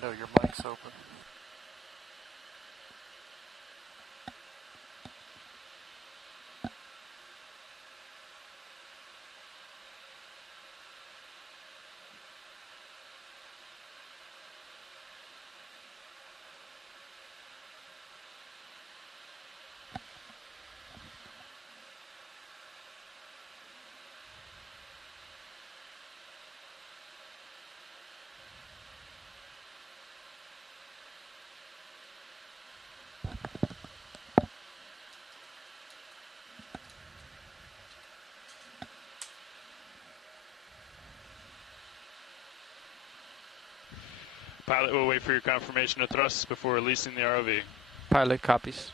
mind, your mic's open. Pilot will wait for your confirmation of thrust before releasing the ROV. Pilot copies.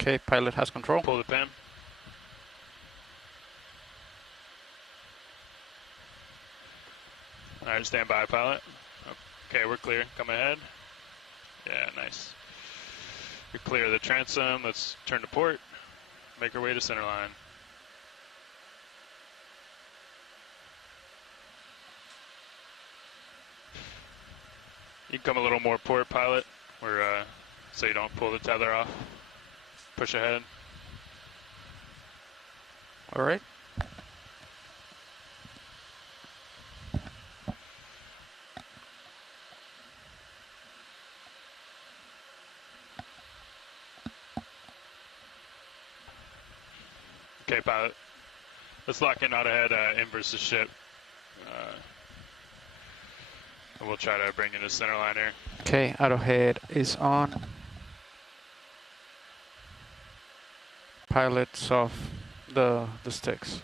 Okay, pilot has control. Pull the pin. All right, stand by, pilot. Okay, we're clear. Come ahead. Yeah, nice. You're clear of the transom. Let's turn to port. Make our way to centerline. You can come a little more port, pilot, so you don't pull the tether off. Push ahead. All right. Okay, pilot. Let's lock in out ahead, inverse the ship. And we'll try to bring you to centerline here. Okay, out ahead is on. Pilot's off the sticks.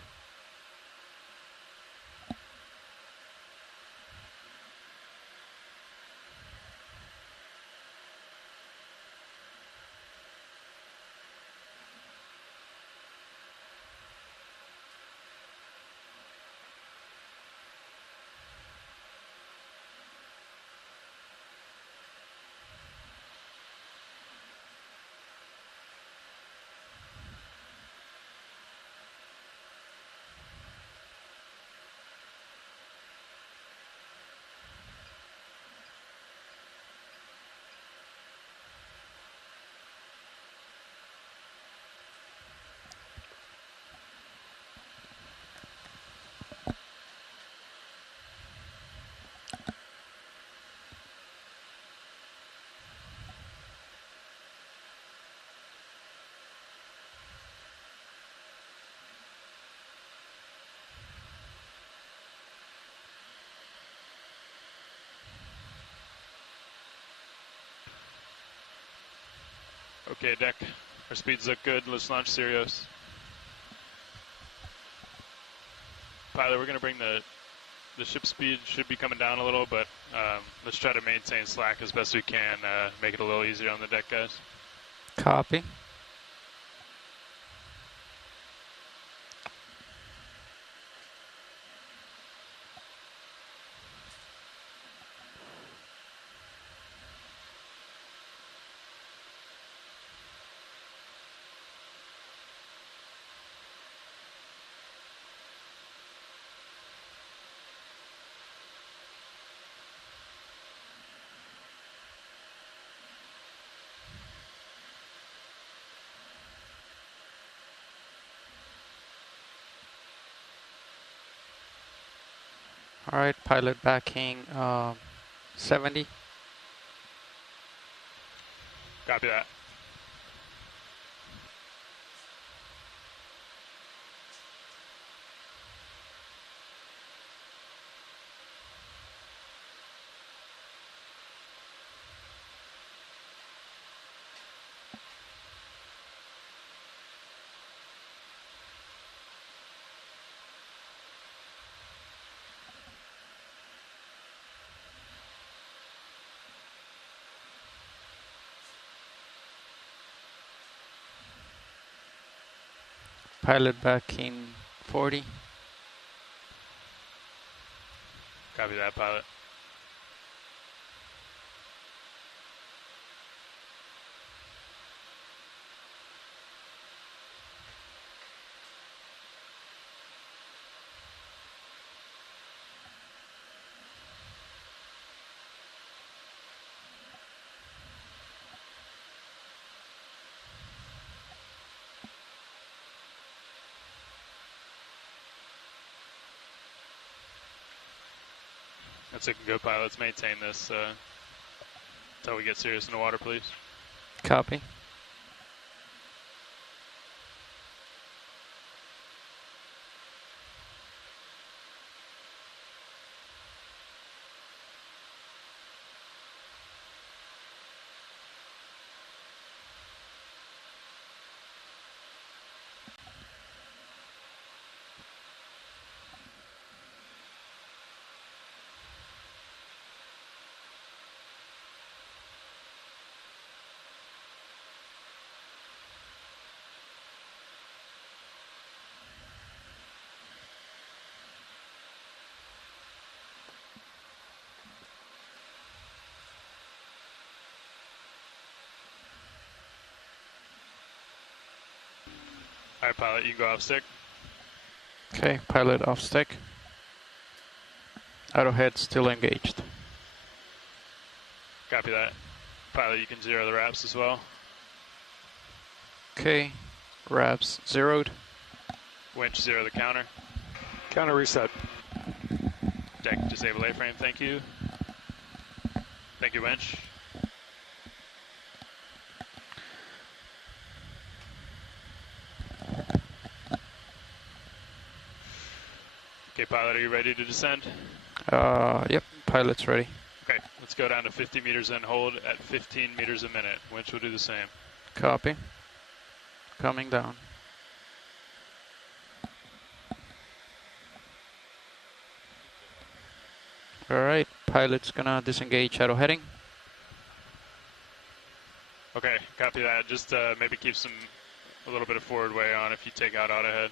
Okay, deck. Our speeds look good. Let's launch Sirius. Pilot, we're going to bring the ship speed should be coming down a little, but let's try to maintain slack as best we can. Make it a little easier on the deck, guys. Copy. All right, pilot backing 70. Copy that. pilot back in 40. Copy that, pilot. That's looking good, pilot. Let's maintain this until we get serious in the water, please. Copy. All right, pilot, you can go off stick. Okay, pilot off stick. Arrowhead still engaged. Copy that. Pilot, you can zero the wraps as well. Okay, wraps zeroed. Winch, zero the counter. Counter reset. Deck, disable A-frame, thank you. Thank you, winch. Okay, pilot, are you ready to descend? Yep, pilot's ready. Okay, let's go down to 50 meters and hold at 15 meters a minute. Winch will do the same. Copy. Coming down. Alright, pilot's gonna disengage arrow heading. Okay, copy that. Just maybe keep a little bit of forward way on if you take out auto head.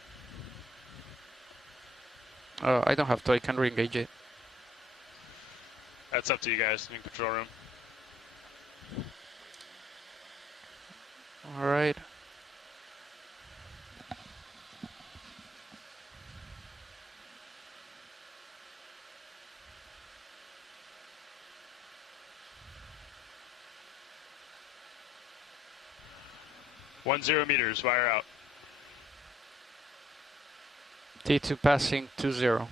I don't have to, I can re-engage it. That's up to you guys in control room. Alright. .10 meters, wire out. T2 passing 20.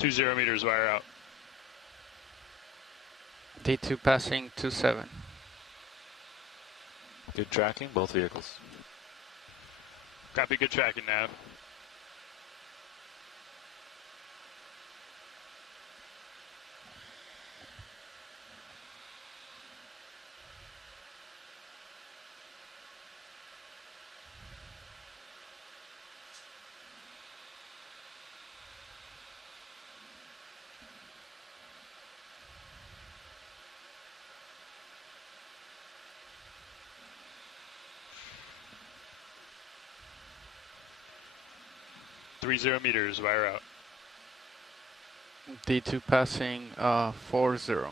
.20 meters, wire out. T2 passing 27. Good tracking, both vehicles. Copy, good tracking, nav. .30 meters, wire out. D2 passing 40.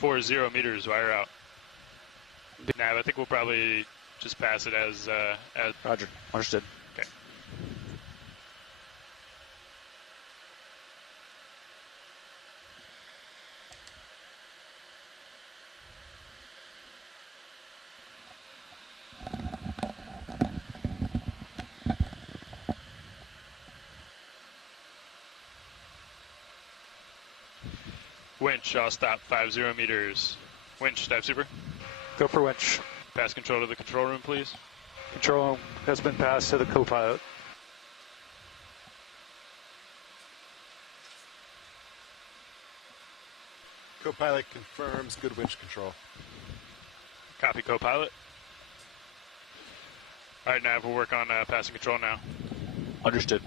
.40 meters, wire out. Nav, I think we'll probably just pass it as Roger. Understood. okay. Winch, I'll stop 50 meters. Winch, dive super. Go for winch. Pass control to the control room, please. Control has been passed to the co-pilot. Co-pilot confirms good winch control. Copy, co-pilot. All right, Nav, we'll work on passing control now. Understood.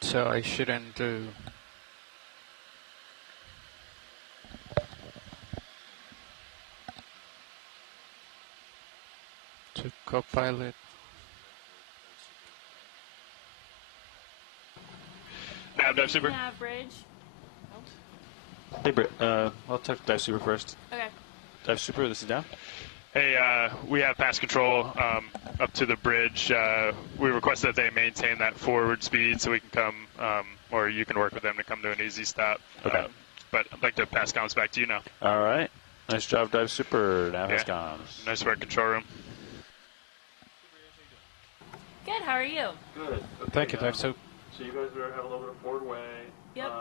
So I shouldn't do... to co-pilot. Nav, dive super. Nav bridge. Hey, Britt. I'll talk dive super first. Okay. Dive super, this is down. Hey, we have pass control up to the bridge. We request that they maintain that forward speed so we can come, or you can work with them to come to an easy stop. Okay. But I'd like to pass comms back to you now. All right. Nice job, dive super. Now has Yeah. gone. Nice work, control room. Good. How are you? Good. Okay, Thank you, Dive Soup. So you guys have a little bit of forward way. Yep.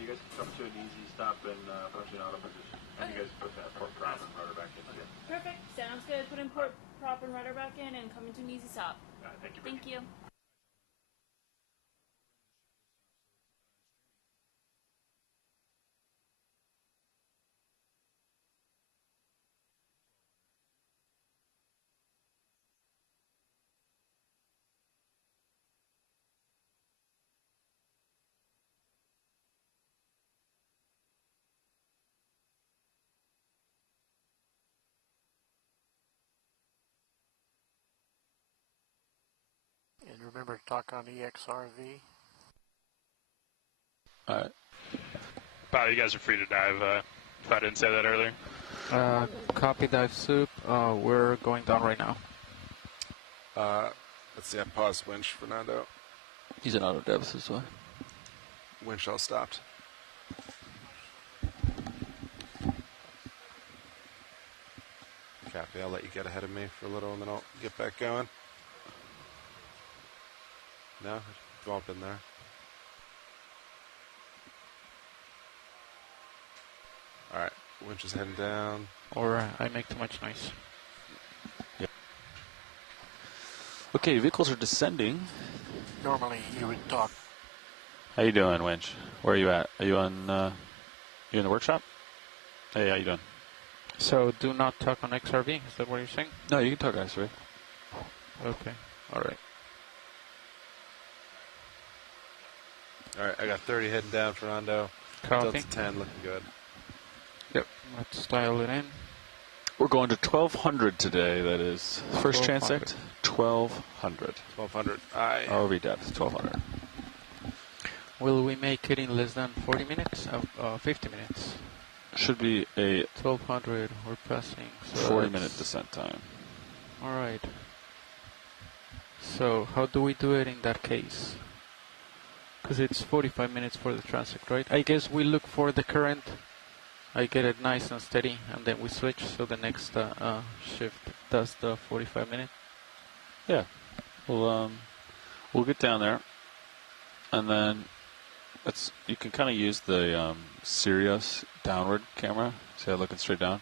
You guys can come to an easy stop and punch in auto position. And you guys put that port prop and rudder back in again. Perfect. Sounds good. Put in port prop and rudder back in and come into an easy stop. Thank you. Thank you. And remember to talk on EXRV. All right. Wow, you guys are free to dive. If I didn't say that earlier. Copy, Dive Soup. We're going down right now. Let's see, I paused winch, Fernando. He's an auto dive this way. Winch all stopped. Copy, I'll let you get ahead of me for a little and then I'll get back going. No? Bump in there. Alright, winch is heading down. Or I make too much noise. Okay, vehicles are descending. Normally you would talk. How you doing, Winch? Where are you at? Are you on? You in the workshop? Hey, how you doing? So do not talk on XRV, is that what you're saying? No, you can talk XRV. Okay, alright. Alright, I got 30 heading down, Fernando. Copy. Delta 10 looking good. Yep, let's dial it in. We're going to 1200 today, that is. First 1200. transect, 1200. 1200. Aye. ROV depth, 1200. Will we make it in less than 40 minutes? 50 minutes. Should be a 1200, we're passing. So 40-minute descent time. Alright. So, how do we do it in that case? Because it's 45 minutes for the transect, right? I guess we look for the current. I get it nice and steady, and then we switch, so the next shift does the 45 minute. Yeah. We'll get down there, and then you can kind of use the Sirius downward camera. See how looking straight down?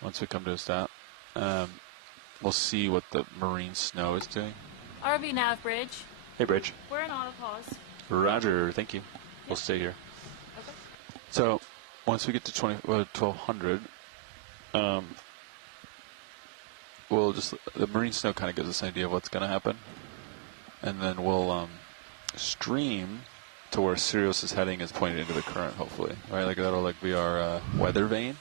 Once we come to a stop, we'll see what the marine snow is doing. RV nav bridge. Hey, Bridge. We're in autopause. Roger, thank you. We'll stay here. Okay. So, once we get to 1200, the marine snow kind of gives us an idea of what's going to happen. And then we'll stream to where Sirius is heading, is pointed into the current, hopefully. Right? Like that'll be our weather vane.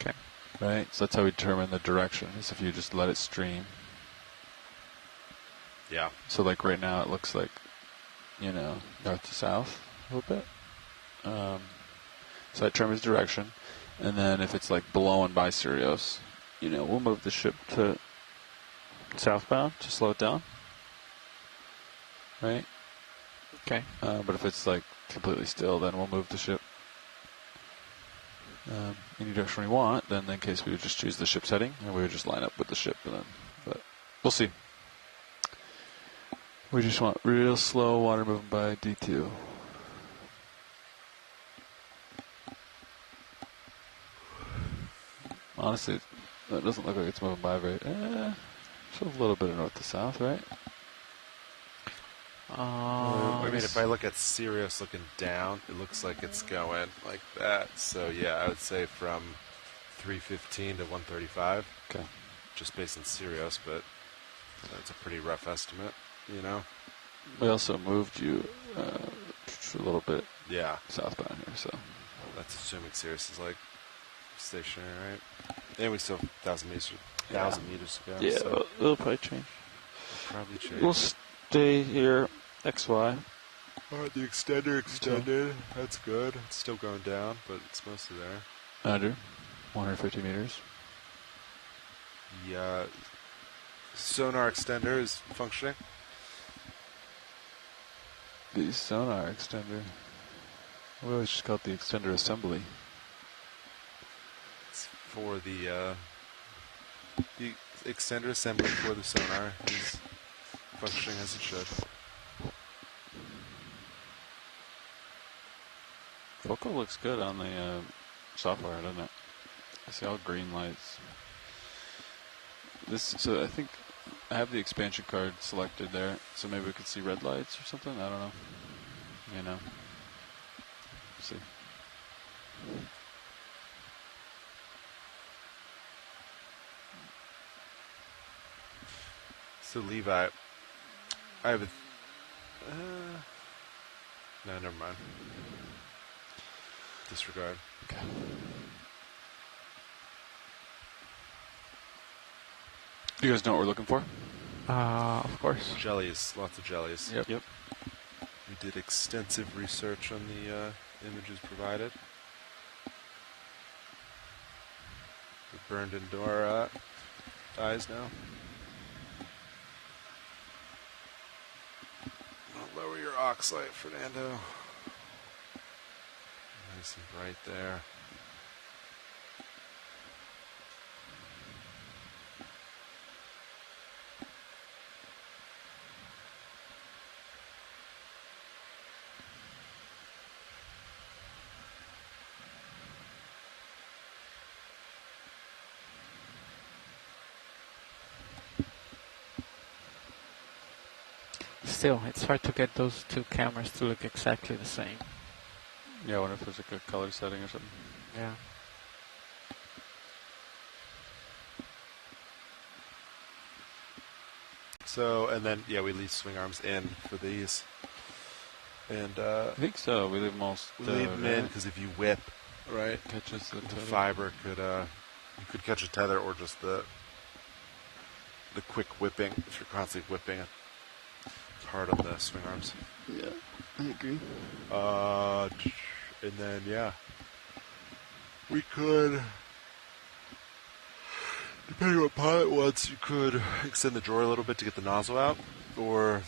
Okay. Right? So that's how we determine the direction, is if you just let it stream. Yeah. So like right now it looks like, north to south a little bit. So that determines direction. And then if it's like blowing by Sirius, we'll move the ship to southbound to slow it down. Right? Okay. But if it's like completely still, then we'll move the ship any direction we want. Then in case we would just choose the ship's heading, and we would just line up with the ship. But we'll see. We just want real slow water moving by D2. Honestly, that doesn't look like it's moving by very. Just a little bit of north to south, right? I mean, if I look at Sirius looking down, it looks like it's going like that. So yeah, I would say from 315 to 135. Okay. Just based on Sirius, but that's a pretty rough estimate, We also moved you a little bit Yeah. southbound here, so. That's assuming Sirius is like stationary, right? And we still have 1,000 meters to go. Yeah, so it'll probably change. probably change. We'll stay here, XY. Alright, the extender extended. That's good. It's still going down, but it's mostly there. Under 150 meters. Yeah. Sonar extender is functioning. The sonar extender. We always just call it the extender assembly. It's for the extender assembly for the sonar is functioning as it should. Focal looks good on the software, doesn't it? I see all green lights. So I think I have the expansion card selected there, so maybe we could see red lights or something. I don't know. Let's see. So Levi, I have a. No, never mind. Disregard. Okay. You guys know what we're looking for? Of course. Jellies, lots of jellies. Yep. We did extensive research on the images provided. We're burned into our eyes now. I'll lower your ox light, Fernando. Nice and bright there. Still, it's hard to get those two cameras to look exactly the same. Yeah, I wonder if there's like a color setting or something. Yeah. So, and then, yeah, we leave swing arms in for these. And I think so. We leave them all. we leave them in because if you whip, right, catches the fiber could You could catch a tether or just the quick whipping if you're constantly whipping it hard on the swing arms. Yeah, I agree. And then yeah, we could, depending on what pilot wants, you could extend the drawer a little bit to get the nozzle out, or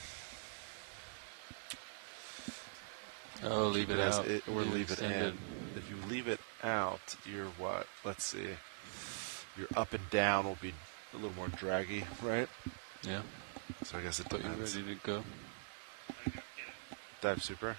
Leave it out. or leave it in. If you leave it out, you're what? Let's see. Your up and down will be a little more draggy, right? Yeah. So I guess it Thought you were depends. ready to go. Dive super.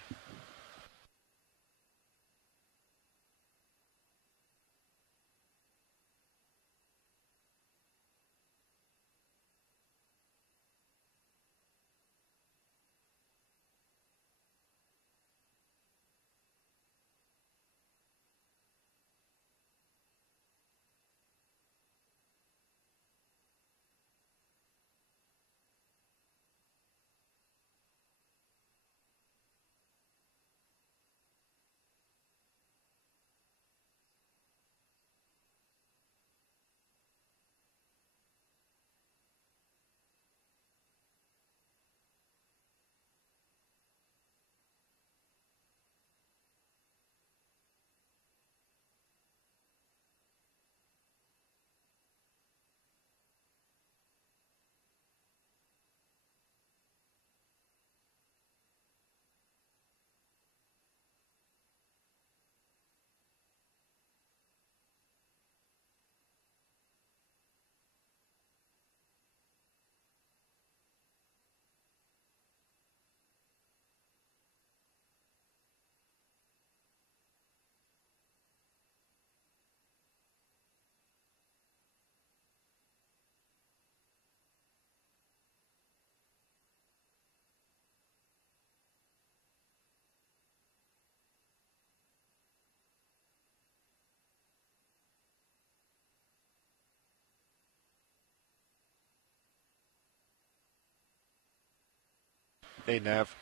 Hey Nav,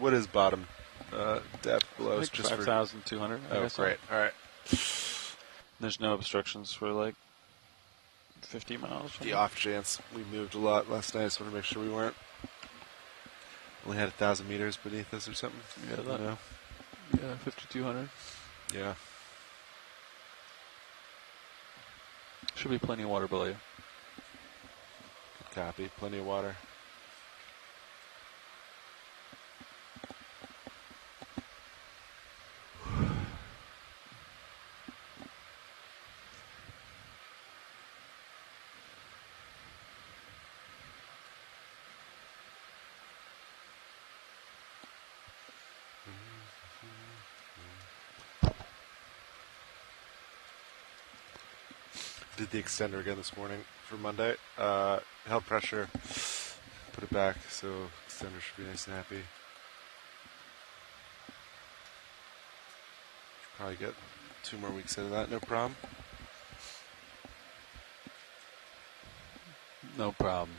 what is bottom depth below? Like Just 5,200. Oh, great. All right. There's no obstructions for like 50 miles. The off chance we moved a lot last night, I just want to make sure we weren't. Only had 1,000 meters beneath us or something. Yeah, that, You know? yeah, 5,200. Yeah. Should be plenty of water below you. Good copy. Plenty of water. Did the extender again this morning for Monday. Held pressure, put it back, so extender should be nice and happy. Probably get 2 more weeks out of that, no problem. No problem.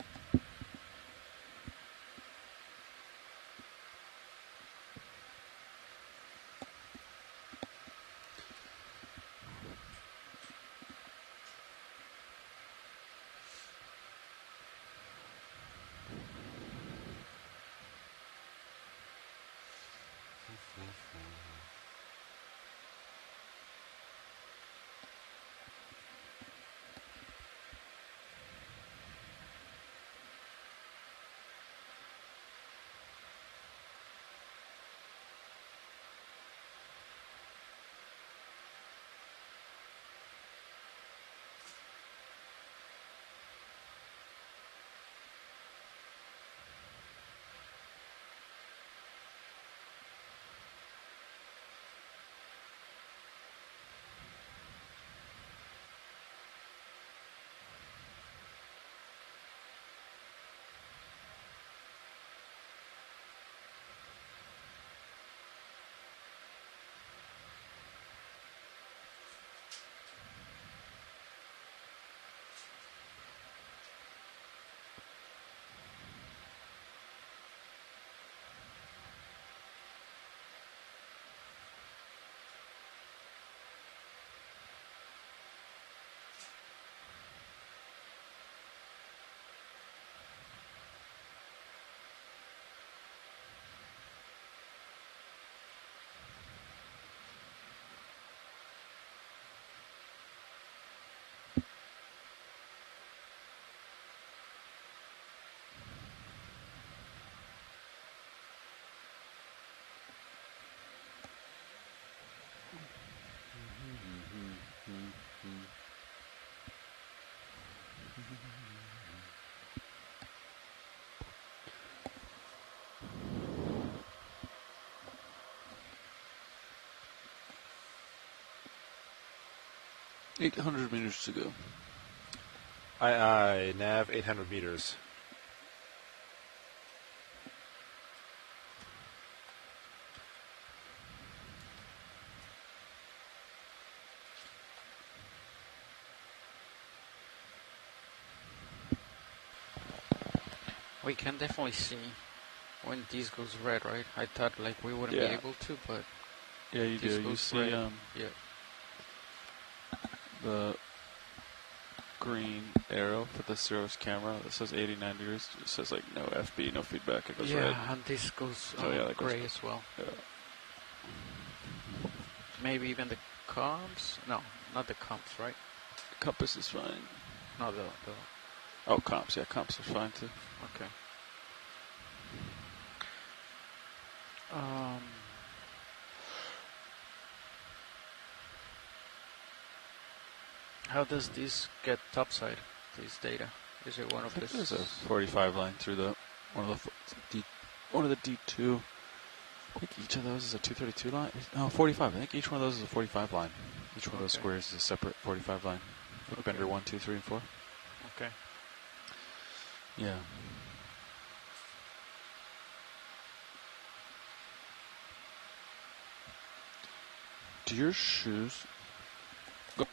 800 meters to go. Aye, nav 800 meters. We can definitely see when this goes red, right? I thought like we wouldn't Yeah. be able to, but Yeah, you this do. You goes see red. Yeah. the green arrow for the Cirrus camera that says 89 degrees. It says like no FB, no feedback. It goes Yeah, red. and this goes Oh, yeah, that goes gray red. as well. Yeah. Maybe even the comps? No, not the comps, right? Compass is fine. No, the Oh, comps. Yeah, comps are fine too. okay. How does this get topside? This data? Is it one I of think this? there's a 45 line through the one of the D2. I think each of those is a 232 line. No, 45. I think each one of those is a 45 line. Each one of those Okay. squares is a separate 45 line. Like Okay. Bender 1, 2, 3, and 4. Okay. Yeah. Do your shoes? Go.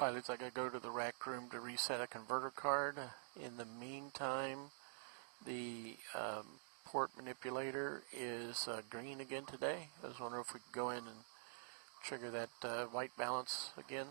Pilots, I gotta go to the rack room to reset a converter card. In the meantime, the port manipulator is green again today. I was wondering if we could go in and trigger that white balance again.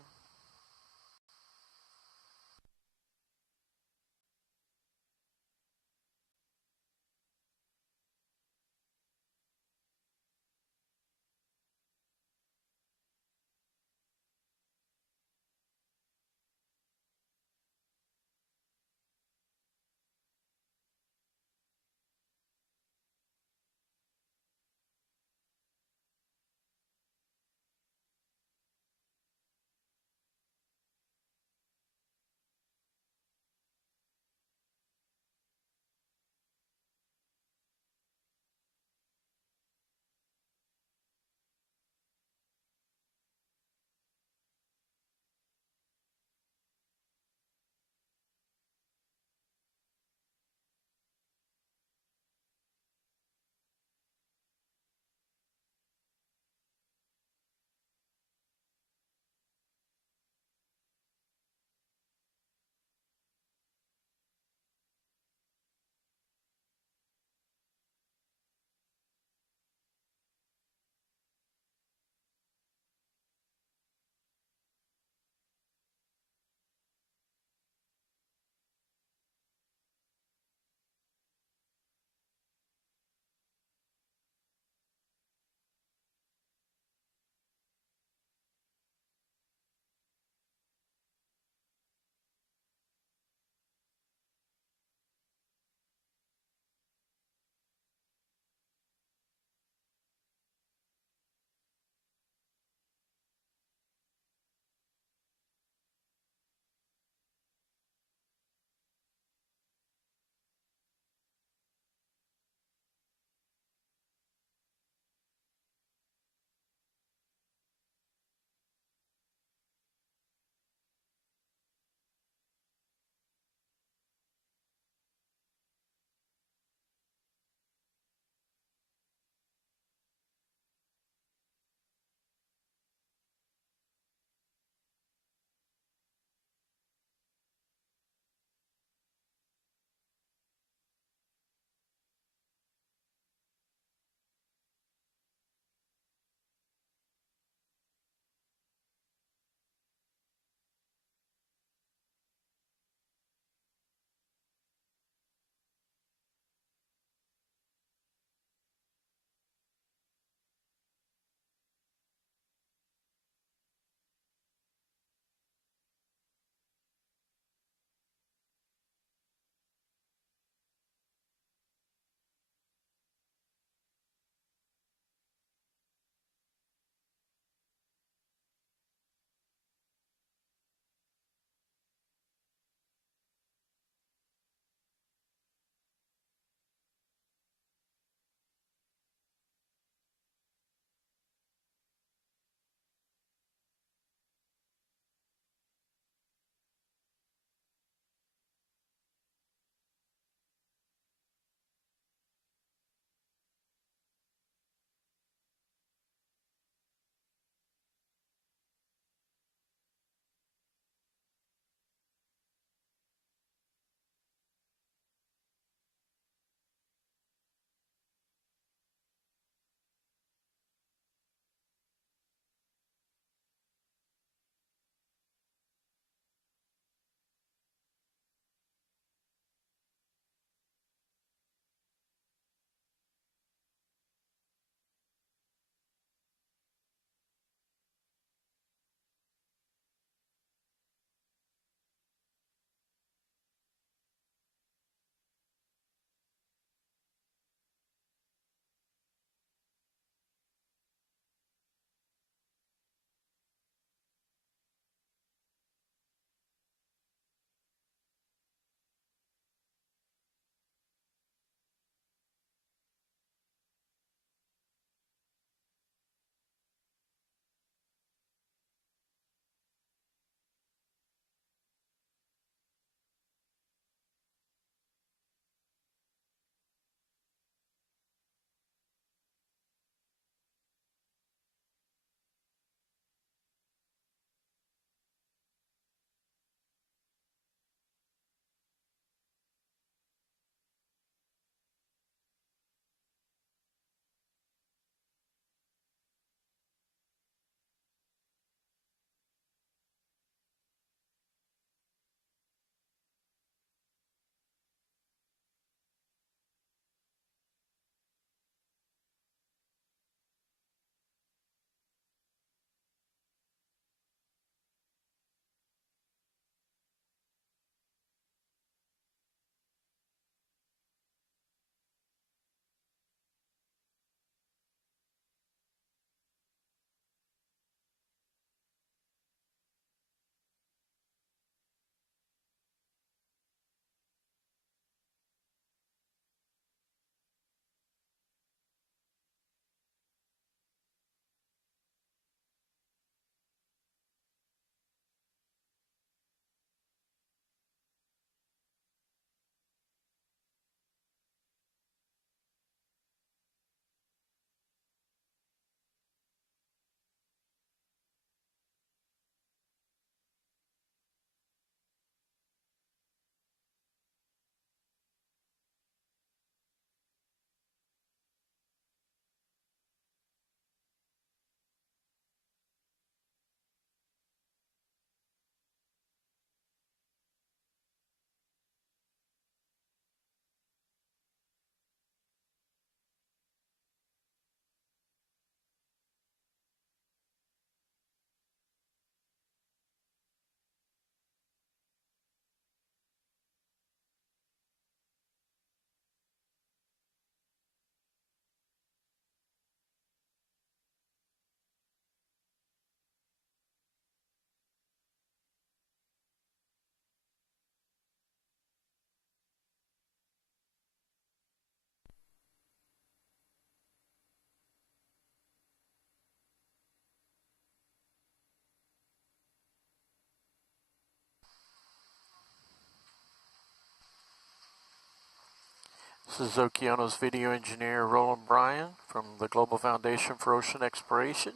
This is Okeanos video engineer Roland Bryan from the Global Foundation for Ocean Exploration.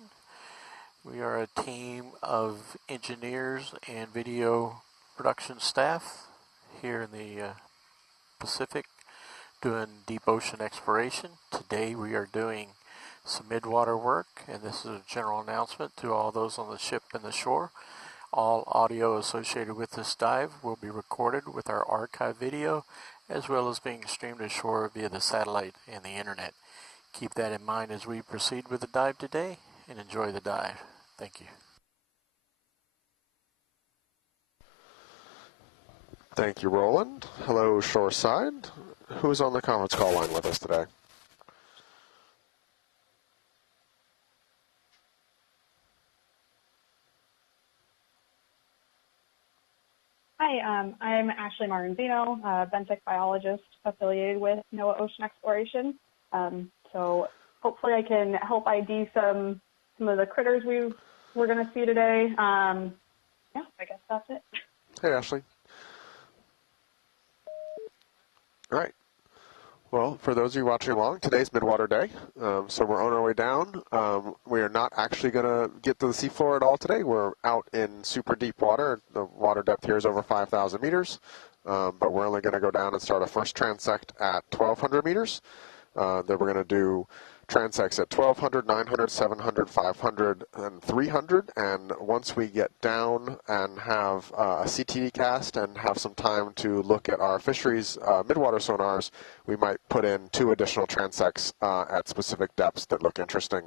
We are a team of engineers and video production staff here in the Pacific doing deep ocean exploration. Today we are doing some midwater work, and this is a general announcement to all those on the ship and the shore. All audio associated with this dive will be recorded with our archive video, as well as being streamed ashore via the satellite and the internet. Keep that in mind as we proceed with the dive today, and enjoy the dive. Thank you. Thank you, Roland. Hello, Shoreside. Who's on the conference call line with us today? Hi, I'm Ashley Martinzino, a benthic biologist affiliated with NOAA Ocean Exploration. So hopefully I can help ID some of the critters we're going to see today. Yeah, I guess that's it. Hey, Ashley. All right. Well, for those of you watching along, today's Midwater Day, so we're on our way down. We are not actually going to get to the seafloor at all today. We're out in super deep water. The water depth here is over 5,000 meters, but we're only going to go down and start a first transect at 1,200 meters. Then we're going to do transects at 1,200, 900, 700, 500, and 300. And once we get down and have a CTD cast and have some time to look at our fisheries midwater sonars, we might put in 2 additional transects at specific depths that look interesting.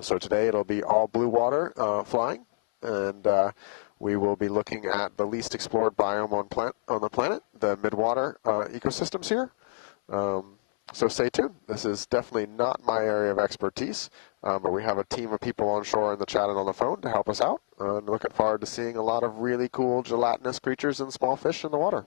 So today it'll be all blue water flying, and we will be looking at the least explored biome on the planet, the midwater ecosystems here. So stay tuned. This is definitely not my area of expertise, but we have a team of people on shore in the chat and on the phone to help us out. And looking forward to seeing a lot of really cool gelatinous creatures and small fish in the water.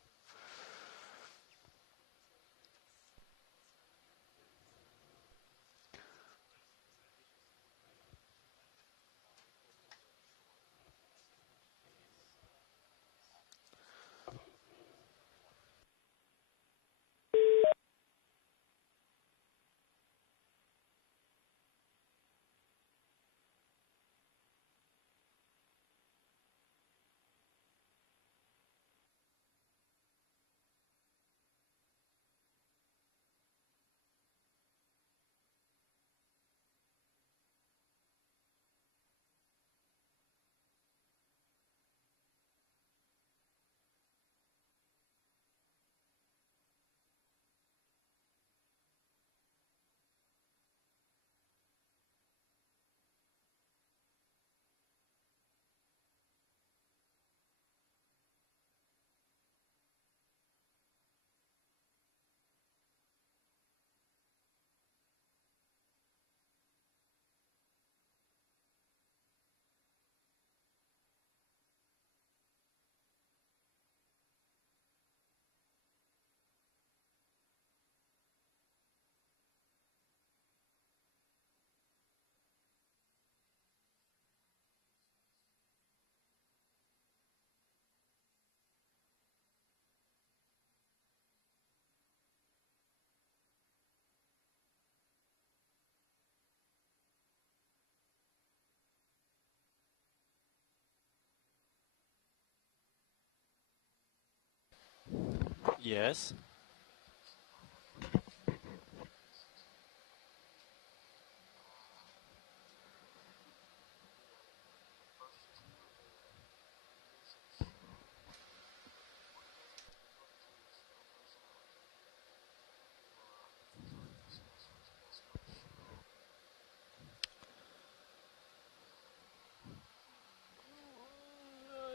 Yes.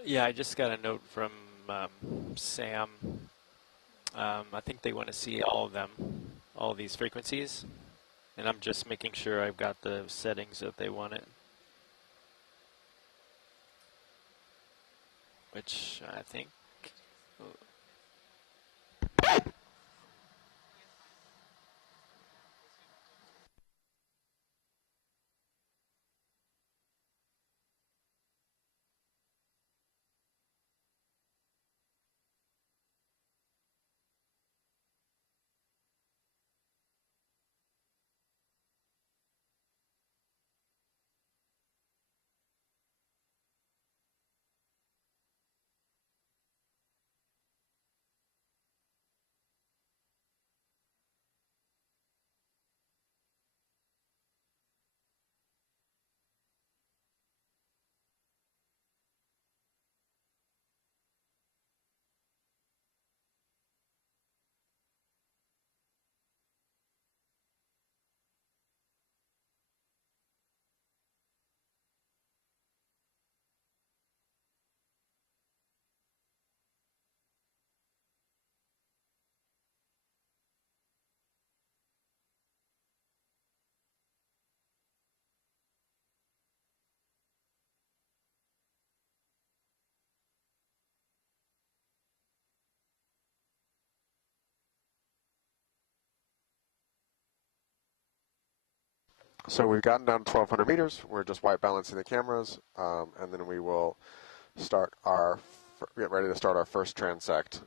Yeah, I just got a note from Sam. I think they want to see all of them, all these frequencies, and I'm just making sure I've got the settings that they want it, which I think. So we've gotten down to 1,200 meters. We're just white balancing the cameras, and then we will get ready to start our first transect.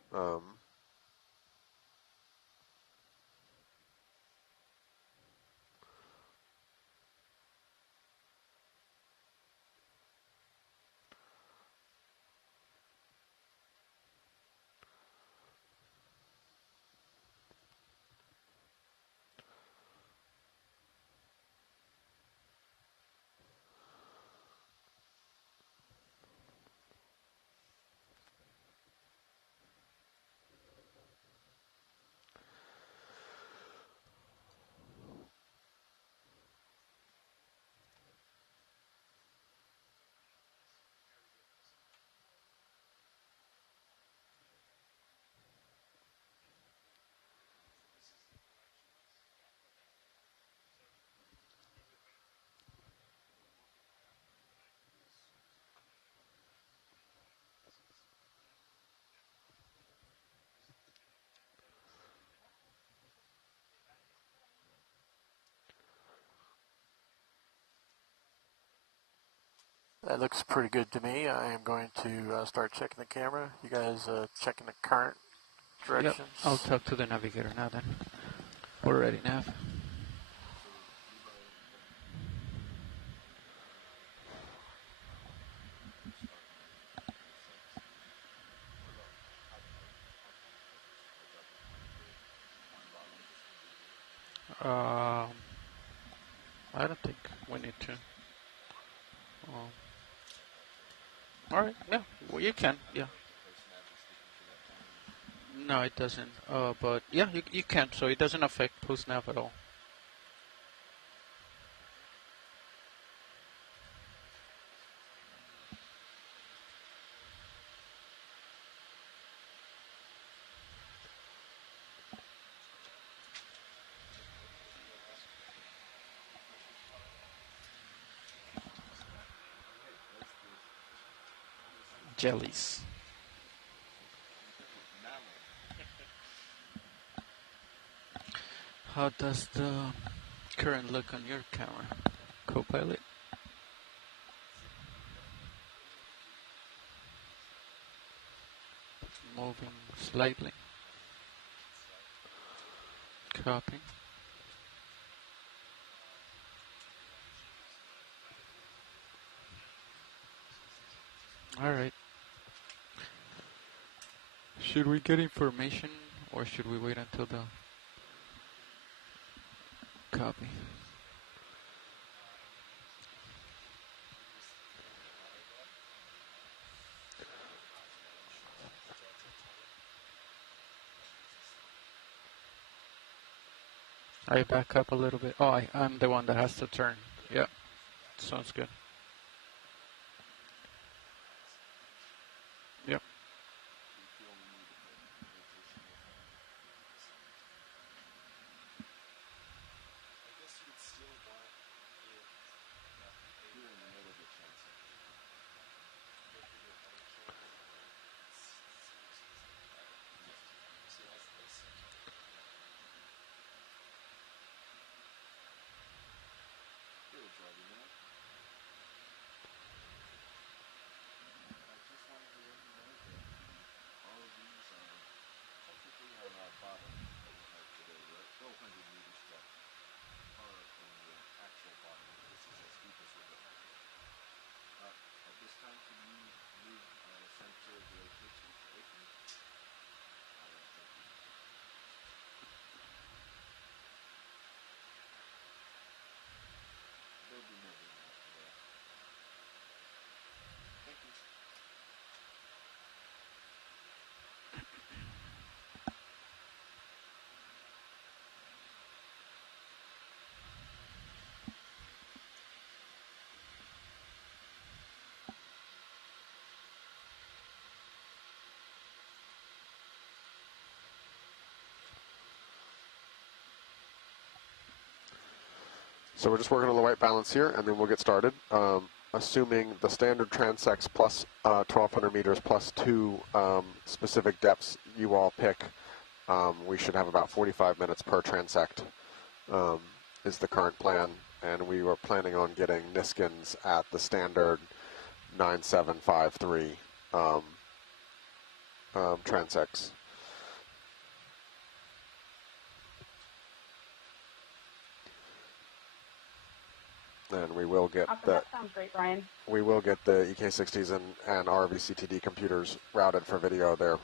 That looks pretty good to me. I am going to start checking the camera. You guys checking the current directions? Yep. I'll talk to the navigator now then. We're ready, Nav. I don't think we need to. All right, yeah, well, you can, yeah. No, it doesn't. But yeah, you can. So it doesn't affect post nav at all. Jellies. How does the current look on your camera, Copilot? Moving slightly. Copy. All right. Should we get information or should we wait until the copy? I back up a little bit. Oh, I'm the one that has to turn. Yeah, sounds good. Yep. So we're just working on the white balance here, and then we'll get started. Assuming the standard transects plus 1,200 meters plus 2 specific depths you all pick, we should have about 45 minutes per transect is the current plan. and we were planning on getting Niskins at the standard 9753 transects. And we will get Awesome. That sounds great, Brian. we will get the EK60s and RVCTD computers routed for video. The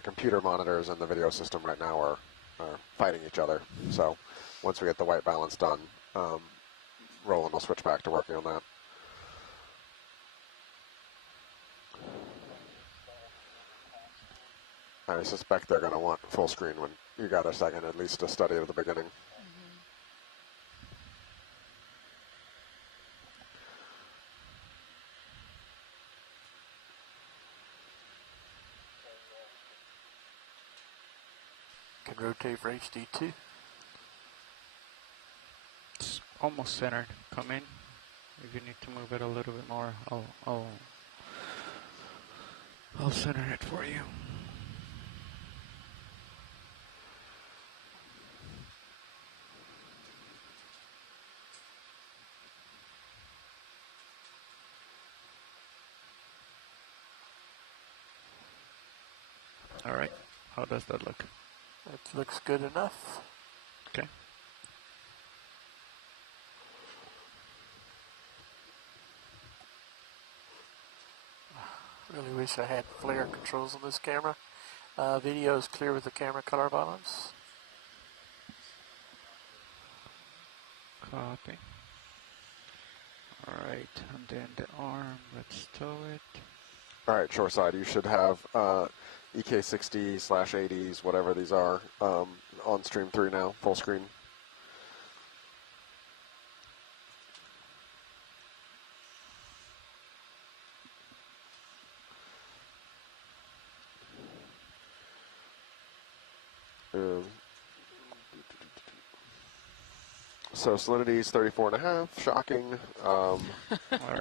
computer monitors and the video system right now are fighting each other. So once we get the white balance done, Roland will switch back to working on that. I suspect they're going to want full screen when you got a second, at least to study at the beginning. Can rotate for HD2. It's almost centered. Come in. If you need to move it a little bit more, I'll center it for you. All right. How does that look? It looks good enough. Okay. Really wish I had flare controls on this camera. Video is clear with the camera color balance. Copy. All right, and then the arm, let's tow it. All right, shoreside, you should have EK60/80s, whatever these are, on stream 3 now, full screen. So salinity is 34.5, shocking. All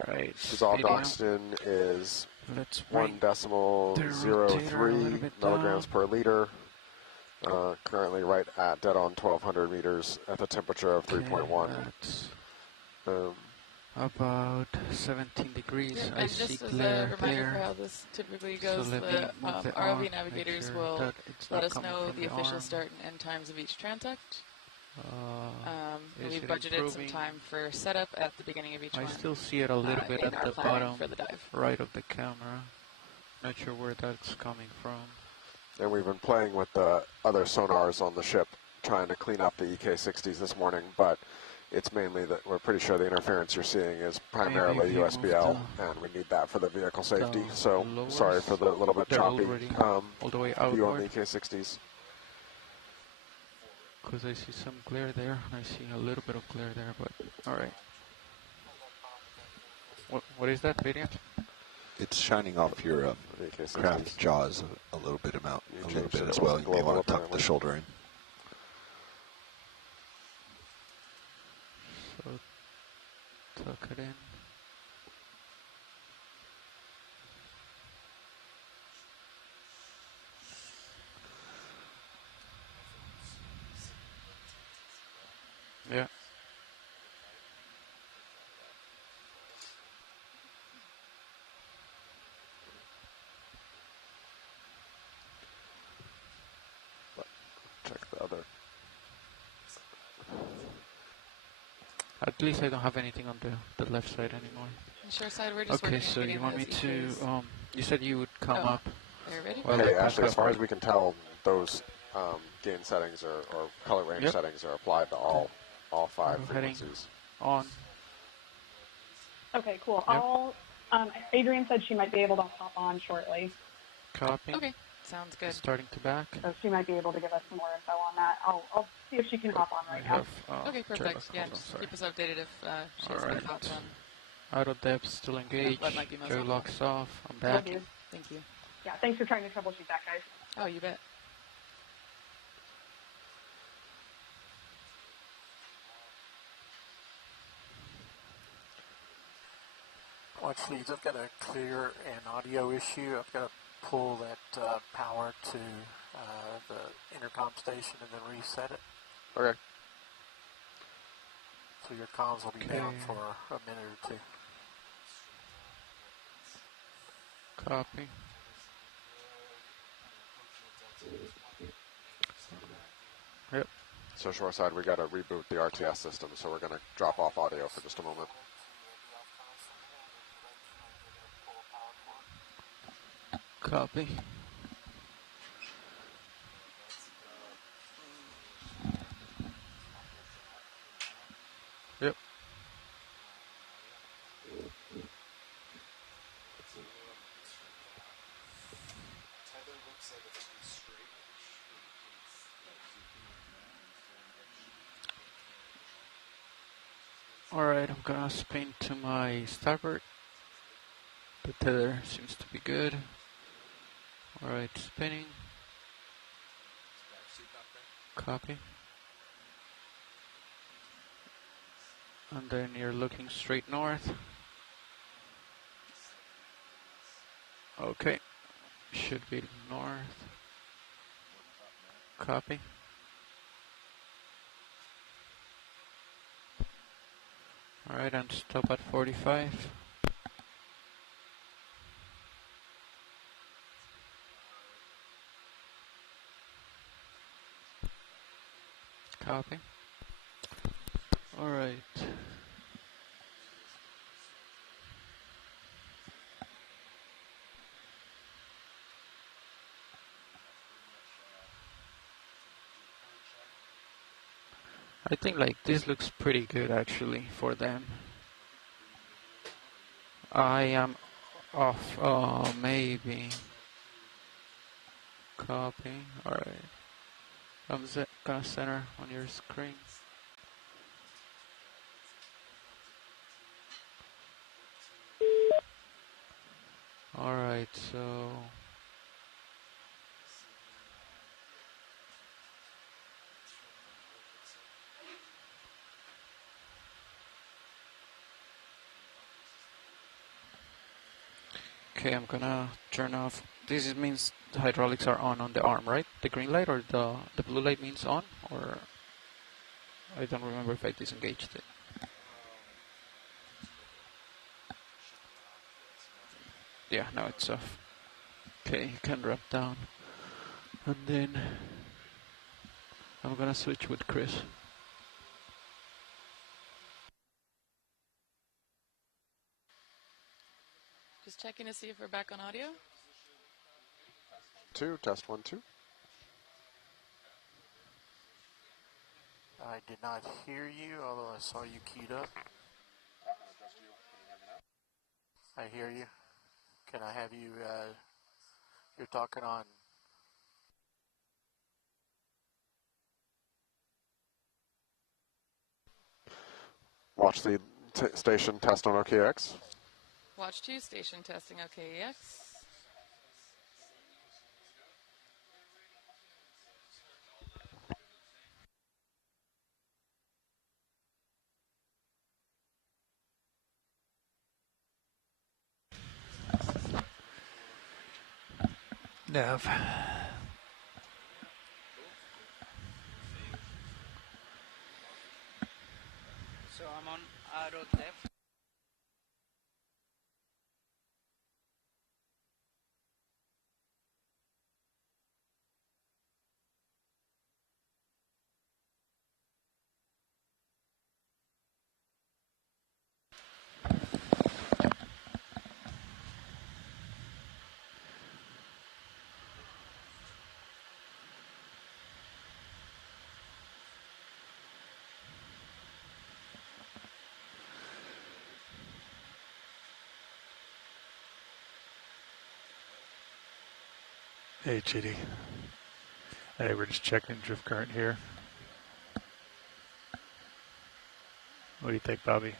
right. Dissolved oxygen is Let's 1.03 milligrams per liter. Currently right at dead on 1,200 meters at the temperature of 3.1. About 17 degrees. Yeah, I and see just as clear, a reminder clear. for how this typically goes, So let me the move the ROV arm, make navigators sure will that it's let not us coming know from the official arm. start and end times of each transect. Is We've it budgeted some improving? time for setup at the beginning of each I one. still see it a little bit in at our the planning bottom for the dive. right of the camera. Not sure where that's coming from. And we've been playing with the other sonars on the ship, trying to clean up the EK60s this morning, but it's mainly that we're pretty sure the interference you're seeing is primarily Maybe if you USBL, move and we need that for the vehicle safety. the So lowers, sorry for the little bit they're choppy already all the way view on the outward. EK60s. Because I see some glare there, and I see a little bit of glare there, but all right. What is that, Variant? It's shining off your craft jaws a little bit as well. You may want to tuck the shoulder in. So tuck it in. Yeah. Check the other. At least I don't have anything on the left side anymore. Sure side, we're just Okay, working so on you want me getting to, those you said you would come Oh, up. are you ready? Well, Hey, let's Ashley, as go. far as we can tell, those gain settings or color range Yep. settings are applied to all 5 We're heading frequencies. on. Okay, cool. Yep. Adrian said she might be able to hop on shortly, Copy. Okay, sounds good. Starting to back. so she might be able to give us some more info on that. I'll see if she can hop on right now. Okay, perfect. Yeah, hold on, just sorry. keep us updated if she has any Alright. thoughts on. Auto depth still engaged. That might be most Joy helpful. locks off. I'm Thank back. you. Thank you. Yeah, thanks for trying to troubleshoot that, guys. Oh, you bet. Watch these. I've got a clear and audio issue. I've got to pull that power to the intercom station and then reset it. Okay. So your comms will be down for a minute or two. Copy. Yep. So shoreside, we got to reboot the RTS system, so we're going to drop off audio for just a moment. Copy. Yep. Alright, I'm gonna spin to my starboard. The tether seems to be good. Alright, spinning. Copy. And then you're looking straight north. Okay, should be north. Copy. Alright, and stop at 45. Copy. Alright. I think like this looks pretty good actually for them. I am off. Oh, maybe. Copy. Alright. I'm gonna center on your screen. Alright, so okay, I'm gonna turn off. This means the hydraulics are on the arm, right? The green light or the blue light means on, or I don't remember if I disengaged it. Yeah, now it's off. Okay, you can drop down. And then I'm gonna switch with Chris. Just checking to see if we're back on audio. 2, test 1, 2. I did not hear you, although I saw you keyed up. I hear you. Can I have you, you're talking on... Watch the station test on OKX. Watch 2, station testing OKEX. Nav. So I'm on arrow left. Hey, Chitty. Hey, we're just checking drift current here. What do you think, Bobby?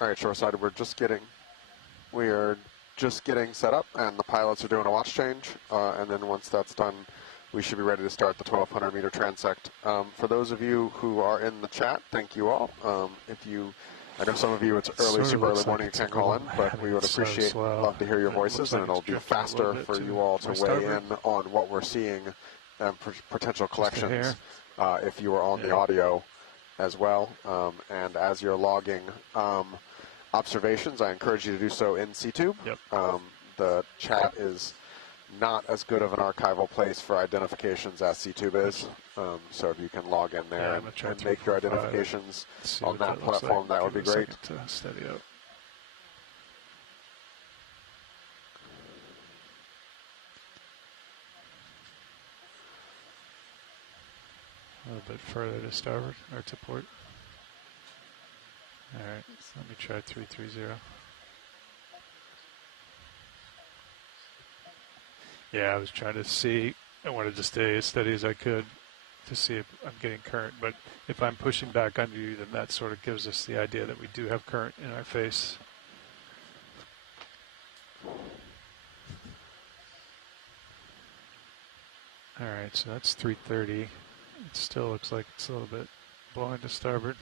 All right, shoreside, we are just getting set up, and the pilots are doing a watch change, and then once that's done, we should be ready to start the 1,200 meter transect. For those of you who are in the chat, thank you all. If you I know some of you, it's early, super early morning, you can't call in, but we would appreciate, love to hear your voices, and it'll be faster for you all to weigh in on what we're seeing and potential collections if you are on the audio as well. And as you're logging observations, I encourage you to do so in CTube. The chat is not as good of an archival place for identifications as CTube is. So if you can log in there and make your identifications on that platform, that would be great. Steady up. A little bit further to starboard, or to port. All right, let me try 330. Yeah, I was trying to see, I wanted to stay as steady as I could to see if I'm getting current, but if I'm pushing back under you, then that sort of gives us the idea that we do have current in our face. All right, so that's 330. It still looks like it's a little bit blowing to starboard.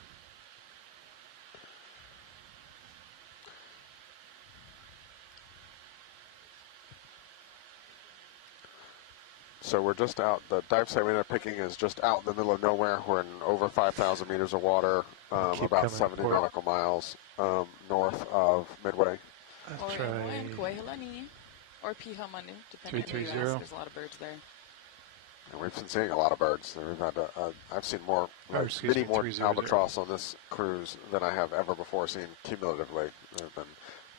So we're just out, the dive site we ended up picking is just out in the middle of nowhere. We're in over 5,000 meters of water, about 70 nautical miles north of Midway. Or Kuehilani, or Papahānaumokuākea, depending on who you ask. There's a lot of birds there. And we've been seeing a lot of birds. We've had I've seen more, many more albatross on this cruise than I have ever before seen cumulatively. They've been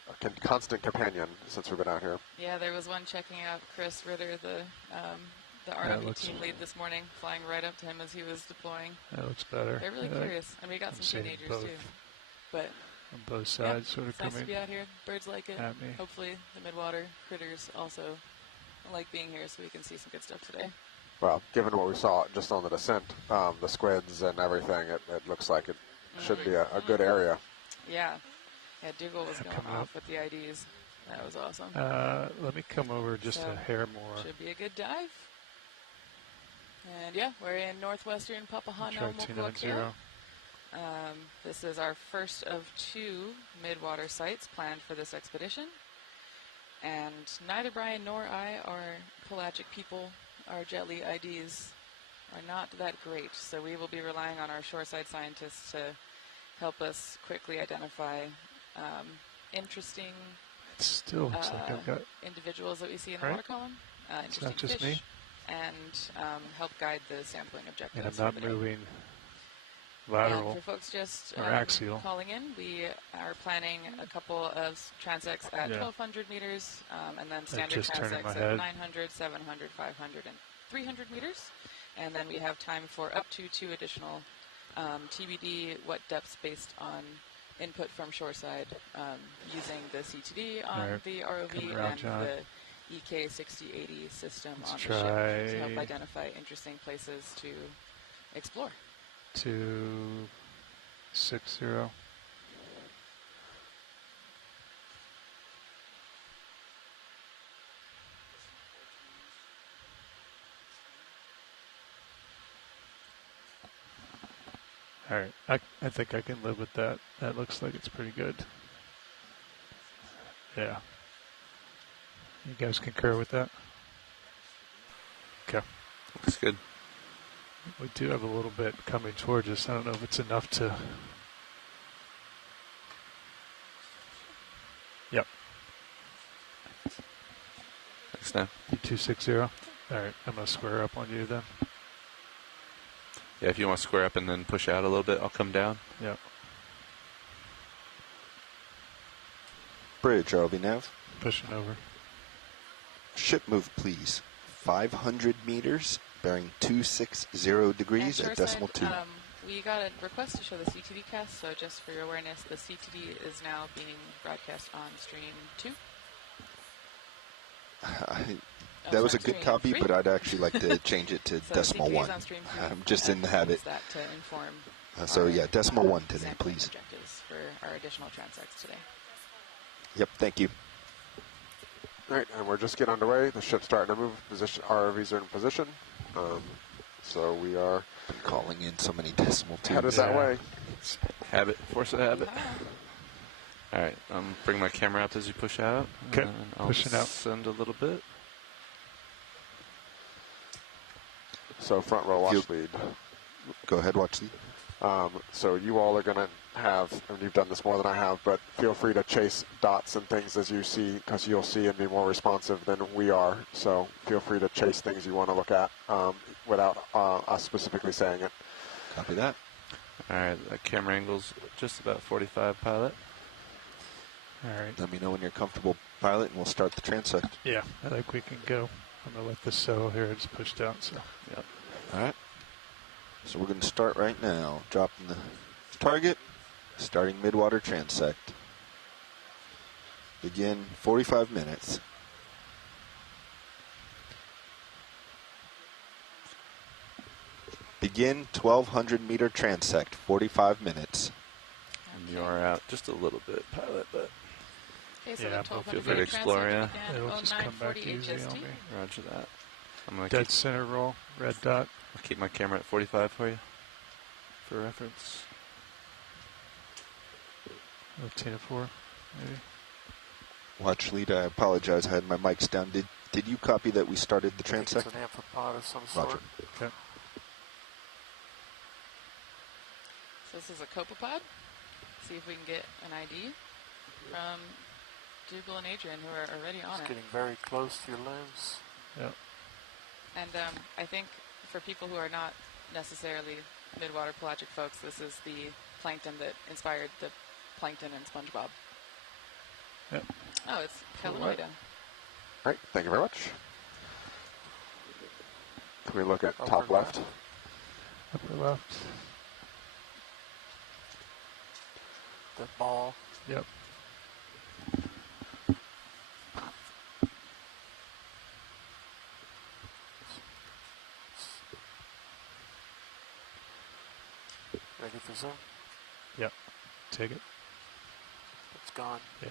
a constant companion since we've been out here. Yeah, there was one checking out Chris Ritter, the ROV team lead this morning, flying right up to him as he was deploying. That looks better. They're really curious. And we got some teenagers too. But on both sides, sort of nice coming. to be out here. Birds like it. Hopefully the midwater critters also like being here, so we can see some good stuff today. Well, given what we saw just on the descent, the squids and everything, it looks like it should be a good area. Yeah. Yeah, Dougal was going off with the IDs. That was awesome. Let me come over just a hair more. Should be a good dive. And yeah, we're in northwestern Papahānaumokuākea. This is our first of 2 midwater sites planned for this expedition. And neither Brian nor I are pelagic people. Our Jetly IDs are not that great, so we will be relying on our shoreside scientists to help us quickly identify interesting still looks like I've got individuals that we see in the water column, it's not just fish, me. and help guide the sampling objectives. And I'm not moving lateral for folks just or axial. Calling in, we are planning a couple of transects at 1,200 meters, and then standard transects at 900, 700, 500, and 300 meters. And then we have time for up to 2 additional TBD, what depths based on input from shoreside, using the CTD on the ROV and the EK6080 system on the ship to help identify interesting places to explore. 260. All right, I think I can live with that. That looks like it's pretty good. Yeah. You guys concur with that? Okay. Looks good. We do have a little bit coming towards us. I don't know if it's enough to... Yep. Thanks, now. 260. All right, I'm going to square up on you then. Yeah, if you want to square up and then push out a little bit, I'll come down. Yep. Bridge, ROV nav. Pushing over. Ship move, please. 500 meters, bearing 260 degrees at decimal 2. We got a request to show the CTD cast, so just for your awareness, the CTD is now being broadcast on stream 2. That was a good copy, but I'd actually like to change it to decimal 1. I'm just in the habit. That to inform so yeah, decimal 1 today, please. Objectives for our additional transects today. Yep, thank you. All right, and we're just getting underway. The ship's starting to move. Position, ROVs are in position. So we are calling in so many decimal 2s. Headed that way. Habit, force of habit. All right, bring my camera up as you push out. Okay, and I'll pushing out. Send a little bit. So front row watch lead. Go ahead, watch lead. So you all are going to have, and you've done this more than I have, but feel free to chase dots and things as you see, because you'll see and be more responsive than we are. So feel free to chase things you want to look at without us specifically saying it. Copy that. All right, the camera angle's just about 45, pilot. All right. Let me know when you're comfortable, pilot, and we'll start the transect. Yeah, I think we can go. I'm going to let this settle here. It's pushed out. So. Yep. All right. So we're going to start right now. Dropping the target. Starting Midwater transect. Begin 45 minutes. Begin 1,200 meter transect, 45 minutes. And you are out just a little bit, pilot, but Okay, so yeah, the 1200 feel free to explore, yeah. It'll just come back easy on me. Roger that. I'm gonna Dead center roll, red dot. I'll keep my camera at 45 for you, for reference. Latina 4, maybe. Watch lead, I apologize, I had my mics down. Did you copy that we started the transect? It's an amphipod of some sort. Roger. Okay. So this is a copepod. See if we can get an ID from Dougal and Adrian, who are already on It's it. getting very close to your lens. Yep. And I think for people who are not necessarily midwater pelagic folks, this is the plankton that inspired the plankton and SpongeBob. Yep. Oh, it's All Calanoida. right, thank you very much. Can we look at Upper top left? Upper left. The ball. Yep. Ready for zoom? Yep. Take it. It's gone. Yeah.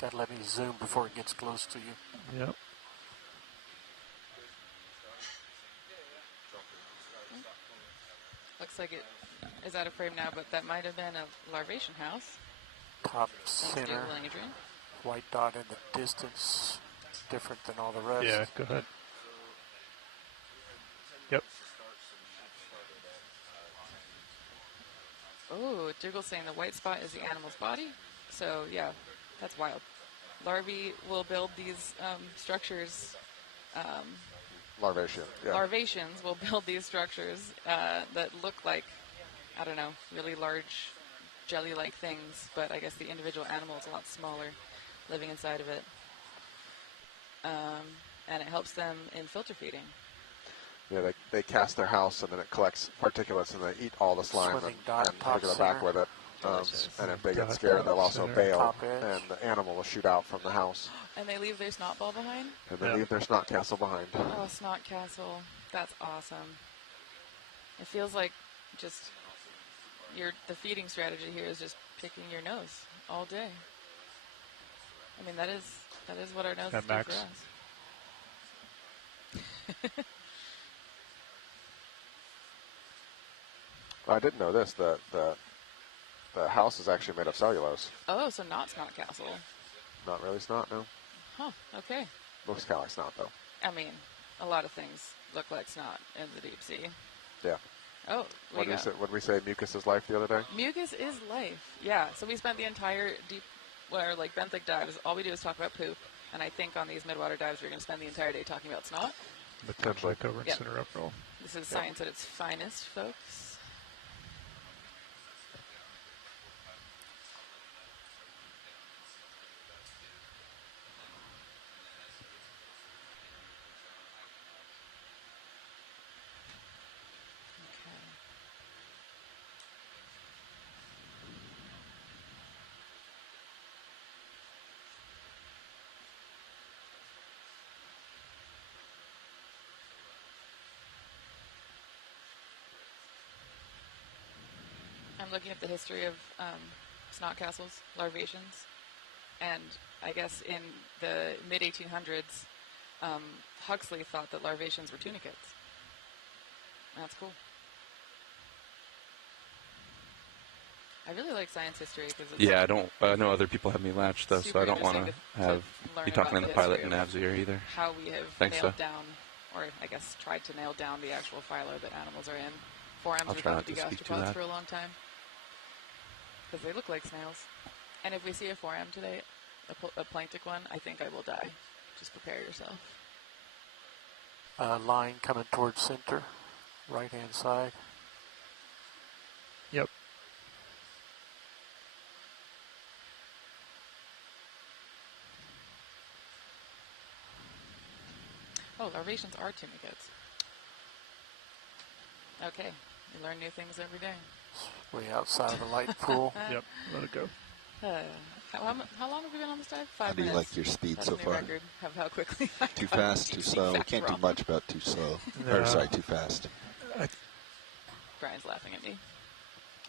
Gotta let me zoom before it gets close to you. Yep. Looks like it is out of frame now, but that might have been a larvation house. Top Thanks, center. Dougal and Adrian. White dot in the distance. Different than all the rest. Yeah, go ahead. Yep. Oh, Dougal's saying the white spot is the animal's body. So, yeah, that's wild. Larvae will build these structures. Larvation, yeah. Larvations will build these structures that look like, I don't know, really large jelly-like things, but I guess the individual animal is a lot smaller living inside of it. And it helps them in filter feeding. Yeah, they cast their house and then it collects particulates and they eat all the slime and take it back with it. And if they get scared, they'll also bail and the animal will shoot out from the house. And they leave their snot ball behind? And they leave their snot castle behind. Oh, snot castle. That's awesome. It feels like just the feeding strategy here is just picking your nose all day. I mean, that is what our noses do for us. I didn't know this. The house is actually made of cellulose. Oh, so not snot castle. Not really snot, no. Huh, okay. Looks kind of like snot, though. I mean, a lot of things look like snot in the deep sea. Yeah. Oh, what did we say mucus is life the other day? Mucus is life, yeah. So we spent the entire benthic dives, all we do is talk about poop. And I think on these midwater dives, we're going to spend the entire day talking about snot. Potentially over and center up roll. This is science at its finest, folks. I'm looking at the history of snot castles, larvations, and I guess in the mid-1800s, Huxley thought that larvations were tunicates. That's cool. I really like science history because it's Yeah, I know other people have me latched though, so I don't want to have learn you talking in about the pilot history and of Nav's ear either. how we have Thanks, nailed though. down, or I guess tried to nail down the actual phyla that animals are in. Forams I'll were try thought not to be to speak too gastropods loud. for a long time because they look like snails. And if we see a foram today, a planktic one, I think I will die. Just prepare yourself. Line coming towards center, right-hand side. Yep. Oh, larvations are tunicate. Okay, you learn new things every day. Way outside of the light pool. Yep, let it go. How long have we been on this dive? 5 How do you minutes. like your speed That's so a new far? record of how quickly I Too got fast, too slow? We can't do wrong. much about too slow. No. Or sorry, too fast. Brian's laughing at me.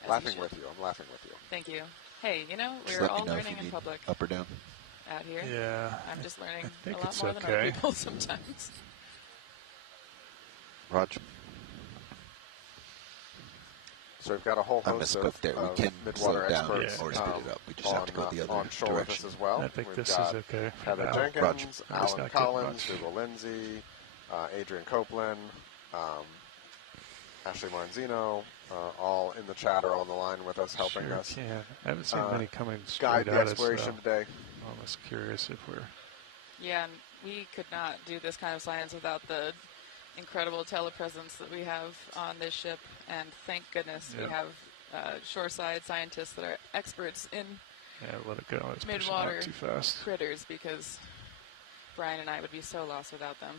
As Laughing he should. with you. I'm laughing with you. Thank you. Hey, you know, Just we're let me all know if learning you in need public up or down. out here. Yeah. I'm just learning a think lot it's more than other okay. people sometimes. Roger. So we've got a whole I host of, misspoke there. We of can slow Midwater it down experts or speed it up. We just on, have to go the other onshore with us direction. as well. I think We've this is got okay for Heather now. Jenkins, Roger. Let's Alan not get Collins, much. Google Lindsay, Adrian Copeland, Ashley Maranzino, all in the chat or on the line with us, helping Sure us can. I haven't seen many coming guide straight the at us. exploration today. I'm almost curious if we're... Yeah, and we could not do this kind of science without the incredible telepresence that we have on this ship, and thank goodness we have shoreside scientists that are experts in Yeah, let it go. It's pushing midwater out too fast. critters, because Brian and I would be so lost without them.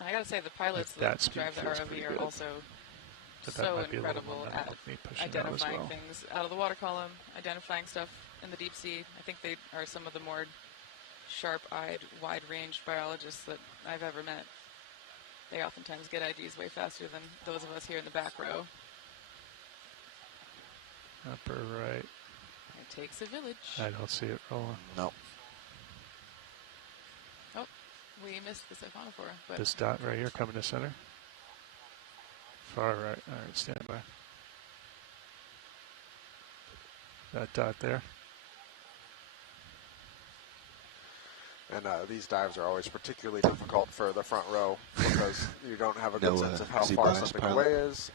And I gotta say, the pilots that drive the ROV are also so incredible at identifying things out of the water column, identifying stuff in the deep sea. I think they are some of the more sharp-eyed, wide-ranged biologists that I've ever met. They oftentimes get IDs way faster than those of us here in the back row. Upper right. It takes a village. I don't see it rolling. No. Oh, we missed the Siphonophora. But This dot right here coming to center. Far right. All right, stand by. That dot there. And these dives are always particularly difficult for the front row because you don't have a good sense of how far something away is,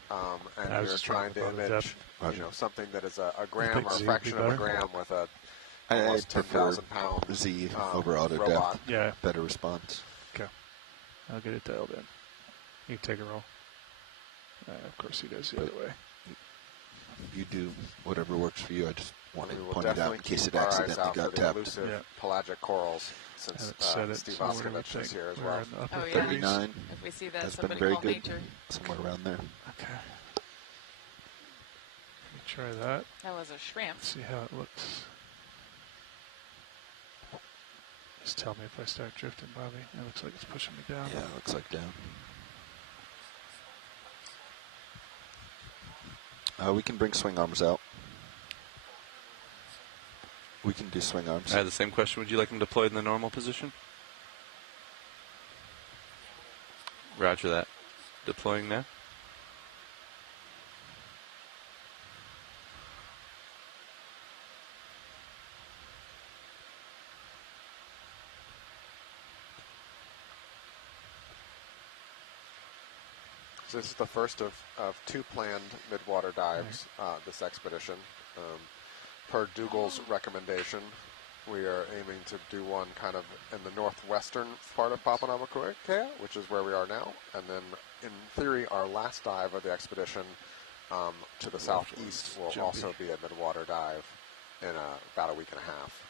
and you're trying to image, something that is a gram or a fraction of a gram with a almost 10,000 pound Z over auto robot. depth. Yeah. Better response. Okay. I'll get it dialed in. You can take a roll. Of course he does the other way. You do whatever works for you. I just want to We will point it out definitely in case keep it our eyes accidentally out got for the tapped. elusive pelagic corals, since Steve so what do we Oskovich is think? here as We're well. in the upper Oh, yeah. 39. if we see that, That's been somebody very call good. nature. Somewhere around there. Okay. Let me try that. That was a shrimp. See how it looks. Just tell me if I start drifting, Bobby. It looks like it's pushing me down. Yeah, it looks like down. We can bring swing arms out. We can do swing arms. I had the same question. Would you like them deployed in the normal position? Roger that. Deploying now. So this is the first of two planned midwater dives this expedition. Per Dougal's recommendation, we are aiming to do one kind of in the northwestern part of Papahānaumokuākea, which is where we are now, and then in theory our last dive of the expedition to the southeast will also be a midwater dive in about a week and a half.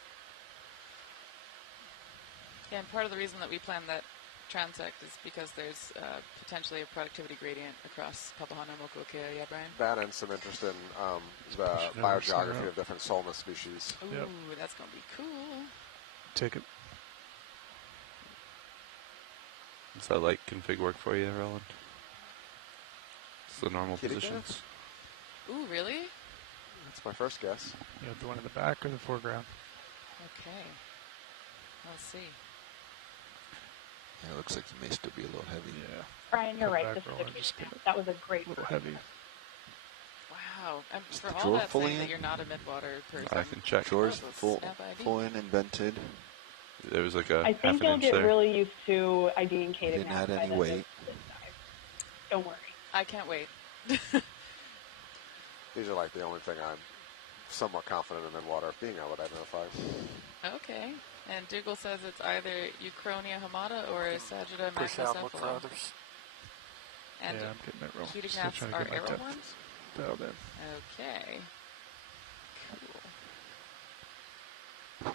Yeah, and part of the reason that we planned that transect is because there's potentially a productivity gradient across Papahānaumokuākea, yeah, Brian? That and some interest in the biogeography of different Solma species. Ooh, that's going to be cool. Take it. Does that light config work for you, Roland? It's the normal Kitty positions. Ooh, really? That's my first guess. You have the one in the back or the foreground? Okay. Let's see. Yeah, it looks like you may still be a little heavy. Yeah. Brian, you're Come right. back, This is roll a and just cute get map. That was a great a little one. heavy. Wow. And Is for the all drawer that fully saying that in? you're not a Midwater person. I can check. Drawers That's a full snap ID. in and vented. There was like a I half think an you'll inch get there. really used to IDing You didn't add any weight. Don't worry. I can't wait. These are like the only thing I'm somewhat confident in Midwater being able to identify. Okay. And Dougal says it's either Euchronia hamata or Sagitta Push out and look for macrocephala. others. And Yeah, I'm getting it wrong. Still Ketognaths trying to are get my arrow depth worms? dialed in. Okay. Cool.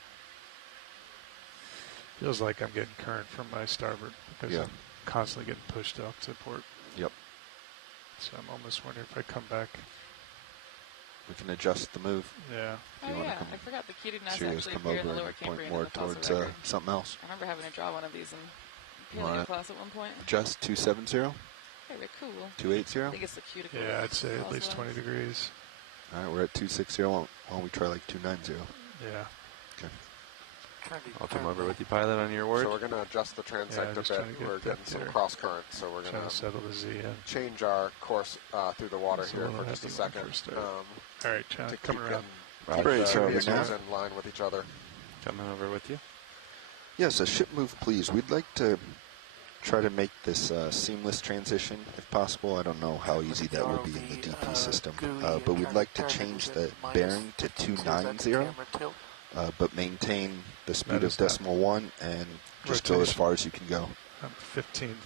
Feels like I'm getting current from my starboard because Yeah. I'm constantly getting pushed off to port. Yep. So I'm almost wondering if I come back. We can adjust the move. Yeah. Oh yeah, I forgot the Ketognaths Serious actually come appear in over the lower and point Cambrian more in the fossil towards record. something else. I remember having to draw one of these in You wanna paleo class at one point. Adjust 270, Okay, very cool. 280. I think it's the cuticle. Yeah, I'd say at fossil least 20 ones. degrees. All right, we're at 260. Why don't we try like 290? Yeah. Okay. I'll come over with you, pilot, on your word. So we're going to adjust the transect a just bit. trying to get We're getting depth some here. cross current, so we're going Trying to settle the Z in. change our course through the water It's a here little for just a heavy when second. we first start. All right, John, to coming keep around. keep Right, the so vessels now- in line with each other. Coming over with you. Yes, a ship move, please. We'd like to try to make this seamless transition, if possible. I don't know how easy that will be in the DP system, but we'd like to change the bearing to 290, but maintain the speed of decimal 1 and just go as far as you can go. 15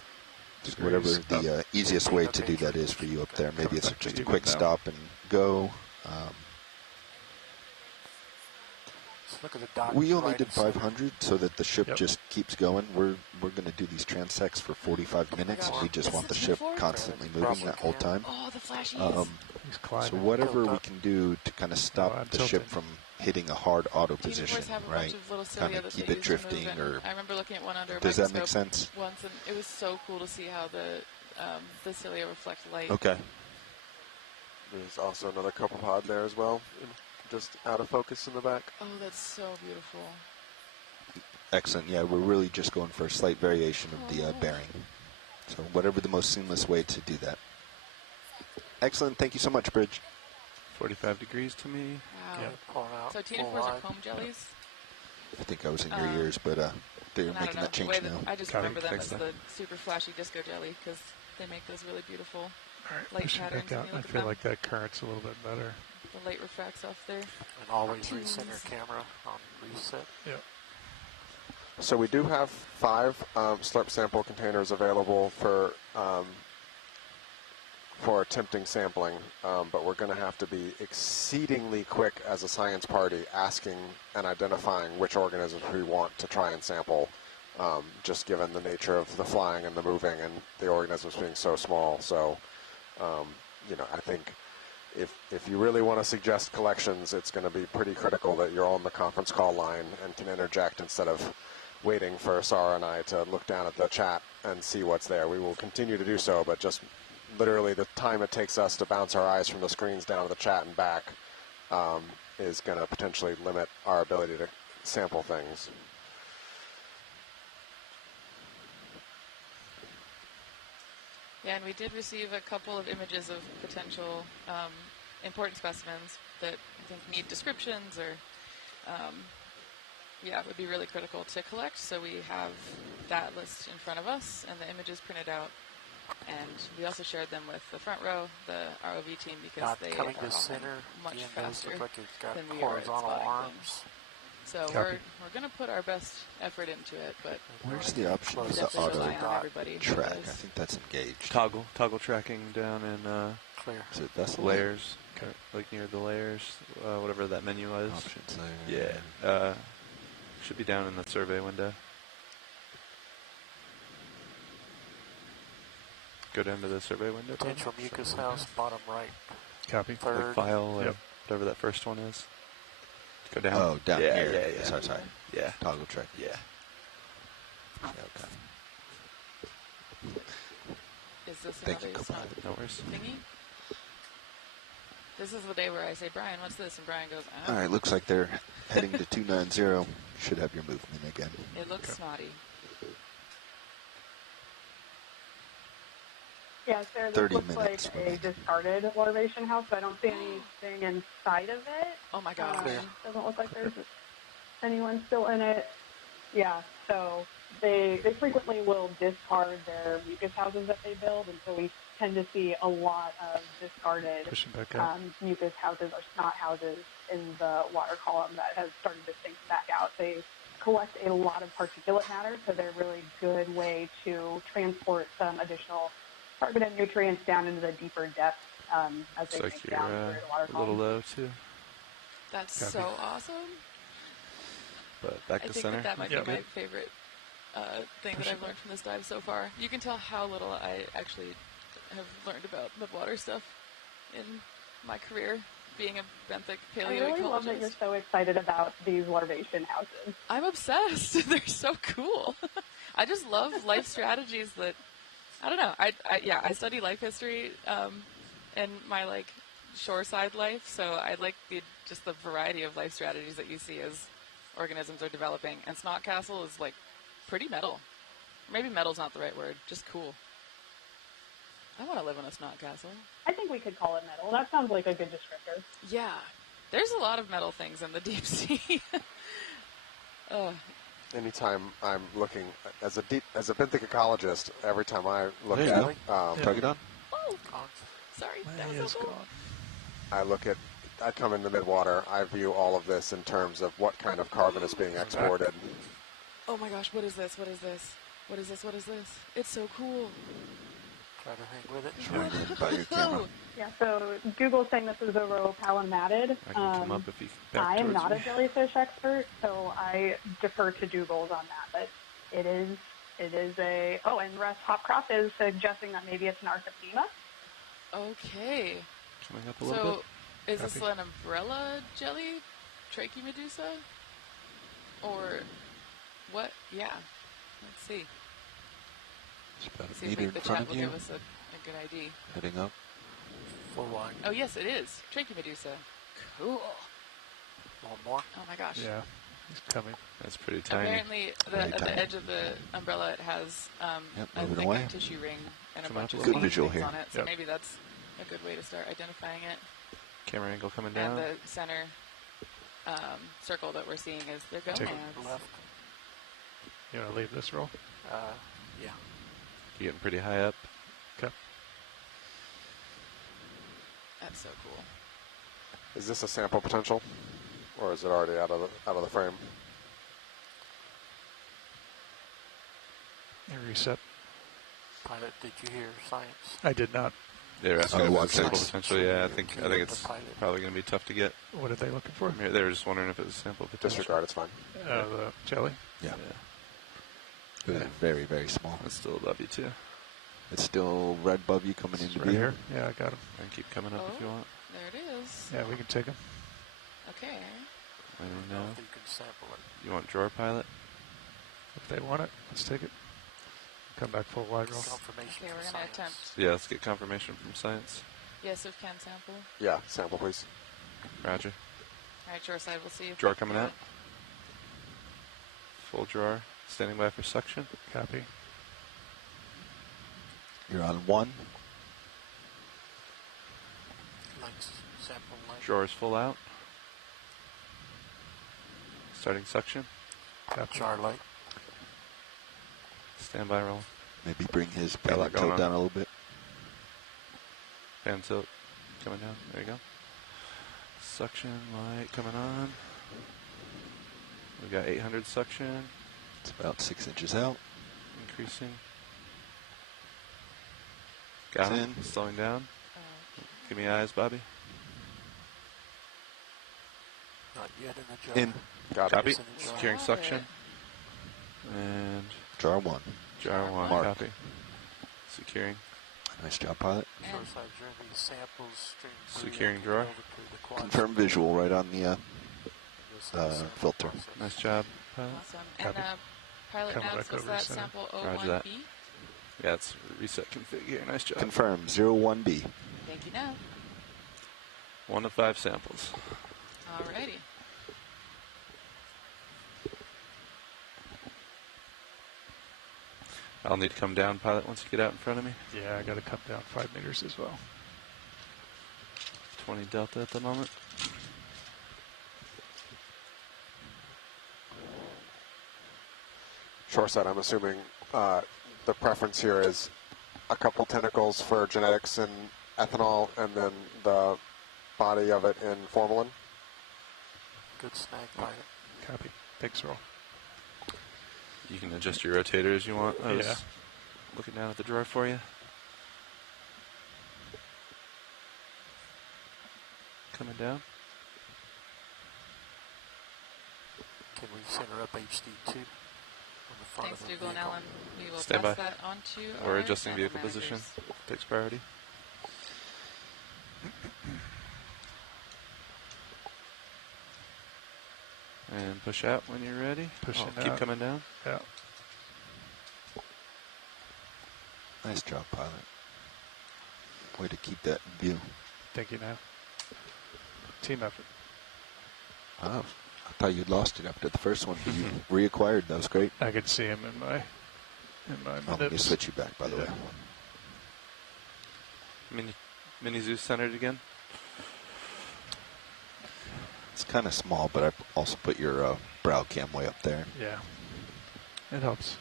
Just whatever the easiest way to do that is for you up there. Maybe it's just a quick stop and go. Look at the dot. We only right did in center. 500 so that the ship just keeps going. We're going to do these transects for 45 minutes. And we just want the ship constantly moving that whole time. Oh, the flashies. So whatever we can do to kind of stop the ship from hitting a hard auto position, Have a right? bunch of little Kind cilia of that keep they it use to move, drifting, and or I remember looking at one under a does that make microscope sense? once, and it was so cool to see how the cilia reflect light. Okay. There's also another copepod there as well, just out of focus in the back. Oh, that's so beautiful. Excellent. Yeah, we're really just going for a slight variation of the bearing. So whatever the most seamless way to do that. Excellent. Thank you so much, Bridge. 45 degrees to me. Wow. So TN4s are comb jellies? I think I was in your ears, but they're And I making don't that know, the change way that now. I just remember them as the super flashy disco jelly because they make those really beautiful light Pushing patterns. back out. when you I look at feel them. like that current's a little bit better. The light refracts off there. And always recenter camera on reset. Yep. So we do have 5 slurp sample containers available for attempting sampling, but we're going to have to be exceedingly quick as a science party asking and identifying which organisms we want to try and sample, just given the nature of the flying and the moving and the organisms being so small. So, I think if you really want to suggest collections, it's going to be pretty critical that you're on the conference call line and can interject instead of waiting for Sarah and I to look down at the chat and see what's there. We will continue to do so, but just literally the time it takes us to bounce our eyes from the screens down to the chat and back is going to potentially limit our ability to sample things. Yeah, and we did receive a couple of images of potential important specimens that I think need descriptions or, it would be really critical to collect. So we have that list in front of us and the images printed out. And we also shared them with the front row, the ROV team, because Not they coming are to center. much Ian faster does look like it's got than we are at horizontal spotting arms. things. So Copy. we're going to put our best effort into it, but Where's the option for the definitely auto rely on everybody for track? I those. think that's engaged. Toggle tracking down in Clear. Is it vessel? layers, like near the layers, whatever that menu was. Options layer. Yeah, should be down in the survey window. Go down to the survey window. Potential mucus house, bottom right. Copy. Third. Like file, whatever that first one is. Go down. Oh, down yeah, here. Yeah. Sorry. Yeah. Toggle track. Yeah. Okay. Is this Thank you, another Copilot. No worries. thingy? This is the day where I say, Brian, what's this? And Brian goes, All right, looks like they're heading to 290. Should have your movement again. It looks snotty. Yeah, Sarah, this looks like a discarded larvation house, so I don't see anything inside of it. Oh my God. Doesn't look like there's anyone still in it. Yeah, so they frequently will discard their mucus houses that they build, and so we tend to see a lot of discarded mucus houses or snot houses in the water column that have started to sink back out. They collect a lot of particulate matter, so they're a really good way to transport some additional carbon and nutrients down into the deeper depths as they sink down through the water column. A little low too. That's so awesome. But back to center. That might be my favorite thing that I've learned from this dive so far. You can tell how little I actually have learned about midwater stuff in my career, being a benthic paleoecologist. I really love that you're so excited about these larvation houses. I'm obsessed. They're so cool. I just love life strategies that, I don't know. I study life history in my shoreside life, so I like just the variety of life strategies that you see as organisms are developing. And Snot Castle is pretty metal. Maybe metal's not the right word, just cool. I want to live in a snot castle. I think we could call it metal. That sounds like a good descriptor. Yeah. There's a lot of metal things in the deep sea. Anytime I'm looking, as a benthic ecologist, every time I look at Tug it on. Oh, sorry. That was so cool. I come into Midwater, I view all of this in terms of what kind of carbon is being exported. Oh my gosh, what is this? What is this? What is this? What is this? It's so cool. Try to hang with it. By your camera. Yeah, so Google's saying this is a Papahānaumokuākea. I can come up if you I am not a jellyfish expert, so I defer to Google's on that. But it is a. Oh, and Russ Hopcroft is suggesting that maybe it's an Archipema. Okay. Coming up a little bit. So, is this an umbrella jelly, Trachymedusa, or what? Yeah. Let's see. It's about See a if meter in the front chat of will you. give us a good ID. Heading up. Full line. Oh yes, it is Trachymedusa. Cool. One more. Oh my gosh. Yeah, he's coming. That's pretty tiny. Apparently, at the edge of the umbrella, it has a moving thick away. tissue ring and a Come bunch up of a Good visual things here. on it. So maybe that's a good way to start identifying it. Camera angle coming And down. the center circle that we're seeing is their gonads. Left. You want to leave this roll? Yeah. You're getting pretty high up. Okay. That's so cool. Is this a sample potential, or is it already out of the frame? Reset. Pilot, did you hear science? I did not. They're asking for watch sample this. potential. Yeah, I think it's probably going to be tough to get. What are they looking for? They were just wondering if it was sample potential. Disregard, it's fine. The jelly? Yeah. They're very, very small. It's still above you too. It's still right above you coming into right view. here. Yeah, I got him. And keep coming up if you want. There it is. Yeah, we can take him. Okay. I don't know. You can sample it. You want drawer pilot? If they want it, let's take it. Come back full wide roll. Confirmation Okay, we're going to attempt. Yeah, let's get confirmation from science. Yes, if can sample. Yeah, sample please. Roger. All right, drawer side, we'll see if Drawer coming out. Full drawer. Standing by for suction. Copy. You're on 1. Lights, sample light. Drawer's full out. Starting suction. Copy. Jar light. Standby roll. Maybe bring his Got a lot pan going tilt on. down a little bit. Fan tilt coming down. There you go. Suction light coming on. We got 800 suction. It's about 6 inches out. Increasing. Got It's it. Slowing down. Give me eyes, Bobby. Not yet in the jar. In. Copy. It's in the jar. Securing suction. And Jar 1. jar 1. Mark. Copy. Securing. Nice job, pilot. Shoreside journey samples stream through Securing the- drawer. over to the quad. Confirm visual right on the filter. Nice job, pilot. Awesome. And Copy. pilot Coming notes, back was over that center. sample Roger that. 01B? Yeah, it's reset config here. Nice job. Confirm 01B. Thank you, now. 1 of 5 samples. Alrighty. I'll need to come down, pilot, once you get out in front of me. Yeah, I got to come down 5 meters as well. 20 delta at the moment. Shoreside, I'm assuming the preference here is a couple tentacles for genetics and ethanol, and then the body of it in formalin. Good snag, pilot. Copy. Thanks, roll. You can adjust your rotator as you want. I was Yeah. looking down at the drawer for you. Coming down. Can we center up HD2 on the front Thanks, of the Dougal and vehicle? Ellen. We will Stand pass by. that on to Or our adjusting channel vehicle position. managers. Takes priority. And push out when you're ready. Pushing Keep out. coming down. Yeah. Nice job, pilot. Way to keep that in view. Thank you, now. Team effort. Oh, I thought you'd lost it after the first one, but you reacquired. That was great. I could see him in my Let me nips. switch you back, by the way. Mini Zeus centered again. It's kind of small, but I also put your brow cam way up there. Yeah. It helps.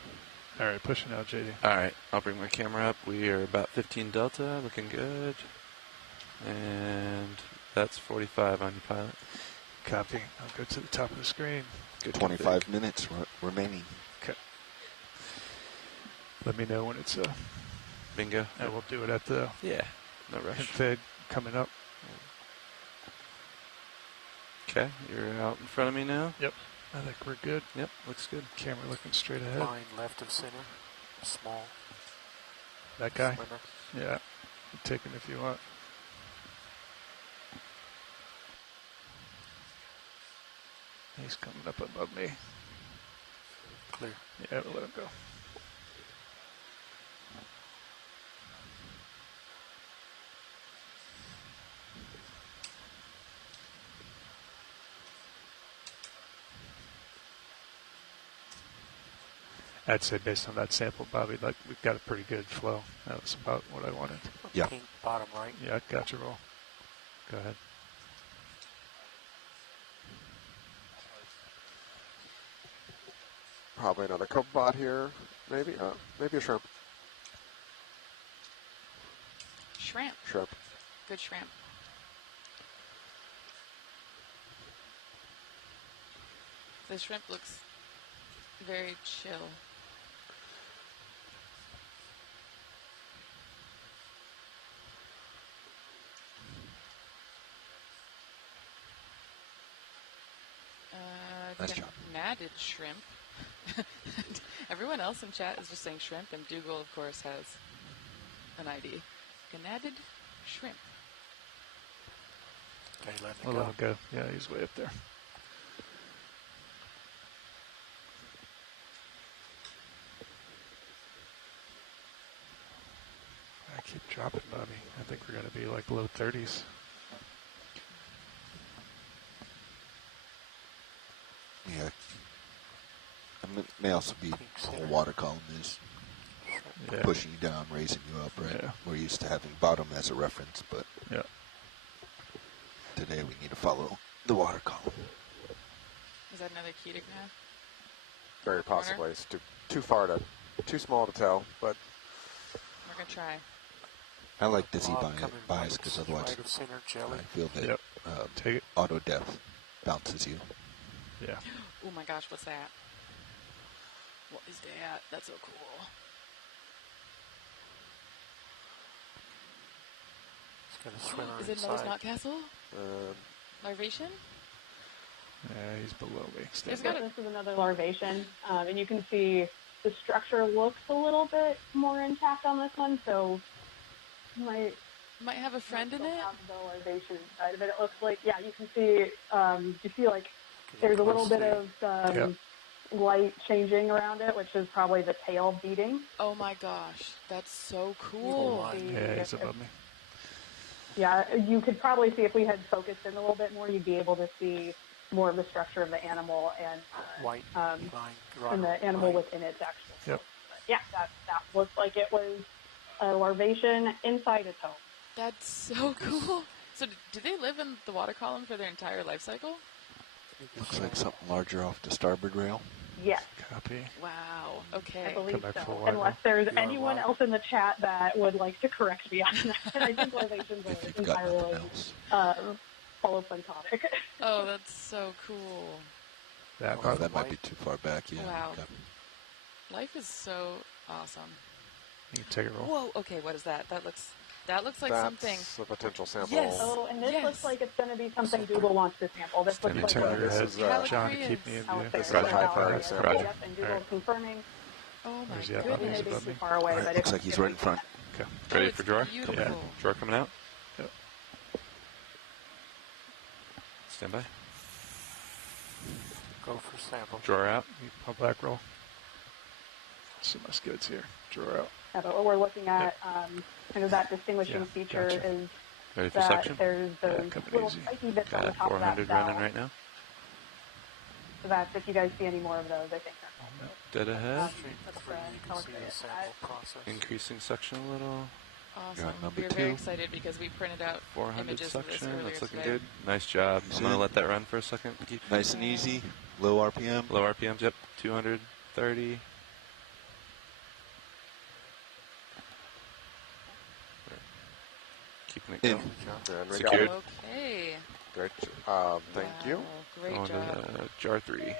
All right, pushing out, JD. All right, I'll bring my camera up. We are about 15 delta, looking good. And that's 45 on you, pilot. Copy. I'll go to the top of the screen. Good. 25 minutes remaining. Okay. Let me know when it's Bingo. and we'll do it at the Yeah, no rush. Fed coming up. Okay, you're out in front of me now. Yep. I think we're good. Yep, looks good. Camera looking straight ahead. Line left of center, small. That guy? Swimmer. Yeah. Take him if you want. He's coming up above me. Clear. Yeah, we'll let him go. I'd say based on that sample, Bobby, like we've got a pretty good flow. That was about what I wanted. Yeah. Pink bottom right. Yeah, got your roll. Go ahead. Probably another copepod here, maybe. Maybe a shrimp. Shrimp. Shrimp. Good shrimp. The shrimp looks very chill. Nice job. Gnatted shrimp. Everyone else in chat is just saying shrimp, and Dougal, of course, has an ID. Gnatted shrimp. Okay, let We'll me let him go. Yeah, he's way up there. I keep dropping, Bobby. I think we're going to be like low 30s. Yeah. It may also be the whole water column is pushing you down, raising you up, right? Yeah. We're used to having bottom as a reference, but today we need to follow the water column. Is that another Keating now? Very possibly. It's too small to tell, but We're going to try. I like the Z bias because otherwise right of center, jelly. I feel that Take it. auto depth bounces you. Yeah. Oh my gosh, what's that? What is that? That's so cool. It's got a swimmer Is it another inside. snot castle? Larvation? Yeah, he's below me. This is another larvation, and you can see the structure looks a little bit more intact on this one, so might have a friend in it. Have the larvation side of it. It looks like you can see. You see like there's a little bit of light changing around it, which is probably the tail beating. Oh my gosh, that's so cool. Yeah, he's above me. Yeah, you could probably see if we had focused in a little bit more, you'd be able to see more of the structure of the animal and white and the animal within its actual. Yep. yeah, that looked like it was a larvation inside its home. That's so cool. So do they live in the water column for their entire life cycle? Looks like something larger off the starboard rail. Yes. Copy. Wow. Okay. I believe Come back so. for a Unless there's anyone else in the chat that would like to correct me on that. I think larvations are entirely holoplankonic. Oh, that's so cool. That might be too far back, yeah. Wow. Okay. Life is so awesome. You can take a roll. Whoa, okay, what is that? That looks like That's something. a potential sample. Yes. Oh, and this looks like it's going to be something Google wants to sample. This looks like Turn your head, is, John, to keep me in view. This is a high priority sample. Yep, and Google's confirming. Oh my Where's he goodness. at? It may be above too me. far away, Right, but looks like he's right in front. Okay. Ready for drawer? Beautiful. Drawer coming out. Yep. Stand by. Go for sample. Drawer out. You pump back roll. See my skids here. Drawer out. Yeah, but what we're looking at, kind of that distinguishing feature gotcha. is Ready for that suction? there's those little easy. spiky bits on the Got top of that 400 cell. running right now. So that's if you guys see any more of those, I think. Dead ahead. That's color coded. Increasing suction a little. Awesome. number We were very 2. excited because we printed out 400 images of this suction. earlier That's looking today. good. Nice job. I'm going to let that run for a second. Keep Nice and easy. Low RPM. Low RPMs, yep. 230. Keeping it going. And we Secured. got it. Okay. Great. Thank you. Great Going job. to jar 3.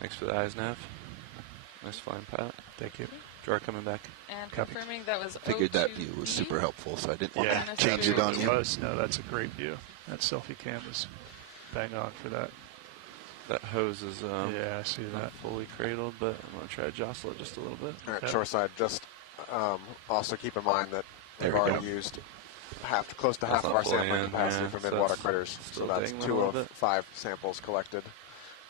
Thanks for the eyes, Nav. Nice flying pilot. Thank you. Drawer coming back. And Copy. confirming that was Figured that O2B. view was super helpful, so I didn't want Yeah. to change it on It you. was. No, that's a great view. That selfie cam is bang on for that. That hose is yeah, I see not that. fully cradled, but I'm going to try to jostle it just a little bit. All right, shoreside, just also keep in mind that There we've we already go. used close to half That's of not our fully sampling in, capacity yeah, for so midwater that's critters. So still that's dangling a 2 little of bit. 5 samples collected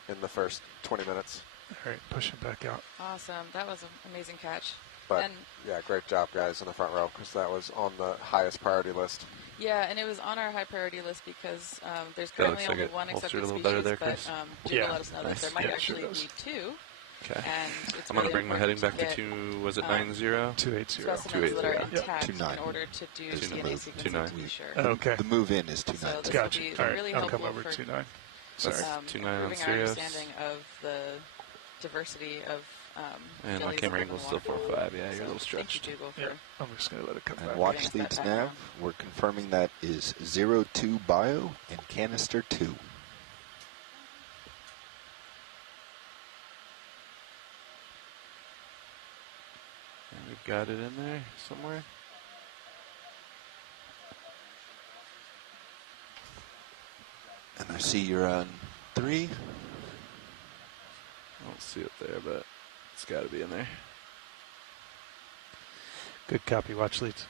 in the first 20 minutes. All right, push it back out. Awesome. That was an amazing catch. But And yeah, great job, guys, in the front row, because that was on the highest priority list. yeah, and it was on our high priority list because there's That currently looks like only it one holstered accepted a little species, better there, but Chris. Jim Yeah. will let us know Nice. that there might Yeah, it sure actually does. be 2. Okay. And it's I'm going to really bring my heading important back to get, 2, was it 90? 280. Specimens that are 280. intact 29. in order to do Is the DNA move. sequencing 29. to be sure. Okay. The move in is So 290. this Gotcha. will be All right, really I'll helpful come over for 29. Sorry. That's 29 on improving our Sirius. understanding of the diversity of And my jellies camera that live angle's in still the water 4.5. column. Yeah, you're a So little stretched. Thank you, Dougal, for Yeah, I'm just going to let it come And back. watch Giving us leads that nav. time. We're confirming that is 02 bio and canister 2. And we've got it in there somewhere. And I see you're on 3. I don't see it there, but it's got to be in there. Good copy. Watch leads.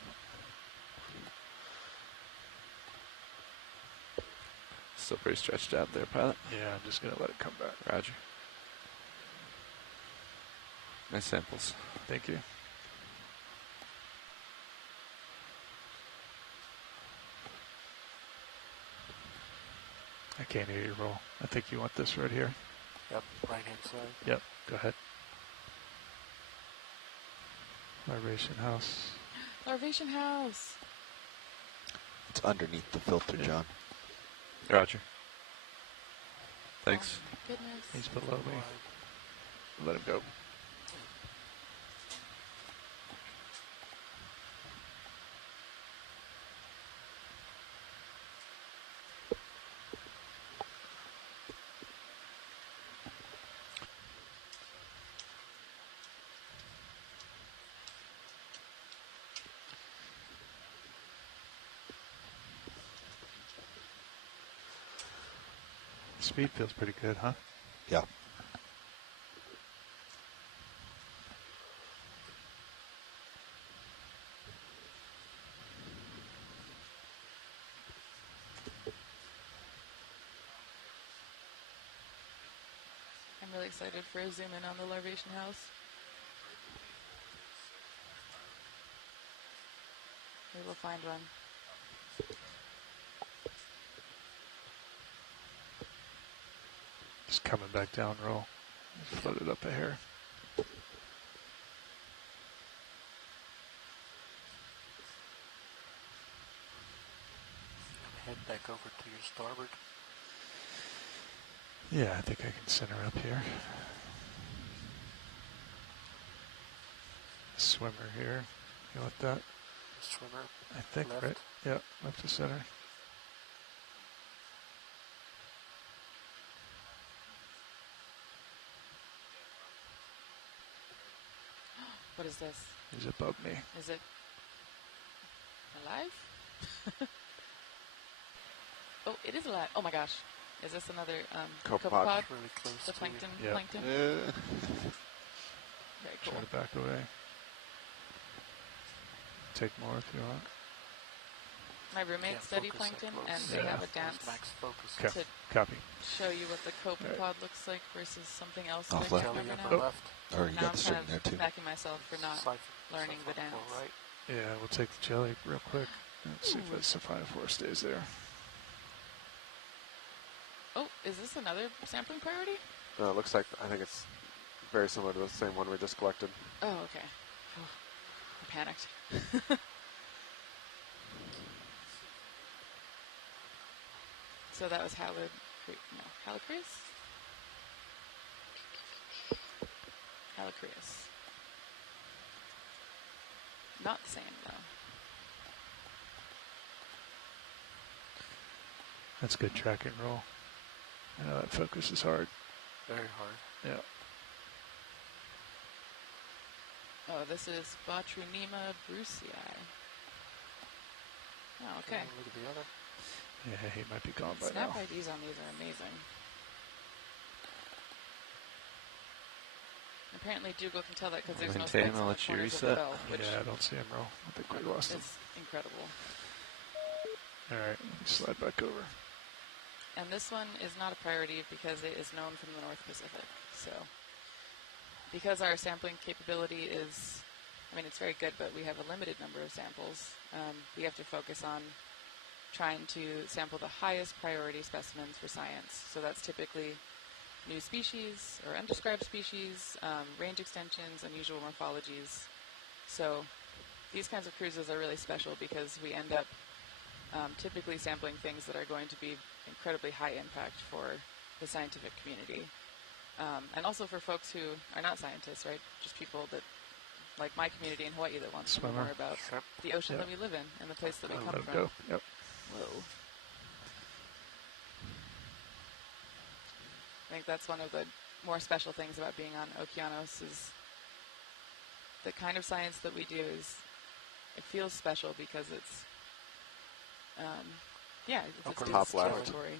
Still pretty stretched out there, pilot. Yeah, I'm just going to let it come back. Roger. Nice samples. Thank you. I can't hear you roll. I think you want this right here. Yep, right hand side. Yep, go ahead. Larvation house. Larvation house. It's underneath the filter, John. Roger. Thanks. Goodness. He's below me. Let him go. Speed feels pretty good, huh? Yeah. I'm really excited for a zoom in on the larvation house. We will find one. Just coming back down roll. Just floated up a hair. back over to your starboard. Yeah, I think I can center up here. Swimmer here. You want that? Swimmer. I think, left. right? Yeah, left to center. What is this? He's above me. Is it alive? Oh, it is alive. Oh my gosh. Is this another copepod? Really close the to plankton? Yeah. Plankton? Very cool. Try to back away. Take more if you want. My roommates study plankton, and they have a dance to Copy. show you what the copepod looks like versus something else Off that I can't left. remember now. Or you Now got I'm the kind string there of too. smacking myself for not learning the dance. Yeah, we'll take the jelly real quick. Let's see if that Sapphire stays there. Oh, is this another sampling priority? No, it looks like, I think it's very similar to the same one we just collected. Oh, okay. Oh, I panicked. So that was Halocreus? Halocreus. Not the same, though. That's good track and roll. I know that focus is hard. Very hard. Yeah. Oh, this is Botryonema brucei. Oh, okay. Look at the other. Yeah, he might be gone by Snap now. IDs on these are amazing. Apparently Dougal can tell that because there's no Maintain, spikes I'll on the let you corners of the reset. bell, which Yeah, I don't see him roll. I think we lost him. is incredible. All right, let me slide back over. And this one is not a priority because it is known from the North Pacific. So because our sampling capability is, I mean, it's very good, but we have a limited number of samples. We have to focus on trying to sample the highest priority specimens for science. So that's typically new species or undescribed species, range extensions, unusual morphologies. So these kinds of cruises are really special because we end up typically sampling things that are going to be incredibly high impact for the scientific community. And also for folks who are not scientists, right? Just people that, like my community in Hawaii, that wants to know more about the ocean that we live in and the place that we come Let him from. go. Yep. Whoa. I think that's one of the more special things about being on Okeanos is the kind of science that we do is, it feels special because it's, yeah, it's Top left. territory.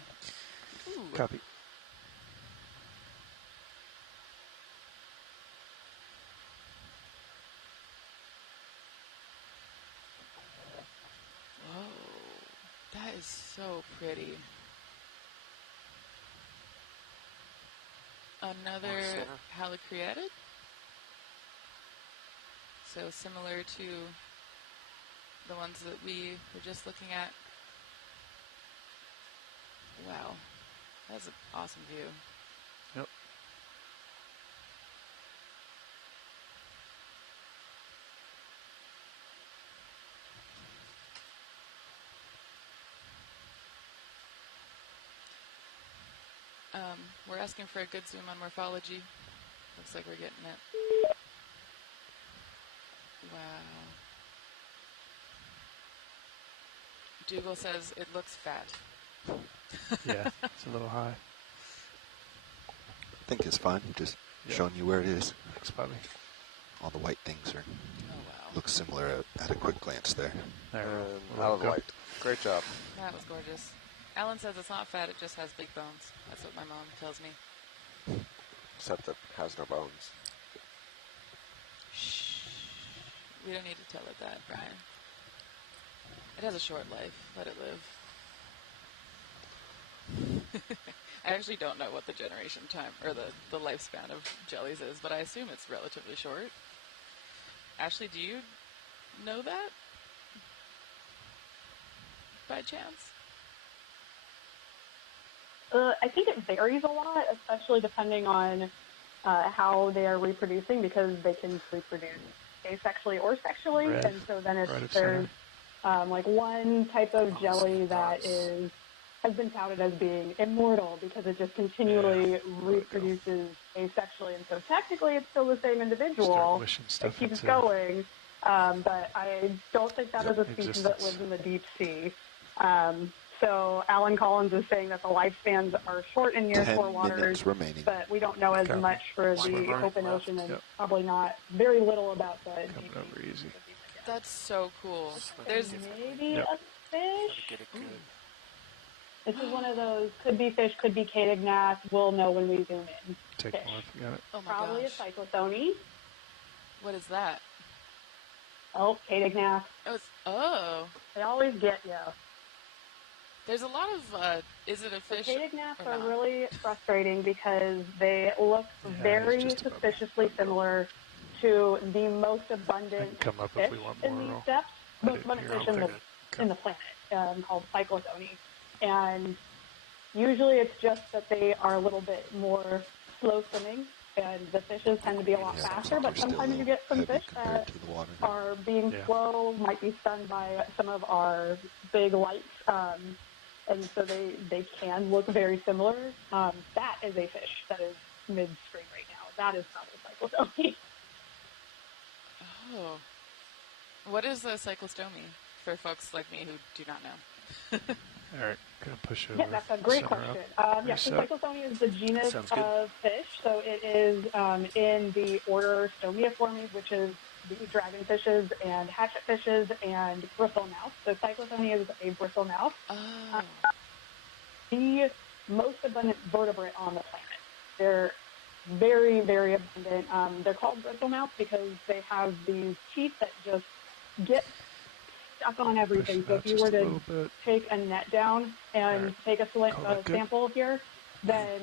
Ooh. Copy. Whoa, that is so pretty. Another halocreatid. So similar to the ones that we were just looking at. Wow, that's an awesome view. Yep. We're asking for a good zoom on morphology. Looks like we're getting it. Wow. Dougal says it looks fat. Yeah, it's a little high. I think it's fine. Just showing you where it is. Thanks, Bobby. All the white things are wow. look similar at a quick glance there. Out of light. Great job. That was gorgeous. Alan says it's not fat, it just has big bones. That's what my mom tells me. Except that it has no bones. Shh. We don't need to tell it that, Brian. It has a short life. Let it live. I actually don't know what the generation time or the lifespan of jellies is, but I assume it's relatively short. Ashley, do you know that? By chance? I think it varies a lot, especially depending on how they are reproducing, because they can reproduce asexually or sexually, Red. and so then if Right of there's Like one type of jelly that has been touted as being immortal because it just continually reproduces asexually, and so technically it's still the same individual. It keeps going, but I don't think that is a species that lives in the deep sea. So Alan Collins is saying that the lifespans are short in near shore waters, but we don't know as much for the open ocean, and probably not very little about the deep sea. That's so cool. There's maybe a fish. This is one of those, could be fish, could be cadignath. We'll know when we zoom in. Take fish. one, got it. Oh my Probably gosh. a cyclothony. What is that? Oh, cadignath. Oh. They always get you. There's a lot of, is it a fish? Cadignaths are really frustrating because they look very suspiciously similar to the most abundant fish in these depths, most abundant fish in the planet, called cyclothony. And usually it's just that they are a little bit more slow swimming, and the fishes tend to be a lot faster, but sometimes you get some fish that are being slow, might be stunned by some of our big lights, and so they can look very similar. That is a fish that is midstream right now. That is probably cyclothony. Oh. What is a cyclostomy for folks like me who do not know? All right, gonna push it Yeah, over. that's a great question. Yeah, so cyclothony is the genus of fish. So it is in the order Stomiiformes, which is the dragonfishes and hatchetfishes and bristlemouth. So cyclothony is a bristlemouth. Oh. The most abundant vertebrate on the planet. They're very, very abundant. They're called bristlemouth because they have these teeth that just get stuck on everything. So if you were to take a net down and take a sample here, then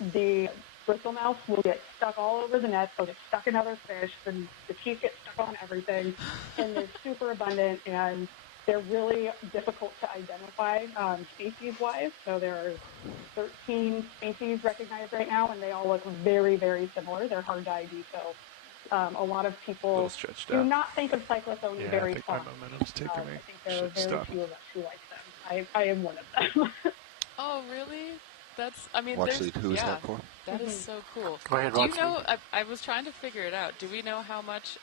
the bristlemouth will get stuck all over the net. They'll get stuck in other fish, and the teeth get stuck on everything. And they're super abundant, and they're really difficult to identify species-wise. So there are 13 species recognized right now, and they all look very, very similar. They're hard to ID, so a lot of people do not think of cyclothony very far. I think there are very few of us who like them. I am one of them. Oh, really? That's, I mean, who is that for? That is so cool. Go ahead, do you know, I was trying to figure it out. Do we know how much,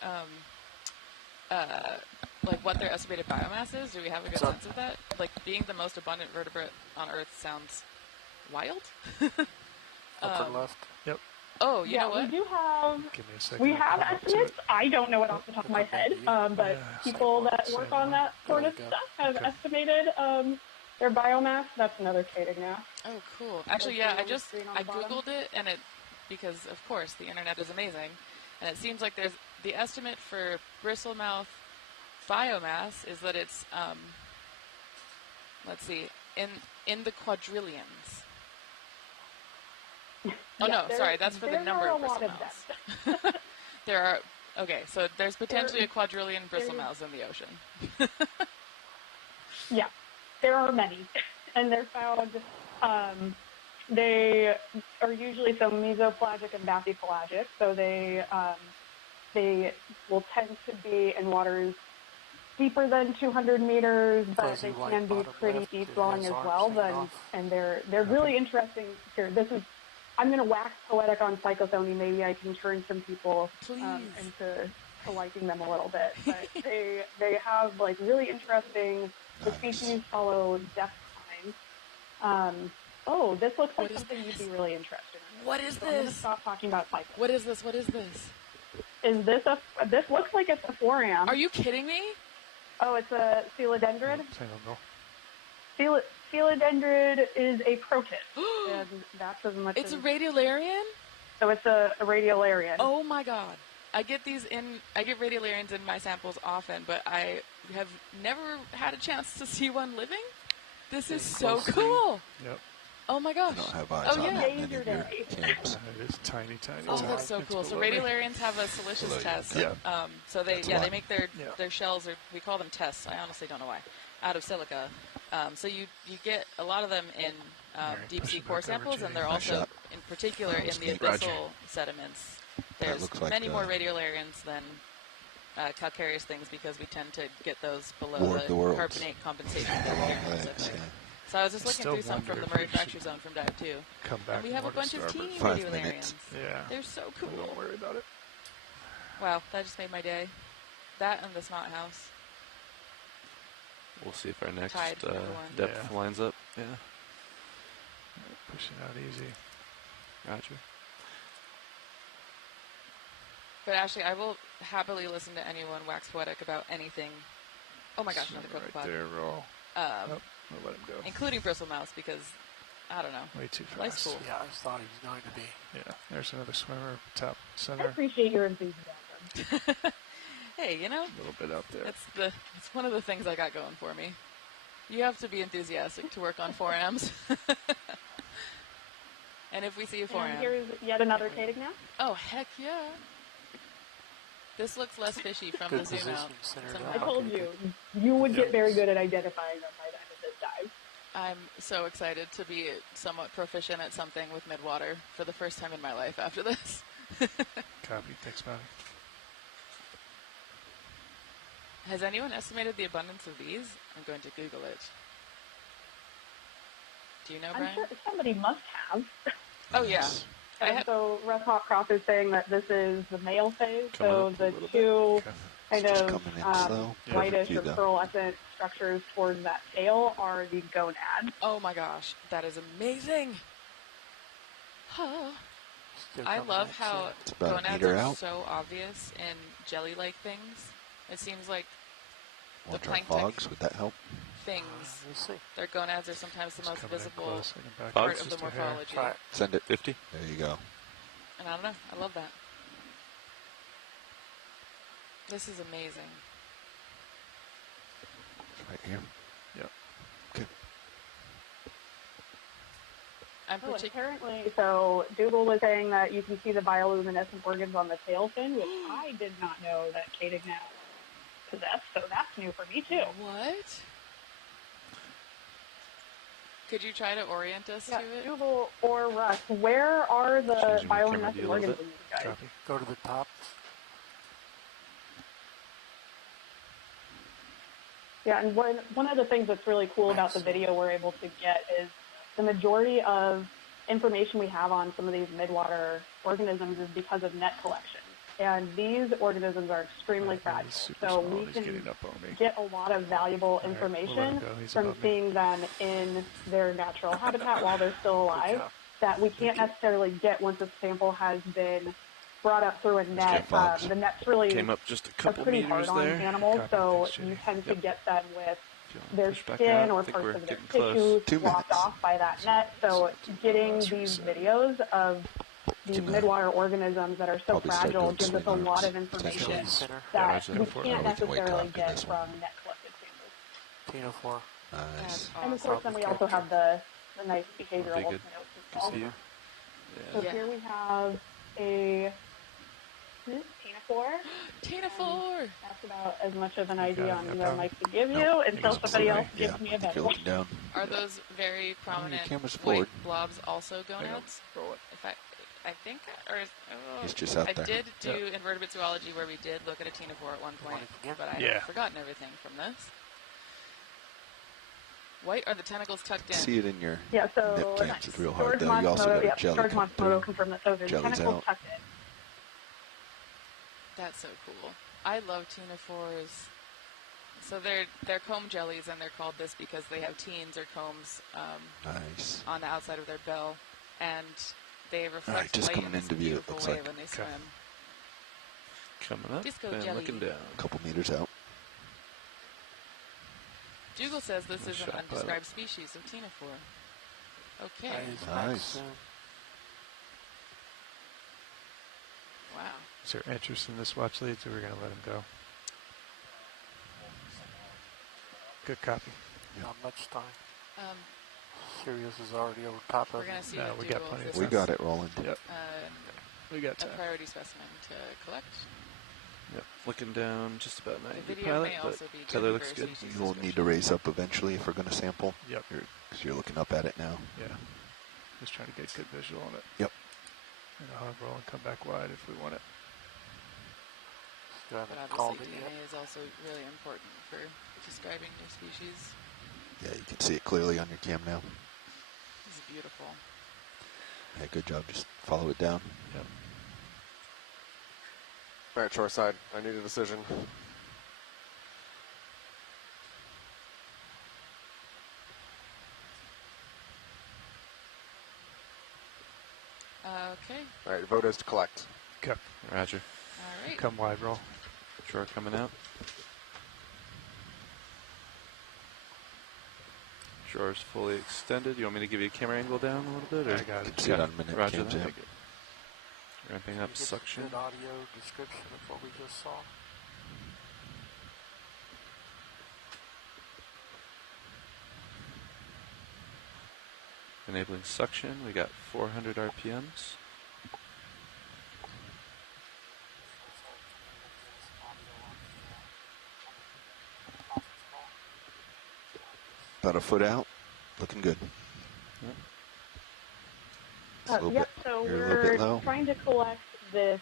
like what their estimated biomass is? Do we have a good sense of that? Like being the most abundant vertebrate on Earth sounds wild. Upper left. Yep. Oh, you know what? We do have. Give me a second. We have estimates. I don't know it off the top of my head, but people that work on that sort of stuff have estimated their biomass. That's another cadignath. Oh, cool. Actually, yeah, I Googled it, and because of course the internet is amazing, and it seems like there's the estimate for bristlemouth biomass is that it's, let's see, in the quadrillions. Oh, no, sorry, that's for the number of bristlemouths. There are, okay, so there's potentially a quadrillion bristlemouths in the ocean. Yeah, there are many, and they're found, they are usually so mesopelagic and bathypelagic, so they will tend to be in waters deeper than 200 meters, but they can be pretty deep flowing as well. And they're really interesting. Here, I'm going to wax poetic on cyclothony. Maybe I can turn some people into liking them a little bit. But they have like really interesting. The species follow depth time. Oh, this looks like something you'd be really interested in. What is this? I'm going to stop talking about cyclothony. What is this? What is this? Is this this looks like it's a foram. Are you kidding me? Oh, it's a coelodendrid. I don't know. Coelodendrid is a protist, and that's as much. It's a radiolarian? So it's a radiolarian. Oh my god. I get radiolarians in my samples often, but I have never had a chance to see one living. This is so cool. Yep. Oh my gosh. I don't have eyes on that many It is tiny. Oh, that's so cool. So radiolarians have a silicious test. Yeah. So they make their shells, or we call them tests. I honestly don't know why. Out of silica. So you get a lot of them in deep sea core samples, and they're also, in particular, in the abyssal sediments. There's many more radiolarians than calcareous things because we tend to get those below War of the Worlds. carbonate compensation here in the Pacific. So I was just looking through some from the Murray Fracture Zone from Dive 2. Come back And we have a bunch of teeny 5 radiolarians. minutes. Yeah. They're so cool. Don't worry about it. Wow, that just made my day. That and the snot house. We'll see if our next Tide, depth lines up. Yeah. Pushing out easy. Roger. But actually, I will happily listen to anyone wax poetic about anything. Oh my gosh, another copepod. Right there, roll. We'll let him go. Including bristle mouse because, I don't know. Way too fast. Life's cool. Yeah, I thought he was going to be. Yeah, there's another swimmer, top I center. appreciate your enthusiasm. Hey, you know, A little bit out there. it's one of the things I got going for me. You have to be enthusiastic to work on 4Ms. And if we see a 4M. And here's yet another Kadig now. Oh, heck yeah. This looks less fishy from Good the zoom out. positioning, I Somehow. told you, you would get very good at identifying them by the end of this dive. I'm so excited to be somewhat proficient at something with Midwater for the first time in my life after this. Copy. Thanks, Bobby. Has anyone estimated the abundance of these? I'm going to Google it. Do you know, I'm Brian? sure somebody must have. Oh, yeah. So Russ Hawcroft is saying that this is the male phase, Coming so up a the little two bit. kind Just of coming in slow. whitish Perfect or view, though. pearlescent structures towards that tail are the gonads. Oh my gosh, that is amazing. Huh. Still I coming love in, how It's about a gonads meter are out. so obvious in jelly-like things. It seems like Want the to try plankton fogs? Would that help? things, We'll see. their gonads are sometimes the most Coming in visible close, looking back. part Fogs? of the Just a hair. morphology. Try it. Send it. 50? There you go. And I don't know, I love that. This is amazing. Right here. Yep. Okay. I'm Oh, particularly. apparently, so Dougal was saying that you can see the bioluminescent organs on the tail fin, which I did not know that Kadig now possessed, so that's new for me too. What? Could you try to orient us Yeah, to it? Dougal or Russ, where are the Changing my camera bioluminescent view a little organs bit. in these guys? Copy. Go to the top. Yeah, and one of the things that's really cool about the video we're able to get is the majority of information we have on some of these midwater organisms is because of net collection. And these organisms are extremely fragile, super so small, we and he's can getting up on me. get a lot of valuable right, we'll let information him go. He's from above me. seeing them in their natural habitat while they're still alive job. that we can't necessarily get once a sample has been brought up through a net. Fox. The net's really Came up just a are couple pretty meters hard on there. animals, Copy. so Thanks, Jenny. you tend to Yep. get them with If you want to their push back skin out, or I think parts we're of their getting close. tissues 2 blocked minutes. off by that net. So getting Last these reset. videos of these Can, midwater organisms that are so probably start fragile doing gives us a swing lot arms, of information Center. that Roger we that for it. can't Or we can wait till necessarily after get this one. from net collected samples. Tino 4. Nice. That's And of awesome. course, then we also have the nice behavioral Be good. notes as Good well. to see you. So Yeah. here we have a Tina Tina 4! That's about as much of an You idea got on it, who yeah, I'd like to give you No, until it's somebody okay. else gives Yeah, me I a think better you're one. looking down. Are those very prominent camera's white forward. blobs also gonads? Roll it. If I think, or He's just out I there. did do invertebrate zoology where we did look at a Tina 4 at one point, but I Yeah. have forgotten everything from this. White are the tentacles tucked in? See it in your Yeah, so nip camps. It's real hard George though. You also Matsumoto, got a yeah, jelly George come Matsumoto through. confirmed that those are the Jelly's tentacles out. tucked in. That's so cool. I love Tina 4s. So they're comb jellies, and they're called this because they have teens or combs Nice. on the outside of their bell, and they reflect Alright, just light coming in this into view, it beautiful looks way like. when they swim. Coming up Disco and jelly. looking down. A couple meters out. Dougal says this is an Shot undescribed species of Tina 4. Okay. Nice. Wow. Is there interest in this watch lead, so we're going to let him go? Good copy. Not much time. Um, Sirius is already over top of we're going it. to see No, what we got Dougal plenty of this We is, got it rolling. Yep. We got a time. priority specimen to collect. Yep. Looking down just about 90 The video pilot, may but also be Tether looks good. biodiversity You will need to raise up eventually if we're going to sample. Yep. Because you're looking up at it now. Yeah. Just trying to get good visual on it. Yep. And a hog roll and come back wide if we want it. Got But it. obviously Called it DNA yet. is also really important for describing new species. Yeah, you can see it clearly on your cam now. This is beautiful. Yeah, good job. Just follow it down. Yep. All right, shoreside, I need a decision. Okay. All right, vote is to collect. Okay. Roger. All right. Come wide roll. Shore coming out. Shore's fully extended. You want me to give you a camera angle down a little bit? Or? I got it. See it on a minute. Roger Cams, that. yeah. Ramping Did up you get suction. Good audio description of what we just saw. Enabling suction. We got 400 RPMs. About a foot out. Looking good. Yep, so you're a little bit we're low. trying to collect this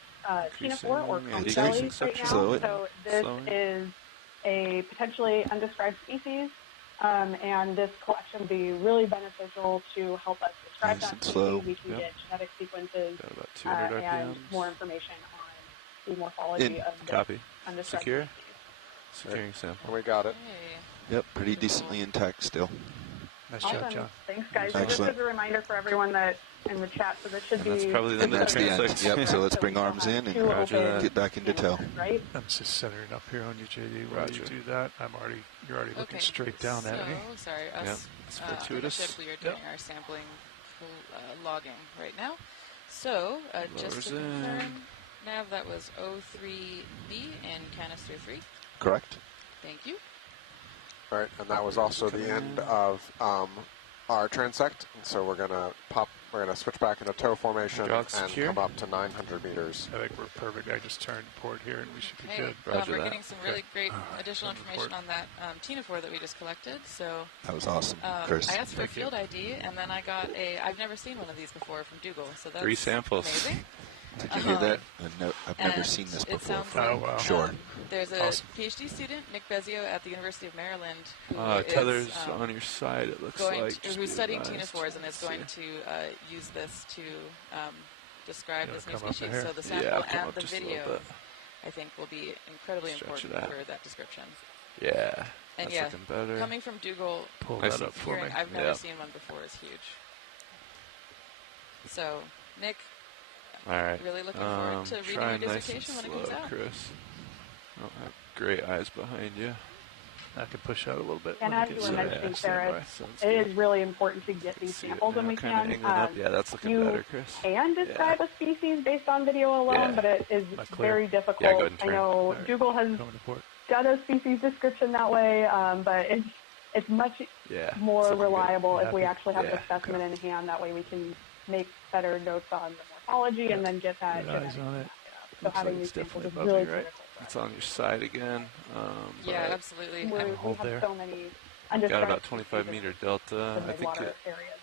Tina-4 or conch belly right now. Slow it. So this is a potentially undescribed species, and this collection would be really beneficial to help us describe Nice that and species. slow. We can get genetic sequences Got about 200 and RPMs. more information on the morphology of this Copy. undescribed Secure. species. Securing sample. We got it. Yep, pretty decently intact still. Nice Awesome. job, John. Thanks, guys. Excellent. Just as a reminder for everyone that in the chat, so this should And be... that's probably the And end of that's the end. transects. Yep, so let's bring arms in and get back into tow. Right? I'm just centering up here on you, JD. While you Roger. do that, you're already looking straight down at me. So, sorry, Yep. us It's on the fortuitous. ship, we are doing our sampling logging right now. So, just to Lowers in. confirm, Nav, that was O3B and canister 3. Correct. Thank you. All right, and that was also the end of our transect. And so we're gonna switch back into tow formation Jog and secure. come up to 900 meters. I think we're perfect. I just turned port here and we should be Hey, good. we're getting some really great additional information on that Tina-4 that we just collected. So That was awesome, Chris. I asked for a Thank you. field ID, and then I got I've never seen one of these before from Dougal. So that's 3 samples. amazing. Did you hear that? I've never And seen this it before. sounds Oh, wow. Sure. There's a Awesome. PhD student, Nick Bezio, at the University of Maryland, who Tether's is on your side, it looks going like. who's studying Tina-4s and is going to use this to describe You this new wanna come up species. here? So the Yeah, sample I'll come and up the just a little video, bit. I think, will be incredibly Stretch important it out. for that description. Yeah. And That's yeah, looking better. coming from Dougal, Pull Nice that up for me. hearing, I've never Yeah. seen one before, is huge. So, Nick, All right. really looking forward to reading try your nice and dissertation when it slow, comes out. Chris. I don't have great eyes behind you. I can push out a little bit. And Let as me you get were some- mentioning, stand Sarah, by. Sounds it good. is really important to get these See it samples when now, we kinda can. angling up. Yeah, that's looking you better, Chris. can describe a species based on video alone, Yeah. but it is Am I clear? very difficult. Yeah, go ahead and I turn. know All right. Dougal has Coming to port. done a species description that way, but it's much Yeah. more it's looking good. reliable if we Happy? actually have the Yeah. specimen in hand. That way we can make better notes on the morphology and then get that Good eyes genetic on it. So Looks having like these it's samples definitely is above really me, right? critical. It's on your side again. Yeah, but absolutely. We Hold have there. so many got undescribed about 25 species meter delta. in the I think Midwater it, areas.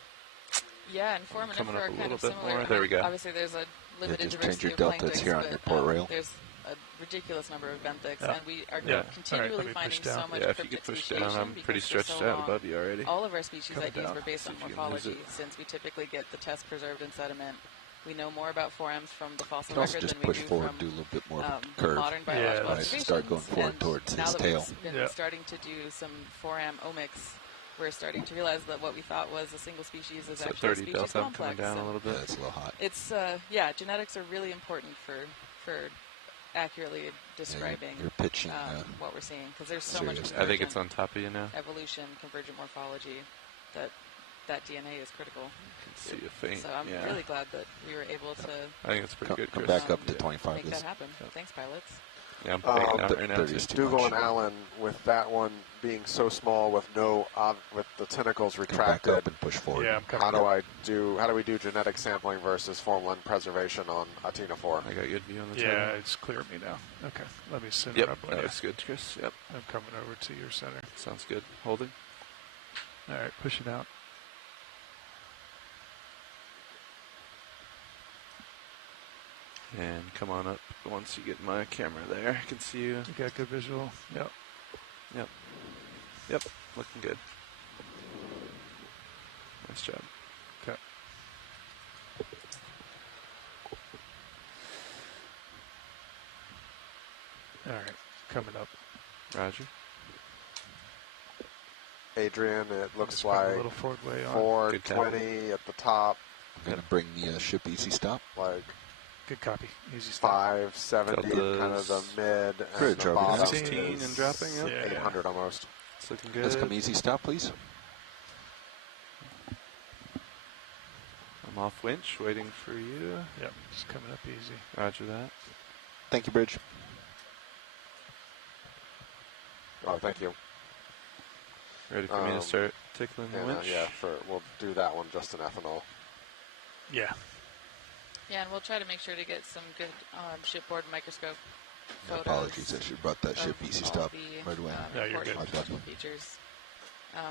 Yeah, and foraminifera Coming up are a kind little of bit similar. more. There we go. Obviously, there's a limited just change diversity your of delta. It's planktons, here on but, your port rail. there's a ridiculous number of benthics, Yeah. and we are Yeah. All right, continually let me push finding down. so much yeah, if you cryptic could push speciation down, I'm because pretty for stretched so out long, above you already. all of our species Coming IDs down. were based See on if you can morphology, lose it. since we typically get the test preserved in sediment. We know more about forams from the You fossil can also record just than we push do forward, from do a little bit more of a curve. modern Yeah, biological right. observations. Start going forward and towards now his that tail. we've been Yeah. starting to do some foram omics, we're starting to realize that what we thought was a single species is So actually a 30 species delta, I'm complex. coming down a and little Yeah, bit. it's a little hot. it's genetics are really important for accurately describing you're pitching, what we're seeing, because there's so much serious. I think it's convergent on top of you now. evolution, convergent morphology, that DNA is critical. I can see a faint. So I'm yeah. really glad that we were able to I think it's pretty good, Come Chris. back up to Yeah. 25. make This that happen. Thanks, pilots. Yeah, I'm paying out right now. 30 Too. is too Dougal much. and Allen, with that one being so small, with with the tentacles Come back retracted, up and push forward. Yeah, I'm coming how up. do we do genetic sampling versus formalin preservation on a Tina-4? I got good view on the Yeah, tether. it's clear me now. Okay, let me center Yep, up on you. that's good, Chris. Yep, I'm coming over to your center. sounds good. Holding. All right, push it out. And come on up once you get my camera there. I can see you. You got good visual? Yep. Yep. Yep. Looking good. Nice job. Okay. All right. Coming up. Roger. Adrian, it looks Just bring a like little forward way on. 420 at the top. I'm going to bring the ship easy stop. Like good copy. Easy stop. 570, kind of the mid and Bridge the over bottom 16 is and dropping, yep. 800 almost. It's looking good. Let's come easy stop, please. I'm off winch, waiting for you. Yep, just coming up easy. Roger that. Thank you, Bridge. Oh, thank you. Ready for me to start tickling the winch? Yeah, we'll do that one just in ethanol. Yeah. Yeah, and we'll try to make sure to get some good shipboard microscope No photos. apologies, I should have brought that ship easy stop right away. No, you're good. My bad. Features.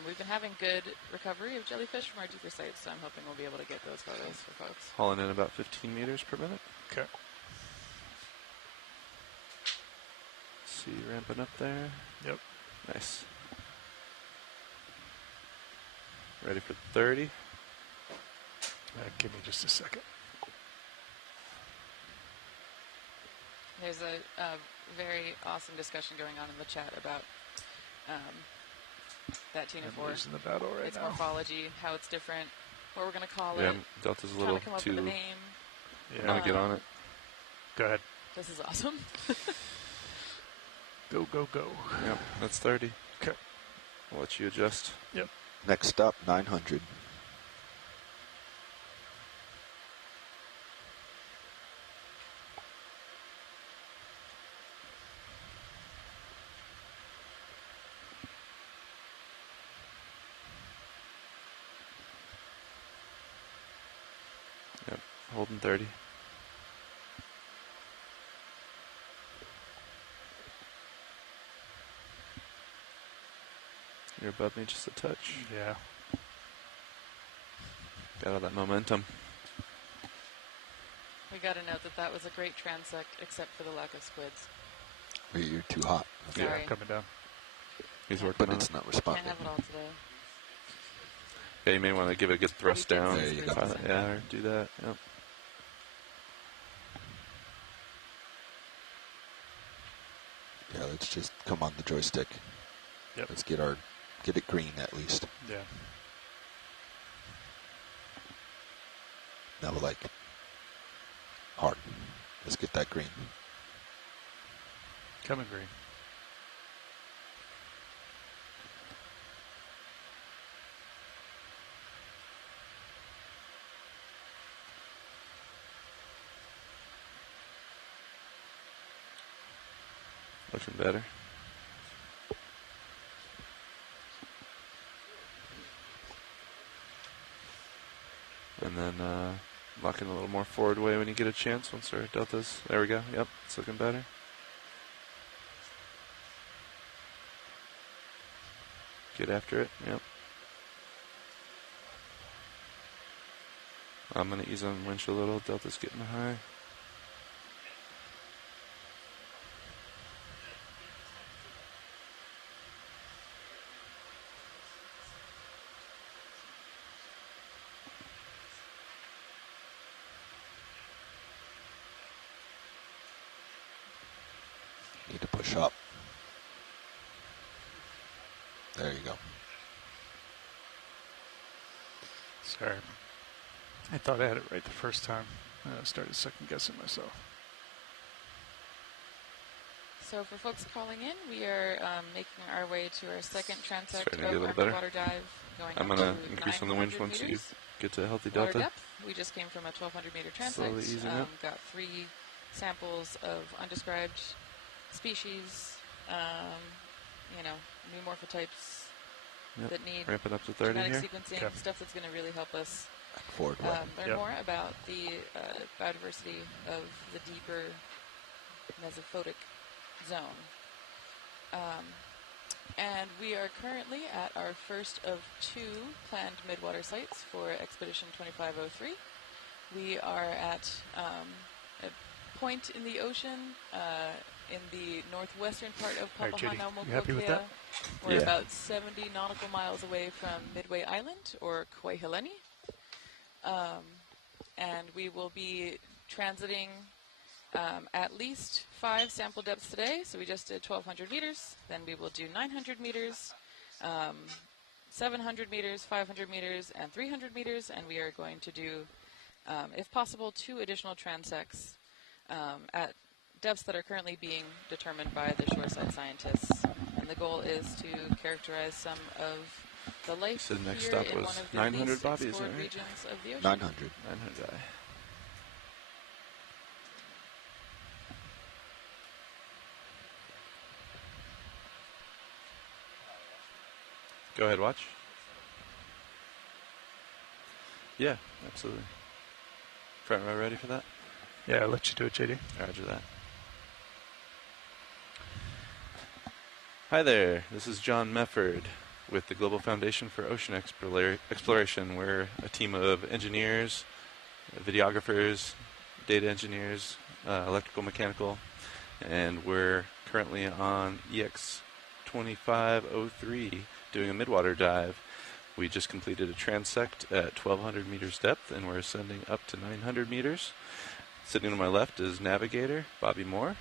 We've been having good recovery of jellyfish from our deeper sites, so I'm hoping we'll be able to get those photos for folks. Hauling in about 15 meters per minute. Okay. See you ramping up there. Yep. Nice. Ready for 30. Give me just a second. There's a very awesome discussion going on in the chat about that Tuna 4. Losing the battle right its now. morphology, how it's different, what we're going to call Yeah, it. Delta's a trying little to come up too. with a name. Yeah. Want to get on it? Go ahead. This is awesome. Go, go, go. Yep, that's 30. Okay. I'll let you adjust. Yep. Next stop, 900. Yep, holding 30. You're above me just a touch. Yeah. Got all that momentum. We got to note that that was a great transect, except for the lack of squids. You're too hot. Sorry. Yeah, coming down. He's working But on it's it. not responding. Can't have it all today. Yeah, you may want to give it a good thrust down. There you go. Yeah, or do that. Yep. Yeah, let's just come on the joystick. Yep. Let's get it green at least. Yeah. Now like hard. Let's get that green. Coming green. Looking better. And then lock in a little more forward way when you get a chance once our deltas. There we go. Yep, it's looking better. Get after it. Yep. I'm going to ease on winch a little. Delta's getting high. Need to push up. There you go. Sorry. I thought I had it right the first time. I started second guessing myself. So for folks calling in, we are making our way to our second transect Starting to of get a our little better. Midwater dive. I'm going going up to to increase on the winch 900 once you meters. get to a healthy Water delta. depth. We just came from a 1,200 meter Slowly transect. easing up. Got 3 samples of undescribed species, new morphotypes Yep. that need Ramp it up to 30 genetic here. sequencing, Okay. stuff that's going to really help us Forward learn Yep. more about the biodiversity of the deeper mesophotic zone. And we are currently at our first of 2 planned midwater sites for Expedition 2503. We are at a point in the ocean in the northwestern part of All right, Judy, you happy with Papahānaumokuākea. that? We're Yeah. about 70 nautical miles away from Midway Island, or Kwehileni. And we will be transiting at least 5 sample depths today. So we just did 1,200 meters. Then we will do 900 meters, 700 meters, 500 meters, and 300 meters. And we are going to do, if possible, 2 additional transects at depths that are currently being determined by the shoreside scientists. And the goal is to characterize some of the life So the next here stop in was one of the 900, least Bobby, is that explored right? regions of the ocean. 900. 900. Go ahead, watch. Yeah, absolutely. Front row ready for that? Yeah, I'll let you do it, JD. Roger that. Hi there, this is John Mefford with the Global Foundation for Ocean Exploration. We're a team of engineers, videographers, data engineers, electrical, mechanical, and we're currently on EX2503 doing a midwater dive. We just completed a transect at 1,200 meters depth, and we're ascending up to 900 meters. Sitting to my left is navigator Bobby Moore.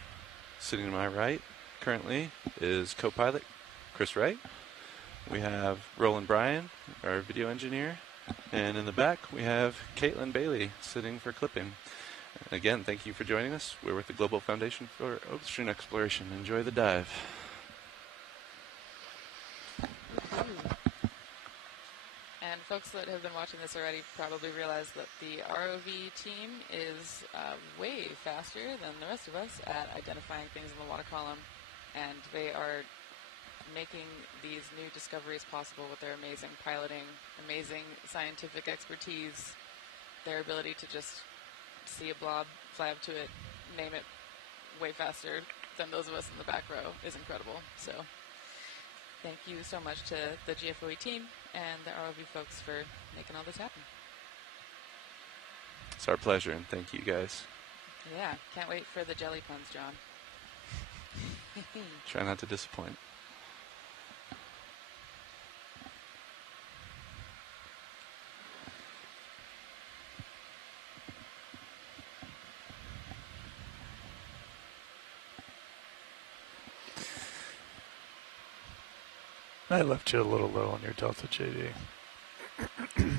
Sitting to my right currently is co-pilot Chris Wright. We have Roland Bryan, our video engineer, and in the back we have Caitlin Bailey sitting for clipping. Again, thank you for joining us. We're with the Global Foundation for Ocean Exploration. Enjoy the dive. And folks that have been watching this already probably realize that the ROV team is way faster than the rest of us at identifying things in the water column, and they are making these new discoveries possible with their amazing piloting, amazing scientific expertise, their ability to just see a blob, fly up to it, name it way faster than those of us in the back row is incredible. So thank you so much to the GFOE team and the ROV folks for making all this happen. It's our pleasure, and thank you guys. Yeah, can't wait for the jelly puns, John. Try not to disappoint. I left you a little low on your delta, JD.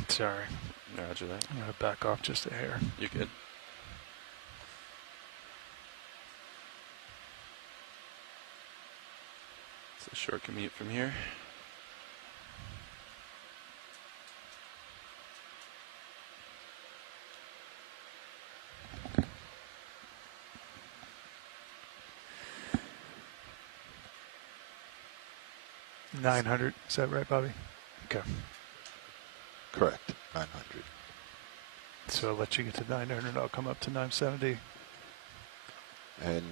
Sorry. Roger that. I'm going to back off just a hair. You're good. It's a short commute from here. $900. Is that right, Bobby? Okay. Correct. 900. So I'll let you get to 900. I'll come up to 970. And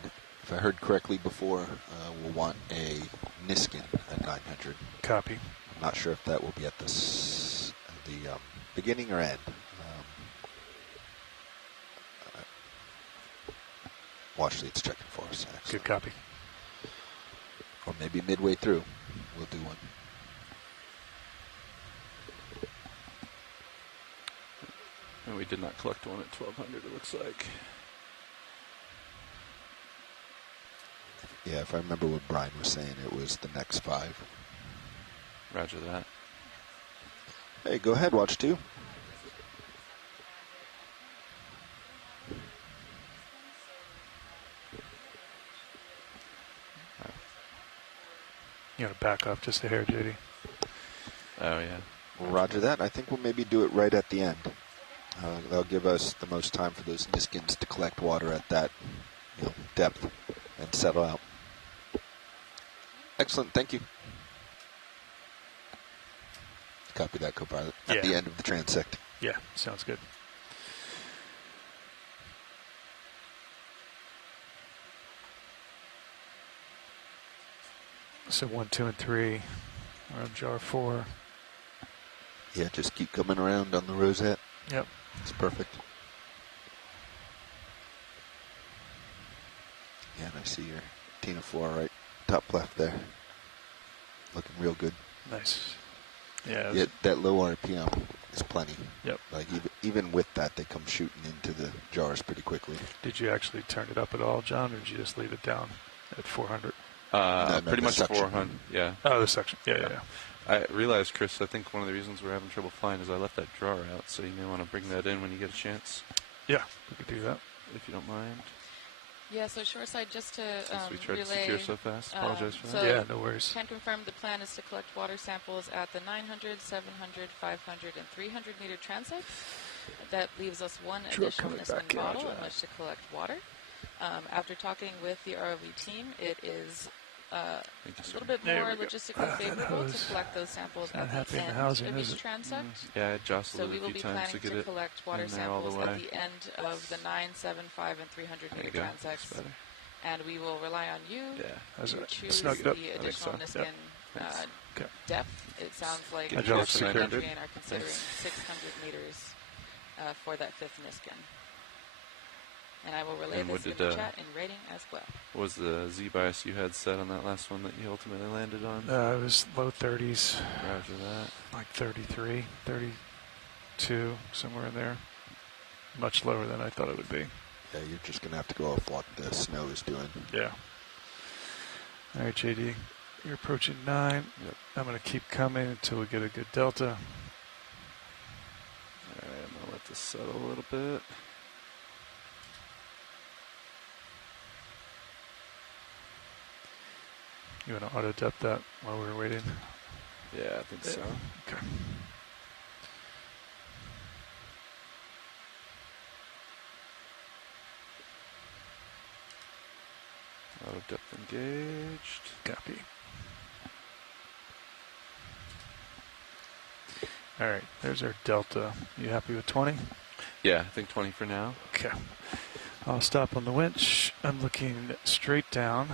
if I heard correctly before, we'll want a Niskin at 900. Copy. I'm not sure if that will be at the beginning or end. Watch Lead's checking for us. Excellent. Good copy. Or maybe midway through, we'll do one. And we did not collect one at 1,200, it looks like. Yeah, if I remember what Brian was saying, it was the next 5. Roger that. Hey, go ahead, watch 2. You got to back off just a hair, JD. Oh, yeah. Well, roger that. I think we'll maybe do it right at the end. That'll give us the most time for those Niskins to collect water at that depth and settle out. Excellent. Thank you. Copy that, co-pilot. At the end of the transect. Yeah, sounds good. So 1, 2, and 3 are on jar 4. Yeah, just keep coming around on the rosette. Yep. It's perfect. I see your Tina 4 right top left there. Looking real good. Nice. Yeah. Yeah, that low RPM is plenty. Yep. Like even with that, they come shooting into the jars pretty quickly. Did you actually turn it up at all, John, or did you just leave it down at 400? No, pretty much suction. 400. Yeah. Oh, the suction. Yeah. I realized, Chris, I think one of the reasons we're having trouble flying is I left that drawer out, so you may want to bring that in when you get a chance. Yeah, we could do that. If you don't mind. Yeah, so shoreside, just to Since we tried relay, to secure so fast, apologize for that. So yeah, no worries. Can confirm the plan is to collect water samples at the 900, 700, 500, and 300 meter transects. That leaves us one additional Niskin bottle in which to collect water. After talking with the ROV team, it is a little bit more logistically favorable to collect those samples at the end of each transect. Yeah, I jostled So it we a will few be times planning to get to it collect water in there all the samples way. at the end of the 9, 7, 5, and 300 meter transects. And we will rely on you to choose the additional Niskin depth. It sounds like the country and are considering 600 meters for that fifth Niskin. And I will relay this in the chat in rating as well. What was the Z-bias you had set on that last one that you ultimately landed on? It was low 30s. Roger that. Like 33, 32, somewhere in there. Much lower than I thought it would be. Yeah, you're just going to have to go off what the snow is doing. Yeah. All right, JD, you're approaching 9. Yep. I'm going to keep coming until we get a good delta. All right, I'm going to let this settle a little bit. You want to auto-depth that while we're waiting? Yeah, I think so. Okay. Auto-depth engaged. Copy. All right, there's our delta. You happy with 20? Yeah, I think 20 for now. Okay. I'll stop on the winch. I'm looking straight down.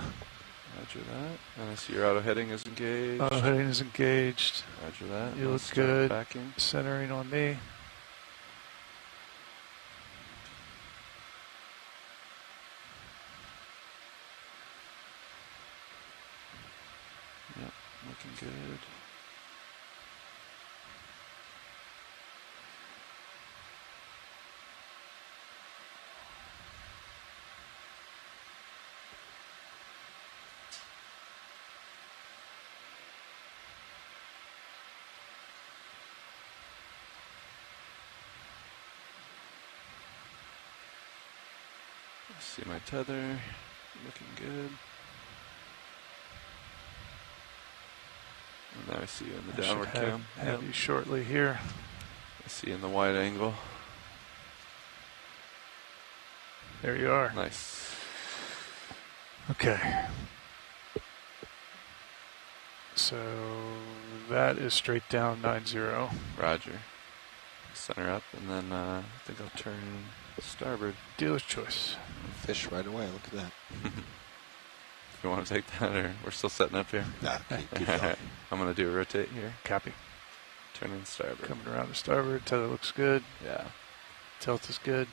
Roger that. And I see your auto heading is engaged. Auto heading is engaged. Roger that. You look good. Backing. Centering on me. Yep, looking good. See my tether, looking good. And now I see you in the downward cam. Have you shortly here. I see you in the wide angle. There you are. Nice. Okay. So that is straight down 90. Roger. Center up, and then I think I'll turn starboard. Dealer's choice. Fish right away. Look at that. If you want to take that, or we're still setting up here? Nah, keep going. I'm going to do a rotate here. Copy. Turn in starboard. Coming around to starboard. Tether looks good. Yeah. Tilt is good.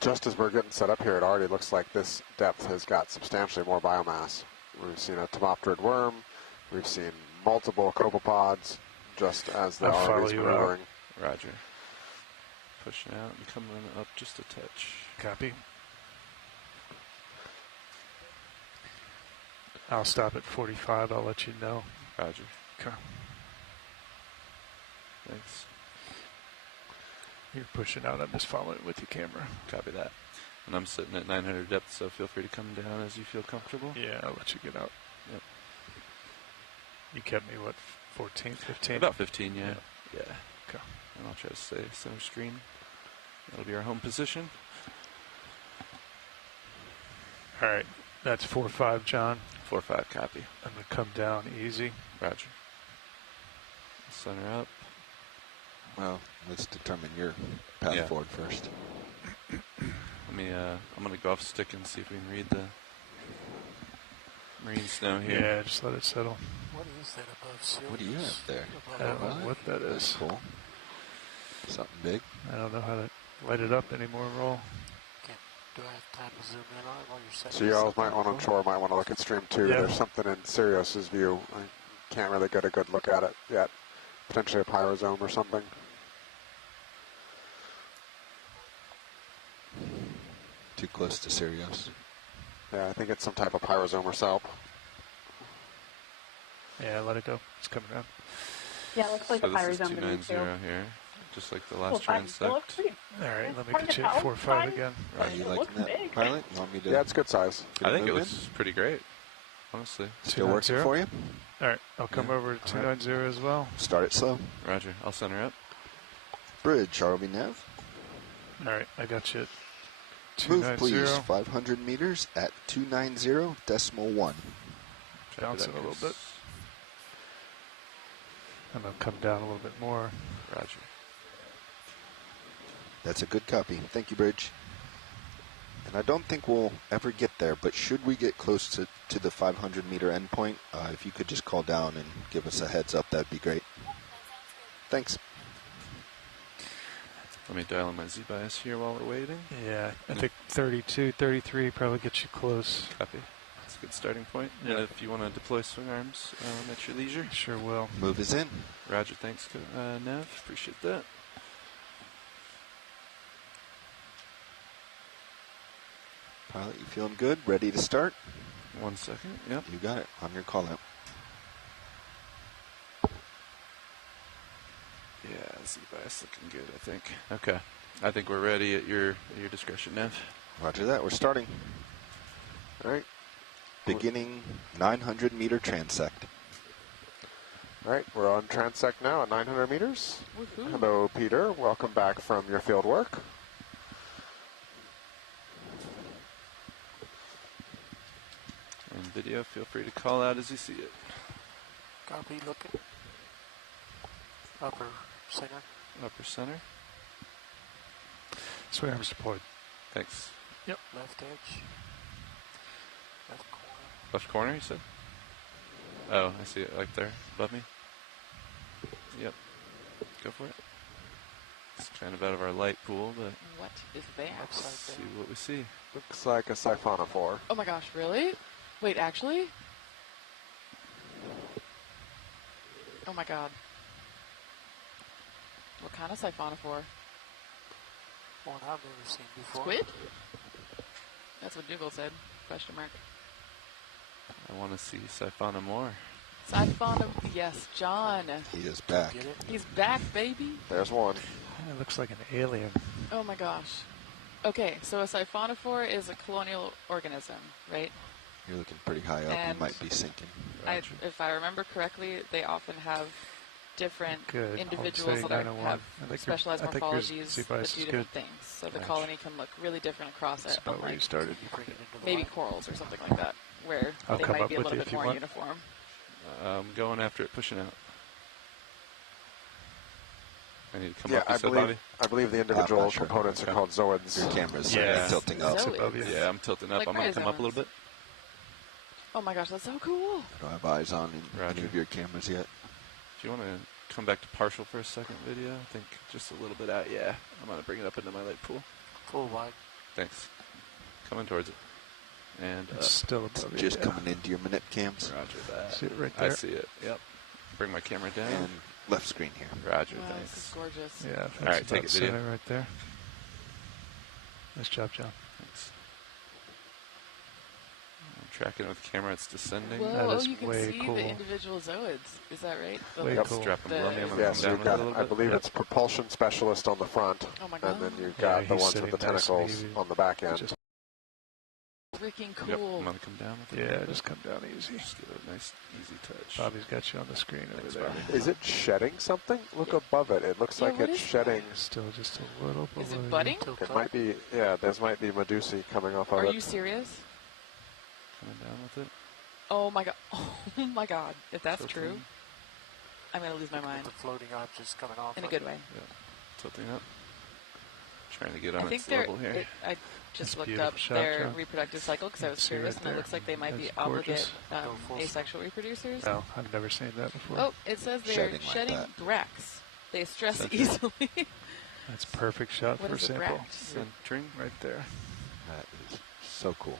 Just as we're getting set up here, it already looks like this depth has got substantially more biomass. We've seen a tomopterid worm. We've seen multiple copepods just as the ROV is maneuvering. Roger. Pushing out and coming up just a touch. Copy. I'll stop at 45. I'll let you know. Roger. Okay. Thanks. You're pushing out. I'm just following with your camera. Copy that. And I'm sitting at 900 depth, so feel free to come down as you feel comfortable. Yeah, I'll let you get out. Yep. You kept me, what, 14, 15? About 15, yeah. Yeah. Okay. And I'll try to stay center screen. That'll be our home position. All right. That's 4-5, John. 4-5, copy. I'm going to come down easy. Roger. Center up. Well, let's determine your path forward first. Let me, I'm going to go off stick and see if we can read the marine snow here. Yeah, just let it settle. What is that above Sirius? What do you have there? I don't know what that is. That's cool. Something big? I don't know how to light it up anymore, Roll. Do I have time to zoom in on it while you're setting So you all might want, I'm sure, might want to look at stream 2. Yeah. There's something in Sirius's view. I can't really get a good look at it yet. Potentially a pyrosome or something. Too close to Sirius. Yeah, I think it's some type of pyrosome or salp. Yeah, let it go. It's coming around. Yeah, it looks like So a this pyrosome is to me 290 too. here, just like the Well, last fine. It looks transect. pretty. All right, let me hard get to you at tell. 4.5 Fine. again. Are you It liking looks that, big. pilot? You want me to Yeah, it's good size. I think it move looks pretty great, honestly. Still working for you? All right, I'll come over to 290 as well. Start it slow. Roger. I'll center up. Bridge, ROV nav. All right, I got you at Move, 290. please. 500 meters at 290.1. Bounce it a little bit. And I'll come down a little bit more. Roger. That's a good copy. Thank you, Bridge. And I don't think we'll ever get there, but should we get close to the 500-meter endpoint, if you could just call down and give us a heads up, that'd be great. Thanks. Let me dial in my Z-bias here while we're waiting. Yeah, I think 32, 33 probably gets you close. Copy. That's a good starting point. Yeah. And if you want to deploy swing arms at your leisure. Sure will. Move is in. Roger, thanks, Nev. Appreciate that. Pilot, you feeling good? Ready to start? 1 second. Yep. You got it. On your call out. Yeah, Z-bias looking good, I think. Okay. I think we're ready at your discretion, Nev. Roger that. We're starting. All right. Beginning 900-meter transect. All right, we're on transect now at 900 meters. Woohoo. Hello, Peter. Welcome back from your field work. And video, feel free to call out as you see it. Copy, looking. Upper center. Upper center. Swing arms deployed. Thanks. Yep. Left edge. Left corner. Left corner, you said? Oh, I see it right there above me. Yep. Go for it. It's kind of out of our light pool, but What is that? let's see what we see. Looks like a siphonophore. Oh my gosh, really? Wait, actually? Oh my god. What kind of siphonophore? One I've never seen before. Squid? That's what Google said. Question mark. I want to see Siphonomore. Yes, John. He is back. Get it? He's back, baby. There's one. It looks like an alien. Oh my gosh. Okay, so a siphonophore is a colonial organism, right? You're looking pretty high up. And You might be sinking. If I remember correctly, they often have different Good. individuals that have specialized morphologies that do different things. So the colony can look really different across it. About where you started. Maybe corals or something like that, where I'll they come might up be a with little you bit if you more want. uniform. Going after it, pushing out. I need to come Yeah, up, you I said, believe Bobby? I believe the individual components are called zooids. Your camera's Yeah. tilting up. Zoids. Yeah, I'm tilting up. Like I'm going to come up a little bit. Oh my gosh, that's so cool. I don't have eyes on any Roger. of your cameras yet. If you want to come back to partial for a second video, I think just a little bit out. Yeah, I'm going to bring it up into my light pool. Full wide. Thanks. Coming towards it. And It's still It's above just you. coming into your minute cams. Roger that. See it right I there? see it. Yep. Bring my camera down. And left screen here. Roger, Wow, thanks. this is gorgeous. Yeah, that's All right, take about it, video. center right there. Nice job, John. Thanks. I'm tracking with the camera. It's descending. Whoa, That is you can way see cool. the individual zooids. Is that right? The Way little- cool. Drop them below me. I'm going to Yes, come you've down got, with it a little I bit. believe it's propulsion specialist on the front. Oh my And god. then you've Yeah, got the he's ones with the sitting nice and tentacles easy. on the back end. Just, Freaking Yep, cool. I'm going to come down with it. yeah, just come down easy. Just give it a nice, easy touch. Bobby's got you on the screen over Thanks, there. Bobby. Is it shedding something? Look above it. It looks Yeah, like what it's is shedding. Still just a little below Is it you. budding? It might be, yeah, there might be medusae coming off of Are it. you serious? Coming down with it. Oh my god. Oh my god. If that's Tilting. true, I'm going to lose my mind. The floating objects coming off. In a of good it. way. Yeah. Tilting up. Trying to get I on think its level here. I just That's looked beautiful up shot, their John. reproductive cycle because I was See curious, right and it there. looks like they might be That's obligate gorgeous. Go full asexual reproducers. No, I've never seen that before. Oh, it says they're Shedding like shedding that. bracts. They stress Center. easily. That's perfect shot What for a is a sample. bract? Centering. Right there. That is so cool.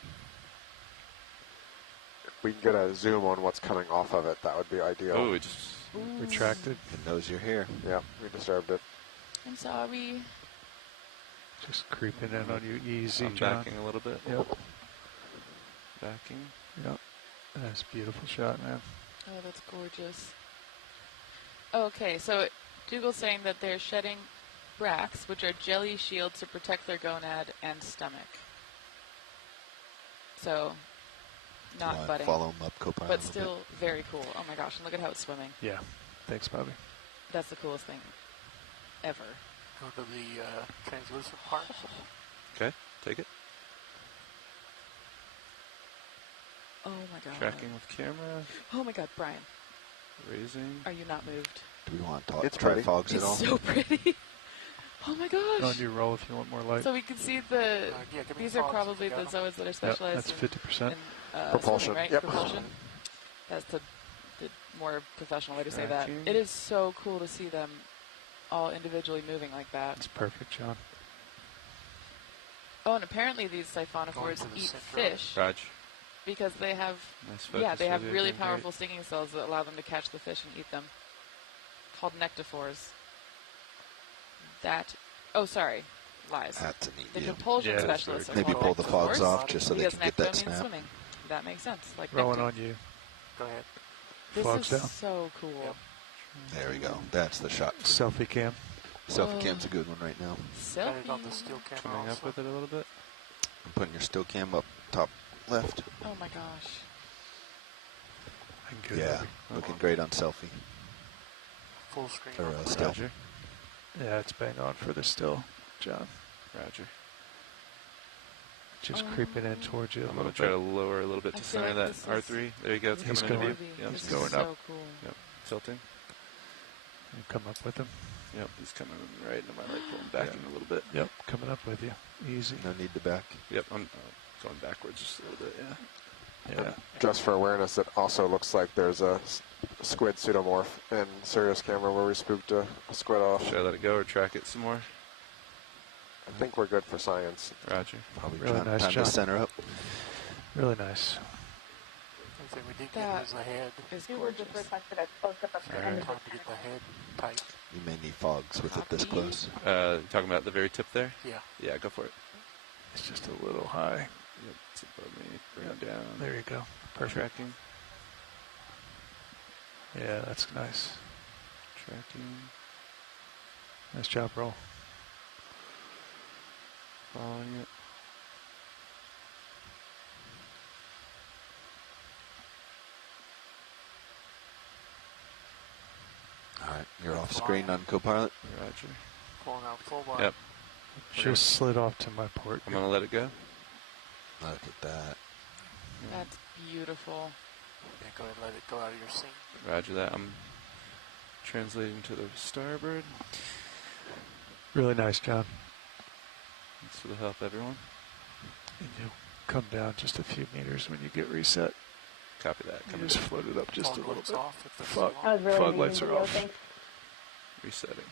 If we can get a zoom on what's coming off of it, that would be ideal. Oh, it just retracted. It knows you're here. Yeah, we disturbed it. I'm sorry. Just creeping in on you easy, I'm John. backing a little bit. Yep. Backing. Yep. That's a beautiful shot, man. Oh, that's gorgeous. Okay, so Dougal's saying that they're shedding bracts, which are jelly shields to protect their gonad and stomach. So, not budding. Follow them up, co-pilot. But still very cool. Oh my gosh, and look at how it's swimming. Yeah. Thanks, Bobby. That's the coolest thing ever. Go to the translucent part. Okay, take it. Oh my god. Tracking with camera. Oh my god, Brian. Raising. Are you not moved? Do we want to It's try pretty. fogs at all? It's so pretty. Oh my gosh. On your roll if you want more light. So we can see the, these are probably the zoids that are specialized that's in 50%. Propulsion. swimming, right? Yep. Propulsion. That's the more professional way to say that. Tracking. It is so cool to see them all individually moving like that. That's perfect, John. Oh, and apparently these siphonophores eat fish Raj. because they have, Nice yeah, focus they have with it, really doing great. powerful stinging cells that allow them to catch the fish and eat them. Called nectophores. Oh, sorry. Lies. That's an The idiom. propulsion Yeah, specialists are Maybe called pull the fogs nectophores off just so they because can get that necto means snap. swimming. That makes sense. Like Rolling necto. on you. Go ahead. This Fogs is down. so cool. Yep. There we go. That's the shot. Selfie cam. Selfie cam's a good one right now. Got it Selfie. on the steel camera Coming up also. with it a little bit. I'm putting your still cam up top left. Oh my gosh. I'm good. Yeah, looking great on selfie. Full screen. Or on the still. Roger. Yeah, it's bang on for the still, John. Roger. Just creeping in towards you a I'm little going to try to bit. lower a little bit I to feel center like that this is- R3. There you go. It's He's coming going. into view. Yep. This is going so up. cool. Yep. Tilting. You come up with him. Yep. He's coming right into my light pole and backing a little bit. Yep, coming up with you. Easy. No need to back. Yep. I'm going backwards just a little bit. Yeah. Yeah. Just for awareness, it also looks like there's a squid pseudomorph in Sirius camera where we spooked a squid off. Should I let it go or track it some more? I think we're good for science. Roger. Probably Really time, nice time job. to center up. Really nice. I think we did That get his head. is Google gorgeous. just requested a close-up of the end of Time to get the head tight. You may need fogs with it this Copy. close. Talking about the very tip there? Yeah. Yeah, go for it. It's just a little high. Yep. It's above me. Bring it down. There you go. Perfect. Tracking. Yeah, that's nice. Tracking. Nice job, roll. Following it. All right, you're off screen on Copilot. Roger. Pulling out full bar. Yep. Just slid off to my port. I'm going to let it go. Look at that. That's beautiful. Yeah, go ahead and let it go out of your scene. Roger that. I'm translating to the starboard. Really nice, John. Thanks for the help, everyone. And you'll come down just a few meters when you get reset. Copy that. You Coming just in. float it up just a Fog little lights bit. off if it's Fog, long. That was really fog amazing lights are video. off. Thanks. Resetting.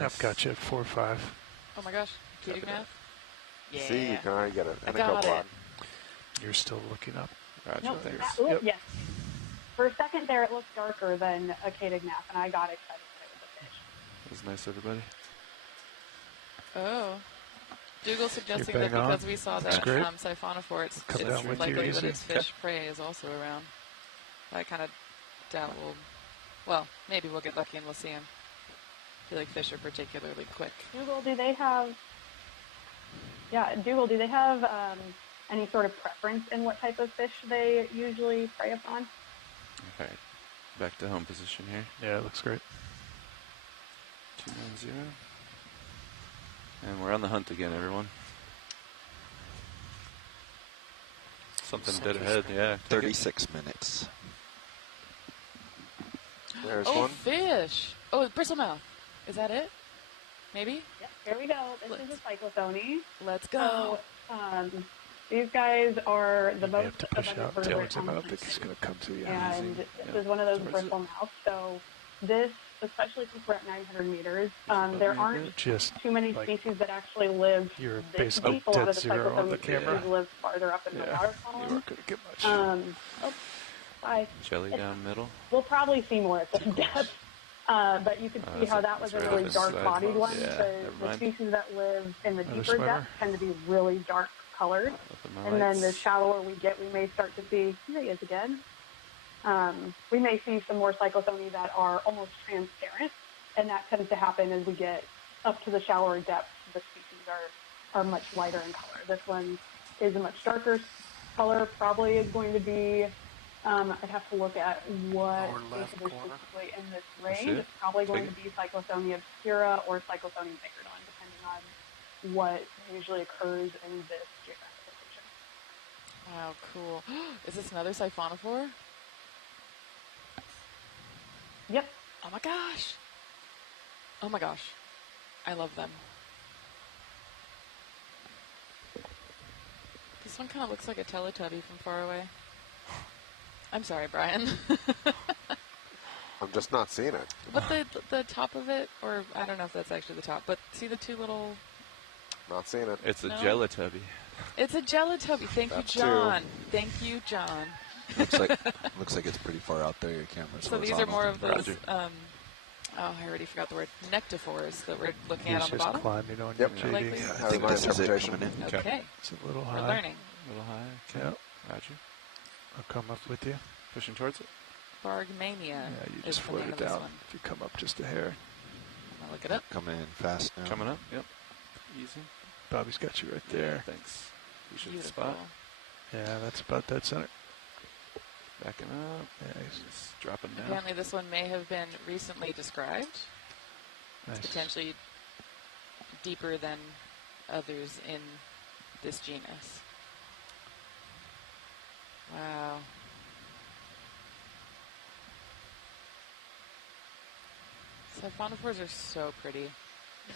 I've got you at 4-5. Oh my gosh. Cutie math? Yeah. See, you can already get it. I And a got copilot. it. You're still looking up. Roger, Nope. thanks. Ooh, Yep. yes. For a second there, it looked darker than a Kadig nap, and I got excited that it was a fish. That was nice, everybody. Oh. Dougal's suggesting You're that bang on. because we saw That's that great. siphonophore, it's Come down with you likely that easy. its fish prey is also around. I kind of doubt well, maybe we'll get lucky and we'll see him. I feel like fish are particularly quick. Dougal, do they have any sort of preference in what type of fish they usually prey upon? Okay. Back to home position here. Yeah, it looks great. 290. And we're on the hunt again, everyone. Something dead ahead, yeah. take it. 36 minutes. There's Oh, one. fish! Oh, bristlemouth. Is that it? Maybe? Yep, here we go. This is a cyclothony. Let's go. So, these guys are the You may most have to push abundant out vertebrate towards him. I don't on think he's going to come to you. and Easy. this Yeah. is one of those Towards bristle mouths. So this especially since we're at 900 meters. There aren't too many species that actually live You're this basically deep. A lot dead of the zero on the cyclothonic camera. species live farther up in the water column. You weren't going to get much. Bye. Jelly down middle. We'll probably see more at this depth. But you can see how that was a really dark-bodied one. The species that live in the deeper depths tend to be really dark colored. And then the shallower we get, we may start to see, here he is again. We may see some more cyclothony that are almost transparent, and that tends to happen as we get up to the shallower depths. The species are much lighter in color. This one is a much darker color, probably is going to be, I'd have to look at what species are specifically in this range. It's probably going to be Cyclothonia obscura or Cyclothonia microdon, depending on what usually occurs in this geographic location. Wow, cool. Is this another siphonophore? Yep. Oh my gosh. Oh my gosh. I love them. This one kind of looks like a Teletubby from far away. I'm sorry, Brian. I'm just not seeing it. But the top of it, or I don't know if that's actually the top, but see the two little... Not seeing it. It's a Gelatubby. It's a Gelatubby. Thank you, John. Thank you, John. looks like it's pretty far out there. Your camera's so these are more of those. Oh, I already forgot the word. Nectophores that we're looking at on the bottom. Climbing on yep. your JD. Yeah, I think this is it coming in. Okay. It's a little high. We're learning. A little high. Okay. Yep. Roger. I'll come up with you. Pushing towards it. Bargmania. Yeah, you just float it down. If you come up just a hair. I'll look it up. Coming in fast now. Coming up. Yep. Easy. Bobby's got you right there. Yeah, thanks. You should Beautiful. spot. Yeah, that's about that center. Backing up. Yeah, he's just dropping down. Apparently this one may have been recently described. Nice. Potentially deeper than others in this genus. Wow. Siphonophores are so pretty.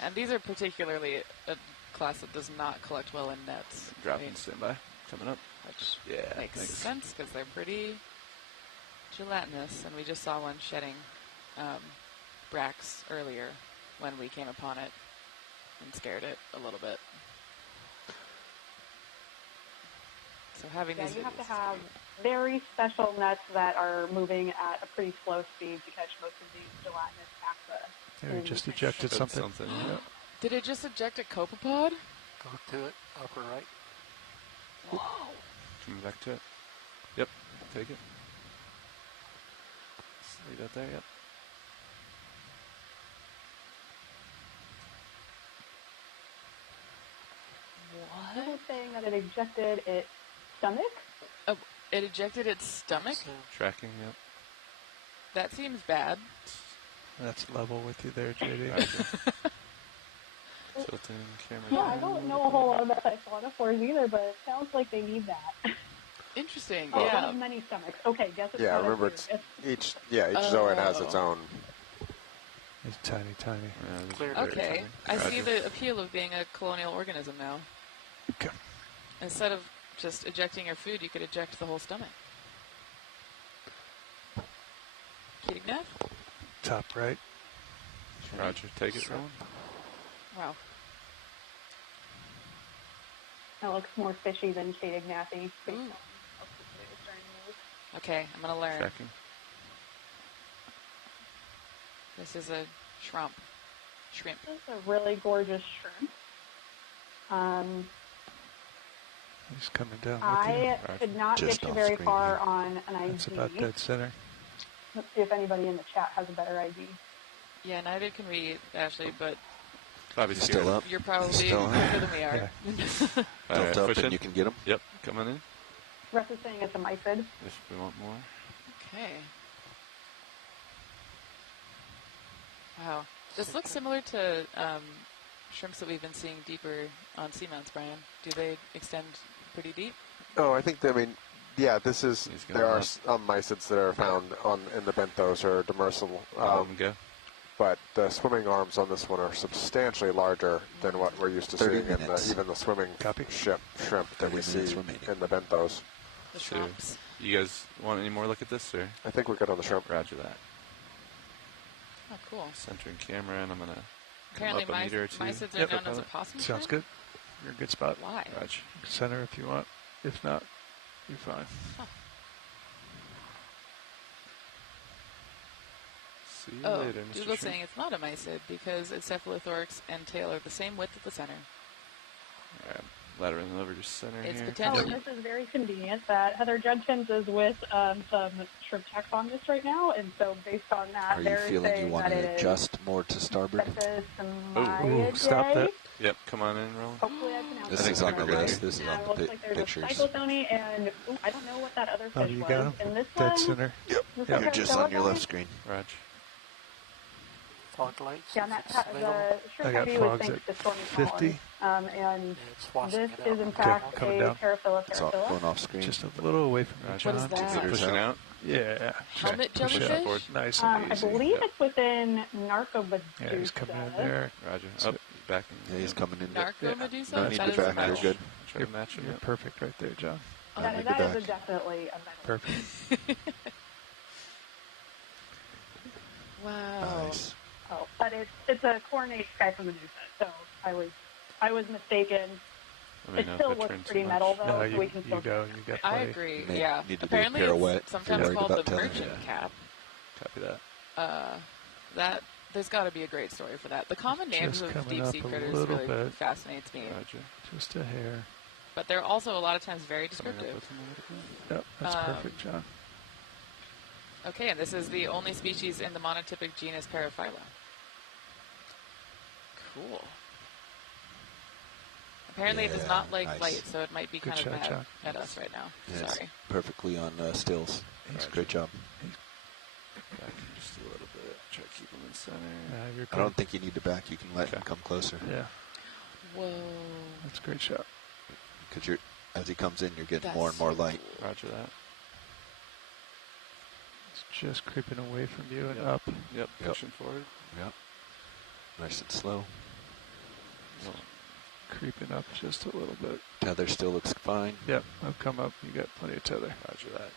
And these are particularly a class that does not collect well in nets. Dropping, standby. Coming up. Which makes sense because they're pretty gelatinous. And we just saw one shedding Brax earlier when we came upon it and scared it a little bit. So having these you have to have very special nets that are moving at a pretty slow speed to catch most of these gelatinous taxa. Yeah, we just ejected something. Yeah. Did it just eject a copepod? Go to it, upper right. Whoa. Coming back to it. Yep. Take it. Leave that there, yep. What? Someone was saying that it ejected its stomach. Oh, it ejected its stomach? Tracking, yep. That seems bad. That's level with you there, JD. Tilting camera. Yeah, I don't know a whole lot about siphonophores either, but it sounds like they need that. Interesting. Oh, yeah. one of many stomachs. Okay, guess it's Yeah, not remember as each zooid has its own. It's tiny, tiny. Yeah, okay, I see the appeal of being a colonial organism now. Okay. Instead of just ejecting your food, you could eject the whole stomach. Keating Top right. Roger, take it, Rowan. Wow. That looks more fishy than Kate Ignathi. Okay, I'm going to learn. Tracking. This is a shrimp. Shrimp. This is a really gorgeous shrimp. He's coming down with I you. could not get you very far on an ID. That's about dead center. Let's see if anybody in the chat has a better ID. Yeah, neither can we, Ashley, but Bobby's still up. You're probably still quicker than we are. Yeah. Tilt up and you can get them. Yep, coming in. Russ is saying it's a mysid. If we want more. Okay. Wow. This looks similar to shrimps that we've been seeing deeper on seamounts, Brian. Do they extend pretty deep? Oh, I think, this is, there are some mysids that are found in the benthos or demersal. Go. But the swimming arms on this one are substantially larger than what we're used to seeing in even the swimming shrimp that we see in the benthos. The shrimps. You guys want any more look at this, or? I think we're good on the shrimp. Roger that. Oh, cool. Centering camera, and I'm going to Apparently come up a meter or two. MICEDs are known as a possum Sounds plant? good. You're in a good spot. Why? Roger. Center if you want. If not, you're fine. Huh. See you Oh, later, Mr. Google's Shrimp. saying it's not a mycid because its cephalothorax and tail are the same width at the center. All right, laterally over to center It's here. potentially- This is very convenient that Heather Judkins is with some shrimp taxonomists right now, and so based on that, Are you they're feeling you saying want that to it is adjust more to starboard? Stop that. Yep, come on in, Roland. Hopefully I pronounced This it is on the correctly. list. This is And on it the looks like there's pictures. a cyclotony, and I don't know what that other Oh, fish you was. got him? In this Dead one, center. Yep. was You're there just on your a left screen. Raj. Fog lights. Yeah, and the shrimp I got ID was frogs thanks at to Stormy 50. Collins. And It's washing this it out. is in Okay, fact coming a down. Paraphila It's all paraphila. going off screen. Just a little away from you, Roger. What is John. that? Pushing out. Yeah. Helmet Push it jellyfish? upward. Nice and I easy. believe it's within Narcomedusa. Yeah, he's coming in there. Roger. So- Up, back. Yeah, he's coming in. Narcomedusa? No need That to is back. a You're match. good. Try to match him. You're Yep. perfect right there, John. I need to That is back. definitely a better. Perfect. Wow. Nice. Oh, but it's a coronate Skyphomedusa, so I was mistaken. Let me It know still if I looks turn too pretty much. metal though, No, so you, we can you still. go. You got I plenty. agree. May Yeah. need to do a Apparently, pirouette it's if you're sometimes worried called about the telling. merchant cap. Copy that. That there's got to be a great story for that. The common names Just of coming deep up sea a critters little really bit. fascinates me. Roger. Just a hair. But they're also a lot of times very Coming up descriptive. with him a little bit. Yep, that's perfect, John. Okay, and this is the only species in the monotypic genus Paraphyla. Cool. Apparently it does Yeah, not like nice. light, so it might be Good kind of shot, mad John. at us right now. Yeah, it's Sorry. perfectly on stills. Great job. Back just a little bit. Try to keep him in center. Yeah, you're I don't think you need to back. You can let him come closer. Yeah, Whoa. that's a great shot. Because you're, as he comes in, you're getting That's more and more so light. cool. Roger that. It's just creeping away from you and Yep. up. Yep. Yep. Pushing forward. Yep. Nice and slow. No. Creeping up just a little bit. Tether still looks fine. Yep, I've come up. You got plenty of tether. Roger that.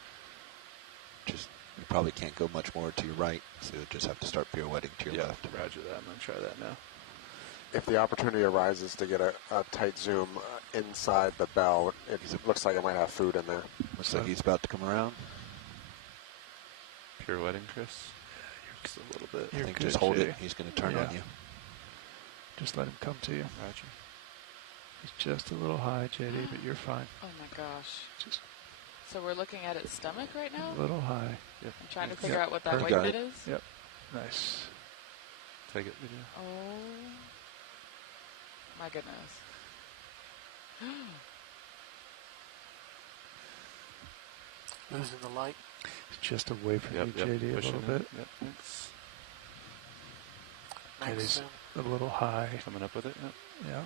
Just you probably can't go much more to your right, so you'll just have to start pirouetting to your Yep. left. Roger that. I'm gonna try that now. If the opportunity arises to get a tight zoom inside the bell, it looks like it might have food in there. Looks like he's about to come around. Pirouetting, Chris. Just a little bit. I You're think good, just hold Jay. it. He's going to turn Yeah. on you. Just let him come to you. Roger. It's just a little high, JD, but you're fine. Oh my gosh. Just So we're looking at its stomach right now? a little high. Yep. I'm trying to figure Yep. out what that You white got bit it. is. Yep. Nice. Take it, video. Oh my goodness. Losing the light. It's just away from Yep. you, Yep. JD, a Pushing little in. bit. Yep. Thanks. It Nice is zoom. a little high. Coming up with it. Yep. Yeah.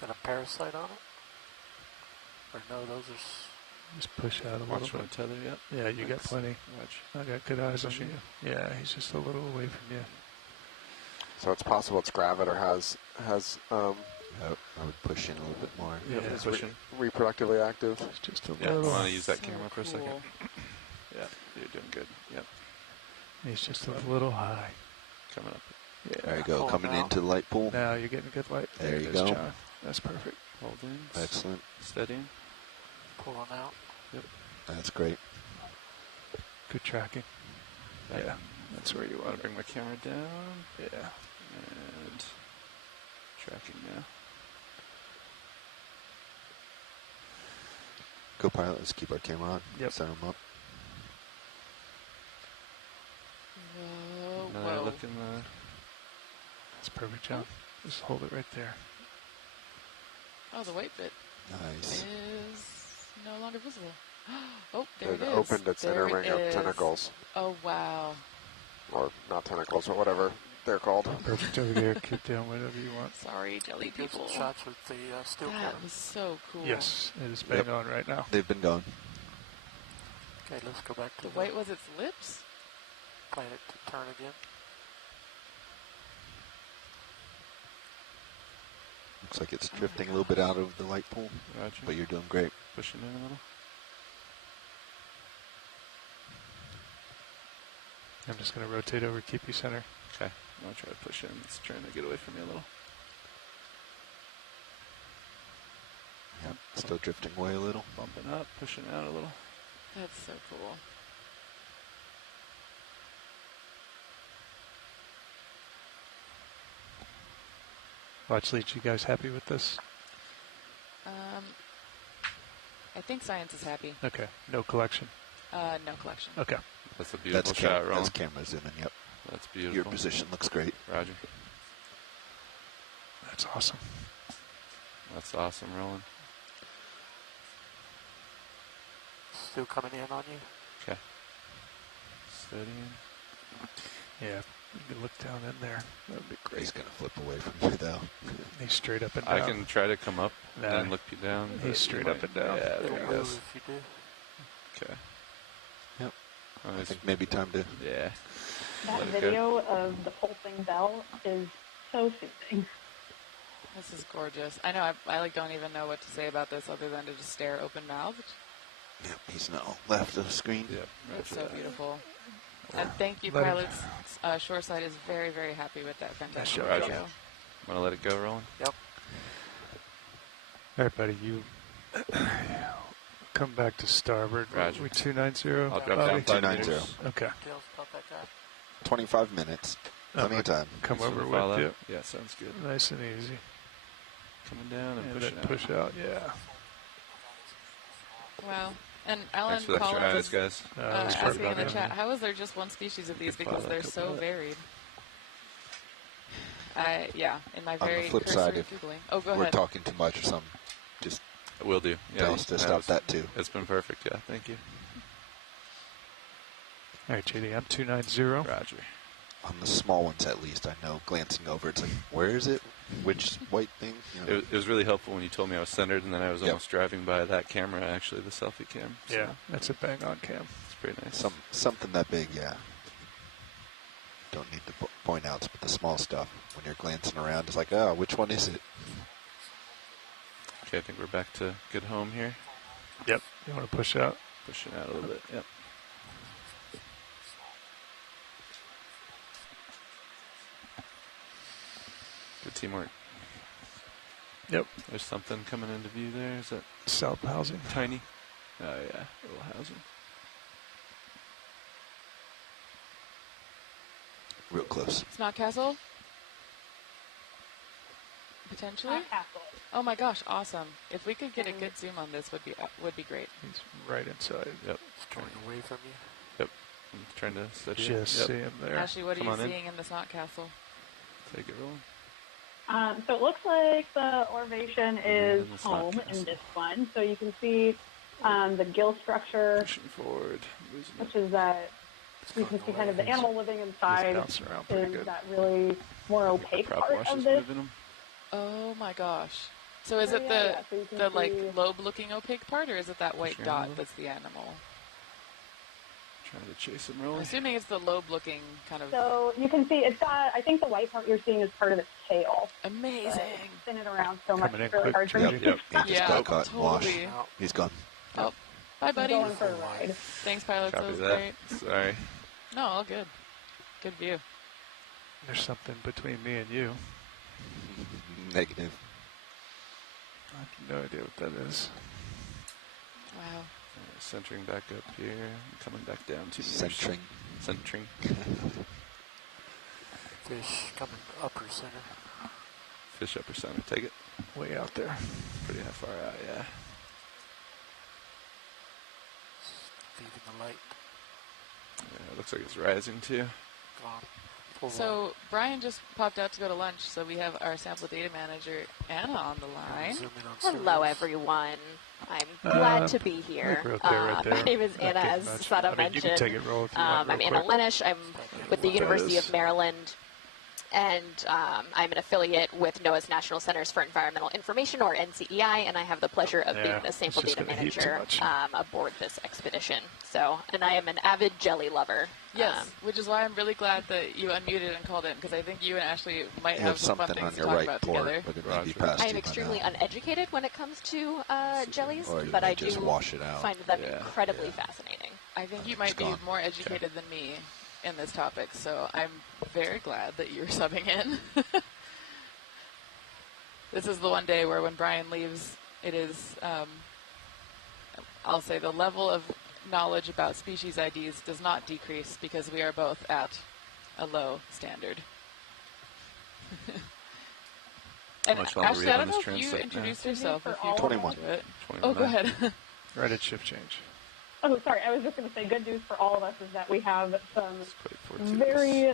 Got a parasite on it? Or no, those are... Just push out a Watch little for bit. the tether. Yep. Yeah, you got Thanks. plenty. Watch. I got good eyes on Pushing. you. Yeah, he's just a little away from you. So it's possible it's gravid or has I would push in a little bit more. Yeah, Yep. Pushing. reproductively active. It's just a Yeah. I little. want to use that So camera for a second. cool. Yeah. You're doing good. Yep. He's just a little high. Coming up. Yeah. There you go. Hold Coming out. into the light pool. Now you're getting good light. There it you is, go. John. That's perfect. Holding. Excellent. Steadying. Pulling out. That's great. Good tracking. Back. Yeah, that's where you I want want to it. bring my camera down. Yeah. And tracking now. Go pilot. Let's keep our camera on. Yep. Set him up. Whoa, Another whoa. look in the. That's perfect, John. Just hold it right there. Oh, the white bit Nice. is no longer visible. Oh, there It it is. opened its There inner it ring of is. tentacles. Oh, wow. Or not tentacles, but whatever they're called. Perfect over there. Keep down whatever you want. Sorry, jelly Get people. some shots with the still That camera. was so cool. Yes, it is bang on right now. They've been going. Okay, let's go back to The white was its lips? planet to turn again. Looks like it's drifting a little bit out of the light pool, Roger. but you're doing great. Pushing in a little. I'm just going to rotate over, keep you center. Okay. I'll try to push in. It's trying to get away from me a little. Yep, still drifting away a little. Bumping up, pushing out a little. That's so cool. Watch Leach, you guys happy with this? I think science is happy. Okay. No collection? No collection. Okay. That's a beautiful shot, Roland. That's camera zooming, yep. That's beautiful. Your position looks great. Roger. That's awesome. That's awesome, Roland. Still coming in on you. Okay. Steadying. Yeah, you can look down in there. That would be great. He's going to flip away from you, though. He's straight up and down. I can try to come up and look you down. He's straight up and down. Yeah, there he goes. If you do. Okay. Yep. Oh, I think maybe time to... Yeah. That video of the pulsing bell is so soothing. This is gorgeous. I know, I like don't even know what to say about this other than to just stare open-mouthed. Yep, he's now left of the screen. Yep. It's so beautiful. And thank you, pilots. Shoreside is very, very happy with that fantastic Roger. video. Want to let it go, Roland? Yep. All right, buddy, you come back to starboard. Roger. We 290? I'll drop down 290. Okay. Details about that guy. 25 minutes. Plenty of time. Come Thanks for over the with follow. you. Yeah, sounds good. Nice and easy. Coming down and And pushing then out. push out, yeah. Wow. And Alan Thanks for the extra Collins eyes, guys. asking in the chat, how is there just one species of these because they're so varied? Yeah, in my very On the flip side, cursory if Googling. Oh, go we're ahead. talking too much or something, just Will do. Yeah, tell us to stop that too. It's been perfect, yeah. Thank you. All right, JD, I'm 290. Roger. On the small ones, at least, I know, glancing over, it's like, where is it? Which white thing? You know. It was really helpful when you told me I was centered, and then I was almost driving by that camera, actually, the selfie cam. So Yeah, that's a bang-on cam. it's pretty nice. Something that big, yeah. Don't need to point out, but the small stuff, when you're glancing around, it's like, oh, which one is it? Okay, I think we're back to good home here. Yep. You want to push out? Pushing out a little bit, yep. Good teamwork. Yep. There's something coming into view there. Is that South housing. tiny? Oh, yeah. Little housing. Real close. It's not Castle? Potentially? Not Castle. Oh my gosh, awesome. If we could get a good zoom on this would be great. He's right inside. Yep. Going away from you. Yep. I'm trying to study Just it. see him there. Ashley, what Come are you on in. seeing in the Snot Castle? Take it rolling. So it looks like the Orvation is in the Snot home in Castle. this one. So you can see the gill structure, Pushing forward. Losing it. which is that you can see kind of the animal living inside bouncing around pretty is good. that really more opaque Prop part wash of is this. moving them. Oh my gosh. So is Oh, it yeah, so you can the like see- lobe-looking opaque part, or is it that white Pushing dot around. that's the animal? Trying to chase them I'm rolling. assuming it's the lobe-looking kind of. So you can see it's got, I think the white part you're seeing is part of its tail. Amazing. Spin it around so much, Coming in it's really quick, hard for Judy. me to Yep, he just Yeah, got caught and washed. totally. He's gone. Oh, bye, buddy. Going for a ride. Thanks, pilots. That Copy was that. great. Sorry. No, all good. Good view. There's something between me and you. Negative. I have no idea what that is. Wow. Centering back up here. Coming back down 2 meters. Centering. Centering. Fish coming upper center. Fish upper center. Take it. Way out there. Pretty far out, yeah. Leaving the light. Yeah, it looks like it's rising too. Gone. Pull So Brian just popped out to go to lunch, so we have our sample data manager, Anna, on the line. Zoom in on Hello, Sirius. everyone. I'm glad to be here. Right there, right there. My name is Not Anna, getting as much. Sada I mean, mentioned. you can take it roll if you want I'm real Anna quick. Lenish. I'm with the What that University is. of Maryland, and I'm an affiliate with NOAA's National Centers for Environmental Information, or NCEI, and I have the pleasure of Yeah, being the it's sample just data gonna heat too manager much. aboard this expedition. So, and I am an avid jelly lover. Yes, which is why I'm really glad that you unmuted and called in, because I think you and Ashley might You have have some fun something on things to your talk right about port, together. but it may be past I you am by extremely now. uneducated when it comes to jellies, Or you but may I just do wash it out. find them Yeah. incredibly fascinating. I think you might be gone. more educated than me. in this topic, so I'm very glad that you're subbing in. This is the one day where when Brian leaves, it is, I'll say the level of knowledge about species IDs does not decrease because we are both at a low standard. And Ashley, I don't know if you introduced yourself. If you 21. Oh, go ahead. Right at shift change. Oh, sorry. I was just going to say good news for all of us is that we have some very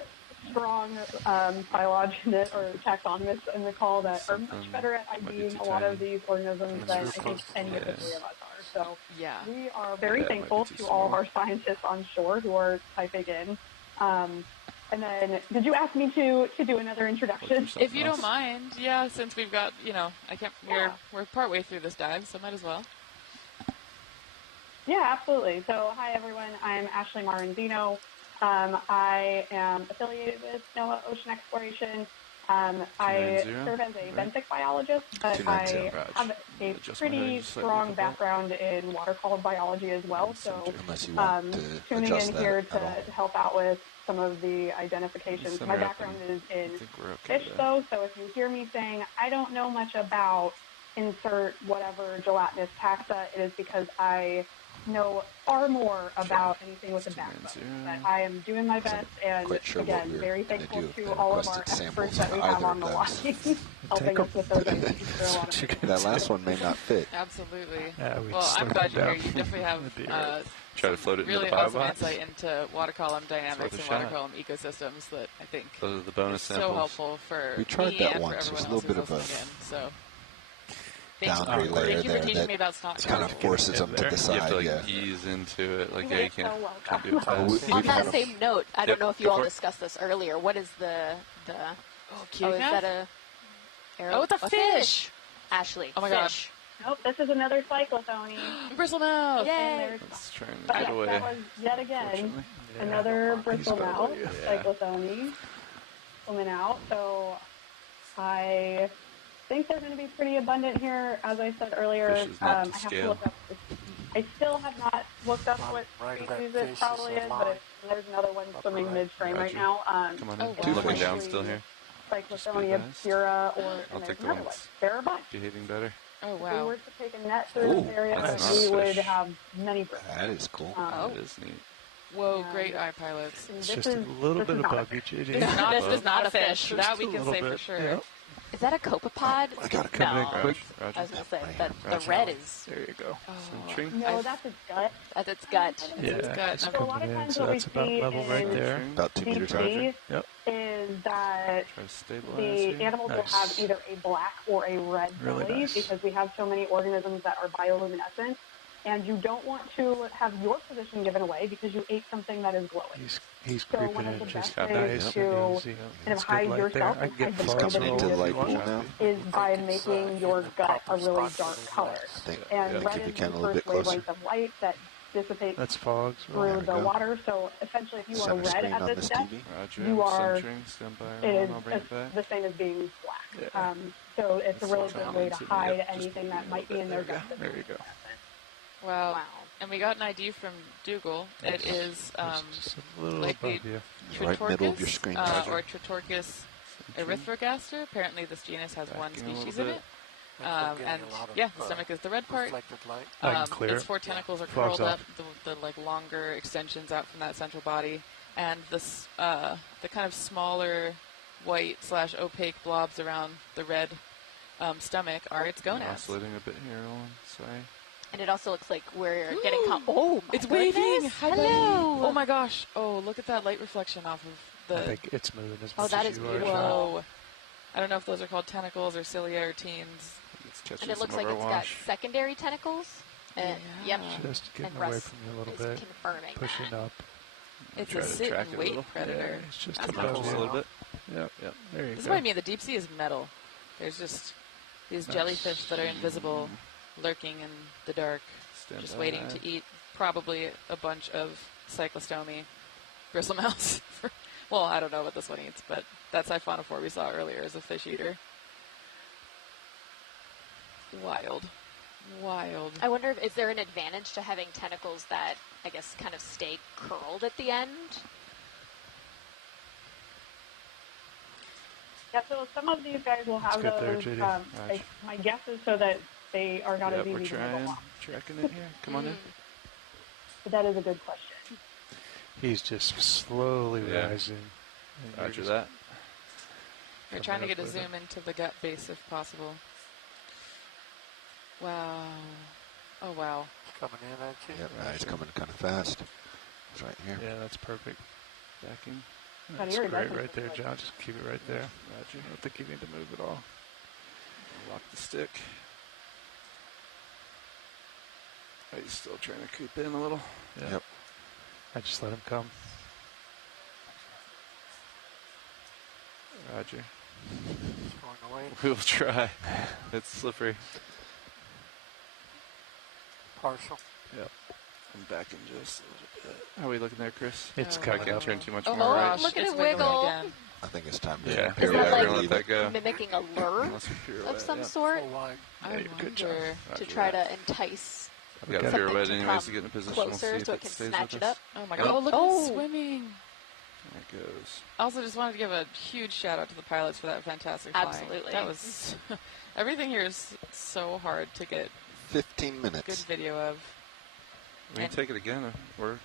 strong phylogenists or taxonomists in the call that are much better at IDing a lot of these organisms than I think any of the three of us are. So we are very thankful to all of our scientists on shore who are typing in. And then, did you ask me to do another introduction? If you don't mind, yeah, since we've got, I can't, we're partway through this dive, so might as well. Yeah, absolutely. So, hi everyone, I'm Ashley Maranzino. I am affiliated with NOAA Ocean Exploration. I serve as a benthic biologist, but I have a pretty strong background in water column biology as well. So, tuning in here to help out with some of the identifications. My background is in fish, though, so if you hear me saying, I don't know much about insert whatever gelatinous taxa, it is because I know far more about anything with a backbone. But I am doing my best, and again, very thankful to all of our experts that we have on the line, helping us with those ideas. That last one may not fit. Absolutely. Well, I'm glad you're here. You definitely have try to float it really into the awesome box. insight into water column dynamics and water column ecosystems that I think those are the bonus is so helpful for we tried me that and once. for There's a everyone little bit else of who's listening in. So boundary layer thank you there for teaching me about snot kind of forces them to the side. You have to ease into it. Like, you can't do it fast. On that same note, I don't know if you all discussed this earlier. What is the is that a arrow? Oh, it's a fish! Ashley, oh my fish. Nope, this is another cyclothony. Bristlemouth! Yay! Let's try and get away. That was yet again another bristlemouth, cyclothony, swimming out. So I think they're going to be pretty abundant here. As I said earlier, I have to look up. I still have not looked up what species it probably is, but there's another one swimming midstream right now. Come on in. Looking down still here. Cyclothonia pura, or I'll take the another one. ones There are a bunch. behaving better. Oh, If wow. we were to take a net through this area, we would have many bristles. That is cool. That is neat. Whoa, great eye pilots. It's just a little bit above you, JD. This is not a fish. That we can say for sure. Yep. Is that a copepod? I got to No. come in quick. I was going to say that the red is. There you go. No, that's its gut. That's its gut. Yeah, It's gut. So a lot of times so what we that's about see level right in there. About 2 meters high. deep sea Yep. is that Try to stabilize the here. animals will have either a black or a red Really belly nice. because we have so many organisms that are bioluminescent, and you don't want to have your position given away because you ate something that is glowing. He's So creeping one of in the just best nice ways and to easy. kind of It's good hide light yourself there. I and can hide get the far presence into the of light your pool now. is by making your gut a really dark color. And red is the first wavelength of light that dissipates That's fogs. through the water. So essentially, if you are red at this depth, you are the same as being black. Yeah. So it's a really good way to hide anything that might be in their gut. There you go. Wow. And we got an ID from Dougal. It is Just a little likely above you. Right middle of your screen, or Tritorchis erythrogaster. Apparently this genus has one species in it. And yeah, the stomach is the red part. I can clear Its it. 4 tentacles are Fogs curled up, off. the like longer extensions out from that central body, and this the kind of smaller white / opaque blobs around the red stomach are its gonads. Oscillating a bit here, Ellen. Sorry. And it also looks like we're getting. Oh, my It's goodness. waving. Hi, buddy. Hello. Oh my gosh. Oh, look at that light reflection off of I the. think it's moving as Oh, much that as is you are. beautiful. Whoa. I don't know if those are called tentacles or cilia or teens. It's catching And it looks some like of it's our got wash. secondary tentacles. And, Yeah. Yep. Just getting And away Russ from you a little is bit. confirming Pushing that. up. It's Try a to sit track and it a wait little. predator. Yeah, it's just That's above cool. Just a little bit. Yep. Yep. There you This is go. what I mean. The deep sea is metal. There's just these jellyfish that are invisible, lurking in the dark, Stand just by. waiting to eat probably a bunch of cyclostomy bristlemouths. Well, I don't know what this one eats, but that siphonophore we saw earlier is a fish eater. Wild. Wild. I wonder if is there an advantage to having tentacles that I guess kind of stay curled at the end? Yeah, so some of these guys will have get there, those. JD. My guess is so that they are not as We're easy to move along. tracking it here. Come on in. But that is a good question. He's just slowly rising. Roger that. We're trying to get a zoom into the gut base if possible. Wow. Oh, wow. It's coming in at you. Yep, it's coming kind of fast. It's right here. Yeah, that's perfect. Backing. That's great right there, John. Just keep it right there. Roger. I don't think you need to move at all. Lock the stick. Are you still trying to creep in a little? Yeah. Yep. I just let him come. Roger. It's going away. We'll try. It's slippery. Partial. Yep. I'm backing just a little bit. How are we looking there, Chris? It's I coming can't up. turn too much Oh, more right. look at it wiggle. I think it's time to Yeah. Is that like let that go. mimicking a lure of some sort? Yeah, good job. To try to entice I've got a something pirouette to anyways to come get in a position. We'll see closer if so it it can stays snatch with it us. up. Oh my Yep. god. Oh, look at the swimming. There it goes. Also, just wanted to give a huge shout out to the pilots for that fantastic flying. Absolutely. That was everything here is so hard to get 15 minutes. good video of. We can take it again, or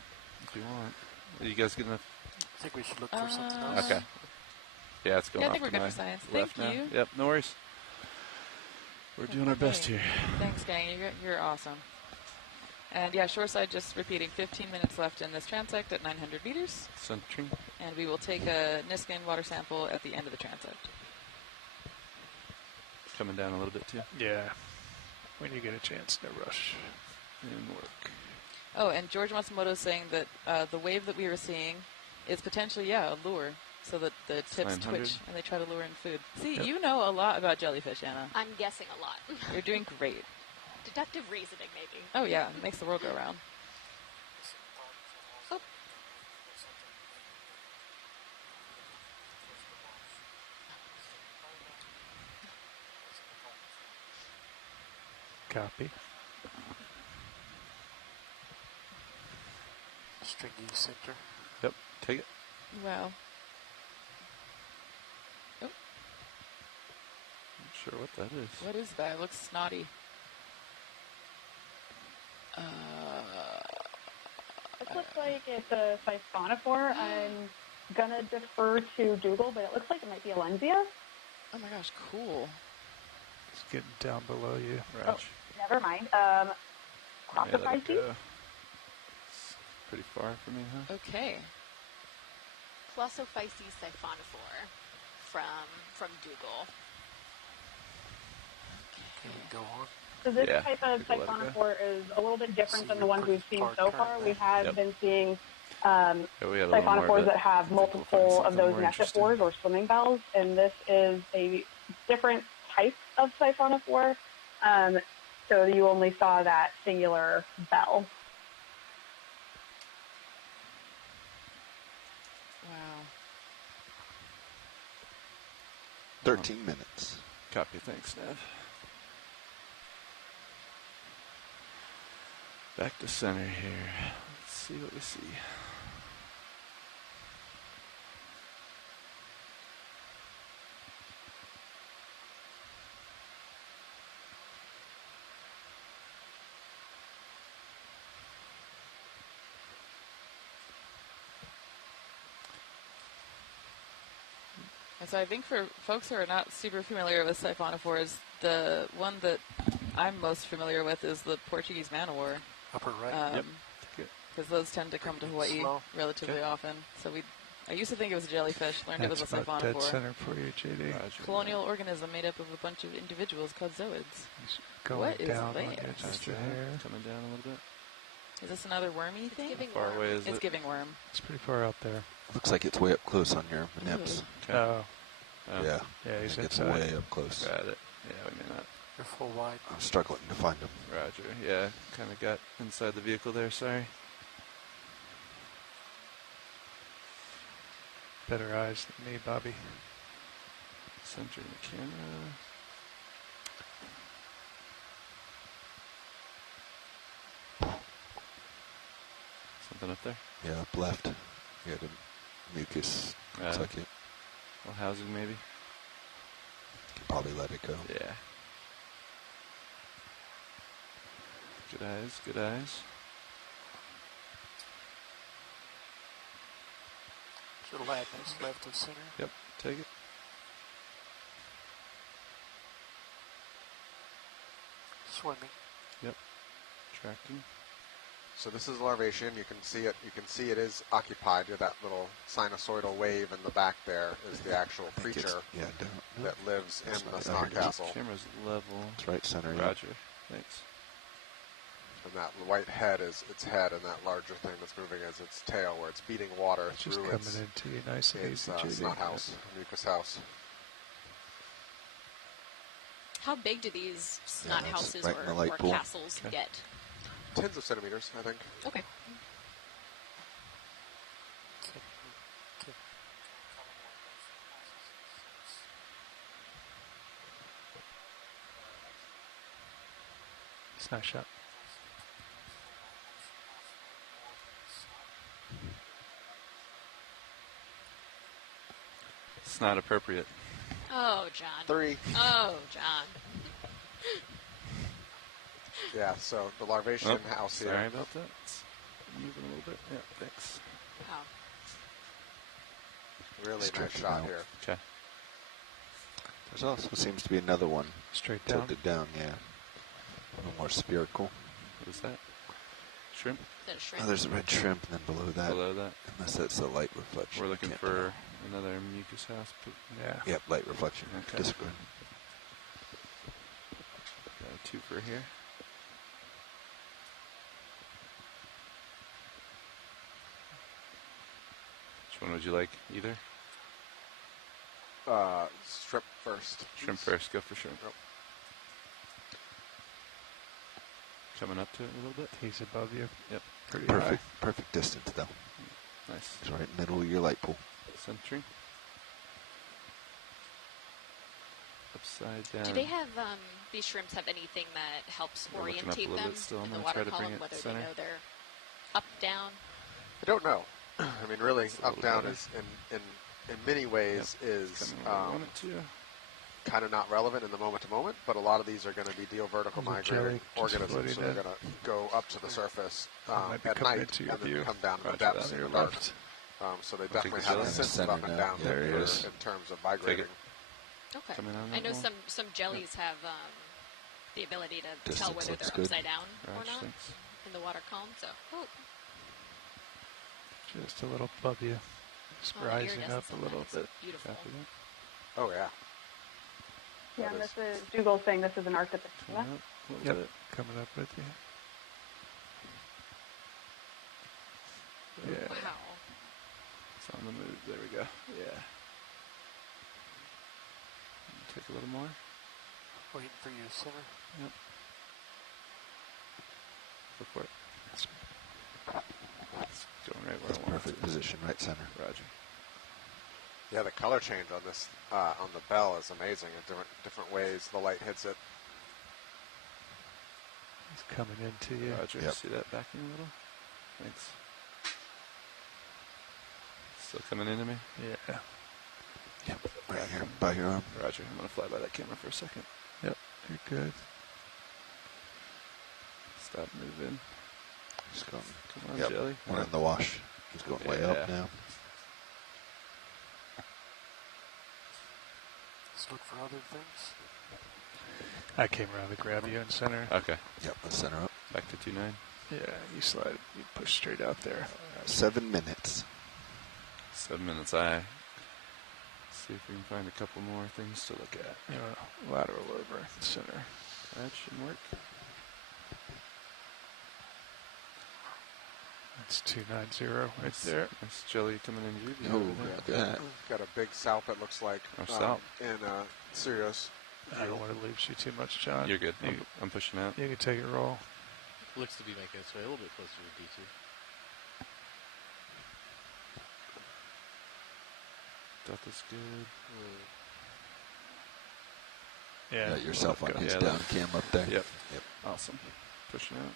if you want. Are you guys getting enough? I think we should look for something else. Okay. Yeah, it's going Yeah, I off think we're to good my for science. left Thank now. you. Yep, no worries. We're doing our best here. Thanks, gang. You're awesome. And yeah, shoreside, just repeating, 15 minutes left in this transect at 900 meters. Centering. And we will take a Niskin water sample at the end of the transect. Coming down a little bit too. Yeah. When you get a chance, no rush. And work. Oh, and George Matsumoto is saying that the wave that we were seeing is potentially, a lure, so that the tips 900. twitch and they try to lure in food. See, Yep. you know a lot about jellyfish, Anna. I'm guessing a lot. You're doing great. Deductive reasoning, maybe. Oh, yeah, it makes the world go round. Oh. Copy. Stringy center. Yep, take it. Wow. Oh, Not sure what that is. what is that? It looks snotty. It looks like it's a siphonophore. I'm gonna defer to Dougal, but it looks like it might be a Lenzia. Oh my gosh, cool. It's getting down below you. Oh, never mind. Yeah, let it Classified go. It's pretty far for me, huh? Okay. Glossophyces siphonophore from Dougal. Can you go on? So this Yeah, type of people let it go. siphonophore is a little bit different than the ones we've seen far so current far. We there. have Yep. been seeing Yeah, we had a little more, siphonophores but that have I think we'll find multiple of something those more metaphors interesting. or swimming bells, and this is a different type of siphonophore. So you only saw that singular bell. Wow. 13 minutes. Copy, thanks, Nev. Back to center here. Let's see what we see. And so I think for folks who are not super familiar with siphonophores, the one that I'm most familiar with is the Portuguese man o' war. Upper right. Yep. Because those tend to come to Hawaii Slow. relatively often. So I used to think it was a jellyfish, learned That's it was a about dead siphonophore. center for you, JD. Roger. Colonial organism made up of a bunch of individuals called zooids. He's going What is down that? on you just Roger. a hair. Coming down a little bit. Is this another wormy thing? Giving How far worm. away is It's it? giving worm. It's pretty far out there. Looks like it's way up close on your nips. Okay. Oh, Oh, Yeah, yeah, he's it's inside. way up close. Got it. Yeah, we may not. You're full wide. I'm struggling to find them. Roger. Yeah, kind of got inside the vehicle there. Sorry. Better eyes than me, Bobby. Centering the camera. Something up there? Yeah, up left. Yeah, the mucus. Looks like it. Well, housing maybe. probably let it go. Yeah. Good eyes, good eyes. To the left of center. Yep, take it. Swimming. Yep, tracking. So this is larvation. You can see it. You can see it is occupied. That little sinusoidal wave in the back there is the actual creature that lives in the snot castle. Camera's level. It's right center. Roger. Thanks. And that white head is its head, and that larger thing that's moving is its tail, where it's beating water Just through coming into you nice and easy, snot house, mucus house. How big do these snot houses right or castles get? Tens of centimeters, I think. Okay. It's a nice shot. It's not appropriate. Oh, John. 3. Oh, John. Yeah, so the larvation house here. Sorry about that. It's moving a little bit. Yeah, thanks. Oh. Really nice shot here. Okay. There's also seems to be another one. Straight down? Tilted down, yeah. A little more spherical. What is that? Shrimp? Is that a shrimp? Oh, there's a red shrimp, and then below that. Below that? Unless that's a light reflection. We're looking for another mucus house. Yeah. Yep, light reflection. Okay. Disagree. Got 2 for here. Which one would you like? Either? Shrimp first. Shrimp first. Go for shrimp. Yep. Coming up to it a little bit. He's above you. Yep. Pretty Perfect. high. Perfect distance, though. Nice. It's right in the middle of your light pool. Sentry. Upside down. Do they have, these shrimps have anything that helps We're looking up a orientate little them bit still. I'm in the gonna water try to bring column, it whether center. they know they're up, down? I don't know. I mean, really, It's a up little down better. is in many ways is Coming where I want it to. kind of not relevant in the moment to moment, but a lot of these are going to be vertical There's a migrating jelly just organisms, so floating they're going to go up to the surface might be at coming night into your and then view. come down to the Roger depths that. in On the your dark. left. So they I'll take definitely the have a jelly. sense of Center up and now. down There he is. in terms of migrating. Okay. Coming on I that know wall. some jellies have the ability to Distance tell whether looks they're good. upside down or Roger, not thanks. in the water column. So, Just a little above you. Just Oh, rising iridescent up a little sometimes. bit. Beautiful. Copy that. Oh, yeah. Yeah, That and is- this is Dougal's saying this is an Arctic. Coming up a little Yep. bit. Coming up with you. Yeah. Wow. It's on the move. There we go. Yeah. Take a little more. Waiting for you, center. Yep. Go for it. It's going right where That's I want perfect it to. position, right center. Roger. Yeah, the color change on this on the bell is amazing. In different ways, the light hits it. He's coming into you. Roger. Yep. See that backing a little? Thanks. Still coming into me? Yeah. Yep, right here by your arm. Roger. I'm going to fly by that camera for a second. Yep. You're good. Stop moving. He's going. Come on, Yep. Jelly. We're in the wash. He's going way up Yeah. now. Let's look for other things. I came around to grab you in center. Okay. Yep, let's center up. Back to 2.9. Yeah, you slide. You push straight out there. 7 minutes. 7 minutes. I see if we can find a couple more things to look at. You know, lateral over center. That should work. That's 290 right Nice, there. nice jelly coming in your view. Oh, over there. look at that. Got a big salp, it looks like, Oh, salp. in Sirius. I don't want to leave you too much, John. You're good. You, I'm pushing out. you can take it roll. Looks to be making its way a little bit closer to D2. Depth is good. Yeah. Got yourself on Go. his Yeah, down that- cam up there. Yep. Yep. Awesome. Pushing out.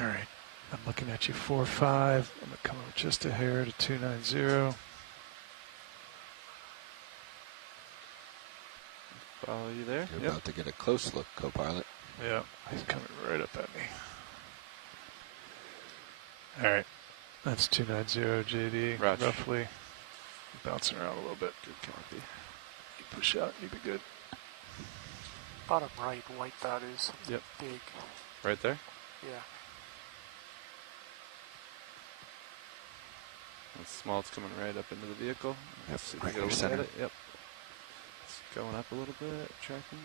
All right. I'm looking at you 4-5. I'm going to come up just a hair to 290. Follow you there. You're about to get a close look, co-pilot. Yeah, he's coming right up at me. All right, that's 290 JD, roughly. Bouncing around a little bit. Good copy. You push out, you'll be good. Bottom right, white dot is big. Right there? Yeah. It's small, it's coming right up into the vehicle. Yep, See if right we can in look center. at it. Yep. It's going up a little bit, tracking.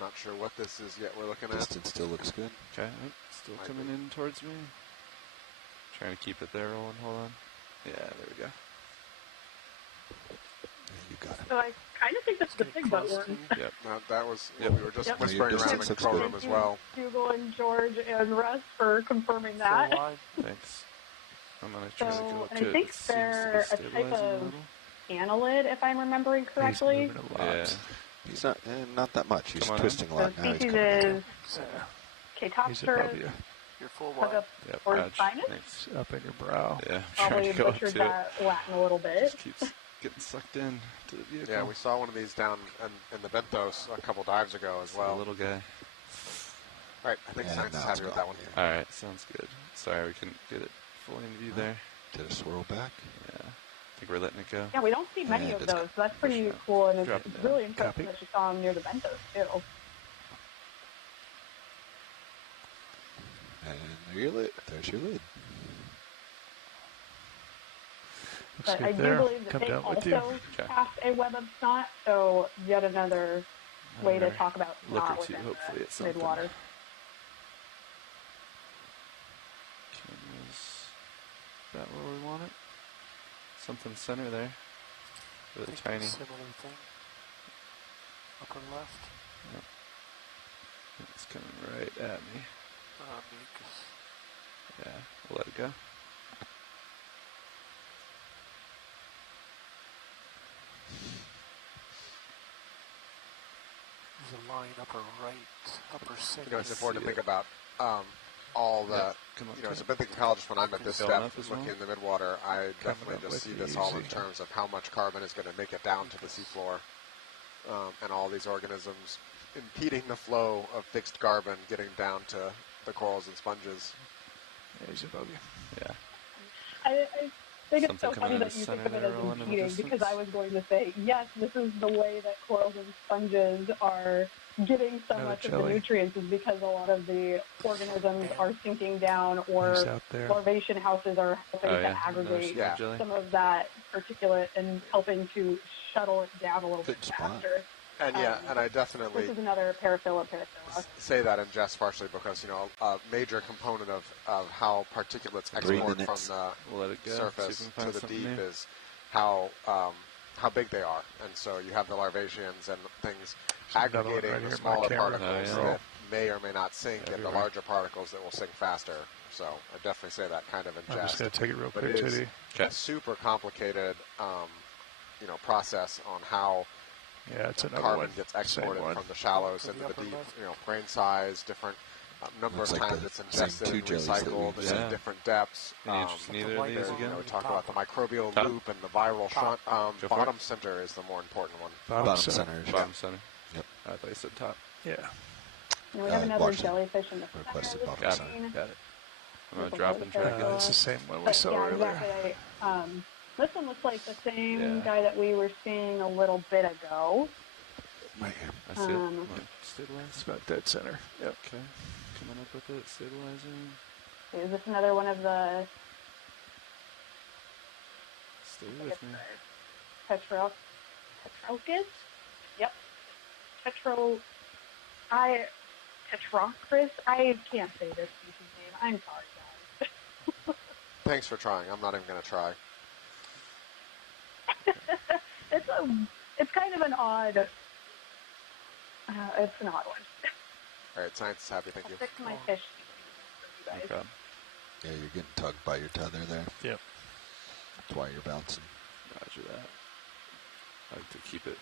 Not sure what this is yet we're looking at. Distance still looks good. Okay, still coming in towards me. Trying to keep it there rolling, hold on. Yeah, there we go. You got it. So I kind of think that's the big butt worm. Yep. That was what we were just whispering around in the control room as well. Dougal and George and Russ for confirming that. Thanks. I'm going to try to go And to I it. think It seems they're to be a type stabilizing a of little. annelid, if I'm remembering correctly. He's moving a lot. Yeah. He's not that much. He's twisting a lot The now. He's species coming is He's Catopterus above you. You're full Hug wide. up Yep, or Raj, sinus. thanks. Up in your brow. Yeah, I'm Probably trying to go up butchered to that Latin a little bit. Just keeps getting sucked in to the vehicle. Yeah, we saw one of these down in the Bentos a couple dives ago as well. A little guy. All right, I think Science is happy with that one. All right, sounds good. Sorry, we couldn't get it fully in view there. Did a swirl back? Yeah, I think we're letting it go. Yeah, we don't see many And of it's those, so that's pretty cool, and Drop it's it down. really interesting that you saw them near the Bentos, too. And there your lid. There's your lid. Looks But good I do there. believe that Come they down with you. also cast a web of snot, so yet another way to Another talk about look snot or two, within hopefully, the at something. midwater. Camera's about where we want it. Something center there. Really tiny. Similar thing. Upper left. Yep. It's coming right at me. Yeah, we'll let it go. There's a line upper right, upper center. You know, it's important to think about all the, as a benthic ecologist, when I'm at this step looking in the midwater, I definitely just see this all in terms of how much carbon is going to make it down to the seafloor, and all these organisms impeding the flow of fixed carbon getting down to the corals and sponges. Yeah, he's above you. Yeah. I think it's Something so funny coming that in you the think of center it there, as rolling in the impeding, because distance. I was going to say, yes, this is the way that corals and sponges are getting so much of the nutrients, is because a lot of the organisms are sinking down, or He's out there. larvation houses are helping to aggregate some of that particulate and helping to shuttle it down a little bit faster. And and I definitely This is another paraphila. say that in jest partially because, a major component of how particulates export from the We'll let it go. surface See if we to can find the something deep new. is how big they are. And so you have the larvaceans and things aggregating right the here, smaller my camera. particles Oh, yeah. that may or may not sink, and the Everywhere. larger particles that will sink faster. So I definitely say that kind of in I'm jest. just going to take it real But quick, it is JD. a super complicated, process on how Yeah, it's another carbon one. gets Same exported one. from the shallows into the deep. Grain size, different number Looks of like times the it's same ingested two and jellies that we recycled used. at different depths. Any interest in either of these again? We talk about the microbial Top? loop and the viral shunt. Go for Bottom it. center is the more important one. Bottom center. Bottom center. Yep. I thought you said top. Yeah. And we have another watch the jellyfish in the requested center of the bottom Got center. screen. Got it. I'm going to drop and drag It's the it. same one we But saw yeah, earlier. exactly. This one looks like the same Yeah. guy that we were seeing a little bit ago. Right here. I see it. Um, Come on, stabilize. It's about dead center. Yep. Okay. Coming up with it. Stabilizing. Is this another one of the Stay with me. Tetrocus? Yep. Tetrocris? I can't say this species name. I'm sorry, guys. Thanks for trying. I'm not even going to try. It's kind of an odd. It's an odd one. All right, science is happy. Thank you. I'll stick to my fish. No You guys. problem. Yeah, you're getting tugged by your tether there. Yep. That's why you're bouncing. Roger that. I like to keep it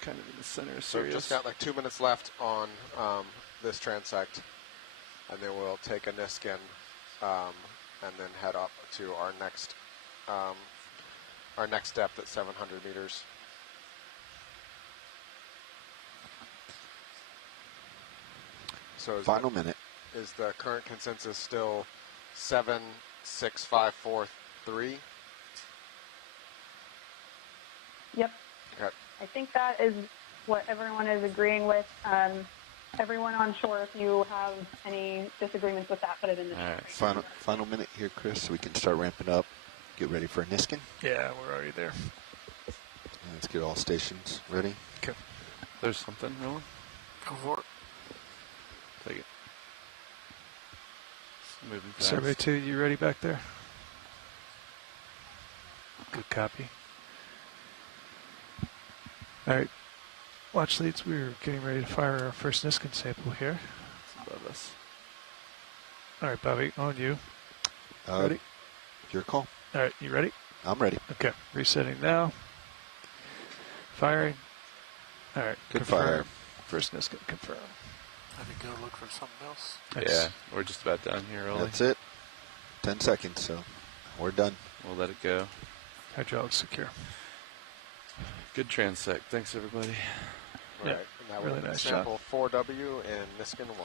kind of in the center of So we've Sirius. just got like 2 minutes left on this transect. and then we'll take a Niskin and then head up to our next depth at 700 meters. So Final minute. Is the current consensus still 76543? Yep. Okay. I think that is what everyone is agreeing with. Everyone on shore, if you have any disagreements with that, put it in the chat. Final minute here, Chris, so we can start ramping up. Get ready for a Niskin. Yeah, we're already there. Let's get all stations ready. Okay. There's something, Roland? Go for it. Take it. It's moving fast. Survey 2, you ready back there? Good copy. All right. Watch leads, we're getting ready to fire our first Niskin sample here. It's above us. All right, Bobby, on you. Ready? Your call. All right, you ready? I'm ready. Okay, resetting now. Firing. All right, Good confirm. fire. First Niskin, confirm. Let me go look for something else. Nice. Yeah, we're just about done here, Ollie. That's it. 10 seconds, so we're done. We'll let it go. Hydraulics secure. Good transect. Thanks, everybody. Right. Yeah, And that really was nice sample 4W and Niskin 1.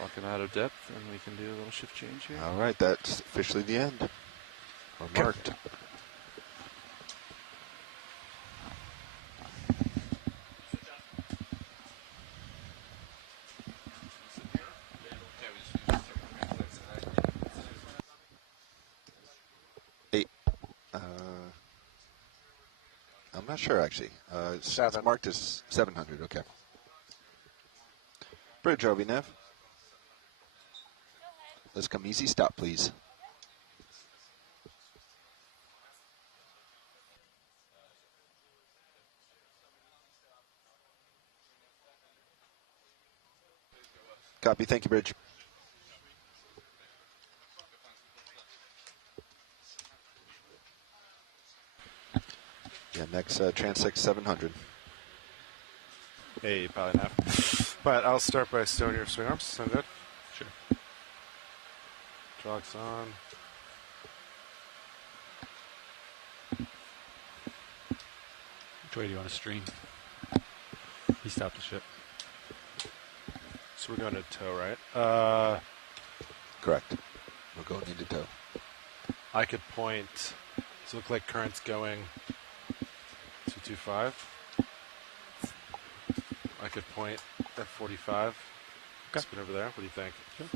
Walking out of depth, and we can do a little shift change here. All right, that's officially the end. Or marked. I'm not sure, actually. It's marked as 700, okay. Bridge, Nav. Let's come easy. Stop, please. Copy. Thank you, Bridge. Yeah, next transect 700. Hey, probably not. But I'll start by stowing your swing arms. Sound good? Sure. Jogs on. Which way do you want to stream? He stopped the ship. So we're going to tow, right? Correct. We're going into tow. I could point. Does it look like current's going 225? I could point at 45. Okay. Spin over there. What do you think? Sure.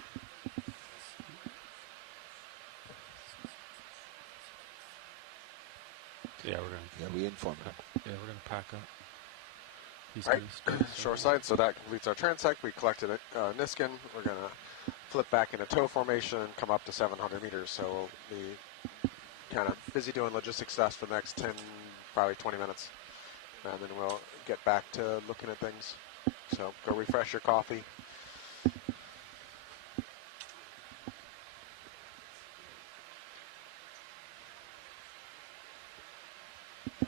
Yeah, we're gonna. Yeah, we informed him. Yeah, we're gonna pack up. He's Right. gonna Shore side, so that completes our transect. We collected a Niskin. We're going to flip back into tow formation and come up to 700 meters. So we'll be kind of busy doing logistics stuff for the next 10, probably 20 minutes. And then we'll get back to looking at things. So go refresh your coffee.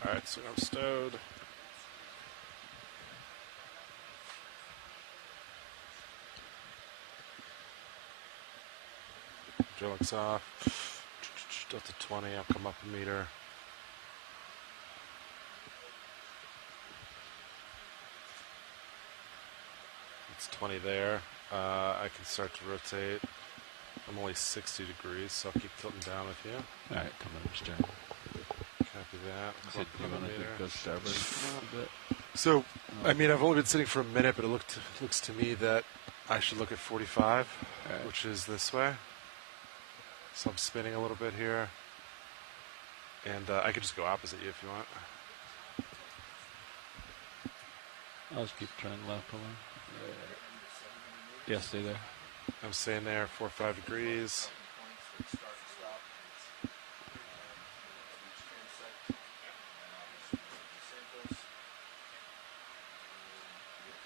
All right, so I'm stowed. Drillink's off. Delta 20, I'll come up a meter. It's 20 there. I can start to rotate. I'm only 60 degrees, so I'll keep tilting down with you. All right, come on, Mr. Copy that. You said you want to go starboard a bit. So, I mean, I've only been sitting for a minute, but it looks to me that I should look at 45, right, which is this way. So I'm spinning a little bit here. And I could just go opposite you if you want. I'll just keep turning left along. Yeah, stay there. I'm staying there, 4 or 5 degrees.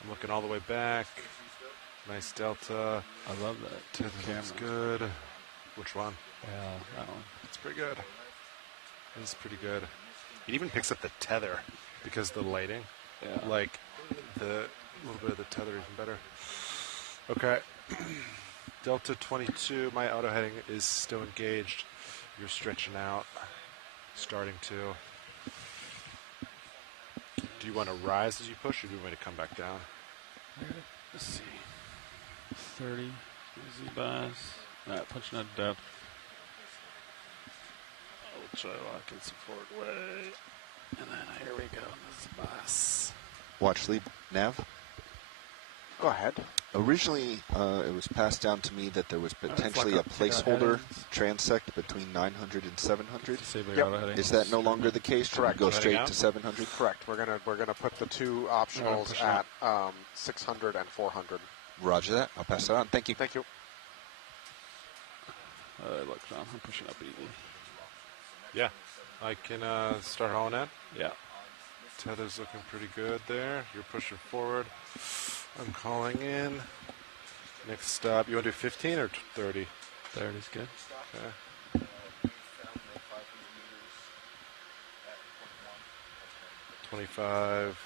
I'm looking all the way back. Nice delta. I love that. Tether looks good. Which one? Yeah, that one. It's pretty good. It's pretty good. It even picks up the tether because of the lighting. Yeah. Like the little bit of the tether even better. Okay. Delta 22, my auto heading is still engaged. You're stretching out, starting to. Do you want to rise as you push, or do you want me to come back down? Let's see. 30, easy bias. Alright, punching out depth. I'll try locking some forward way. And then here we go. This is bias. Watch lead nav. Go ahead. Originally, it was passed down to me that there was potentially a placeholder transect between 900 and 700. Yep. Is that no longer the case? Should we go straight to 700? Correct. We're gonna put the two optionals at 600 and 400. Roger that. I'll pass that on. Thank you. Thank you. Look, John, I'm pushing up easy. Yeah, I can start hauling in. Yeah. Tether's looking pretty good there. You're pushing forward. I'm calling in. Next stop, you want to do 15 or 30? 30 is good. Okay. 25,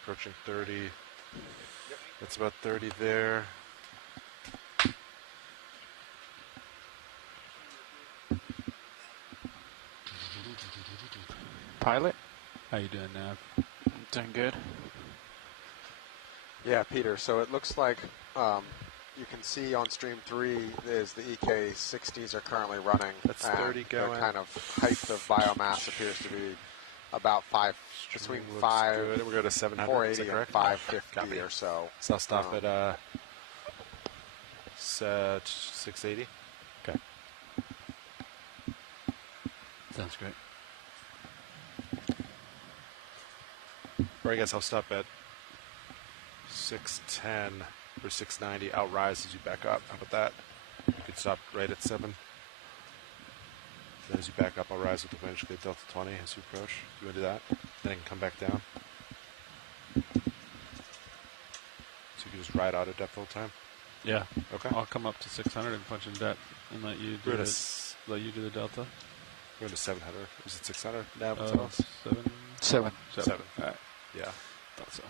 approaching 30. That's about 30 there. Pilot? How you doing, Nav? I'm doing good. Yeah, Peter, so it looks like you can see on stream 3 is the EK60s are currently running. That's 30 going. Their kind of height of biomass appears to be about between Looks 5, good. We'll go to 700. 480 and 550 or so. So I'll stop at 680. Okay. Sounds great. Or I guess I'll stop at 610 or 690. I'll rise as you back up. How about that? You could stop right at 7. Then as you back up, I'll rise with eventually Delta 20 as you approach. Do you want to do that? Then come back down. So you can just ride out at depth all the time? Yeah. Okay. I'll come up to 600 and punch in depth and let you do the delta. We're going to 700. Is it 600 now? 7. 7. All right. Yeah. Thought so.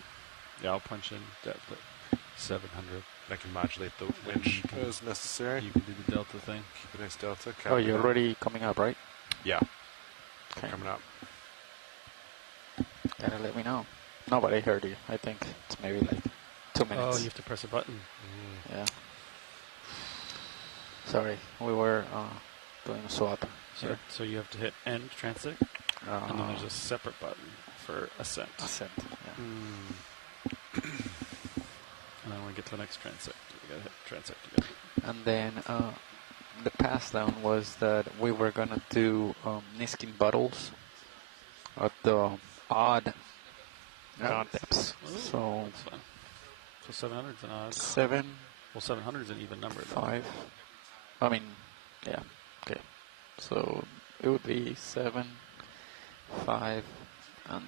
Yeah, I'll punch in depth at 700. I can modulate the winch as necessary. You can do the delta thing. Keep a nice delta. Oh, you're already coming up, right? Yeah. Okay. Coming up. Gotta let me know. Nobody heard you. I think it's maybe like 2 minutes. Oh, you have to press a button. Yeah. Sorry, we were doing a swap. So you have to hit end transect, and then there's a separate button for ascent. Ascent, yeah. And then when we get to the next transect, we gotta hit transect again. And then the pass down was that we were gonna do Niskin bottles at the odd depths. So that's fine. So 700 is an odd. 7. Well, 700 is an even number. 5. I mean, yeah. Okay. So it would be 7, 5, and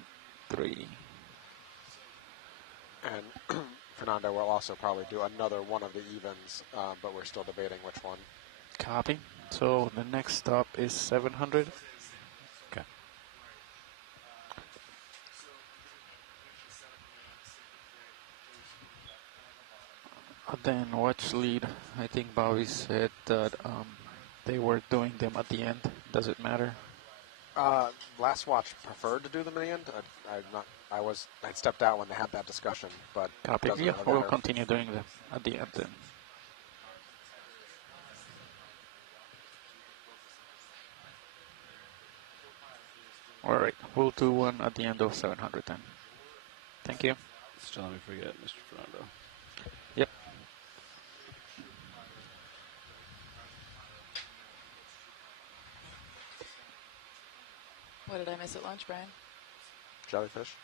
3. And Fernando will also probably do another one of the evens, but we're still debating which one. Copy. So the next stop is 700. Okay. Then watch lead. I think Bobby said that they were doing them at the end. Does it matter? Last watch preferred to do them at the end. I stepped out when they had that discussion, but Copy. doesn't Yeah, really we'll matter. continue doing them at the end then. All right, we'll do one at the end of 700 then. Thank you. Still let me forget, Mr. Fernando. Yep. What did I miss at lunch, Brian? Jellyfish.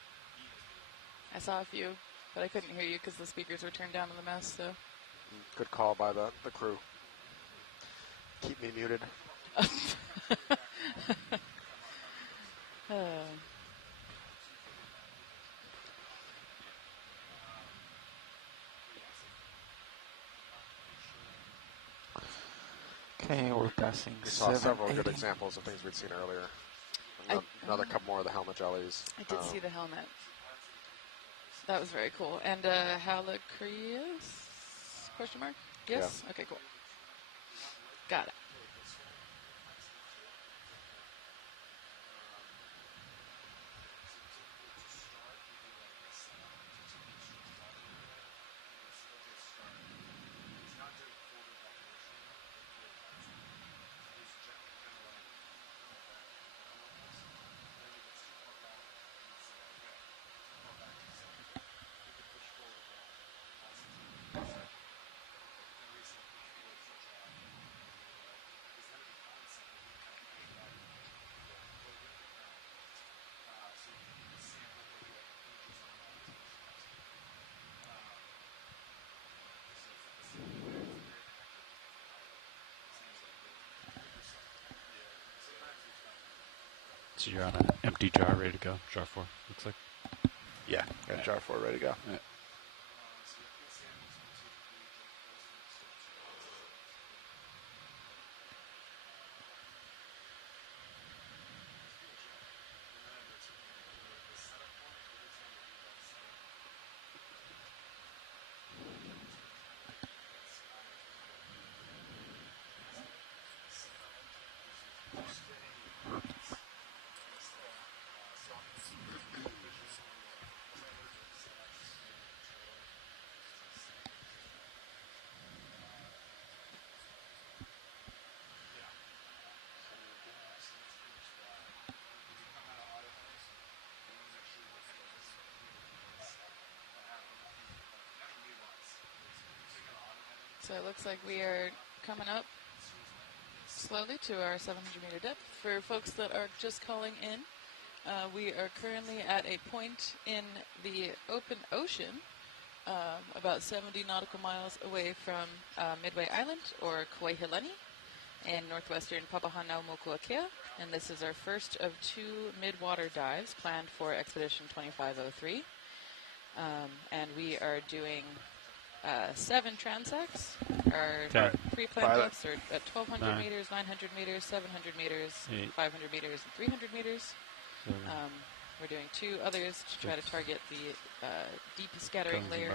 I saw a few, but I couldn't hear you because the speakers were turned down in the mess, so. Good call by the crew. Keep me muted. Okay, we're passing We saw several 780. good examples of things we'd seen earlier. Another couple more of the helmet jellies. I did see the helmet. That was very cool. And Halacreus? Question mark? Yes? Yeah. Okay, cool. Got it. So you're on an empty jar ready to go, jar 4, looks like. Yeah, got jar 4 ready to go. Yeah. So it looks like we are coming up slowly to our 700-meter depth. For folks that are just calling in, we are currently at a point in the open ocean, about 70 nautical miles away from Midway Island, or Kauai in northwestern Papahānaumokuākea, and this is our first of 2 midwater dives planned for Expedition 2503. And we are doing 7 transects. Our pre-planned depths are at 1,200 meters, 900 meters, 700 meters, 500 meters, and 300 meters. We're doing 2 others to try to target the deep scattering layer,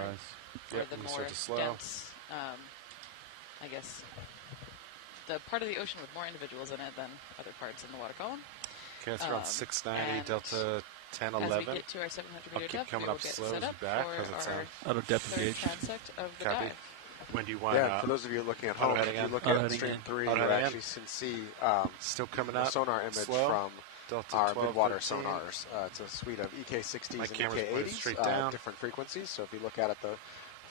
or the more dense, I guess, the part of the ocean with more individuals in it than other parts in the water column. Okay, that's around 690, delta 10, 11. As we get to our 700-meter depth, coming we will up get slow set as up you back, for our auto depth third engage. transect of the Copy. dive. When do you want Yeah, for those of you looking at home, if you look at stream 3, you actually can see still coming the up sonar image slow. from Delta our 12, midwater 13. sonars. It's a suite of EK60s My and camera's pointed straight EK80s, down. different frequencies. So if you look at it, the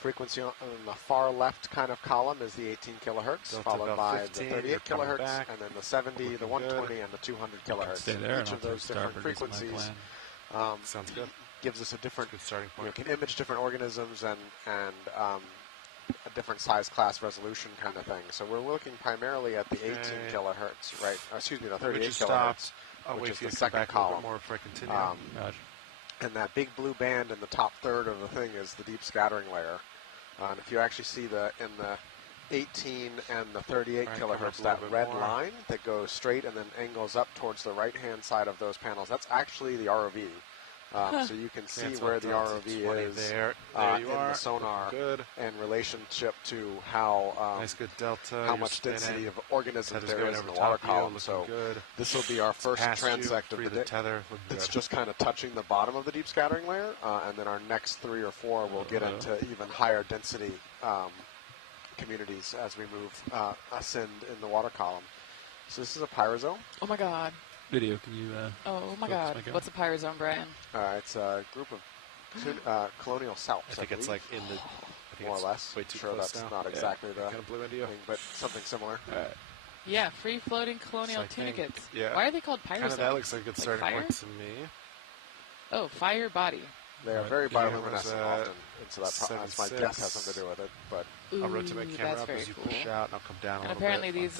frequency on the far left kind of column is the 18 kilohertz, Delta followed about by 15, the 38 you're coming kilohertz, back. and then the 70, the 120, and the 200 kilohertz. Stay there, Each and of I'll those take different starboard, using my frequencies Sounds good. gives us a different, Good starting point. can image different organisms and a different size class resolution kind of thing. So we're looking primarily at the 18 kilohertz, right? Excuse me, the 38 kilohertz, I'll which wait is for you the to come second back a little column. bit more before I continue. And that big blue band in the top third of the thing is the deep scattering layer. And if you actually see in the 18 and the 38 kilohertz, that red line that goes straight and then angles up towards the right-hand side of those panels, that's actually the ROV. So you can see where the ROV is in the sonar in relationship to how nice good delta. how much density of organisms there is in the water column. So this will be our first transect of the day. It's just kind of touching the bottom of the deep scattering layer, and then our next 3 or 4 will get into even higher density communities as we move ascend in the water column. So this is a pyrosome. Oh my God. Video, can you? Oh my God. What's a pyrosome, Brian? It's a group of colonial salps. I think it's like in the more or less. Way too sure, close that's now. not exactly the kind of blue into you. thing, but something similar. Yeah, free-floating colonial tunicates. Yeah. Why are they called pyrosomes? Kind of that looks like a good starting fire? point to me. Oh, fire body. They are very bioluminescent often, and so that's my guess has something to do with it. But I'll rotate my camera up as you push out, and I'll come down a little bit. And apparently these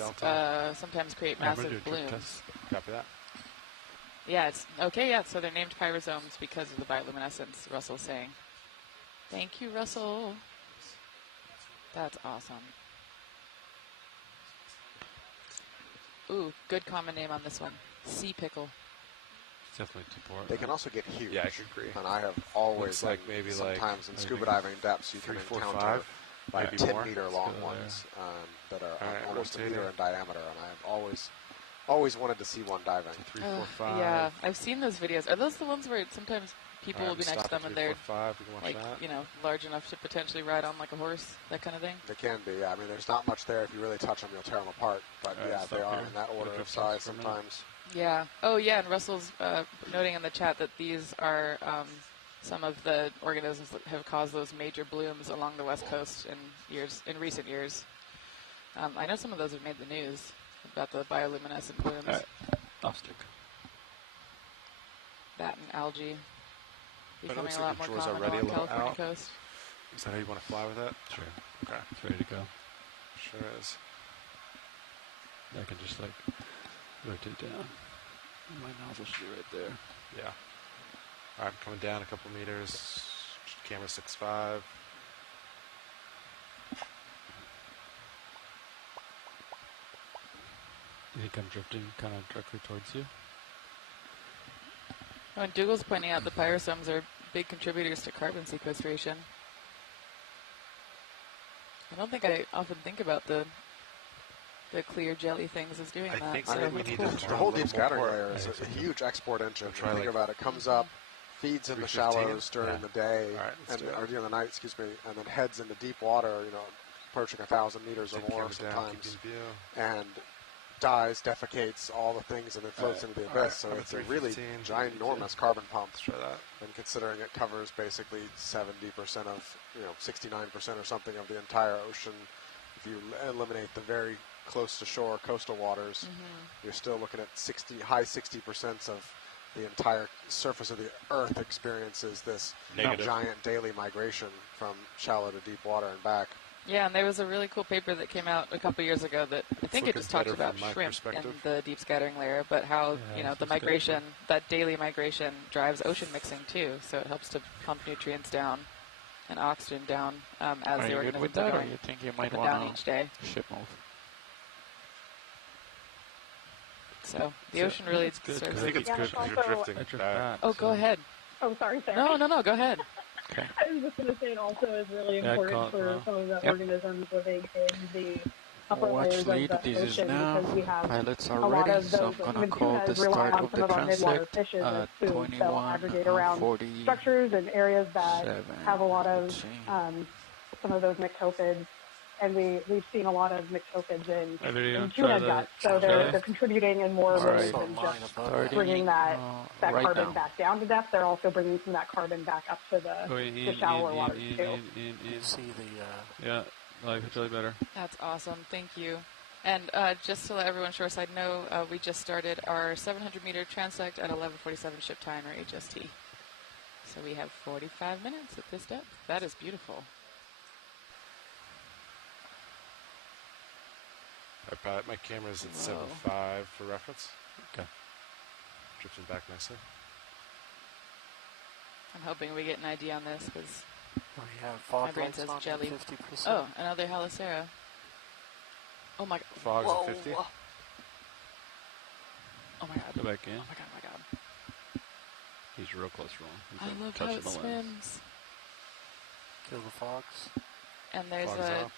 sometimes create massive blooms. Copy that. Yeah, it's okay. Yeah, so they're named pyrosomes because of the bioluminescence. Russell's saying. Thank you, Russell. That's awesome. Ooh, good common name on this one. Sea pickle. It's definitely too poor. They can also get huge. Yeah, I agree. And I have always, like maybe sometimes like in scuba diving depths, you 3, can 4, encounter 5, like maybe 10 more. meter long ones. that are All right, almost a rotating. meter in diameter, and I've always wanted to see one diving. 3, 4, 5. Yeah, I've seen those videos. Are those the ones where sometimes people will be next to them and they're 5. We can watch like, that. you know, large enough to potentially ride on like a horse, that kind of thing? They can be, yeah. I mean, there's not much there. If you really touch them, you'll tear them apart. But yeah, they are in that order of size sometimes. Yeah. Oh, yeah, and Russell's noting in the chat that these are some of the organisms that have caused those major blooms along the west coast in recent years. I know some of those have made the news about the bioluminescent blooms. All right. Off stick. That and algae But it becoming looks a like lot the more draw's common already a along little California out. coast. Is that how you want to fly with that? Sure. Okay. It's ready to go. Sure is. I can just like rotate down. My nozzle should be right there. Yeah. All right, I'm coming down a couple meters. Camera 6.5. You think I'm drifting kind of directly towards you? Oh, and Dougal's pointing out the pyrosomes are big contributors to carbon sequestration. I don't think I often think about the clear jelly things as doing that. I think so we need cool. to The whole deep scattering layer is a huge export engine. If you think about it, comes up, feeds in the 315? shallows during the day, All right, let's do it. or during the night, excuse me, and then heads into deep water, you know, approaching 1,000 meters or Take the more camera down, keep sometimes, in view. and dies, defecates all the things, and then floats into the abyss. So it's a really ginormous carbon pump. Try that. And considering it covers basically 70% of, 69% or something of the entire ocean, if you eliminate the very close to shore coastal waters, you're still looking at high 60% of the entire surface of the Earth experiences this giant daily migration from shallow to deep water and back. Yeah, and there was a really cool paper that came out a couple years ago that I think it just talked about shrimp in the deep scattering layer, but how the migration, that daily migration, drives ocean mixing too. So it helps to pump nutrients down and oxygen down as the organisms are going you think you might up and down want each day. ship move? So the ocean really good. serves. I think it's good because you're drifting back. Oh, go ahead. Oh, sorry, Sarah. No, go ahead. Okay. I was just going to say it also is really important for some of the organisms living in the upper layers of the this is ocean now. because we have Pilots a are lot ready, of so those I'm going to call the rely start on of some the of our midwater transect fishes as food. So aggregate 21 around 40 structures and areas that have a lot of 14. some of those myctophids. And we've seen a lot of myctophids in tuna try guts, the so they're contributing in more ways Right. than just Starting, bringing that right carbon now. back down to depth. They're also bringing some of that carbon back up to the shallower waters too. You see the Yeah, like it's really better. That's awesome. Thank you. And just to let everyone shoreside know, we just started our 700-meter transect at 11:47 ship time, or HST. So we have 45 minutes at this depth. That is beautiful. My camera's at 7.5 for reference. Okay. Drifting back nicely. I'm hoping we get an ID on this because we have fog my brain lights says on jelly. 50%. Oh, another Halicera. Oh my god. Fog's Whoa. at 50. Oh my god. Go back in. Oh my god, oh my god. He's real close wrong. He's I like love how touching it the lens. swims. Kill the fogs. And there's Fog's a off.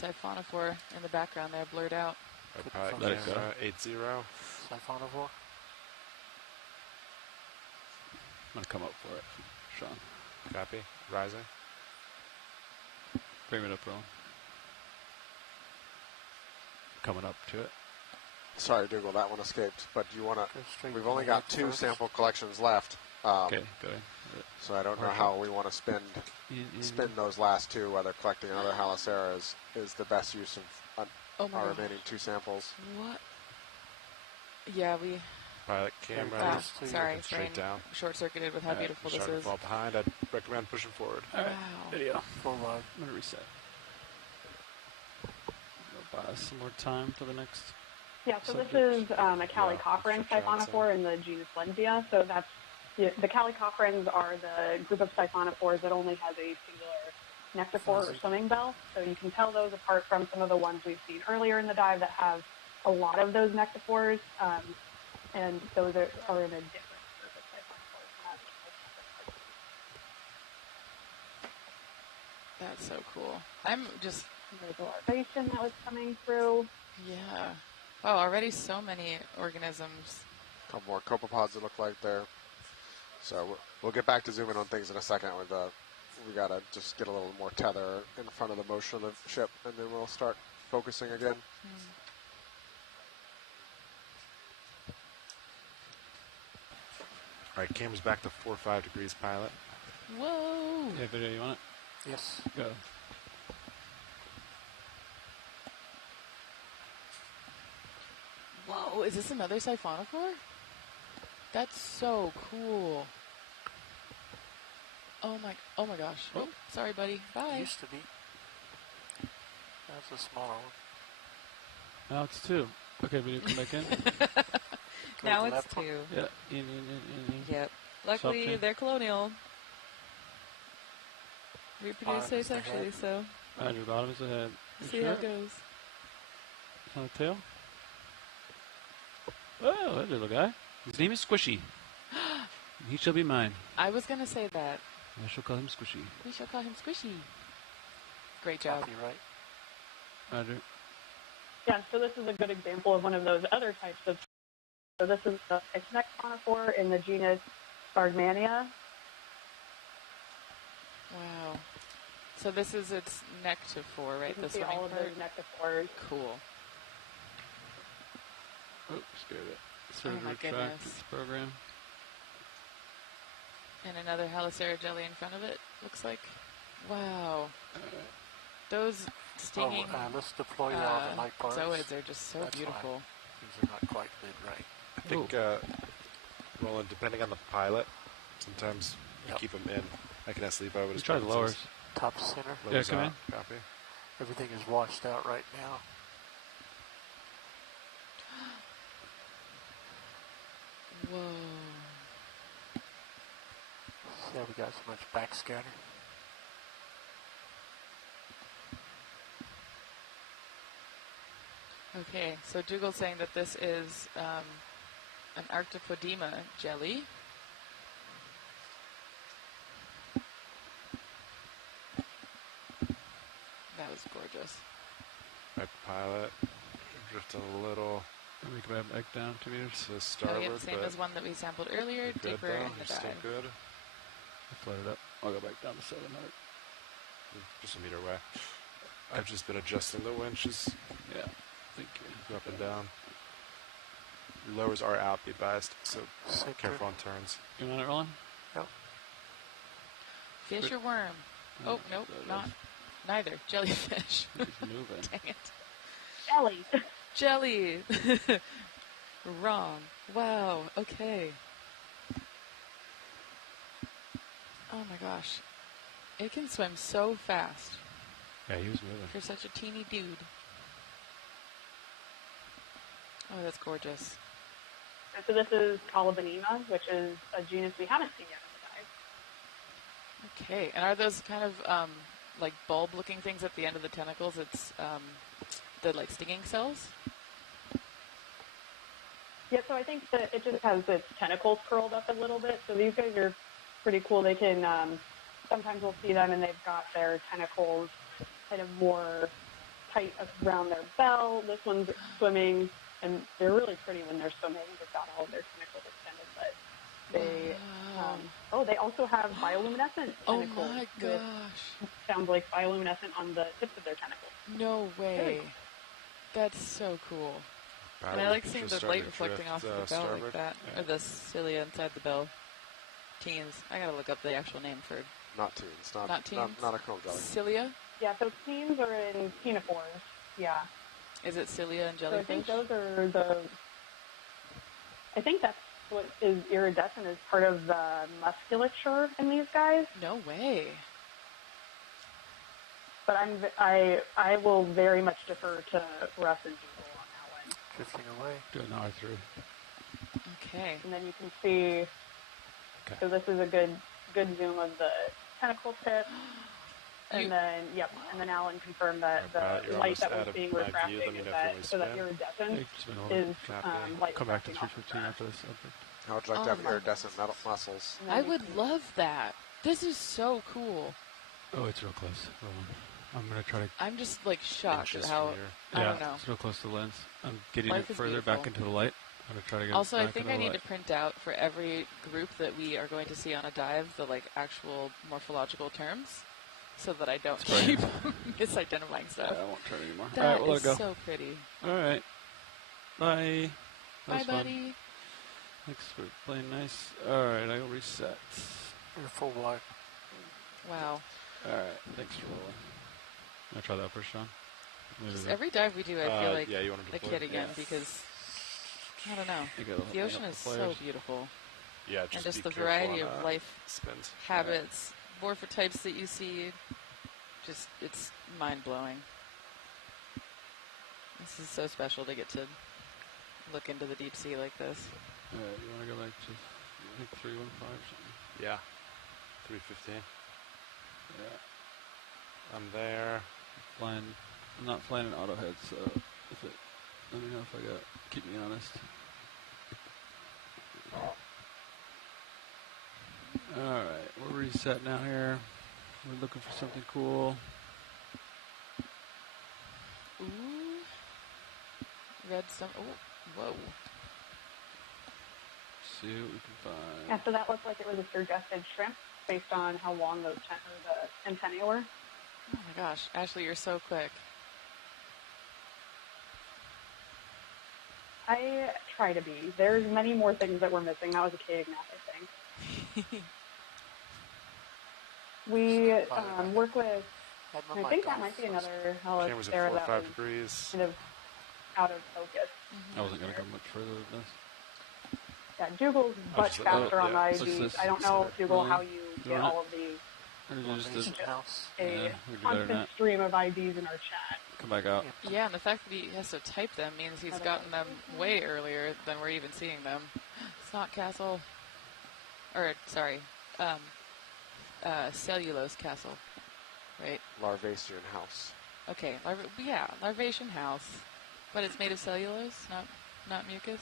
siphonophore in the background there, blurred out. Pilot Let it go. camera 80. Siphonophore. I'm going to come up for it, Sean. Copy. Rising. Bring it up, Rowan. Coming up to it. Sorry, Dougal, that one escaped. But do you want to? We've only to got the 2 first. sample collections left. Okay, go ahead. So I don't know how we want to spin those last 2. Whether collecting another Halicera is the best use of Oh my our God. remaining 2 samples. What? Yeah, we. Pilot camera. Sorry, Straight brain down. short-circuited with how beautiful this Starting to is. fall behind. I'd recommend pushing forward. All right, Wow. video. Full load. I'm going to reset. We'll buy some more time for the next. Yeah, so this is a Calicophryn siphonophore in the genus Lensia. So that's the Calicophrins are the group of siphonophores that only has a singular nectophore or swimming bell. So you can tell those apart from some of the ones we've seen earlier in the dive that have a lot of those nectophores, and those are in a different surface siphonophore. That's so cool. I'm just There's a larvation that was coming through. Yeah. Oh, already so many organisms. A couple more copepods that look like there. So we'll get back to zooming on things in a second. With we gotta just get a little more tether in front of the motion of the ship, and then we'll start focusing again. All right, camera's back to 4-5 degrees, pilot. Whoa! Yeah, video, you want it? Yes. Go. Whoa, is this another siphonophore? That's so cool. Oh my gosh. Oh, sorry, buddy. Bye. Used to be. That's a smaller one. Now it's 2. Okay, video, come back in. Now it's 2. Yeah, in. Yep. Luckily, Something. they're colonial. Reproduce asexually, so. Roger, bottom is ahead. See how it goes. It's on the tail. Oh, that little guy. His name is Squishy. He shall be mine. I was going to say that. I shall call him Squishy. We shall call him Squishy. Great job. Right. Roger. Yeah, so this is a good example of one of those other types of. So this is the siphonophore in the genus Spargmania. Wow. So this is its nectophore, right? You can The see swimming all of part? those nectophores. Cool. Oh, scared it. Started Oh my to retract goodness. its program. And another Halicera jelly in front of it, looks like. Wow. Those stinging let's deploy all the light bars. zooids are just so That's beautiful. fine. These are not quite lit right. I think, Roland, depending on the pilot, sometimes you keep them in. I can ask Levi what his try the lowers. Top center. Yeah, come in. Copy. Everything is washed out right now. Whoa. Yeah, we got so much backscatter. Okay, so Dougal's saying that this is an Arctopodema jelly. That was gorgeous. Right, pilot. Drift a little. And we come back down 2 meters. To starboard, Oh, yeah, same as one that we sampled earlier, good deeper though. in You're the still dive. good. I floated up. I'll go back down to 700. Just a meter away. I've just been adjusting the winches. Yeah, thank you. Go up and down. Your lowers are out, be advised, so careful on turns. You want it rolling? Yep. Fish or worm? Oh, nope, not. Neither. Jellyfish. It's moving. Dang it. Jelly. Jelly. Wrong. Wow. Okay. Oh my gosh. It can swim so fast Yeah, he was moving. for such a teeny dude. Oh, that's gorgeous. And so this is Colubanema, which is a genus we haven't seen yet in the dive. Okay. And are those kind of like bulb-looking things at the end of the tentacles? It's the like stinging cells? Yeah, so I think that it just has its tentacles curled up a little bit. So these guys are pretty cool. They can, sometimes we'll see them and they've got their tentacles kind of more tight around their bell. This one's swimming, and they're really pretty when they're swimming. They've got all of their tentacles extended, but they, they also have bioluminescent tentacles. Oh my gosh. Sounds like bioluminescent on the tips of their tentacles. No way. Very cool. That's so cool. And I like seeing the light reflecting off of the bell like that. Or the cilia inside the bell. Teens. I gotta look up the actual name for... Not teens. Not teens? Not a cone jelly. Cilia? Yeah, so teens are in ctenophores. Yeah. Is it cilia and So I jellyfish? think those are the... I think that's what is iridescent as part of the musculature in these guys. No way. But I will very much defer to Russ and Dougal on that one. Drifting away. Do an R3. Okay. And then you can see, so this is a good zoom of the tentacle tip. And then, and then Alan confirmed that the light that was being refracting is that, so that iridescent is light Come back to reflecting off 315 after this update. How would you like to have iridescent metal muscles? I would love that. This is so cool. Oh, it's real close. Roll on. I'm going to try to... I'm just like shocked at how, I don't know. It's real close to the lens. I'm getting Life it is further beautiful. back into the light. I'm going to try to get Also, it I back think into I the need light. to print out for every group that we are going to see on a dive the like actual morphological terms so that I don't keep misidentifying stuff. I won't try anymore. That All right, we'll is let it go. so pretty. All right. Bye. That Bye, was fun. buddy. Thanks for playing nice. All right, I'll reset. You're full black. Wow. All right, thanks for rolling. I'll try that first, Sean. Just every dive we do, I feel like yeah, you want to a kid again because, I don't know, the ocean is so beautiful. Yeah, and just the variety of life spins. habits, morphotypes that you see, just, it's mind-blowing. This is so special to get to look into the deep sea like this. You want to go back to, I think, 315 something? Yeah. 315. Yeah. I'm there. I'm not flying an auto head, so if it, let me know if I got, keep me honest. Alright, we're reset now here. We're looking for something cool. Ooh. Red some, oh, whoa. See what we can find. Yeah, so that looked like it was a suggested shrimp based on how long those the antennae were. Oh my gosh, Ashley, you're so quick. I try to be. There's many more things that we're missing. That was a K-Ignat, I think. We work with, I think that might be another Helix Cameras at there 4 or that 5 was degrees. kind of out of focus. I wasn't going to go much further than this. Yeah, Google's much faster on the IDs. I don't know, Google, how you get all of the Just a constant stream of IDs in our chat. Come back out. Yeah, and the fact that he has to type them means he's gotten them way earlier than we're even seeing them. Snot Castle. Or, sorry, Cellulose Castle, right? Larvacean house. Okay, Larvacean house. But it's made of cellulose, not mucus?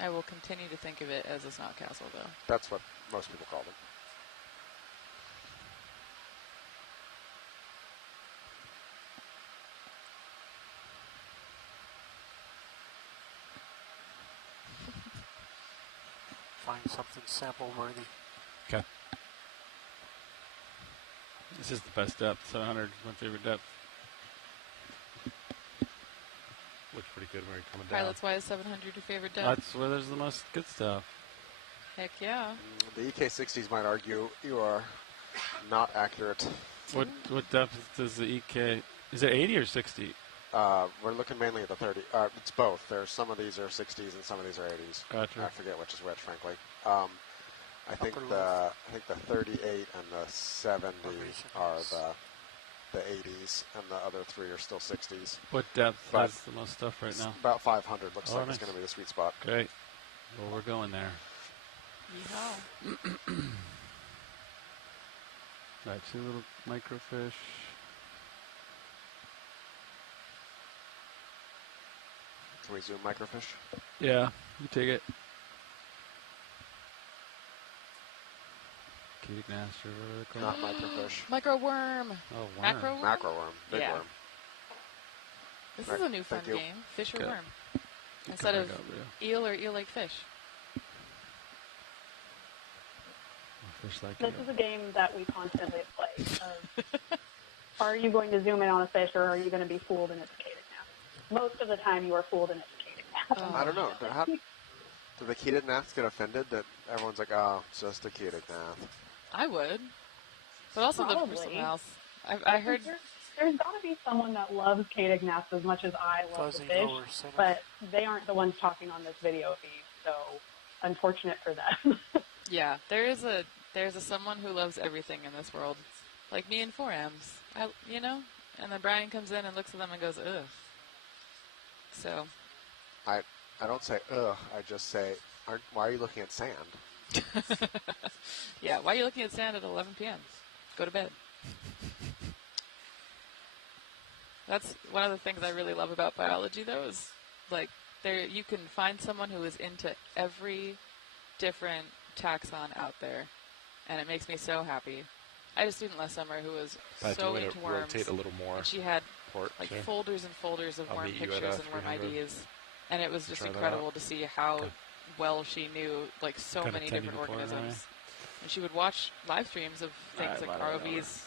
I will continue to think of it as a snot castle, though. That's what most people call them. Find something sample worthy. Okay. This is the best depth. 700 is my favorite depth. Looks pretty good when you're coming down. Pilots, why is 700 your favorite depth? That's where there's the most good stuff. Heck yeah. The EK60s might argue you are not accurate. What depth does the EK... Is it 80 or 60? We're looking mainly at the 30. It's both. There's some of these are 60s and some of these are 80s. Gotcha. I forget which is which, frankly. I think the 38 and the 70 are the 80s, and the other three are still 60s. What depth has the most stuff right now? About 500 looks like it's going to be the sweet spot. Great. Well, we're going there. Yeehaw. Right, 2 little microfish. Can we zoom microfish? Yeah, you take it. Echidnaster, whatever they're called. Not microfish. Micro worm. Oh, worm. Macro worm? Macro worm. Big worm. This is a new fun game. Fish or worm. Instead of eel or eel-like fish. This is a game that we constantly play. Are you going to zoom in on a fish, or are you going to be fooled and it's a Echidnath? Most of the time, you are fooled and it's a Echidnath. I don't know. Do the Echidnaths get offended that everyone's like, oh, it's just a Echidnath? I would. But also look for something else. I heard... There's got to be someone that loves Echidnaths as much as I love the fish, but they aren't the ones talking on this video feed, so unfortunate for them. Yeah, there's a someone who loves everything in this world, like me and 4Ms, you know? And then Brian comes in and looks at them and goes, ugh. So. I don't say, ugh, I just say, why are you looking at sand? Yeah, why are you looking at sand at 11 p.m.? Go to bed. That's one of the things I really love about biology, though, is like you can find someone who is into every different taxon out there, and it makes me so happy. I had a student last summer who was But so do you into want to worms. rotate a little more? And she had like sure. folders and folders of I'll worm meet you at, pictures and worm 300. IDs. And it was just Try that incredible out. to see how well she knew like so Got a many 10 different deploy organisms. And she would watch live streams of things like ROVs,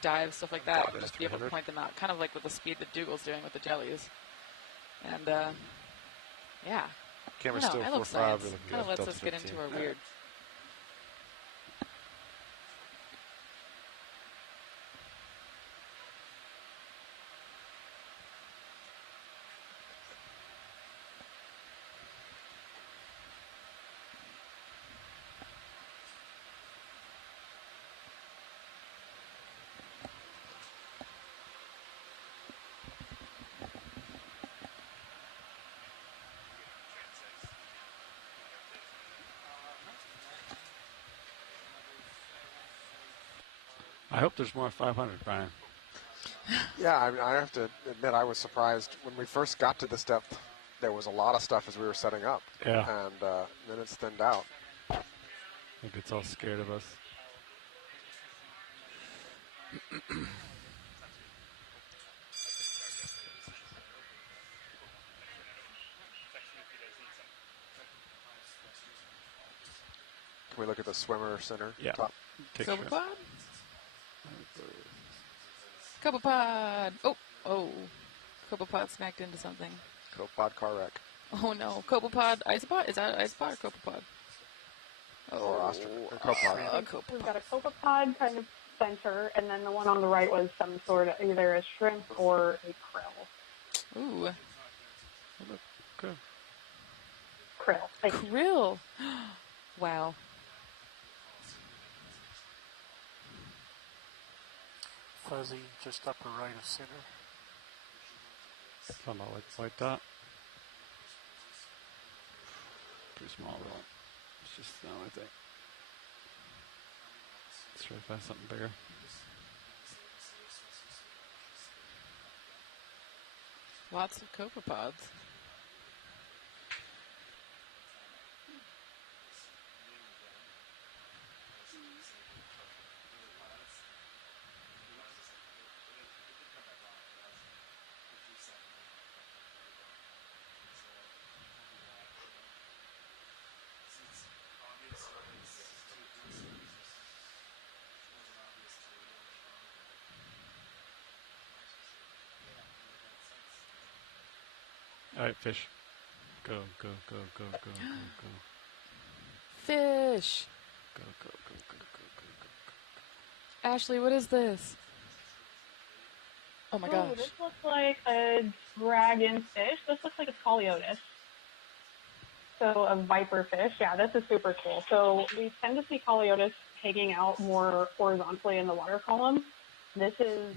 dives, stuff like that, and just be able to point them out, kind of like with the speed that Dougal's doing with the jellies. And yeah, Camera's I still don't know, I love 4.5. science. We're looking Kind of at lets Delta us get 15. into our weird. I hope there's more 500, Brian. Yeah, I have to admit I was surprised when we first got to this depth. There was a lot of stuff as we were setting up. Yeah. And then it's thinned out. I think it's all scared of us. Can we look at the swimmer center? Yeah. Top? Copepod? Copepod! Oh. Copepod smacked into something. Copepod car wreck. Oh no. Copepod, isopod? Is that isopod or copepod? Or copepod. We've got a copepod kind of center, and then the one on the right was some sort of either a shrimp or a krill. Ooh. Good. Krill. Krill! Wow. Fuzzy, just upper right of center. Talking about like white dot. Pretty small though. It's just no, I think. Let's try to find something bigger. Lots of copepods. All right, fish. Go, go, go, go, go, go, go. Fish! Go, go, go, go, go, go, go. Ashley, what is this? Oh my gosh. This looks like a dragonfish. This looks like a Coliotis. So a viper fish. Yeah, this is super cool. So we tend to see Coliotis hanging out more horizontally in the water column. This is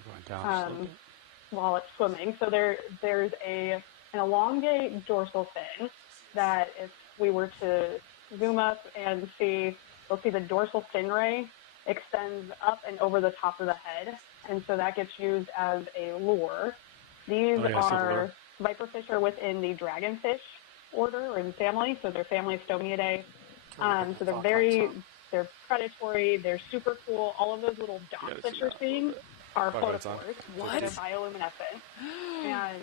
while it's swimming. So there's an elongate dorsal fin that if we were to zoom up and see, we'll see the dorsal fin ray extends up and over the top of the head. And so that gets used as a lure. These are viperfish are within the dragonfish order or family, so they're family of Stomiidae. So they're predatory, they're super cool. All of those little dots that you're seeing are photophores. What? They're bioluminescent. And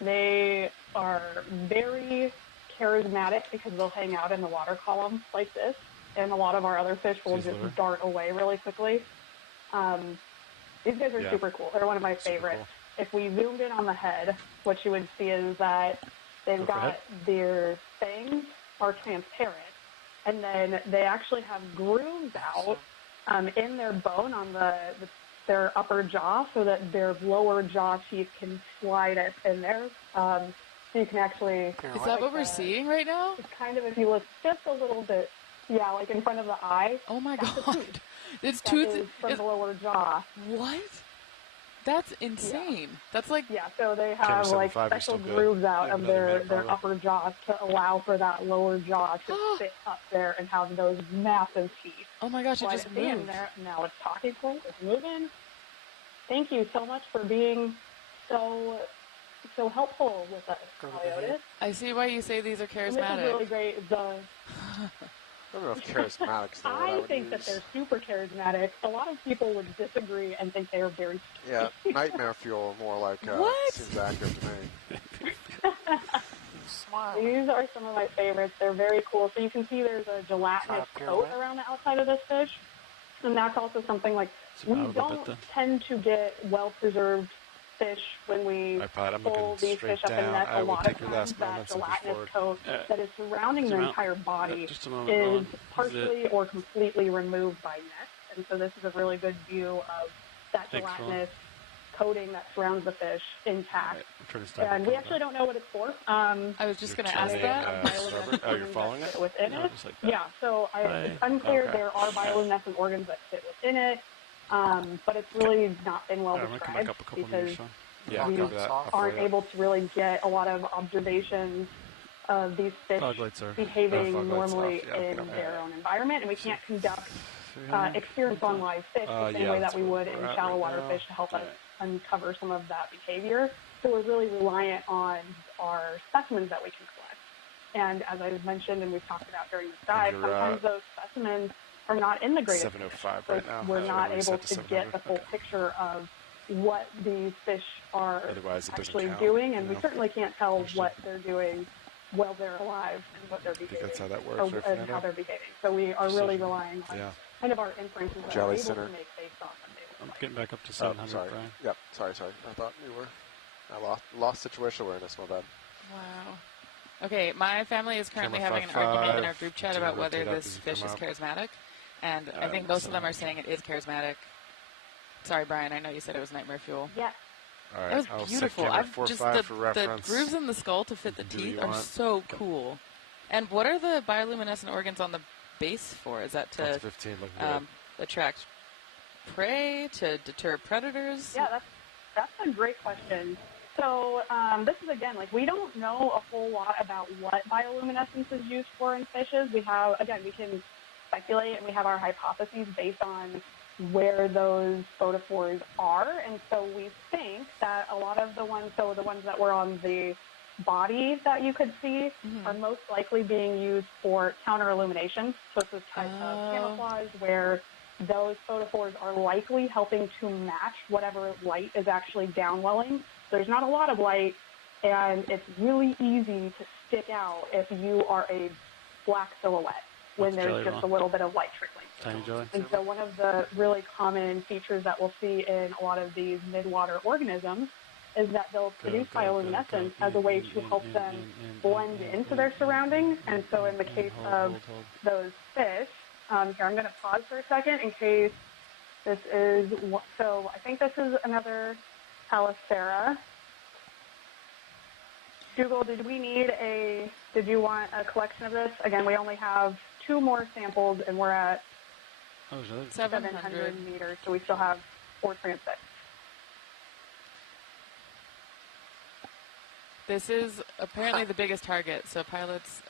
they are very charismatic because they'll hang out in the water column like this. And a lot of our other fish will just dart away really quickly. These guys are super cool. They're one of my favorites. Cool. If we zoomed in on the head, what you would see is that they've got their fangs are transparent, and then they actually have grooves out in their bone on their upper jaw so that their lower jaw teeth can slide in there. So you can actually... Is that what we're seeing right now? It's kind of, if you look just a little bit, like in front of the eye. Oh my God. It's tooth from the lower jaw. What? That's insane. Yeah. That's like... Yeah, so they have like special grooves out of their upper jaw to allow for that lower jaw to sit up there and have those massive teeth. Oh my gosh, it just moved. Now it's talking point, it's moving. Thank you so much for being so helpful with us, Coliotis. I see why you say these are charismatic. And this is really great. I don't know if charismatic's the word I I would think that use. they're super charismatic. A lot of people would disagree and think they are very Yeah, nightmare fuel, more like, seems accurate to me. These are some of my favorites. They're very cool. So you can see there's a gelatinous coat around the outside of this fish. And that's also something like we don't tend to get well-preserved fish when we pull these fish up in nets. A lot of times that gelatinous coat that is surrounding their entire body is partially or completely removed by nets. And so this is a really good view of that gelatinous coating that surrounds the fish intact. And we actually don't know what it's for. I was just going to ask that. Oh, you're following it? Within it. Yeah, so it's unclear. There are bioluminescent organs that fit within it, but it's really not been well described because we aren't able to really get a lot of observations of these fish behaving normally in their own environment, and we can't conduct experience on live fish the same way that we would in shallow water fish to help us uncover some of that behavior. So we're really reliant on our specimens that we can collect. And as I mentioned and we've talked about during this dive, sometimes those specimens are not in the greatest 705 condition. right now. We're not able to get the full picture of what these fish are actually doing, and we certainly can't tell what they're doing while they're alive and what they're behaving. That's how that works, and how they're behaving. So we are really relying on kind of our inferences that we're able to make based on them. I'm getting back up to 700, sorry. Brian. Yep, sorry. I thought we were... I lost situation awareness, my bad. Wow. Okay, my family is currently having an argument in our group chat about whether this fish is charismatic, and I think most of them are saying it is charismatic. Sorry, Brian, I know you said it was nightmare fuel. Yeah. All right, it was beautiful. The grooves in the skull to fit the teeth are so cool. And what are the bioluminescent organs on the base for? Is that to 15, attract prey, to deter predators? Yeah, that's a great question. So this is, again, like we don't know a whole lot about what bioluminescence is used for in fishes. We can speculate and we have our hypotheses based on where those photophores are. And so we think that a lot of the ones that were on the body that you could see are most likely being used for counter illumination. So it's this type of camouflage where those photophores are likely helping to match whatever light is actually downwelling. There's not a lot of light, and it's really easy to stick out if you are a black silhouette when there's just a little bit of light trickling. Tiny jelly. And so one of the really common features that we'll see in a lot of these midwater organisms is that they'll produce bioluminescence as a way to help them blend into their surroundings. And so in the case of those fish, here I'm going to pause for a second in case this is, so I think this is another Palacera. Dougal, did you want a collection of this? Again, we only have 2 more samples and we're at 700 meters, so we still have 4 transects. This is apparently the biggest target, so pilots,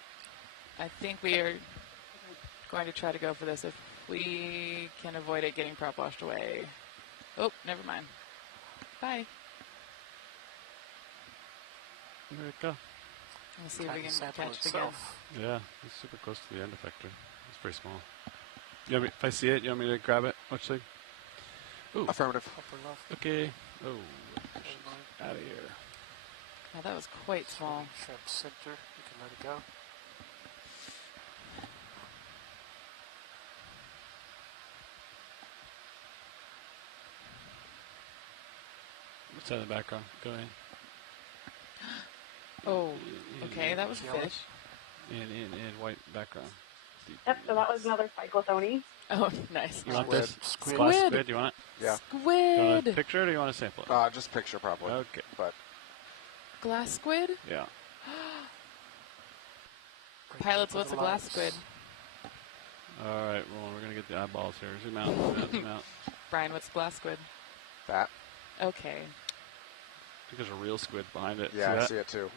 I think we are going to try to go for this if we can avoid it getting prop washed away. Oh, never mind. Bye. There it go. Let's see if we can catch it again. Yeah, it's super close to the end effector. It's very small. If I see it, you want me to grab it? Watch the... Ooh. Affirmative. Okay. Oh, out of here. Oh, that was quite small. Sharp center. You can let it go. What's in the background? Go ahead. Oh, okay, that was a fish. In white background. Yep, so that was another cyclothony. Oh, nice. You want this? Squid. Glass squid, do you want it? Yeah. Squid! You want a picture or do you want to sample it? Just picture probably. Okay. But glass squid? Yeah. Pilots, what's a glass squid? Alright, well, we're going to get the eyeballs here. Zoom out, zoom out. Brian, what's glass squid? That. Okay. I think there's a real squid behind it. Yeah, I see it too.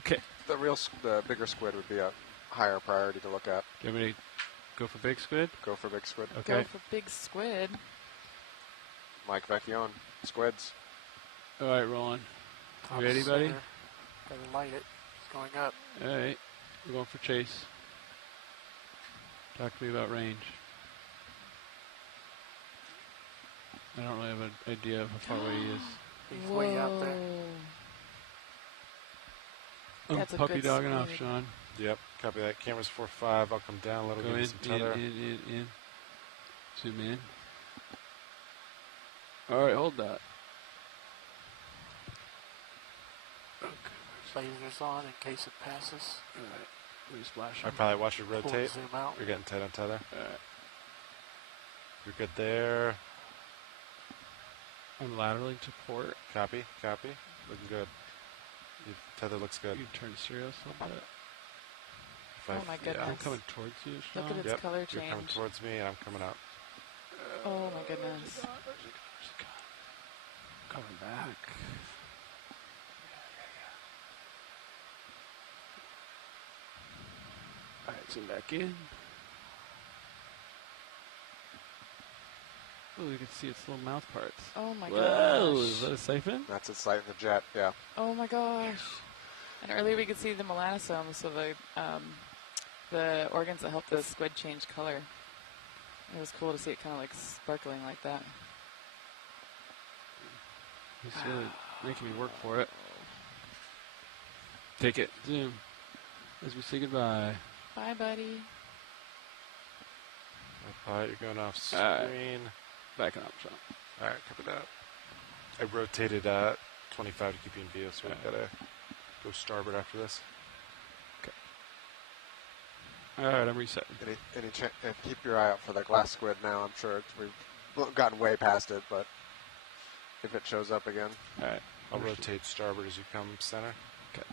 Okay. The bigger squid would be a higher priority to look at. Do you want me to go for big squid? Go for big squid. Okay. Go for big squid. Mike Vecchione, squids. All right, Roland. You ready, buddy? Gotta light it. It's going up. All right. We're going for chase. Talk to me about range. I don't really have an idea of how far away he is. He's way out there. I'm puppy dogging off, Sean. Yep, copy that. Camera's 4.5. I'll come down a little bit. In. Zoom in. All right, hold that. Okay. Lasers on in case it passes. All right. Let me splash him. I probably watch it rotate. Zoom out. You're getting tight on tether. All right. You're good there. I'm lateraling to port. Copy. Looking good. Your tether looks good. You turn serious a little bit. Oh my goodness. I'm coming towards you, Sean. Look at its color change. You're coming towards me and I'm coming up. Oh my goodness. Coming back. Alright, zoom back in. Oh, you can see its little mouth parts. Oh my Whoa, gosh. is that a siphon? That's its siphon, the jet, yeah. Oh my gosh. And earlier we could see the melanosomes, so the organs that help the squid change color. It was cool to see it kind of like sparkling like that. It's really making me work for it. Take it. Zoom. As we say goodbye. Bye, buddy. Alright, you're going off screen. Right. Backing up, Sean. Alright, copy that. I rotated 25 to keep you in view, so we've got to go starboard after this. Okay. Alright, I'm resetting. Keep your eye out for the glass squid now. I'm sure we've gotten way past it, but if it shows up again. Alright. I'll rotate starboard as you come center. Okay.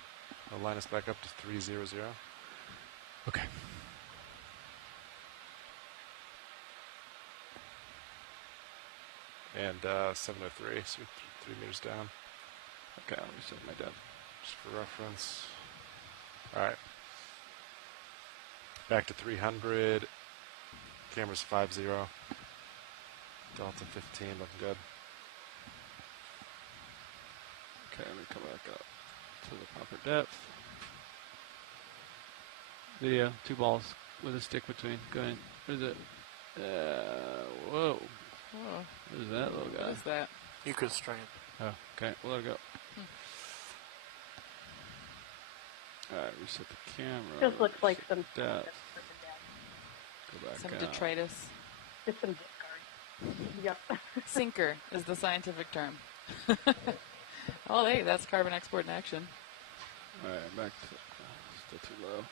I'll line us back up to 300. Okay. And 703, so 3 meters down. Okay, I'll reset my depth. Just for reference. Alright. Back to 300. Camera's 50. Delta 15, looking good. Okay, I'm going to come back up to the proper depth. Video, 2 balls with a stick between. Go ahead. What is it? Whoa. Whoa. What is that little guy? What is that? Eco-strand. Oh, okay. We'll let it go. Alright, reset the camera. Just looks like some depth. Go back Some out. detritus. Just some discard. Yep. Sinker is the scientific term. Oh, hey, that's carbon export in action. Alright, back to still too low.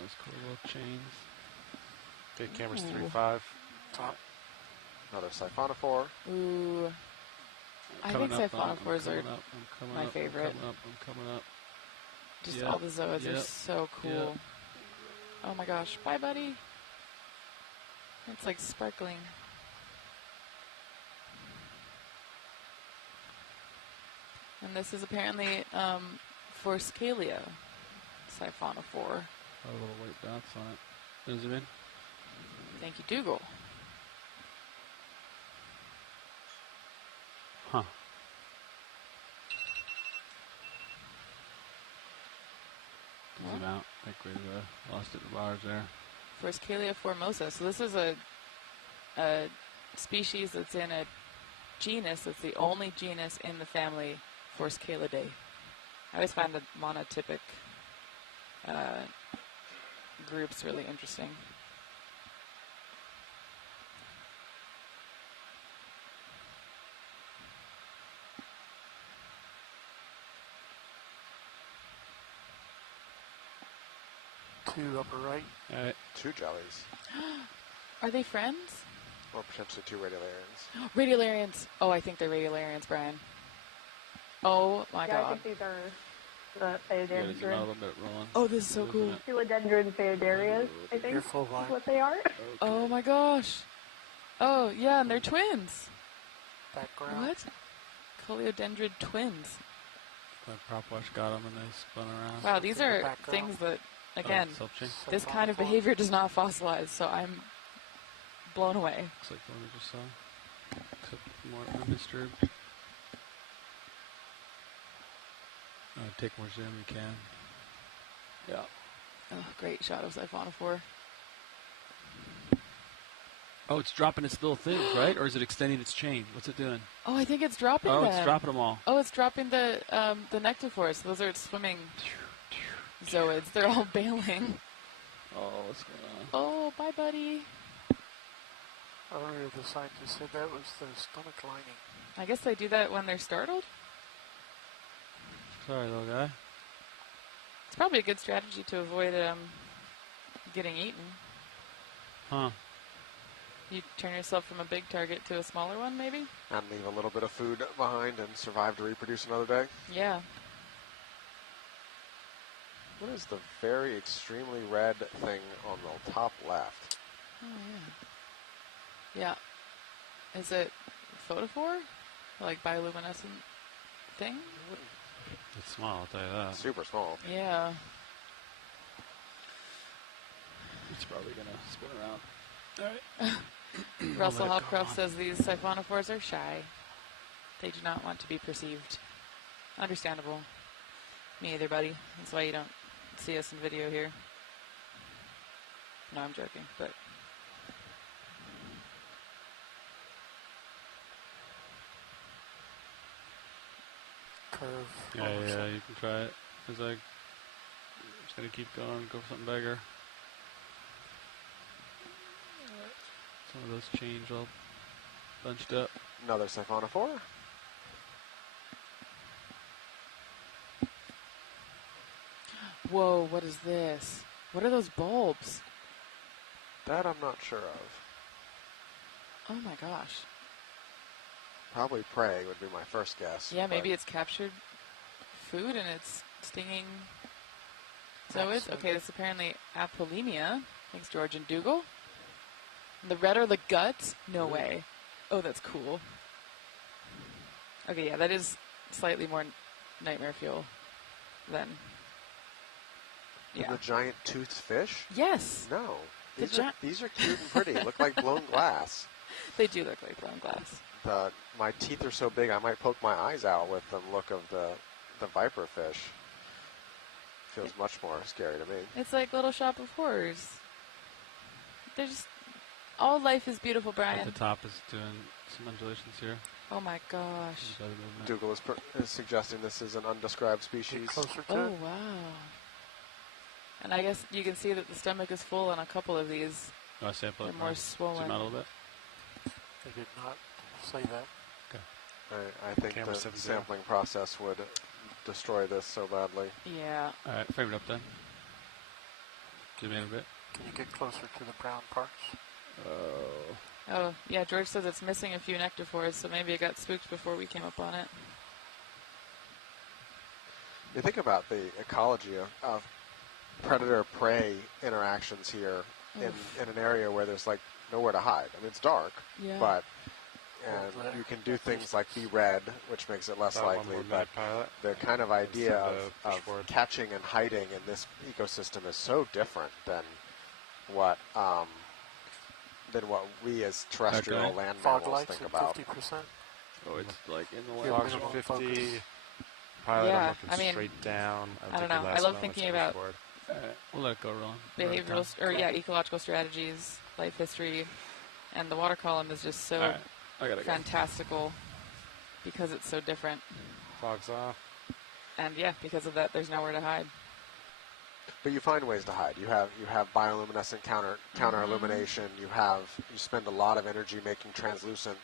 Those cool little chains. Okay, camera's 3.5. Top. Another siphonophore. Ooh. I think siphonophores are my favorite. I'm coming up. Just all the zoas are so cool. Oh my gosh. Bye, buddy. It's like sparkling. And this is apparently Forscalia siphonophore. A little white dots on it. Is it in? Thank you, Dougal. Huh. Zoom out. I think we lost it in the bars there. Forscalia formosa. So this is a species that's in a genus that's the only genus in the family Forscalidae. I always find the monotypic groups really interesting. Two upper right. All right. 2 jellies. Are they friends? Or potentially 2 radiolarians. Radiolarians. Oh, I think they're radiolarians, Brian. Oh my Yeah, god. I think these are the Phaedandrin. Oh, this is so cool. Philodendron Phaedarias, I think is what they are. Okay. Oh my gosh. Oh, yeah, and they're twins. Background. What? Coleodendrid twins. That prop wash got them and they spun around. Wow, these are things that, again, this kind of behavior does not fossilize, so I'm blown away. Looks like the one we just saw, except more undisturbed. Take more zoom, you can. Yeah. Oh, great shot of siphonophore. Oh, it's dropping its little things, right? Or is it extending its chain? What's it doing? Oh, I think it's dropping them. Oh, it's dropping them all. Oh, it's dropping the nectophores. Those are its swimming zooids. They're all bailing. Oh, what's going on? Oh, bye, buddy. Earlier, the scientist said that was the stomach lining. I guess they do that when they're startled. Sorry, little guy. It's probably a good strategy to avoid getting eaten. Huh. You turn yourself from a big target to a smaller one, maybe? And leave a little bit of food behind and survive to reproduce another day. Yeah. What is the very extremely red thing on the top left? Oh, yeah. Yeah. Is it photophore? Like bioluminescent thing? It's small, I'll tell you that. Super small. Yeah. It's probably going to spin around. All right. Russell Hopcroft says these siphonophores are shy. They do not want to be perceived. Understandable. Me either, buddy. That's why you don't see us in video here. No, I'm joking, but... Curve. Yeah, you can try it. Because I'm just going to keep going, go for something bigger. Some of those change all bunched up. Another siphonophore. Whoa, what is this? What are those bulbs? That I'm not sure of. Oh my gosh. Probably prey would be my first guess. Yeah, maybe it's captured food and it's stinging zooids. Okay, this is apparently apolemia. Thanks, George and Dougal. The red are the guts? No way. Oh, that's cool. Okay, yeah, that is slightly more nightmare fuel than... Yeah. The giant toothed fish? Yes. No. These are cute and pretty. Look like blown glass. They do look like blown glass. My teeth are so big I might poke my eyes out with the look of the viper fish. Feels much more scary to me. It's like Little Shop of Horrors. They're just... All life is beautiful, Brian. At the top is doing some undulations here. Oh my gosh. Dougal is suggesting this is an undescribed species. Oh, wow. And I guess you can see that the stomach is full on a couple of these. Oh, I sample it. They're more swollen. Zoom out a little bit. They did not say that. Okay. I think the sampling process would destroy this so badly. Yeah. All right, frame it up then. Zoom in a bit. Can you get closer to the brown parts? Oh, yeah, George says it's missing a few nectophores, so maybe it got spooked before we came up on it. You think about the ecology of predator-prey interactions here in an area where there's like nowhere to hide. I mean, it's dark, but you can do things like be red, which makes it less likely. But the kind of idea of catching and hiding in this ecosystem is so different than what we as terrestrial land mammals think about. 50%. Oh, it's like in the way. Fogs are 50. Pilot, Yeah, I'm looking I mean, straight down. I don't know. I love thinking about we'll let it go wrong. Behavioral, ecological strategies, life history, and the water column is just so fantastical because it's so different. Fogs off. And yeah, because of that, there's nowhere to hide. But you find ways to hide. You have bioluminescent counter illumination. You spend a lot of energy making translucent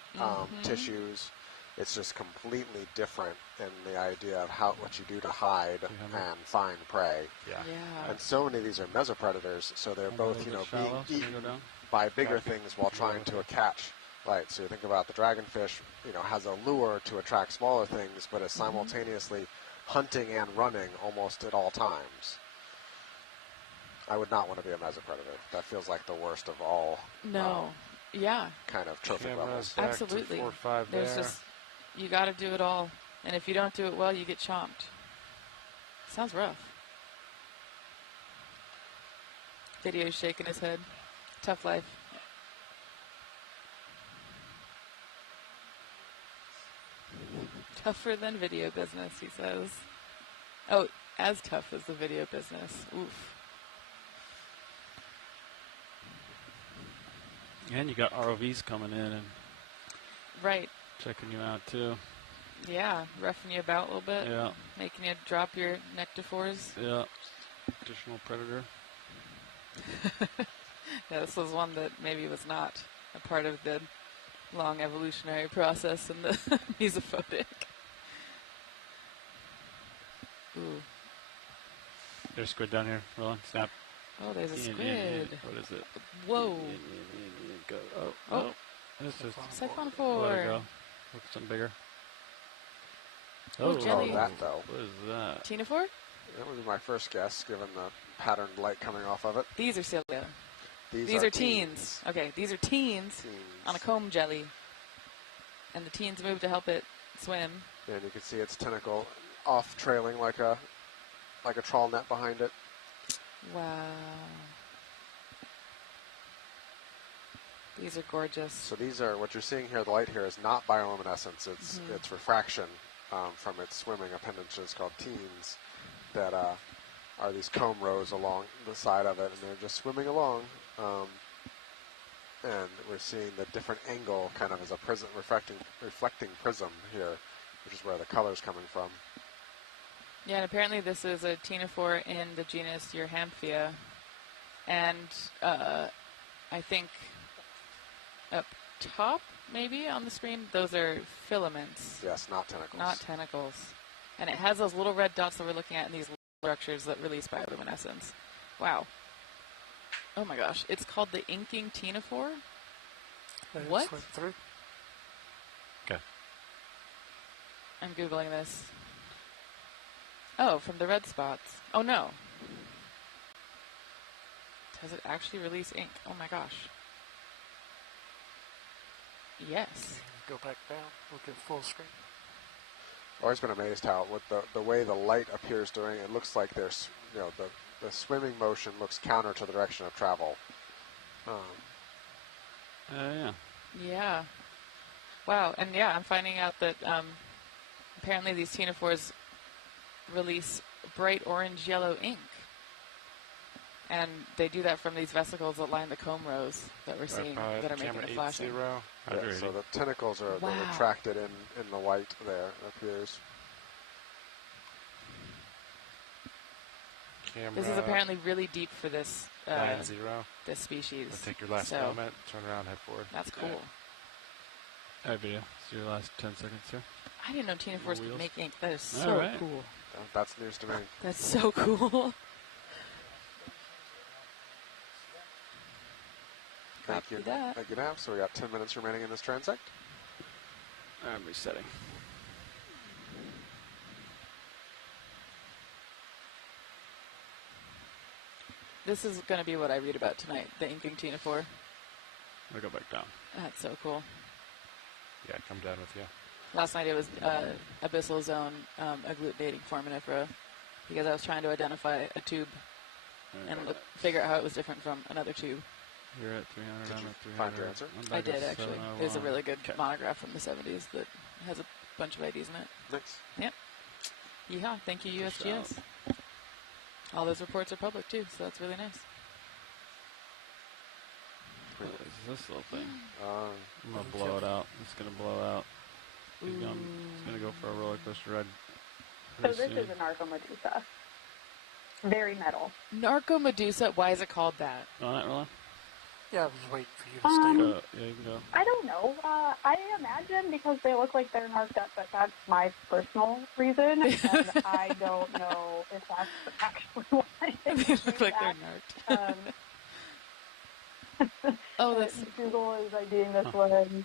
tissues. It's just completely different in the idea of what you do to hide and find prey. Yeah. And so many of these are mesopredators, so they're both being eaten by bigger things while trying to catch. Right. So you think about the dragonfish, has a lure to attract smaller things, but is simultaneously hunting and running almost at all times. I would not want to be a mesopredator. That feels like the worst of all. No. Kind of trophic levels. Absolutely. There's just, you got to do it all. And if you don't do it well, you get chomped. Sounds rough. Video's shaking his head. Tough life. Tougher than video business, he says. Oh, as tough as the video business. Oof. And you got ROVs coming in and right, checking you out too. Yeah, roughing you about a little bit. Yeah. Making you drop your nectophores. Yeah. Additional predator. Yeah, this was one that maybe was not a part of the long evolutionary process in the mesophotic. Ooh. There's squid down here. Rolling. Snap. Oh, there's a squid. What is it? Whoa. Go. Oh. This is Siphonophore. Let it go. Look for something bigger. Oh, jelly. That though. What is that? Ctenophore? That would be my first guess, given the patterned light coming off of it. These are cilia. These are teens. Okay, these are teens on a comb jelly. And the teens move to help it swim. And you can see its tentacle off trailing like a trawl net behind it. Wow. These are gorgeous. So these are, what you're seeing here, the light here is not bioluminescence, it's refraction from its swimming appendages called teens that are these comb rows along the side of it, and they're just swimming along. And we're seeing the different angle kind of as a prism, reflecting prism here, which is where the color's coming from. Yeah, and apparently this is a ctenophore in the genus Urhamphaea. And I think up top, maybe, on the screen, those are filaments. Yes, not tentacles. Not tentacles. And it has those little red dots that we're looking at in these structures that release bioluminescence. Wow. Oh my gosh. It's called the inking ctenophore? What? Okay. I'm Googling this. Oh, from the red spots. Oh no. Does it actually release ink? Oh my gosh. Yes. Go back down, look at full screen. I've always been amazed how, with the way the light appears during it, looks like there's, the swimming motion looks counter to the direction of travel. Yeah. Yeah. Wow. And yeah, I'm finding out that apparently these ctenophores release bright orange-yellow ink. And they do that from these vesicles that line the comb rows that we're seeing that are making the flashing. Yeah, so the tentacles are retracted in the white there, it appears. This is apparently really deep for this 90. this species. Take your last moment, turn around, head forward. That's cool. All right, video. So your last 10 seconds here. I didn't know ctenophores could make ink. That is so cool. That's news to me. That's so cool. Thank you. Thank you, Nav. So we got 10 minutes remaining in this transect. I'm resetting. This is going to be what I read about tonight, the inking ctenophore. I'll go back down. That's so cool. Yeah, come down with you. Last night it was abyssal zone agglutinating foraminifera because I was trying to identify a tube and figure out how it was different from another tube. You're at 300, I'm at 300. Find your answer? I did, actually. There's a really good monograph from the 70s that has a bunch of IDs in it. Nice. Yep. Yeehaw. Thank you, USGS. All those reports are public, too, so that's really nice. What is this little thing? I'm going to blow it out. It's going to blow out. It's going to go for a roller coaster ride. So this is an Narcomedusa. Very metal. Narcomedusa? Why is it called that? Roland? Yeah, I was waiting for you to stay. Yeah, you can go. I don't know. I imagine because they look like they're narked up, but that's my personal reason, and I don't know if that's actually why they look like they're narked. Google is IDing this one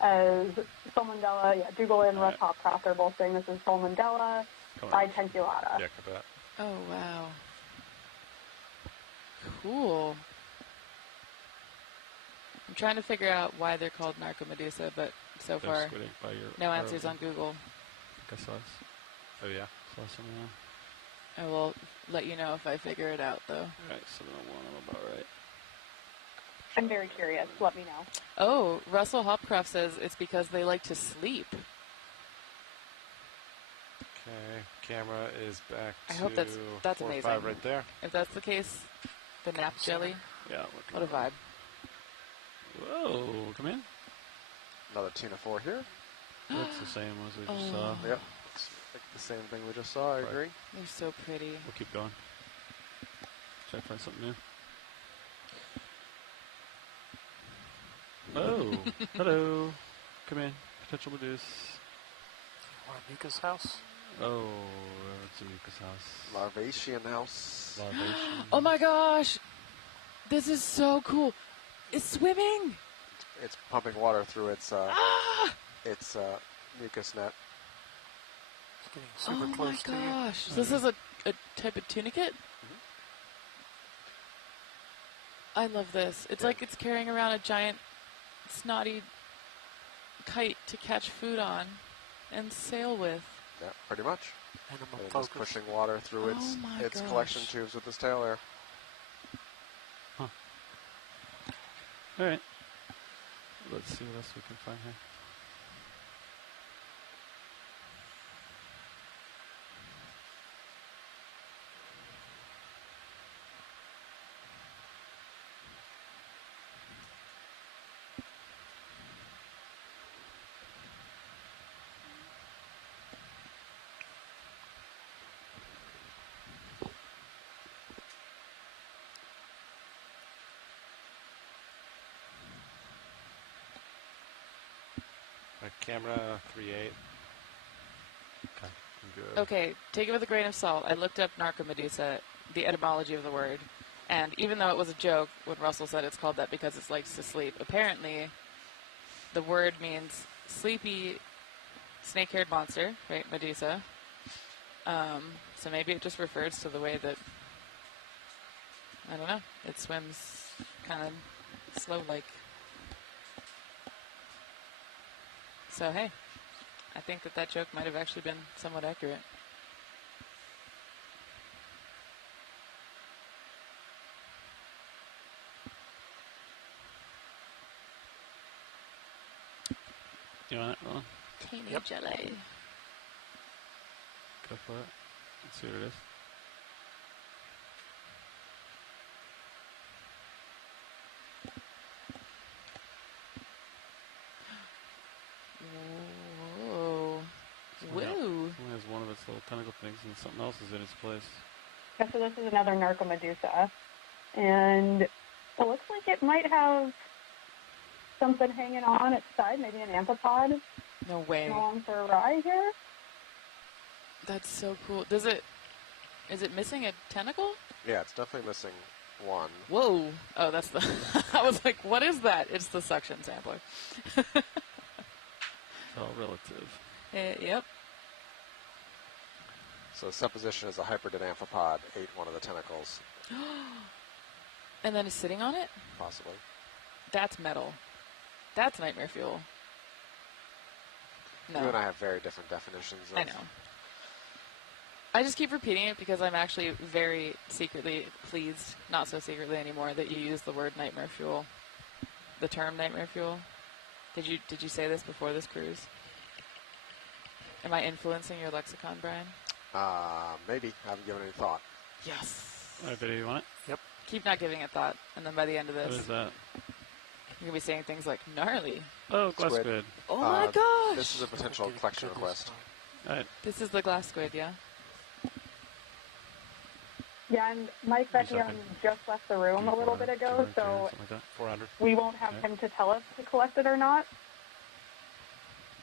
as Solmundella. Yeah, Google and Russ Hopcroft are both saying this is Solmundella bidenculata. Yeah, come back. Oh, wow. Cool. I'm trying to figure out why they're called Narcomedusa, but so far, no answers on Google. I think I saw this. Oh, yeah? Saw something. I will let you know if I figure it out, though. Alright, 701, I'm about right. I'm very curious. Let me know. Oh, Russell Hopcroft says it's because they like to sleep. Okay, camera is back to I hope that's 4 amazing. 5 right there. If that's the case, the nap jelly. Yeah. What a vibe. Whoa, come in. Another tuna 4 here. That's the same as we just saw. Yep. It's like the same thing we just saw, I agree. They're so pretty. We'll keep going. Try to find something new. Oh, hello. Come in. Potential Medusa. Nika's house? Oh, it's a Nika's house. Larvation house. Larvation. Oh my gosh! This is so cool. It's swimming! It's pumping water through its mucus net. It's getting super close to you. Oh my gosh. This is a type of tunicate? I love this. It's like it's carrying around a giant snotty kite to catch food on and sail with. Yeah, pretty much. And it's pushing water through its collection tubes with its tail there. Huh. All right. Let's see what else we can find here. Camera 3.8. Okay, I'm good. Okay, take it with a grain of salt. I looked up Narcomedusa, the etymology of the word, and even though it was a joke when Russell said it's called that because it likes to sleep, apparently the word means sleepy snake-haired monster, right, Medusa. So maybe it just refers to the way that, I don't know, it swims kind of slow-like. So, hey, I think that joke might have actually been somewhat accurate. You want it, Roland? Teeny jelly. Go for it. Let's see what it is. Whoa. Woo. It only has one of its little tentacle things and something else is in its place. Yeah, so this is another Narcomedusa. And it looks like it might have something hanging on its side, maybe an amphipod. No way. Along the awry here. That's so cool. Is it missing a tentacle? Yeah, it's definitely missing one. Whoa. Oh, that's the... I was like, what is that? It's the suction sampler. It's all relative. Yep. So supposition is a hyperdid amphipod ate one of the tentacles. And then is sitting on it? Possibly. That's metal. That's nightmare fuel. No. You and I have very different definitions of... I know. I just keep repeating it because I'm actually very secretly pleased, not so secretly anymore, that you use the word nightmare fuel. The term nightmare fuel. Did you say this before this cruise? Am I influencing your lexicon, Brian? Maybe. I haven't given any thought. Yes. All right, video, you want it? Yep. Keep not giving it thought, and then by the end of this... What is that? You're going to be saying things like, gnarly. Oh, glass squid. Oh my gosh! This is a potential collection request. All right. This is the glass squid, yeah? Yeah, and Mike Vecchione just left the room a little bit ago, so 400. we won't have him to tell us to collect it or not.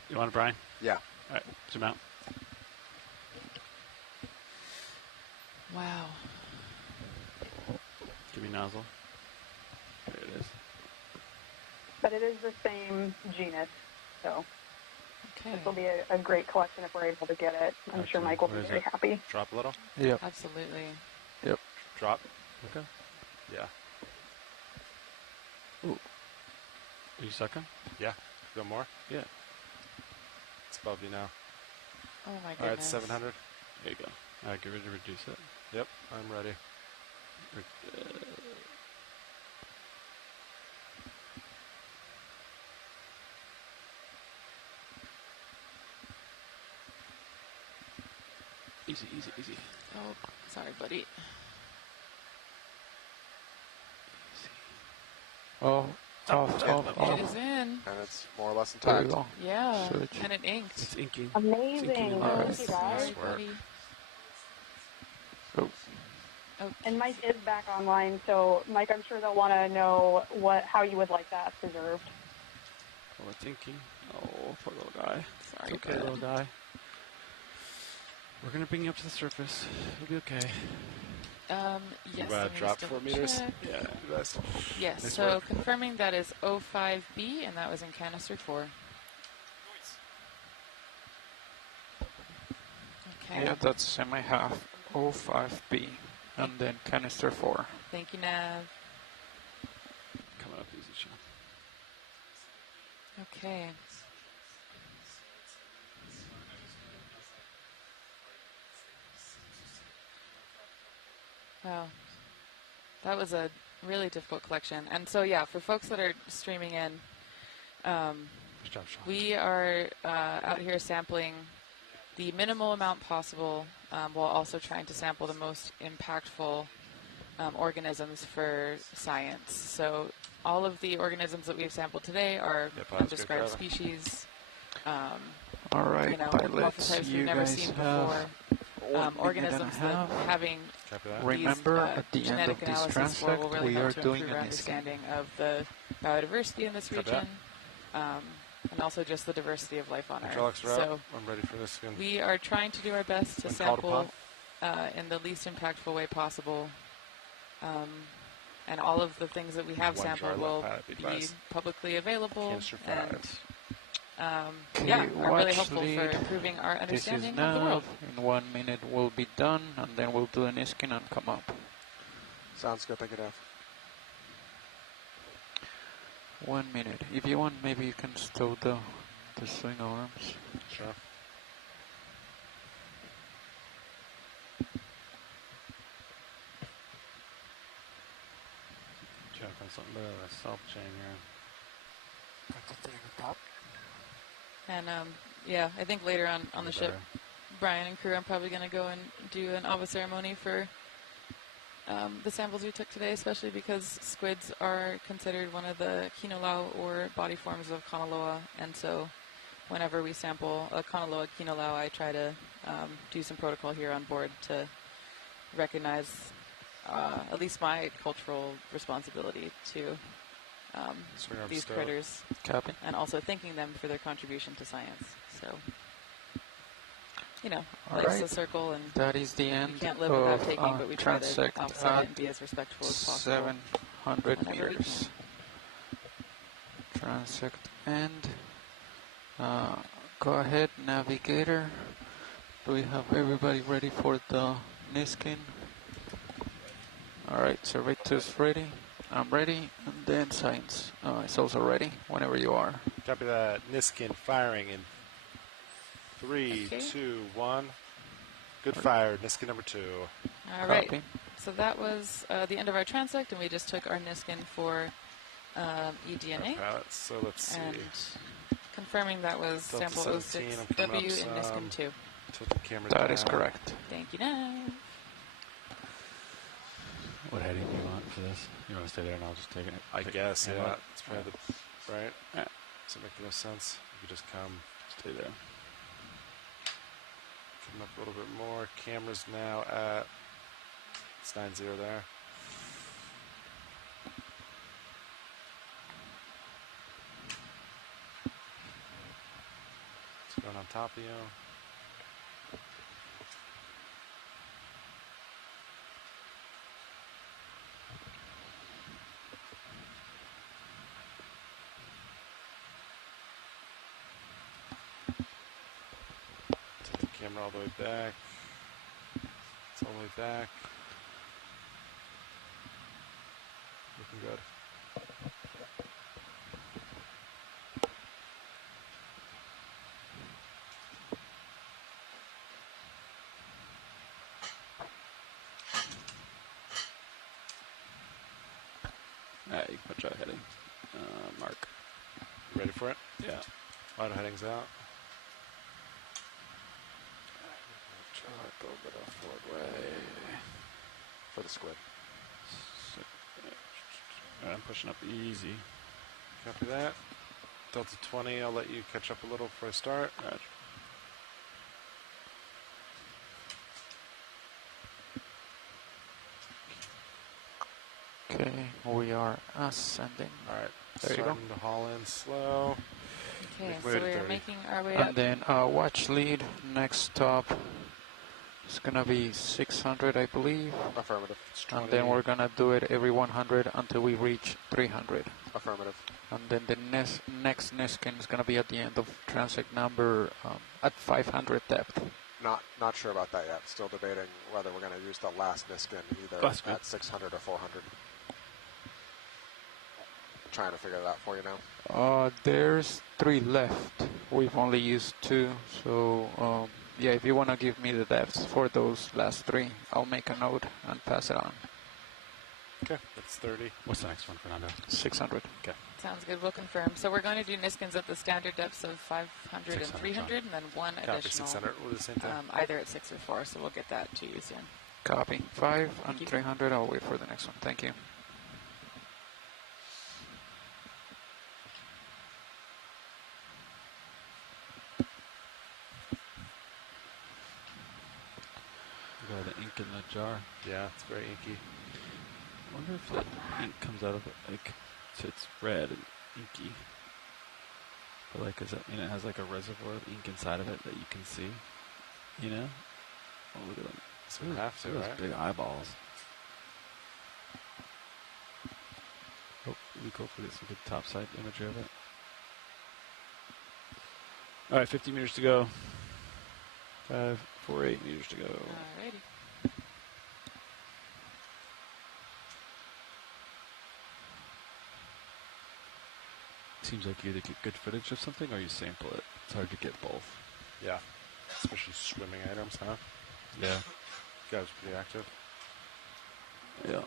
You want it, Brian? Yeah. All right, zoom out. Wow. Give me nozzle. There it is. But it is the same genus, so okay. This will be a great collection if we're able to get it. I'm sure Mike will be very happy. Drop a little? Yep. Absolutely. Yep. Drop. Okay. Yeah. Ooh. Are you sucking? Yeah. Go more? Yeah. It's above you now. Oh my goodness. All right, 700. There you go. All right, get ready to reduce it. Yep, I'm ready. Easy, easy, easy. Oh, sorry, buddy. Oh, It is in. And it's more or less There intact. you go. Yeah, Switch. and it inked. It's inking. Amazing. It's inking. Thank you guys. Sorry, buddy. Oh. Okay. And Mike is back online, so Mike, I'm sure they'll want to know how you would like that preserved. Oh, it's inking. Oh, poor little guy. Sorry, It's okay, little guy. We're gonna bring you up to the surface. It'll be okay. Yes. You let me drop just 4 double meters? check. Yeah. That's Yes, nice so work. confirming that is 05B, and that was in canister 4. Okay. Yeah, that's semi-half 05B, and then canister 4. Thank you, Nav. Coming up easy, Sean. Okay. Wow. That was a really difficult collection. And so, yeah, for folks that are streaming in, we are out here sampling the minimal amount possible while also trying to sample the most impactful organisms for science. So all of the organisms that we've sampled today are undescribed species. All right, you know, pilots, morphotypes you we've never guys seen have before. Organisms that having remember these, at the end of genetic this analysis for will transect really we help are to doing improve our an scan. understanding of the biodiversity in this Copy region, and also just the diversity of life on Hydraulics Earth. are So out. I'm ready for this skin. we are trying to do our best to When called sample in the least impactful way possible. And all of the things that we have One sampled jar will left, be advised. publicly available. Canister And Okay, yeah, are really watch helpful lead. for improving our This understanding is of the world. Nav. In 1 minute we'll be done, and then we'll do an scan and come up. Sounds good. Thank you, Dave. 1 minute. If you want, maybe you can stow the swing arms. Sure. Check on something better than a self chain here. Got the thing at the top. And yeah, I think later on the ship, Brian and crew, I'm probably going to go and do an Ava ceremony for the samples we took today, especially because squids are considered one of the kinolau or body forms of Kanaloa, and so whenever we sample a Kanaloa kinolau, I try to do some protocol here on board to recognize at least my cultural responsibility to these critters. Copy. And also thanking them for their contribution to science. So, you know, All life's right. a circle, and That is the end we can't live without of taking, but we try to transect offset it at and be as respectful as possible. 700 whenever we meters. Transect end. Go ahead, navigator. Do we have everybody ready for the Niskin? All right, Servetus ready. I'm ready, and then science is also ready whenever you are. Copy that. Niskin firing in 3, 2, 1. Good fire. Niskin number 2. All right. So that was the end of our transect, and we just took our Niskin for eDNA. So let's see. And confirming that was Delta sample 17, I'm coming 06W up in some. Niskin 2. Tilt the camera That down. is correct. Thank you, Nav. What heading do you want for this? You want to stay there and I'll just take it? I guess, yeah. What? It's probably the, right? Yeah. Does it make no sense? You could just come. Stay there. Come up a little bit more. Camera's now at, it's 9-0 there. It's going on top of you. Take the camera all the way back. It's all the way back. Looking good. Alright, you can put your heading. Mark. Ready for it? Yeah. Auto headings out. Go a bit of forward way for the squid. All right, I'm pushing up easy. Copy that. Delta 20, I'll let you catch up a little before I start. Roger. Okay, we are ascending. All right, there you go. starting to haul in slow. Okay, so we're making our way and up. then watch lead, next stop. It's gonna be 600, I believe. Affirmative. And then we're gonna do it every 100 until we reach 300. Affirmative. And then the next Niskin is gonna be at the end of transect number at 500 depth. Not sure about that yet. Still debating whether we're gonna use the last Niskin either at 600 or 400. Trying to figure that out for you now. There's 3 left. We've only used 2, so yeah, if you want to give me the depths for those last 3, I'll make a note and pass it on. Okay, that's 30. What's the next one, Fernando? 600. Okay. Sounds good. We'll confirm. So we're going to do Niskins at the standard depths of 500 and 300, and then one Copy, additional, 600 with the same time. either at 6 or 4. So we'll get that to you soon. Copy. 5 and 300. I'll wait for the next one. Thank you. Got the ink in the jar. Yeah, it's very inky. I wonder if the ink comes out of it, like, so it's red and inky. But like, it has like a reservoir of ink inside of it that you can see, you know? Oh, look at them. So we have to, Those right? big eyeballs. Oh, we go for this good topside imagery of it. All right, 50 meters to go. 5, 4, 8 meters to go. Alrighty. Seems like you either get good footage of something or you sample it. It's hard to get both. Yeah, especially swimming items, huh? Yeah. You guys pretty active. Yeah.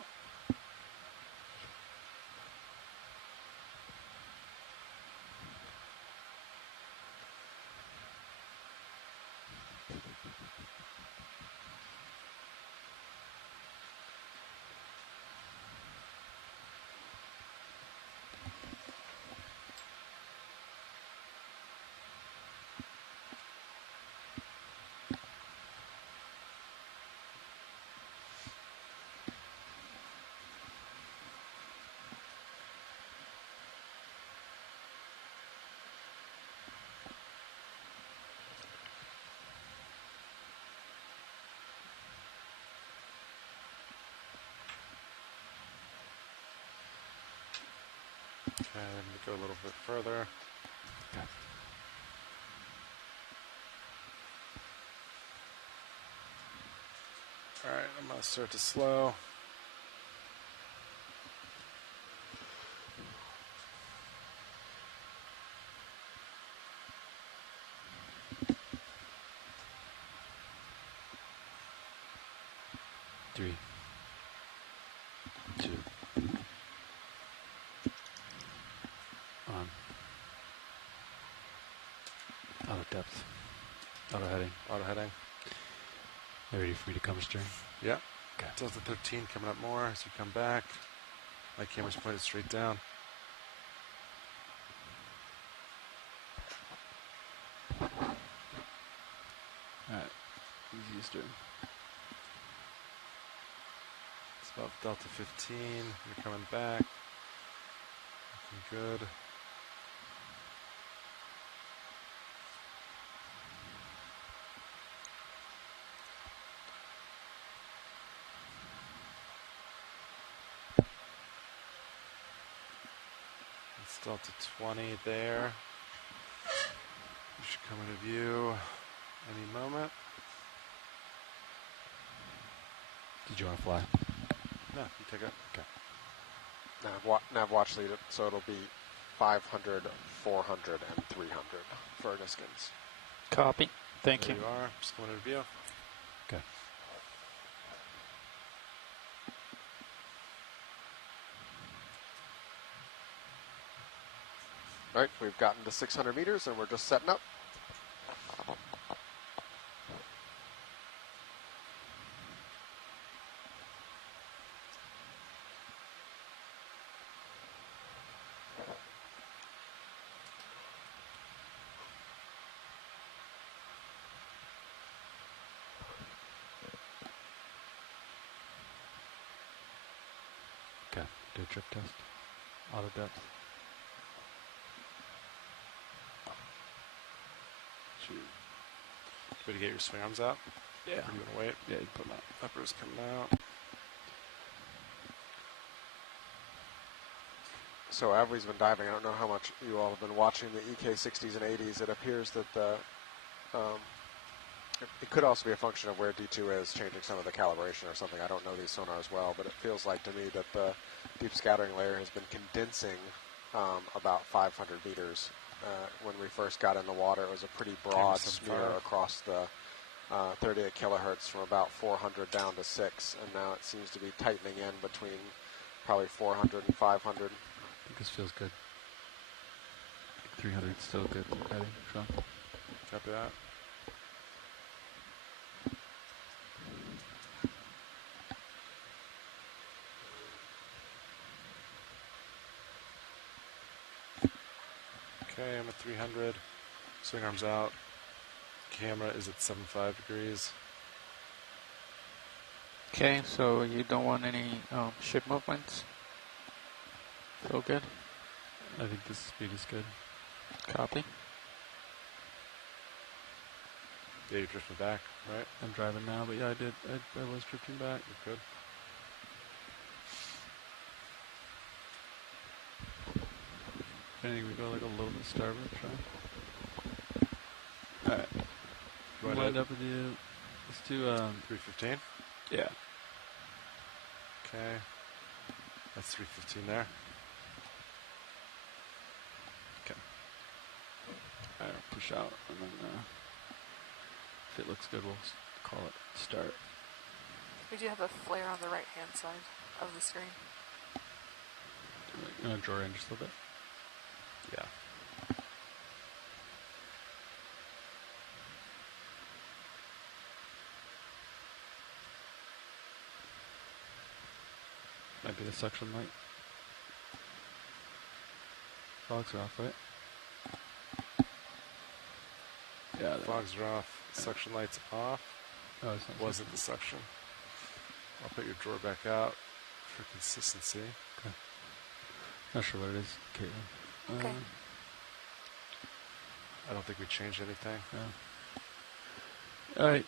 Okay, let me go a little bit further. Okay. All right, I'm gonna start to slow. Three. 2. On. Auto depth. Auto heading. Auto heading. Ready for me to cover stern? Yeah. Okay. Delta 13 coming up more as you come back. My camera's pointed straight down. Alright. Easy stern. It's about Delta 15. You're coming back. Looking good. It's Delta 20 there. You should come into view any moment. Did you want to fly? No, you take it. Okay. Nav watch lead, so it'll be 500, 400, and 300 for Niskins. Copy. Thank There you. you are. Just coming into view. Okay. All right, we've gotten to 600 meters and we're just setting up. Do a drift test. Auto depth. Shoot. Way to get your swing arms out? Yeah. Or do you want to wait? Yeah, you put them out. Upper's coming out. So Avery's been diving. I don't know how much you all have been watching the EK60s and 80s. It appears that it could also be a function of where D2 is, changing some of the calibration or something. I don't know these sonars well, but it feels like to me that the deep scattering layer has been condensing about 500 meters. When we first got in the water, it was a pretty broad smear across the 38 kilohertz from about 400 down to 6, and now it seems to be tightening in between probably 400 and 500. I think this feels good. 300 is still good. Ready, Sean? Copy that. Okay, I'm at 300. Swing arms out. Camera is at 75 degrees. Okay, so you don't want any ship movements? Feel good? I think this speed is good. Copy. Yeah, you're drifting back, right? I'm driving now, but yeah, I was drifting back. You're good. I think we go like a little bit starboard, try. Alright. Going Lined up with you. Let's do 315? Yeah. Okay. That's 315 there. Okay. Alright, push out, and then if it looks good, we'll call it start. We do have a flare on the right-hand side of the screen. I'm going to draw in just a little bit. Yeah. Might be the suction light. Fogs are off, right? Yeah. Fogs are off. Suction lights off. Oh, it's not wasn't the suction. I'll put your drawer back out for consistency. Okay. Not sure what it is, Caitlin. Okay. I don't think we changed anything. Yeah. All right.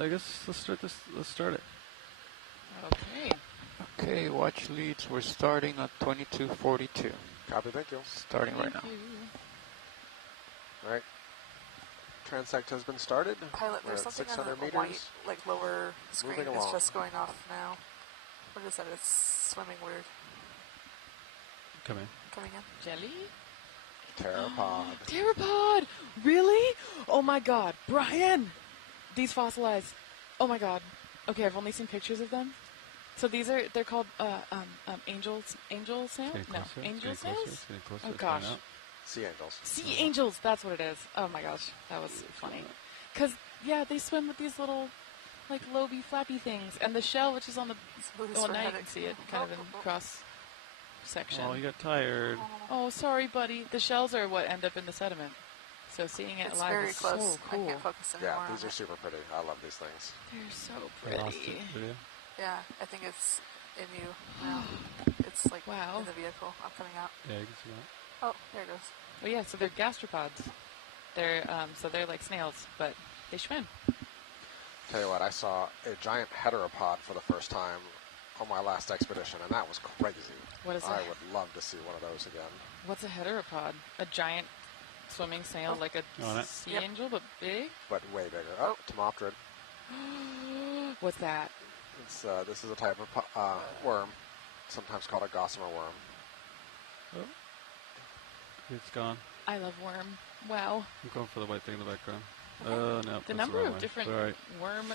I guess let's start this. Let's start it. Okay. Okay, watch leads. We're starting at 2242. Copy, thank you. Starting right now. All right. Transect has been started. Pilot, there's something on the white, like lower screen. It's just going off now. What is that? It's swimming weird. Come in. Coming in. Jelly? Pteropod. Pteropod! Really? Oh my god. Brian! These fossilized. Oh my god. Okay, I've only seen pictures of them. So they're called angel snail? No, angel snails? Oh gosh. Sea angels. Sea angels, that's what it is. Oh my gosh, that was funny. Because, yeah, they swim with these little, like, loby, flappy things. And the shell, which is on the... Well, now you can see it kind of in cross section. Oh, you got tired. Oh, sorry, buddy. The shells are what end up in the sediment. So seeing it it's live very is close. so cool. I can't focus anymore. Yeah, these are super pretty. I love these things. They're so I lost pretty. it. Video? Yeah, I think it's in you now. It's like in the vehicle. I'm coming out. Yeah, you can see that. Oh, there it goes. Well, yeah, so they're gastropods. They're like snails, but they swim. Tell you what, I saw a giant heteropod for the first time on my last expedition, and that was crazy. What is I that? would love to see one of those again. What's a heteropod? A giant swimming snail, like a sea angel, but big? But way bigger. Oh, Tomopterid. What's that? It's this is a type of worm, sometimes called a gossamer worm. Oh. It's gone. I love worm. Wow. I'm going for the white thing in the background. Oh, no. The number of different worm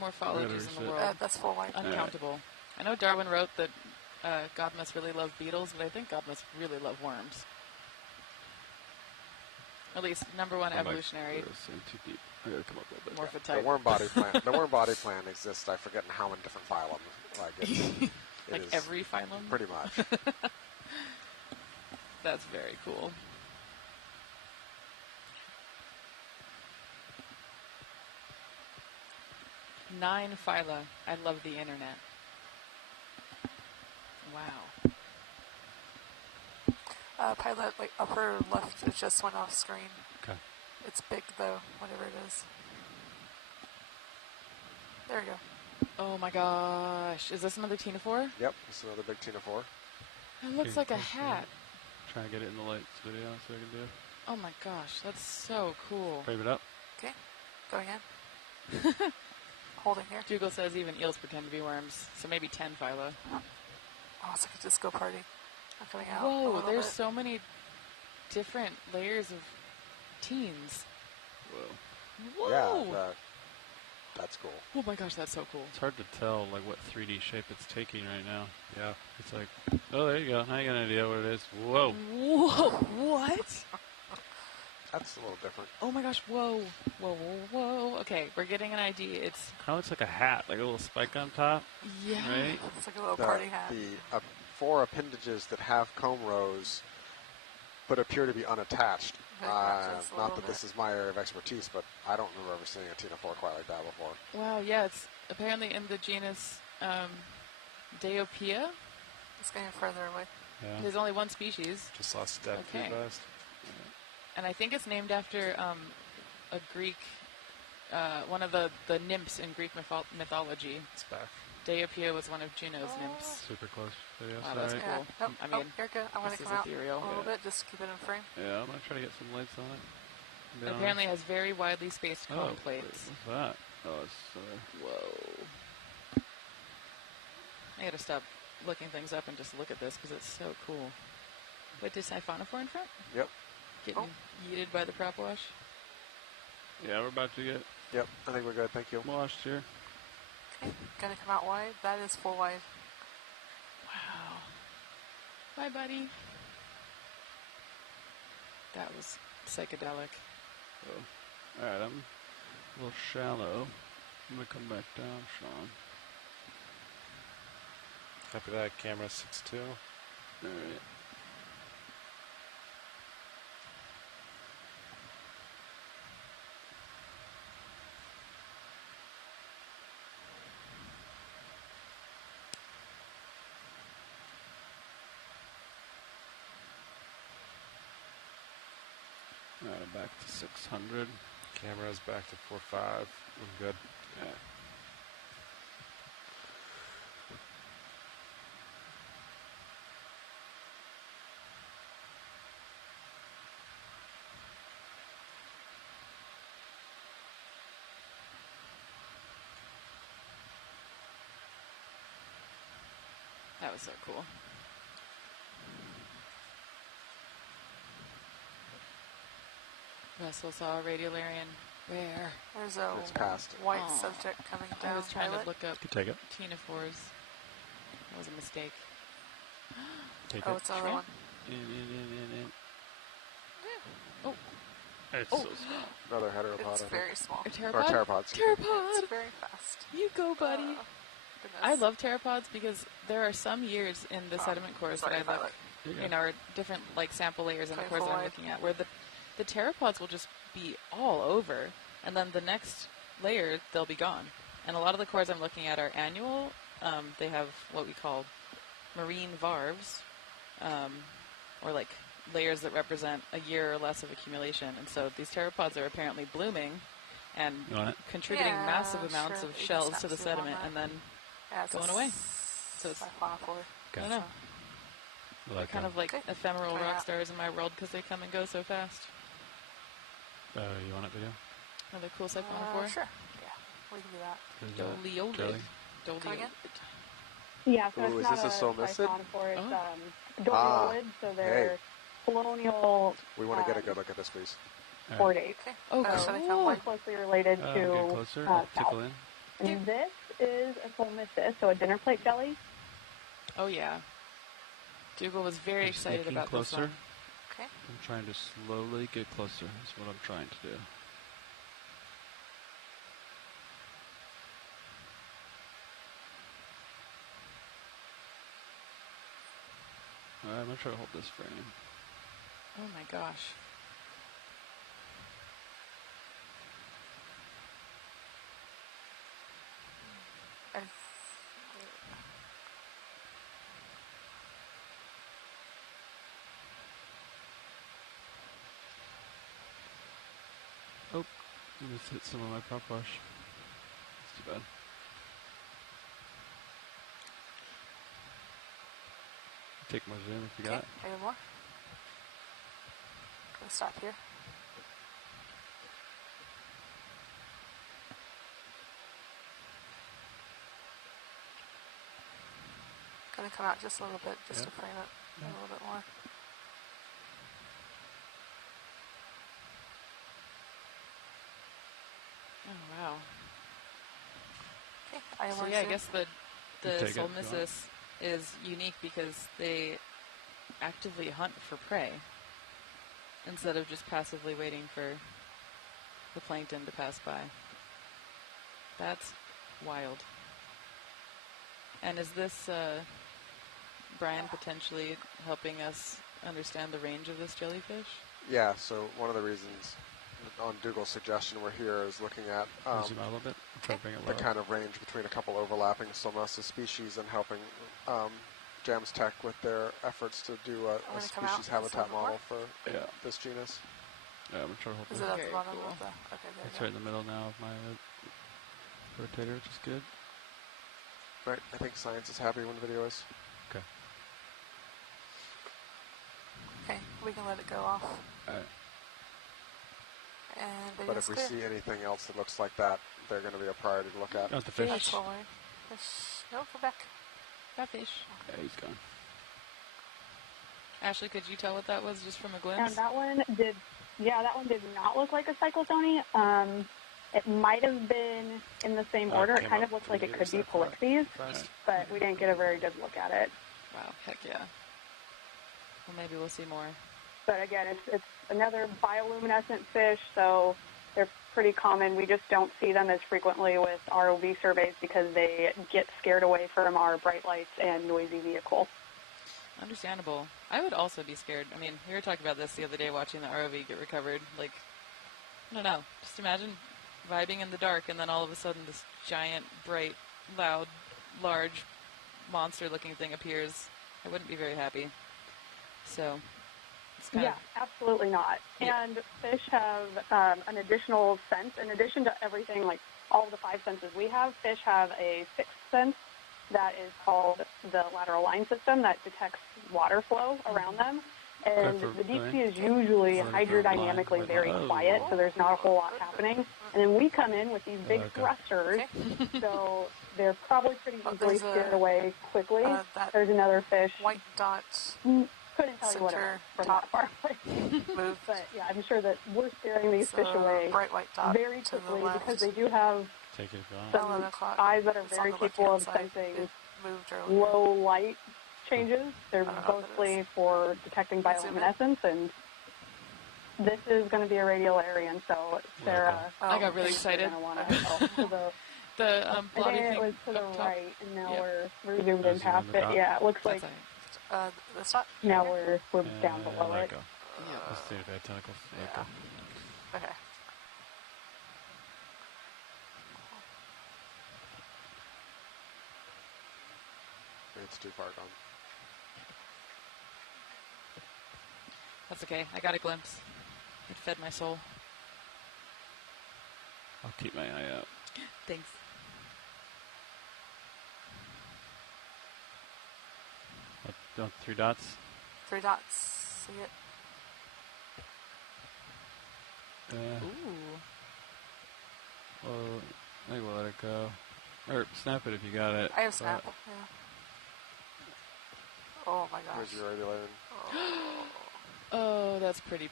morphologies in the world. That's full white. Uncountable. I know Darwin wrote that God must really love beetles, but I think God must really love worms. At least number one evolutionary. Too deep. I gotta come up a little bit. The worm body plan. The worm body plan exists. I forget in how many different phylums. Like it's, like every phylum. Pretty much. That's very cool. Nine phyla. I love the internet. Wow. Pilot, like upper left, it just went off screen. Okay. It's big though, whatever it is. There we go. Oh my gosh. Is this another Tina-4? Yep, this is another big Tina-4. It looks like a hat. Try and get it in the lights video so I can do it. Oh my gosh, that's so cool. Frame it up. Okay, going in. Holding here. Google says even eels pretend to be worms, so maybe 10 phyla. Oh, it's like a disco party. I'm coming out. Whoa, there's so many different layers of teens. Whoa. Whoa! Yeah, that's cool. Oh my gosh, that's so cool. It's hard to tell like what 3D shape it's taking right now. Yeah. It's like, oh, there you go. Now you got an idea what it is. Whoa. Whoa, what? That's a little different. Oh my gosh, whoa. Whoa, whoa, whoa. Okay, we're getting an idea. It's kind of looks like a hat, like a little spike on top. Yeah. Right? It's like a little party hat. The 4 appendages that have comb rows but appear to be unattached. Not that this is my area of expertise, but I don't remember ever seeing a Tina-4 quite like that before. Wow, yeah, it's apparently in the genus Diopea. It's getting further away. Yeah. There's only one species. Just lost that Okay. best. And I think it's named after a Greek, one of the nymphs in Greek mythology. It's back. Diopea was one of Juno's nymphs. Super close. Video, Wow, that's sorry. cool. Oh, I mean, here we go. I'm going this to is come out ethereal. a little bit. Just keep it in frame. Yeah, I'm going to try to get some lights on it. It apparently has very widely spaced comb plates. What's that? Oh, it's... Whoa. I gotta stop looking things up and just look at this because it's so cool. Wait, does Siphonophore in front? Yep. Getting yeeted by the prop wash? Yeah, we're about to get... Yep, I think we're good. Thank you. Washed here. Okay, gonna come out wide. That is full wide. Wow. Bye, buddy. That was psychedelic. Oh. Alright, I'm a little shallow. I'm going to come back down, Sean. Copy that. Camera 6.2. Alright. Alright, back to 600. Camera's back to 4.5. I'm good. Yeah. That was so cool. Russell saw a radiolarian. Where? There's a It's past. white Oh. subject coming down. I was trying pilot. to look up You take it. Tina-4s. That was a mistake. Take Oh, it. it's another one. In. Oh. It's Oh. so small. Another heteropod. It's I think. very small. A Or pteropod? pteropod. excuse me. Pteropod! It's very fast. You go, buddy. Goodness. I love pteropods because there are some years in the sediment cores sorry, that I look, pilot. you know, or different like sample layers in the cores that I'm Wide. looking at, where the pteropods will just be all over, and then the next layer they'll be gone. And a lot of the cores I'm looking at are annual. They have what we call marine varves, or like layers that represent a year or less of accumulation. And so these pteropods are apparently blooming and You want it? contributing Yeah, massive amounts sure. of You shells can to the snap zoom on sediment that. and then Yeah, it's going away. So it's, Siphonophore. I don't know. I like Kind that. of like Okay. ephemeral Try rock that. stars in my world because they come and go so fast. You want it video? Another cool Siphonophore. Sure. Yeah, we can do that. Who's that? Doliolid. Kelly? Come again? Yeah, so Ooh, it's is not this a Solmicid? Siphonophore, it's Oh. Doliolid, so they're colonial We want to get a good look at this, please. chordates. Okay. Oh, should I come cool. wide? Closely related Get to closer. I'll tickle south. in. And this is a Solmicid, so a dinner plate jelly. Oh yeah. Dougal was very Just excited sneaking about this closer. one. Okay. I'm trying to slowly get closer. That's what I'm trying to do. Alright, I'm going to try to hold this frame. Oh my gosh. You just hit some of my prop wash. That's too bad. Take more zoom if you got it. Any more? Gonna stop here. Gonna come out just a little bit, just to frame it a little bit more. Oh wow. Okay, so yeah, I guess the Solmisus is unique because they actively hunt for prey instead of just passively waiting for the plankton to pass by. That's wild. And is this, Brian, potentially helping us understand the range of this jellyfish? Yeah, so one of the reasons on Dougal's suggestion we're here is looking at zoom out a little bit. Try to bring it the low. kind of range between a couple overlapping Solmisus species and helping Jams Tech with their efforts to do a species habitat model for this genus. Yeah, I'm going to try to hold Is this. it at the bottom of the... Okay, there It's right in the middle now of my rotator, which is good. Right, I think science is happy when video is. Okay. Okay, we can let it go off. Alright. And but if we see anything else that looks like that, they're going to be a priority to look at. Oh, the fish. That's all right. Fish. No, go back. That fish. Yeah, he's gone. Ashley, could you tell what that was just from a glimpse? And that one did not look like a cyclotony. It might have been in the same order. It kind of looks like it could be Polypses, but we didn't get a very good look at it. Wow, heck yeah. Well, maybe we'll see more. But again, it's another bioluminescent fish, so they're pretty common. We just don't see them as frequently with ROV surveys because they get scared away from our bright lights and noisy vehicle. Understandable. I would also be scared. I mean, we were talking about this the other day watching the ROV get recovered. Like, I don't know. Just imagine vibing in the dark and then all of a sudden this giant, bright, loud, large, monster-looking thing appears. I wouldn't be very happy. So... Yeah, absolutely not. Yeah. And fish have an additional sense. In addition to everything, like all of the 5 senses we have, fish have a 6th sense that is called the lateral line system that detects water flow around them. And the deep sea is usually hydrodynamically very quiet, so there's not a whole lot happening. And then we come in with these big thrusters, so they're probably pretty easily scared away quickly. There's another fish. White dot. Couldn't tell you what it was from that far away. But yeah, I'm sure that we're scaring these fish away bright white dot very quickly because they do have some eyes that are very capable of sensing low light changes. They're mostly for detecting bioluminescence, and this is going to be a radiolarian, so Sarah. I got really excited. The blobby thing. It was to the right, and now we're zoomed in past it. Yeah, it looks like. That's not. Now we're down below it. Yeah. Let's see if I have tentacles. Yeah. Okay. It's too far gone. That's okay. I got a glimpse. It fed my soul. I'll keep my eye out. Thanks. What, 3 dots? 3 dots. See it? Ooh. Well, I think we'll let it go. Or snap it if you got it. I have snap. Yeah. Oh my gosh. Where's your radiolarian? Oh, that's pretty.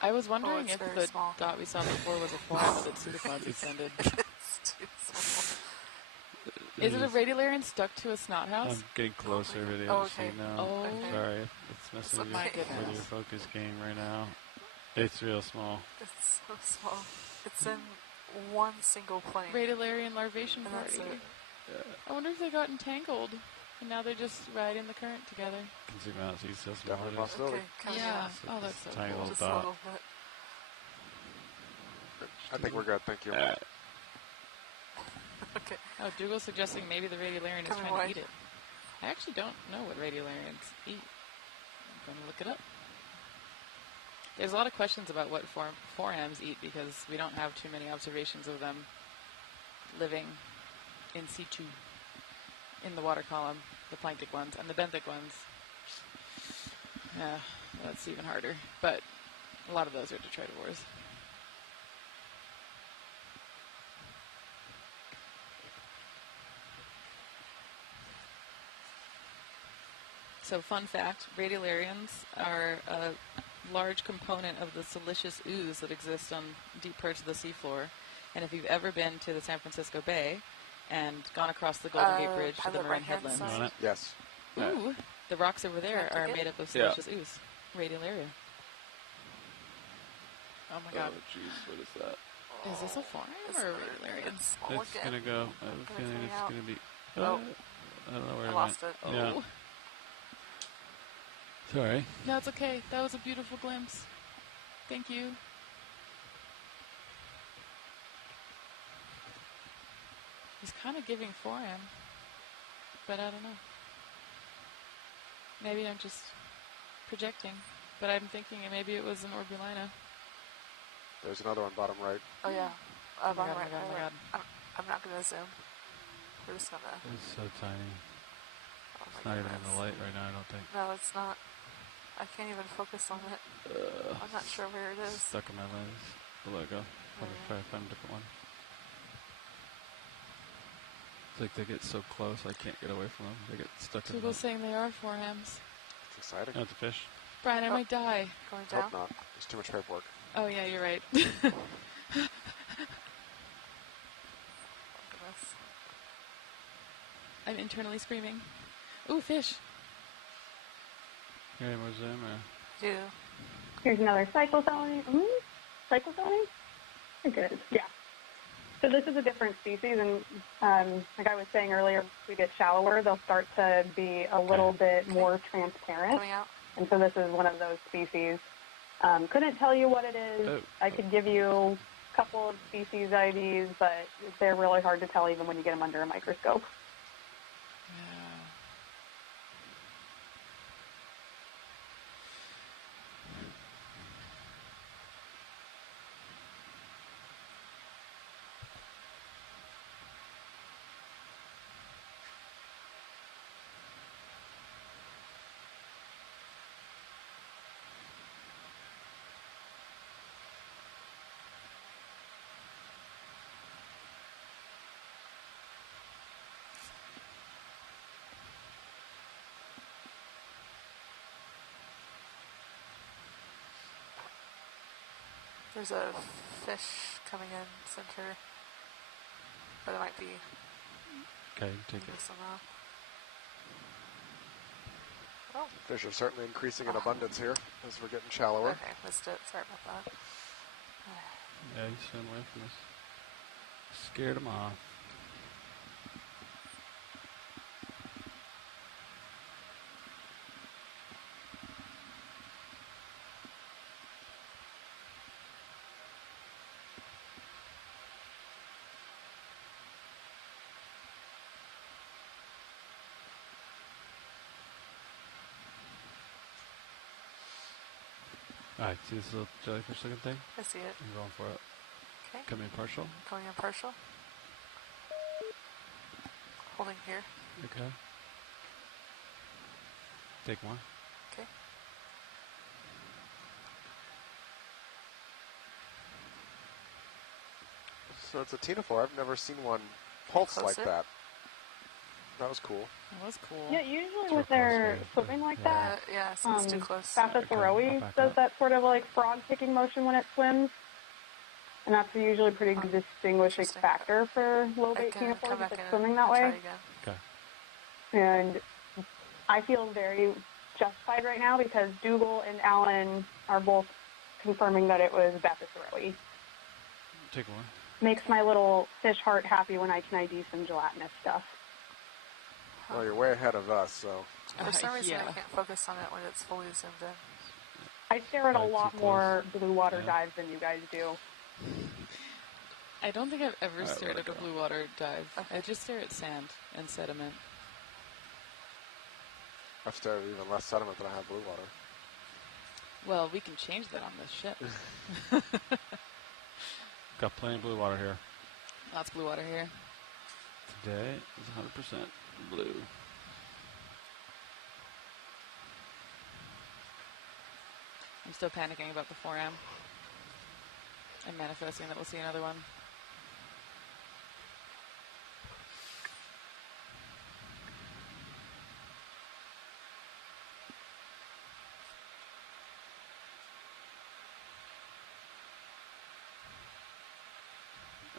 I was wondering if the dot we saw before was a flash that pseudocloud's extended. It's too small. Is it a radiolarian stuck to a snot house? I'm getting closer with the okay. now. Oh. I'm sorry. It's messing with your focus game right now. It's real small. It's so small. It's in one single plane. Radiolarian larvation and party. That's it. I wonder if they got entangled. And now they're just riding the current together. You can zoom out so you see how small Definitely it is. possibility. Yeah. Oh, that's so tiny cool. little Just dot. a little bit. I think we're good. Thank you. Okay. Oh, Dougal's suggesting maybe the radiolarian is trying to eat it. I actually don't know what radiolarians eat. I'm going to look it up. There's a lot of questions about what forams eat because we don't have too many observations of them living in situ in the water column, the planktic ones, and the benthic ones. Yeah, that's even harder. But a lot of those are detritivores. So fun fact, radiolarians are a large component of the silicious ooze that exists on deep parts of the seafloor. And if you've ever been to the San Francisco Bay and gone across the Golden Gate Bridge to the Marin Headlands. Yes. Ooh, the rocks over there are made up of silicious ooze, radiolaria. Oh my god. Oh, jeez, what is that? Is this a foreign or a radiolarian? It's gonna go. I have a feeling it's gonna be. Oh. I don't know where I lost it. Oh. Yeah. Sorry. No, it's okay. That was a beautiful glimpse. Thank you. He's kind of giving foram, but I don't know. Maybe I'm just projecting, but I'm thinking maybe it was an Orbulina. There's another one bottom right. Oh yeah. Oh my Bottom god, right. oh my god. I'm not gonna zoom. We're just gonna. It's so tiny. Oh It's not even in the light right now, I don't think. No, it's not. I can't even focus on it. I'm not sure where it is. Stuck in my lens. The logo. Let me try to find a different one. It's like they get so close, I can't get away from them. They get stuck in Google's the... saying they are forams. It's exciting. Oh, it's a fish. Brian, I might die. Going down? Hope not. There's too much paperwork. Oh yeah, you're right. I'm internally screaming. Ooh, fish. Any more zoom or? Do. Here's another cyclothone. Cyclothone? Good. Yeah. So this is a different species, and like I was saying earlier, if we get shallower, they'll start to be a little bit more transparent. Coming out. And so this is one of those species. Couldn't tell you what it is. I could give you a couple of species IDs, but they're really hard to tell even when you get them under a microscope. There's a fish coming in center, but it might be. Okay, take it. Oh. Fish are certainly increasing in abundance here as we're getting shallower. Okay, missed it. Sorry about that. Yeah, you swim away from us. Scared them off. Alright, see this little jellyfish looking thing? I see it. I'm going for it. Okay. Coming in partial. Going in partial. Holding here. Okay. Take more. Okay. So it's a ctenophore. I've never seen one pulse like that. That was cool. That was cool. Yeah, usually when they're swimming like that, yeah, so it's too close. Papahānaumokuākea does that sort of like frog kicking motion when it swims. And that's usually a pretty distinguishing factor for low bait ctenophores if it's swimming that way. Okay. And I feel very justified right now because Dougal and Alan are both confirming that it was Papahānaumokuākea. Take more. Makes my little fish heart happy when I can ID some gelatinous stuff. Well, you're way ahead of us, so. For some reason, I can't focus on it when it's fully zoomed in. I stare at a lot more blue water dives than you guys do. I don't think I've ever stared at a blue water dive. I just stare at sand and sediment. I've stared at even less sediment than I have blue water. Well, we can change that on this ship. Got plenty of blue water here. Lots of blue water here. Today is 100% blue. I'm still panicking about the 4M. I'm manifesting that we'll see another one.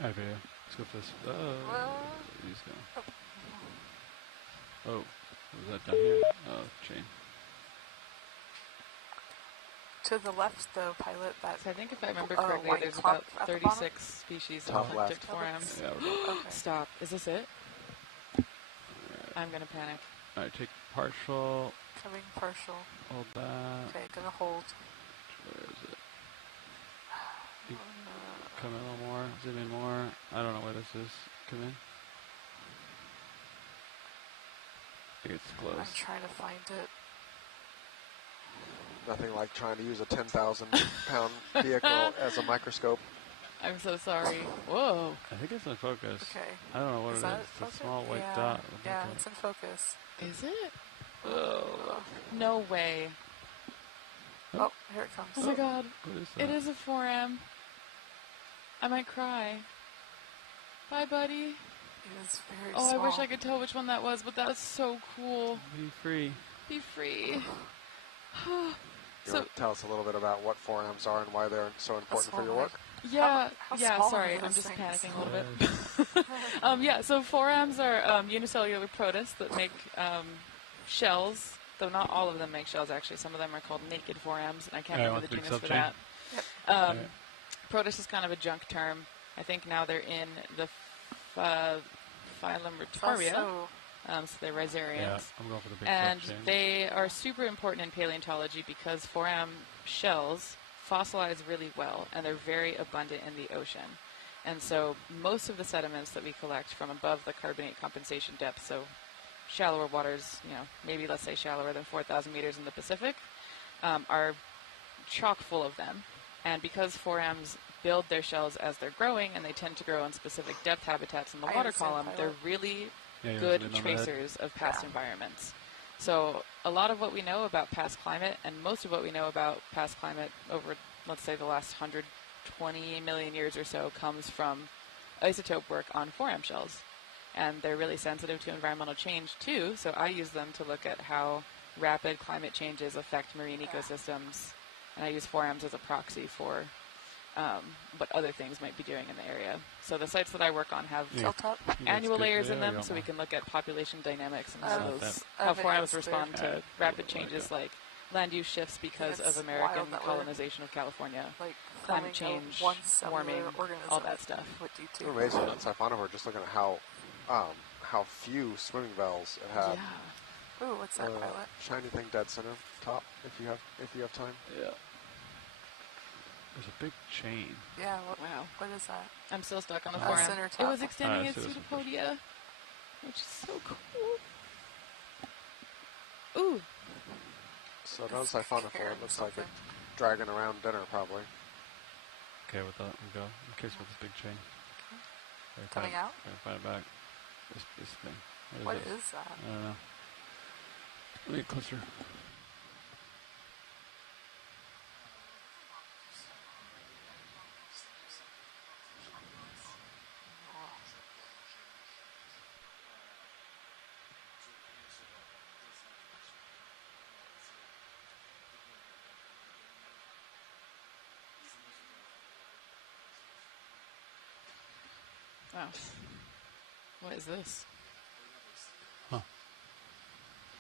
Over here. Let's go for this. Oh, he's going. Oh, was that down here? Oh, chain. To the left, though, pilot. That. So I think if I remember correctly, there's about 36 species of eclectic 4Ms. Yeah, okay. Stop. Is this it? Right. I'm gonna panic. All right, take partial. Coming partial. Hold that. Okay, gonna hold. Where is it? Come in a little more. Zoom in more. I don't know where this is. Come in. I think it's close. I'm trying to find it. Nothing like trying to use a 10,000-pound vehicle as a microscope. I'm so sorry. Whoa. I think it's in focus. Okay. I don't know what is it is. It's a small white dot. Yeah, it's in focus. Is it? Oh. No way. Oh, here it comes. Oh my god. What is that? It is a 4M. I might cry. Bye, buddy. It is very small. small. I wish I could tell which one that was, but that was so cool. Be free. Be free. You want to tell us a little bit about what 4Ms are and why they're so important for your work? Yeah, how yeah, small sorry, are I'm those just things? panicking a little bit. Yeah, so 4Ms are unicellular protists that make shells, though not all of them make shells, actually. Some of them are called naked 4Ms, and I can't remember the genus for that. Yep. Protist is kind of a junk term. I think now they're in the phylum Retaria. So they're rhizarians. Yeah, I'm going for the big and chain. they are super important in paleontology because 4M shells fossilize really well, and they're very abundant in the ocean. And so most of the sediments that we collect from above the carbonate compensation depth, so shallower waters, maybe let's say shallower than 4,000 meters in the Pacific, are chock full of them. And because 4Ms build their shells as they're growing, and they tend to grow in specific depth habitats in the water column, they're really good tracers of past environments. So a lot of what we know about past climate, and most of what we know about past climate over, let's say, the last 120 million years or so, comes from isotope work on 4M shells. And they're really sensitive to environmental change, too, so I use them to look at how rapid climate changes affect marine ecosystems. And I use 4Ms as a proxy for what other things might be doing in the area. So the sites that I work on have annual layers in them, so we can look at population dynamics and how 4Ms respond to rapid changes like land use shifts because of American colonization of California, climate change, warming, all that stuff. It's amazing. In Siphono, we're just looking at how few swimming bells it had. Yeah. Ooh, what's that, pilot? Shiny thing dead center top. If you have time. Yeah. There's a big chain. Yeah. What is that? I'm still stuck on the 4M. It was extending its pseudopodia, which is so cool. Ooh. So no Siphonophore. It looks like a dragging around dinner, probably. Okay, with that, we go. In case with this big chain. Coming out? Find it back. This thing. What is that? I don't know. Let me get closer. Wow. What is this? Huh.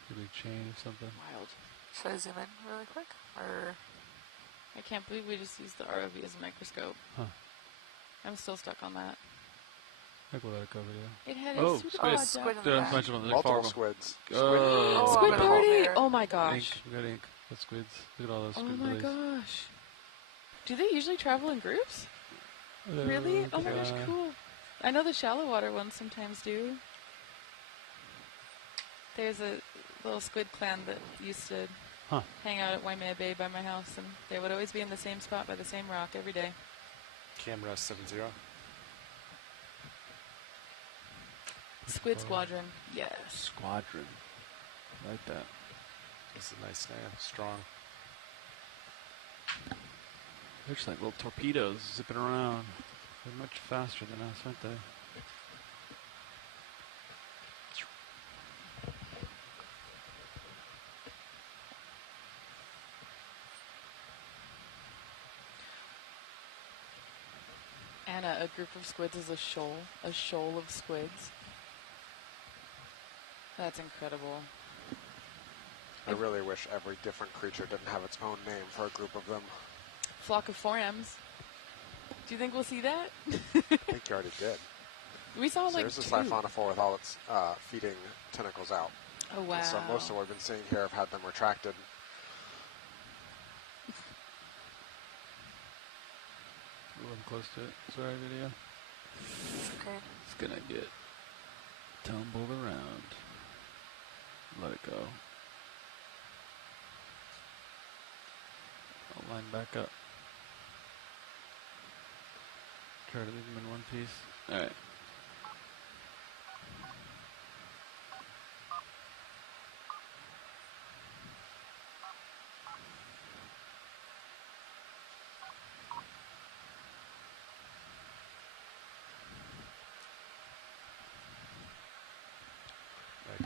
Maybe a chain or something. Wild. Should I zoom in really quick? Or I can't believe we just used the ROV as a microscope. Huh. I'm still stuck on that. I think we'll let it go video. It had a squid in There's a bunch of them. Multiple squids. Squid party! Oh my gosh. Ink. We got ink. That's squids. Look at all those squid Oh my gosh. Do they usually travel in groups? Really? Oh my gosh, cool. I know the shallow water ones sometimes do. There's a little squid clan that used to hang out at Waimea Bay by my house, and they would always be in the same spot by the same rock every day. Camera 70. Squid Squadron. Yes. Squadron. I like that. It's a nice name. Strong. They're just like little torpedoes zipping around. They're much faster than us, aren't they? Anna, a group of squids is a shoal of squids. That's incredible. I really wish every different creature didn't have its own name for a group of them. Flock of forams. Do you think we'll see that? I think you already did. We saw so like here's a two. siphonophore with all its feeding tentacles out. Oh, wow. And so most of what we've been seeing here have had them retracted. Moving close to it. Sorry, video. Okay. It's gonna get tumbled around. Let it go. I'll line back up. Try to leave them in one piece. Alright.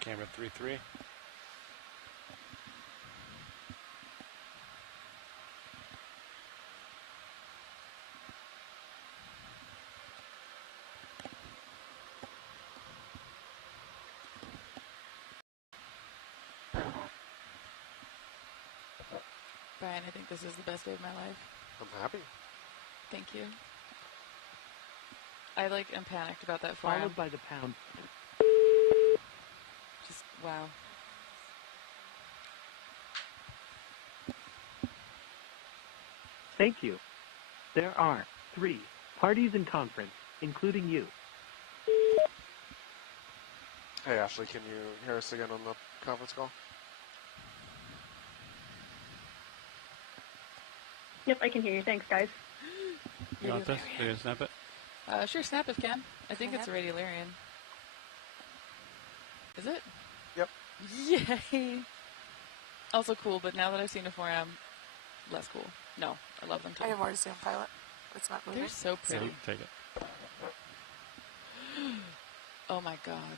Camera 3-3. Brian, I think this is the best day of my life. I'm happy. Thank you. I am panicked about that forum. Followed by the pound. Just, wow. Thank you. There are 3 parties in conference, including you. Hey, Ashley, can you hear us again on the conference call? Yep, I can hear you. Thanks, guys. You want this? Are you gonna snap it? Sure, snap if can. I think it's a radiolarian. Is it? Yep. Yay! Also cool, but now that I've seen a forum, less cool. No, I love them too. I have already seen Pilot. It's not moving. They're so pretty. Take it. Oh my god.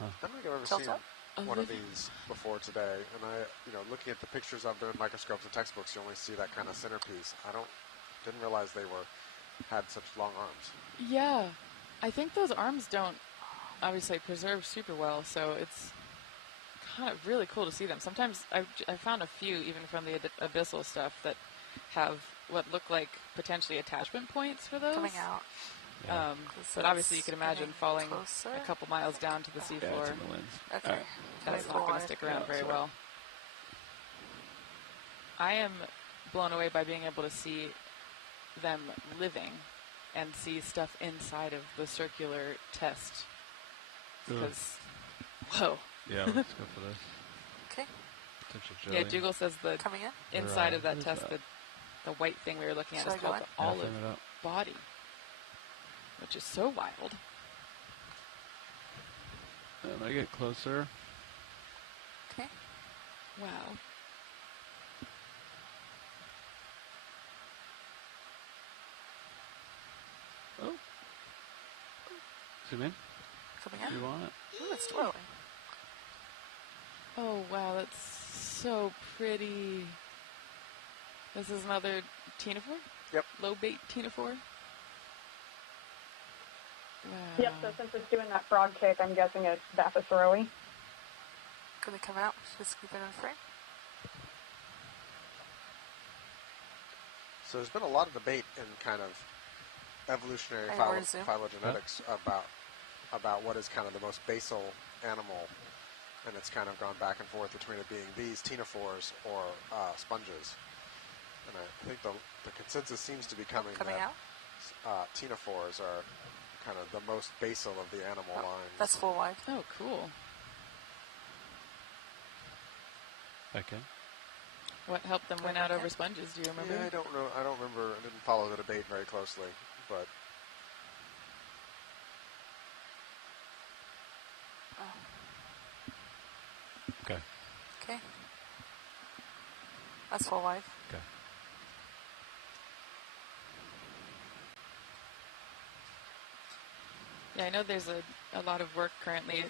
I don't think I've ever seen one of these before today, and looking at the pictures of them in microscopes and textbooks, you only see that kind of centerpiece. Didn't realize they had such long arms. Yeah, I think those arms don't obviously preserve super well, so it's kind of really cool to see them. Sometimes I found a few even from the abyssal stuff that have what look like potentially attachment points for those. Coming out. But obviously you can imagine falling a couple miles down to the seafloor. Okay. That's not going to stick around very well. I am blown away by being able to see them living and see stuff inside of the circular test. Because, whoa. Yeah, let's go for this. Okay. Yeah, Dougal says the coming in inside of that test, the white thing we were looking at is called the olive body, which is so wild. And I get closer. Okay. Wow. Oh. Zoom in. Coming in. You want it? Ooh, it's twirling. Oh, wow, that's so pretty. This is another ctenophore? Yep. Low bait ctenophore? Wow. Yep, so since it's doing that frog kick, I'm guessing it's Baphosauroi. Gonna come out, just keep it in frame. So there's been a lot of debate in kind of evolutionary phylogenetics about what is kind of the most basal animal, and it's kind of gone back and forth between it being these ctenophores or sponges. And I think the consensus seems to be coming that ctenophores are kind of the most basal of the animal lines. That's full wide. Oh, cool. Okay. What helped them win out over sponges? Do you remember? Yeah, I don't know. I don't remember. I didn't follow the debate very closely, but. Okay. Okay. That's full wide. Okay. Yeah, I know there's a lot of work currently,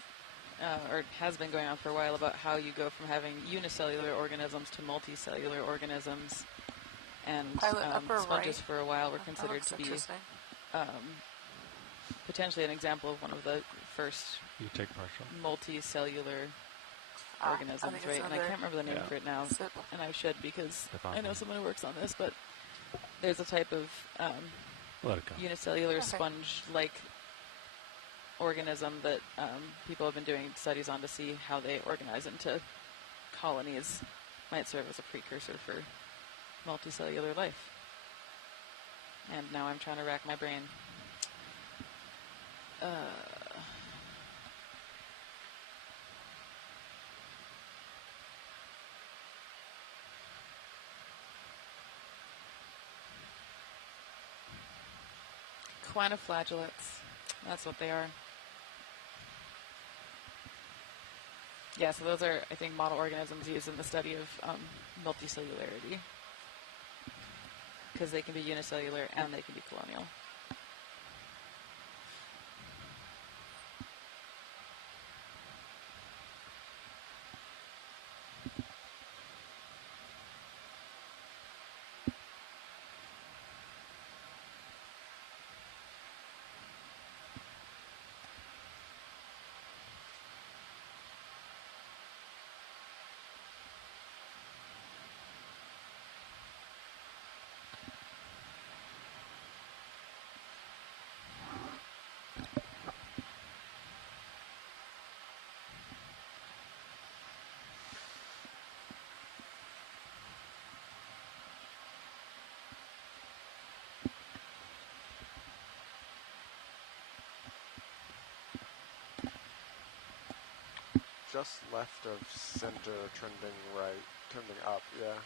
or has been going on for a while, about how you go from having unicellular organisms to multicellular organisms. And sponges right. for a while were considered to be potentially an example of one of the first multicellular organisms, right? And I can't remember the name for it now, and I should, because I know someone who works on this, but there's a type of unicellular sponge-like organism that people have been doing studies on to see how they organize into colonies. Might serve as a precursor for multicellular life. And now I'm trying to rack my brain. Quantiflagellates. That's what they are. Yeah, so those are, I think, model organisms used in the study of multicellularity. Because they can be unicellular and they can be colonial. Just left of center, trending right, trending up, yeah.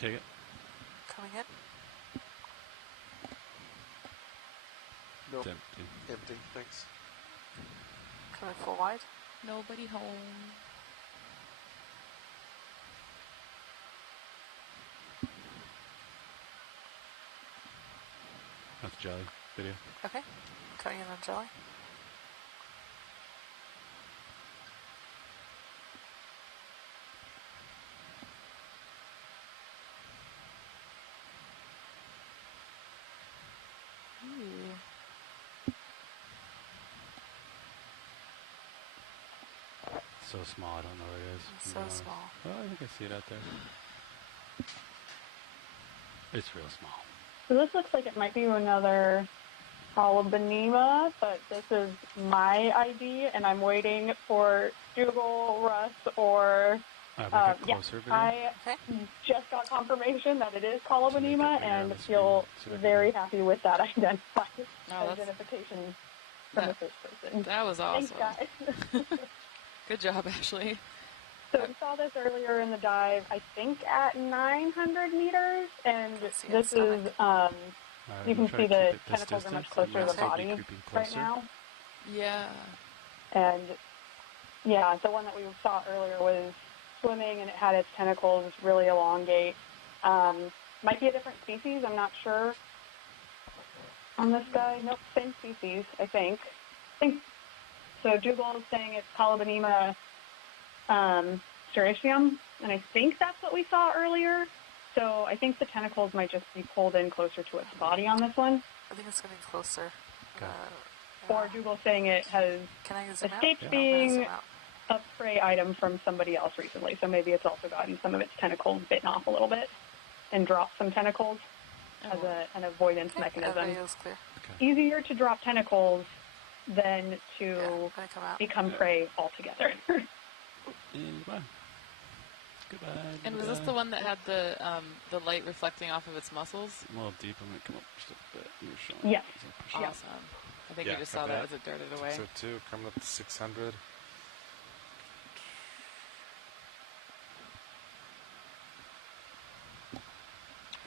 Take it. Coming in. Nope. It's empty. Empty, thanks. Coming full wide. Nobody home. That's Jelly video. Okay. Coming in on Jelly. So small, I don't know where it is. So small. Oh, I think I see it out there. It's real small. So this looks like it might be another Papahānaumokuākea, but this is my ID, and I'm waiting for Dougal, Russ, or I just got confirmation that it is Papahānaumokuākea, and feel very happy with that identification from the first person. That was awesome. Thanks, guys. Good job, Ashley. So we saw this earlier in the dive, I think at 900 meters, and this is, you can see the tentacles are much closer to the body right now. Yeah. And, yeah, the one that we saw earlier was swimming, and it had its tentacles really elongate. Might be a different species, I'm not sure. On this guy, nope, same species, I think. So Dougal is saying it's Papahānaumokuākea sericium, and I think that's what we saw earlier. So I think the tentacles might just be pulled in closer to its body on this one. I think it's getting closer. Okay. Or Dougal saying it has escaped being a prey item from somebody else recently. So maybe it's also gotten some of its tentacles bitten off a little bit and dropped some tentacles as an avoidance mechanism. Clear. Easier to drop tentacles than to become prey altogether. Goodbye. And was this the one that had the light reflecting off of its muscles? A little deep. I'm going to come up just a bit. Yes. Awesome. I think we just saw that as it darted away. So 2, coming up to 600.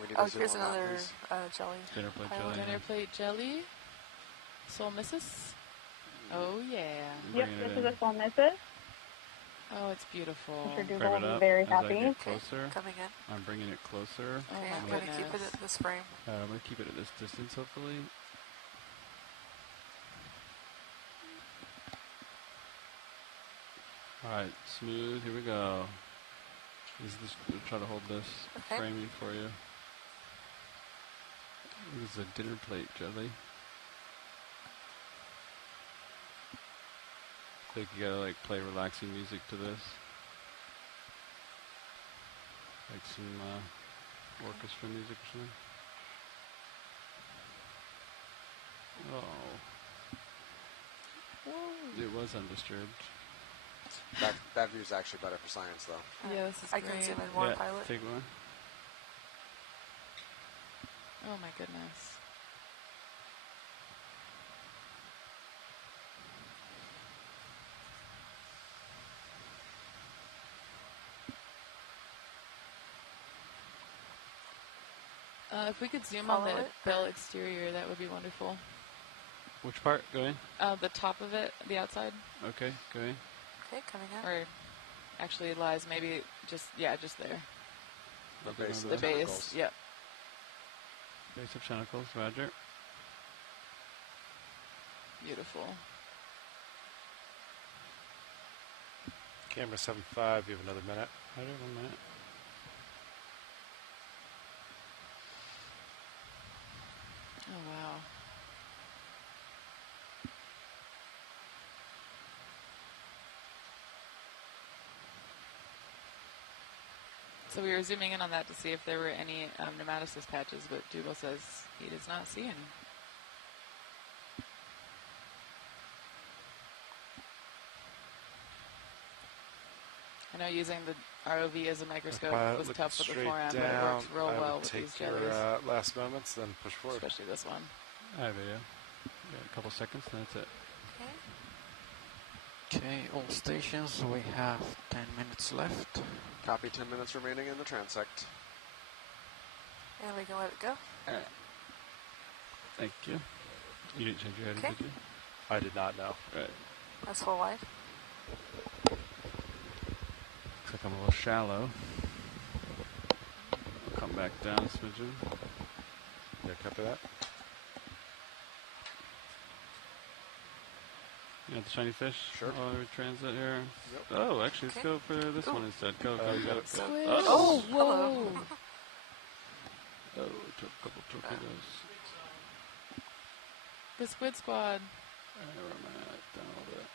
We need Oh, to zoom here's on that, another please. jelly. Dinner plate jelly. Dinner plate jelly. Solmissus. Oh yeah. Yep, this is a Solmissus. Oh, it's beautiful. Mr. Dougal Frame will it be up very as I happy. get closer. Coming in. I'm bringing it closer. Oh Okay, my I'm going to keep it goodness. at this frame. I'm going to keep it at this distance, hopefully. Alright, smooth. Here we go. We'll try to hold this framing for you. This is a dinner plate jelly. I think you gotta like play relaxing music to this. Like some orchestra music or something. Oh. It was undisturbed. That view is actually better for science, though. Yeah, this is I great. can zoom in more, pilot. Take one. Oh my goodness. If we could zoom on the bell exterior, that would be wonderful. Which part? Go in. The top of it, the outside. Okay, go in. Okay, coming in. Or actually it lies maybe just there. The base. The base, yep. Base of tentacles, roger. Beautiful. Camera 7.5, you have another minute. I do 1 minute. Oh, wow. So we were zooming in on that to see if there were any nematocyst patches, but Dougal says he does not see any. I know using the ROV as a microscope was tough with the forearm, but it works real well with these jellies. Take your last moments, then push forward. Especially this one. All right, video. Yeah, a couple seconds, and that's it. Okay, all stations, we have 10 minutes left. Copy, 10 minutes remaining in the transect. And we can let it go. All right. Thank you. You didn't change your heading, did you? I did not know. Right. That's full wide. Looks like I'm a little shallow. I'll come back down a smidgen. Yeah, copy that. You got the shiny fish? Sure. Oh, transit here. Yep. Oh, actually, let's go for this one instead. Go, go. Oh, whoa! Oh, took a couple torpedoes. The squid squad. Where am I at? Down a little bit.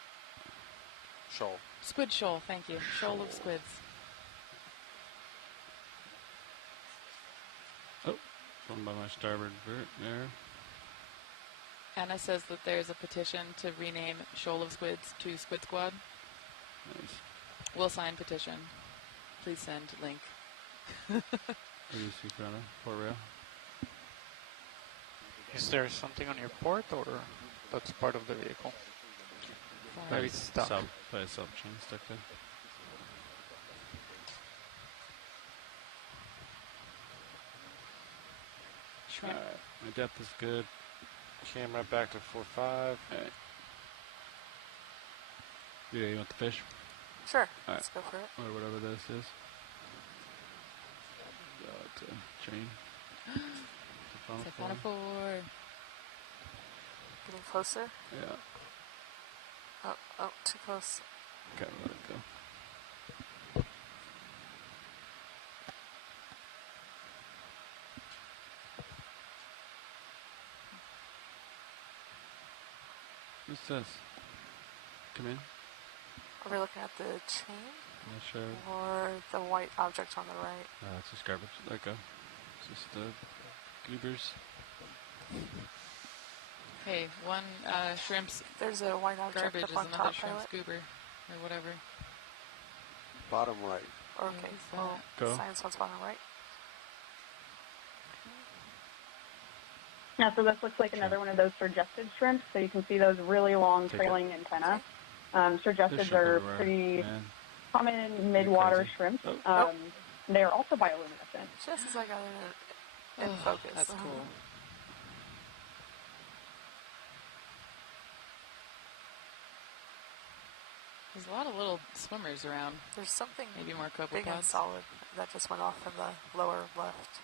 Shoal. Squid shoal, thank you. Shoal of squids. Oh, one by my starboard vert there. Anna says that there's a petition to rename Shoal of Squids to Squid Squad. Nice. We'll sign petition. Please send link. What do you see, Fiona? Port rail? Is there something on your port, or that's part of the vehicle? Maybe it's stuck. By a sub chain stuck there. Shrimp. Alright, my depth is good. Camera back to 4.5. Alright. Yeah, you want the fish? Sure. All Let's go for it. Or whatever this is. It's a chain. Cephalophore. Getting closer. Yeah. Oh, too close. Okay, let it go. What's this? Come in. Are we looking at the chain? Not sure. Or the white object on the right? It's just garbage. Let it go. It's just goobers. Hey, one shrimp's There's a white object garbage up is on another top, shrimp's pilot. goober, or whatever. Bottom right. Okay, well, go. science one's bottom right. Yeah, so this looks like another one of those surgested shrimps. So you can see those really long trailing antennae. Surgesteds are pretty common midwater shrimps. They're also bioluminescent. Just as I got in focus. That's cool. There's a lot of little swimmers around. There's something maybe more copepods. Big and solid that just went off in the lower left.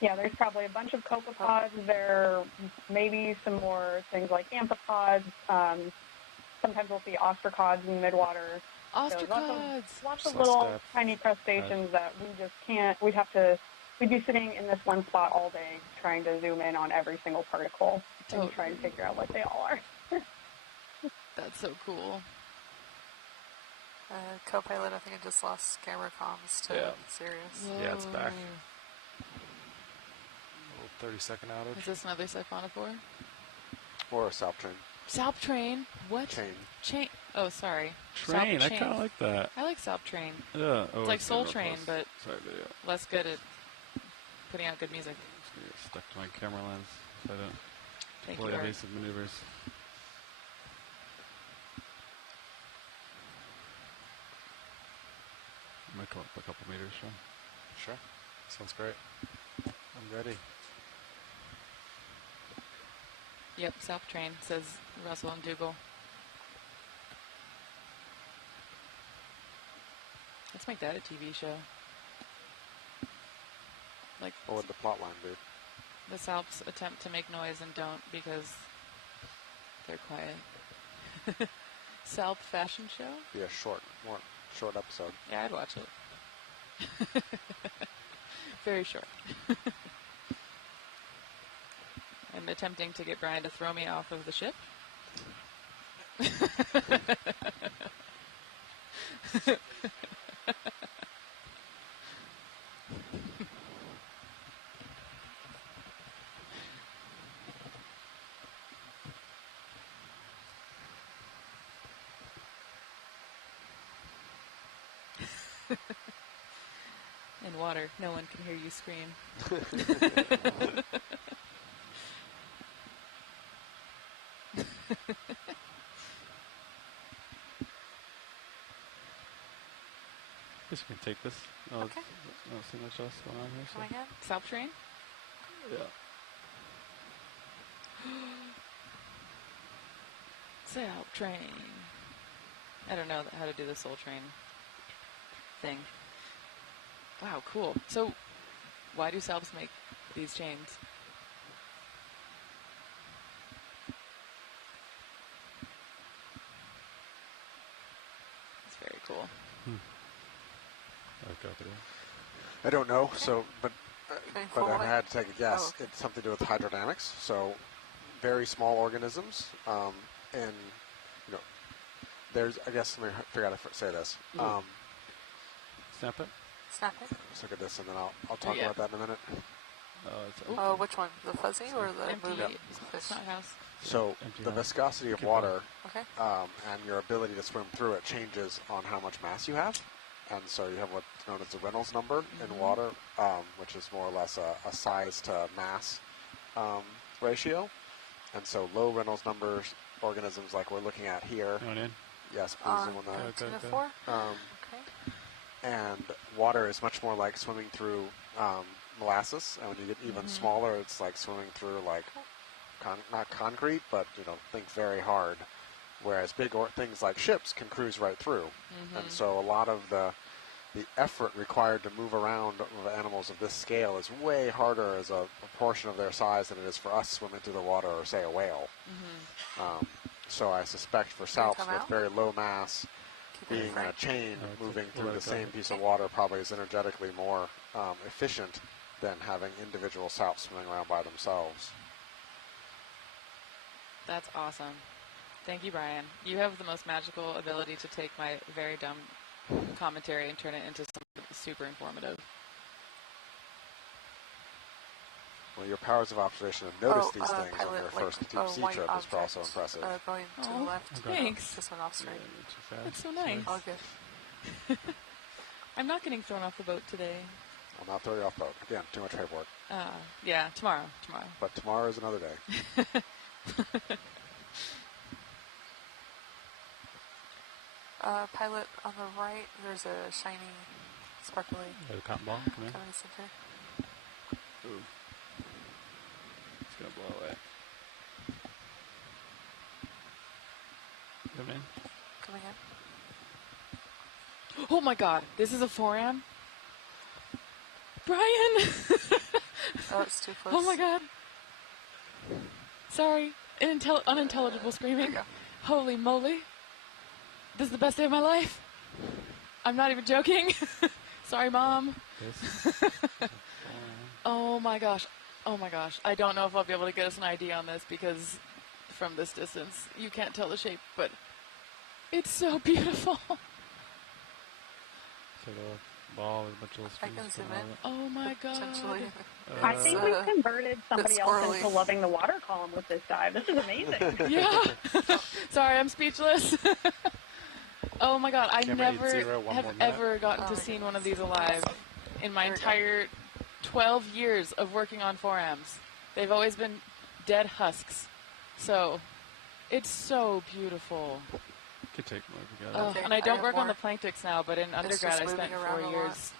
Yeah, there's probably a bunch of copepods. There may be some more things like amphipods. Sometimes we'll see ostracods in Midwater. Ostracods! So lots of little tiny crustaceans that we just can't, we'd be sitting in this one spot all day trying to zoom in on every single particle and try and figure out what they all are. That's so cool. Co-pilot, I think I just lost camera comms to Sirius. Whoa. Yeah, it's back. 30-second outage. Is this another siphonophore? Or a salp train. Salp train? What? Chain. Oh, sorry. Train. I kind of like that. I like salp train. Yeah. It's like Soul Train, but less good at putting out good music. I'm just gonna get stuck to my camera lens if I don't Thank deploy you, evasive maneuvers. I might come up a couple meters, Sean. Sure. Sounds great. I'm ready. Yep, Salp Train, says Russell and Dougal. Let's make that a TV show. Like, what would the plot line be? The Salps attempt to make noise and don't because they're quiet. Salp fashion show? Be a short episode. Yeah, I'd watch it. Very short. I'm attempting to get Brian to throw me off of the ship. In water, no one can hear you scream. Guess we can take this. Okay. No, see much else going on here. Coming in. Salp Train? Yeah. Salp Train. I don't know how to do the Soul Train thing. Wow, cool. So, why do Salps make these chains? It's very cool. I don't know. So, but I had to take a guess. Oh, okay. It's something to do with hydrodynamics. So, very small organisms, and there's. I guess I forgot to say this. Snap it. Snap it. Let's look at this, and then I'll talk about that in a minute. Oh, which one? The fuzzy or the moving? So the viscosity of water and your ability to swim through it changes on how much mass you have. And so you have what's known as the Reynolds number in water, which is more or less a size to mass ratio. And so low Reynolds numbers organisms like we're looking at here. Yes, please zoom on that. And water is much more like swimming through molasses, and when you get even smaller, it's like swimming through like not concrete, but think very hard. Whereas big things like ships can cruise right through, and so a lot of the effort required to move around animals of this scale is way harder as a portion of their size than it is for us swimming through the water or say a whale. So I suspect for salps with very low mass, being a chain moving through the same piece of water probably is energetically more efficient than having individual salps swimming around by themselves. That's awesome. Thank you, Brian. You have the most magical ability to take my very dumb commentary and turn it into something super informative. Well, your powers of observation and notice these things on your first deep sea trip is also impressive. Going to the left. Thanks. Just went off screen. That's so nice. All good. I'm not getting thrown off the boat today. I'll not throw you off boat. Again, too much paperwork. Yeah, tomorrow. But tomorrow is another day. Pilot, on the right, there's a shiny Sparkly. The cotton ball, come in. Kind of center. Ooh. It's going to blow away. Come in. Coming in. Oh my god, this is a 4M? Brian! Oh, it's too close. Oh my god. Sorry. Unintelligible screaming. Holy moly. This is the best day of my life. I'm not even joking. Sorry, Mom. Oh my gosh. Oh my gosh. I don't know if I'll be able to get us an ID on this because from this distance you can't tell the shape, but it's so beautiful. So the ball with a bunch of little I can zoom in. Oh my god. I think we've converted somebody else into loving the water column with this dive. This is amazing. Yeah. Sorry, I'm speechless. Oh my god, I never have ever gotten to see one of these alive in my entire 12 years of working on 4Ms. They've always been dead husks. So, it's so beautiful. Could take more if you got it. Okay, and I don't work on the planktics now, but in undergrad I spent 4 years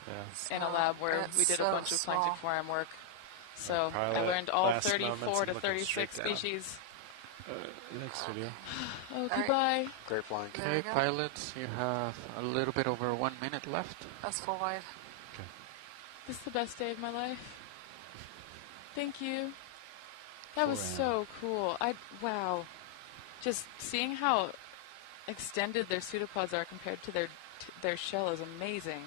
in a lab where we did a bunch of planktic 4M work. So I learned all 34 to 36 species. Next video. Oh, goodbye. Great flying. Okay, pilots, you have a little bit over 1 minute left. That's full wide. Okay. This is the best day of my life. Thank you. That was so cool. Wow. Just seeing how extended their pseudopods are compared to their shell is amazing.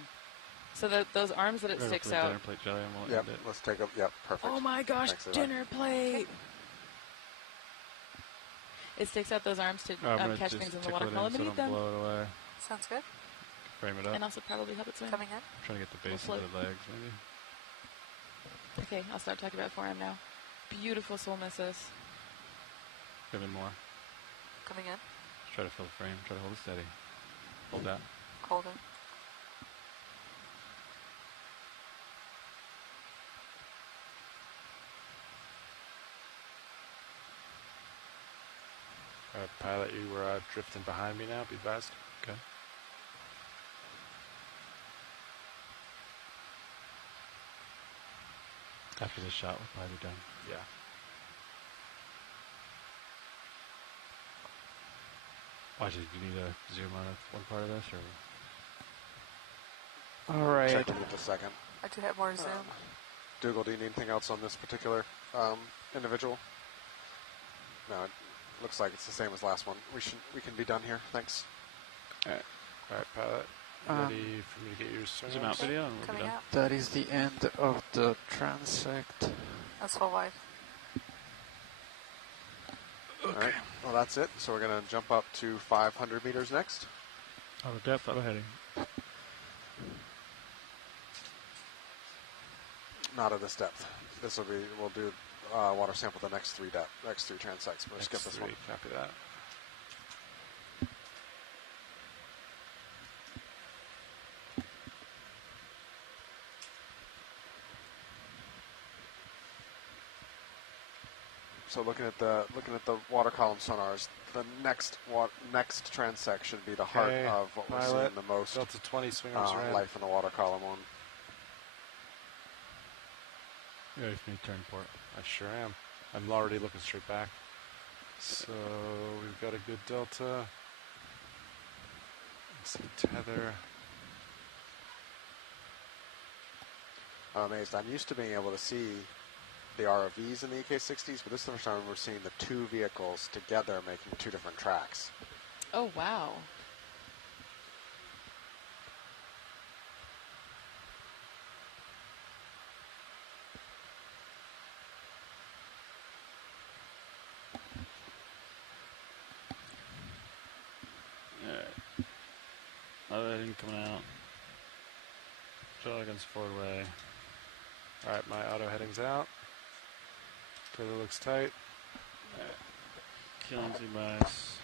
So that those arms that it sticks out. Dinner plate jelly and we'll Yep, end it. let's take a, yep, perfect. Oh my gosh, Thanks dinner plate! It sticks out those arms to catch things in the water column and eat them. Blow it away. Sounds good. Frame it up. And also probably help it swim. Coming in. I'm trying to get the base of the legs, maybe. Okay, I'll start talking about 4M now. Beautiful soulnesses. Give me more. Coming in. Try to fill the frame. Try to hold it steady. Hold that. Holding. Pilot, you were drifting behind me now. Be advised. Okay. After this shot, we'll probably be done. Yeah. Watch it. Do you need to zoom on one part of this, or? All right. Check in just a second. I do have more zoom. Dougal, do you need anything else on this particular individual? No, it looks like it's the same as last one. We can be done here. Thanks. All right, pilot. Ready for me to get your zoom out video, and we'll be done. That is the end of the transect. That's full wide. Okay. All right. Well, that's it. So we're going to jump up to 500 meters next. Auto depth, auto heading. Not at this depth. This will be. We'll do water sample the next three transects. We'll skip this one. Copy that. So looking at the water column sonars, the next transect should be the heart of what we're seeing the most. Delta 20 swingers around. Life in the water column on. You ready for me to turn port? I sure am. I'm already looking straight back. So we've got a good delta. Let's see, tether. I'm amazed. I'm used to being able to see the ROVs in the EK60s, but this is the first time we're seeing the two vehicles together making two different tracks. Oh, wow. Auto heading coming out. Shuttle against forward way. Alright, my auto heading's out. Tether looks tight. Killing Z-bias.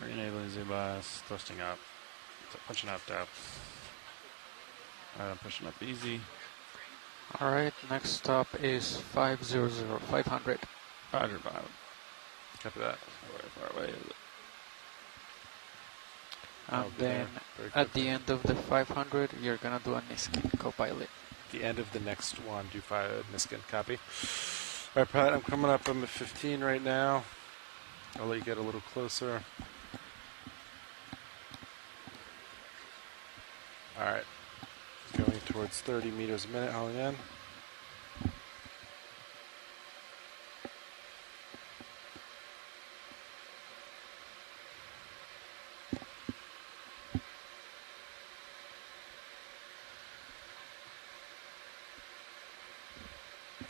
Re-enabling Z-bias. Thrusting up. Punching up depth. Alright, I'm pushing up easy. All right, next stop is 500. 500. Roger, Bob. Copy that. Far away is it? And then at the end of the 500, you're going to do a Niskin Copilot. The end of the next one, do Niskin copy. All right, Pilot, I'm coming up. I'm at 15 right now. I'll let you get a little closer. All right. Going towards 30 meters a minute, hauling in.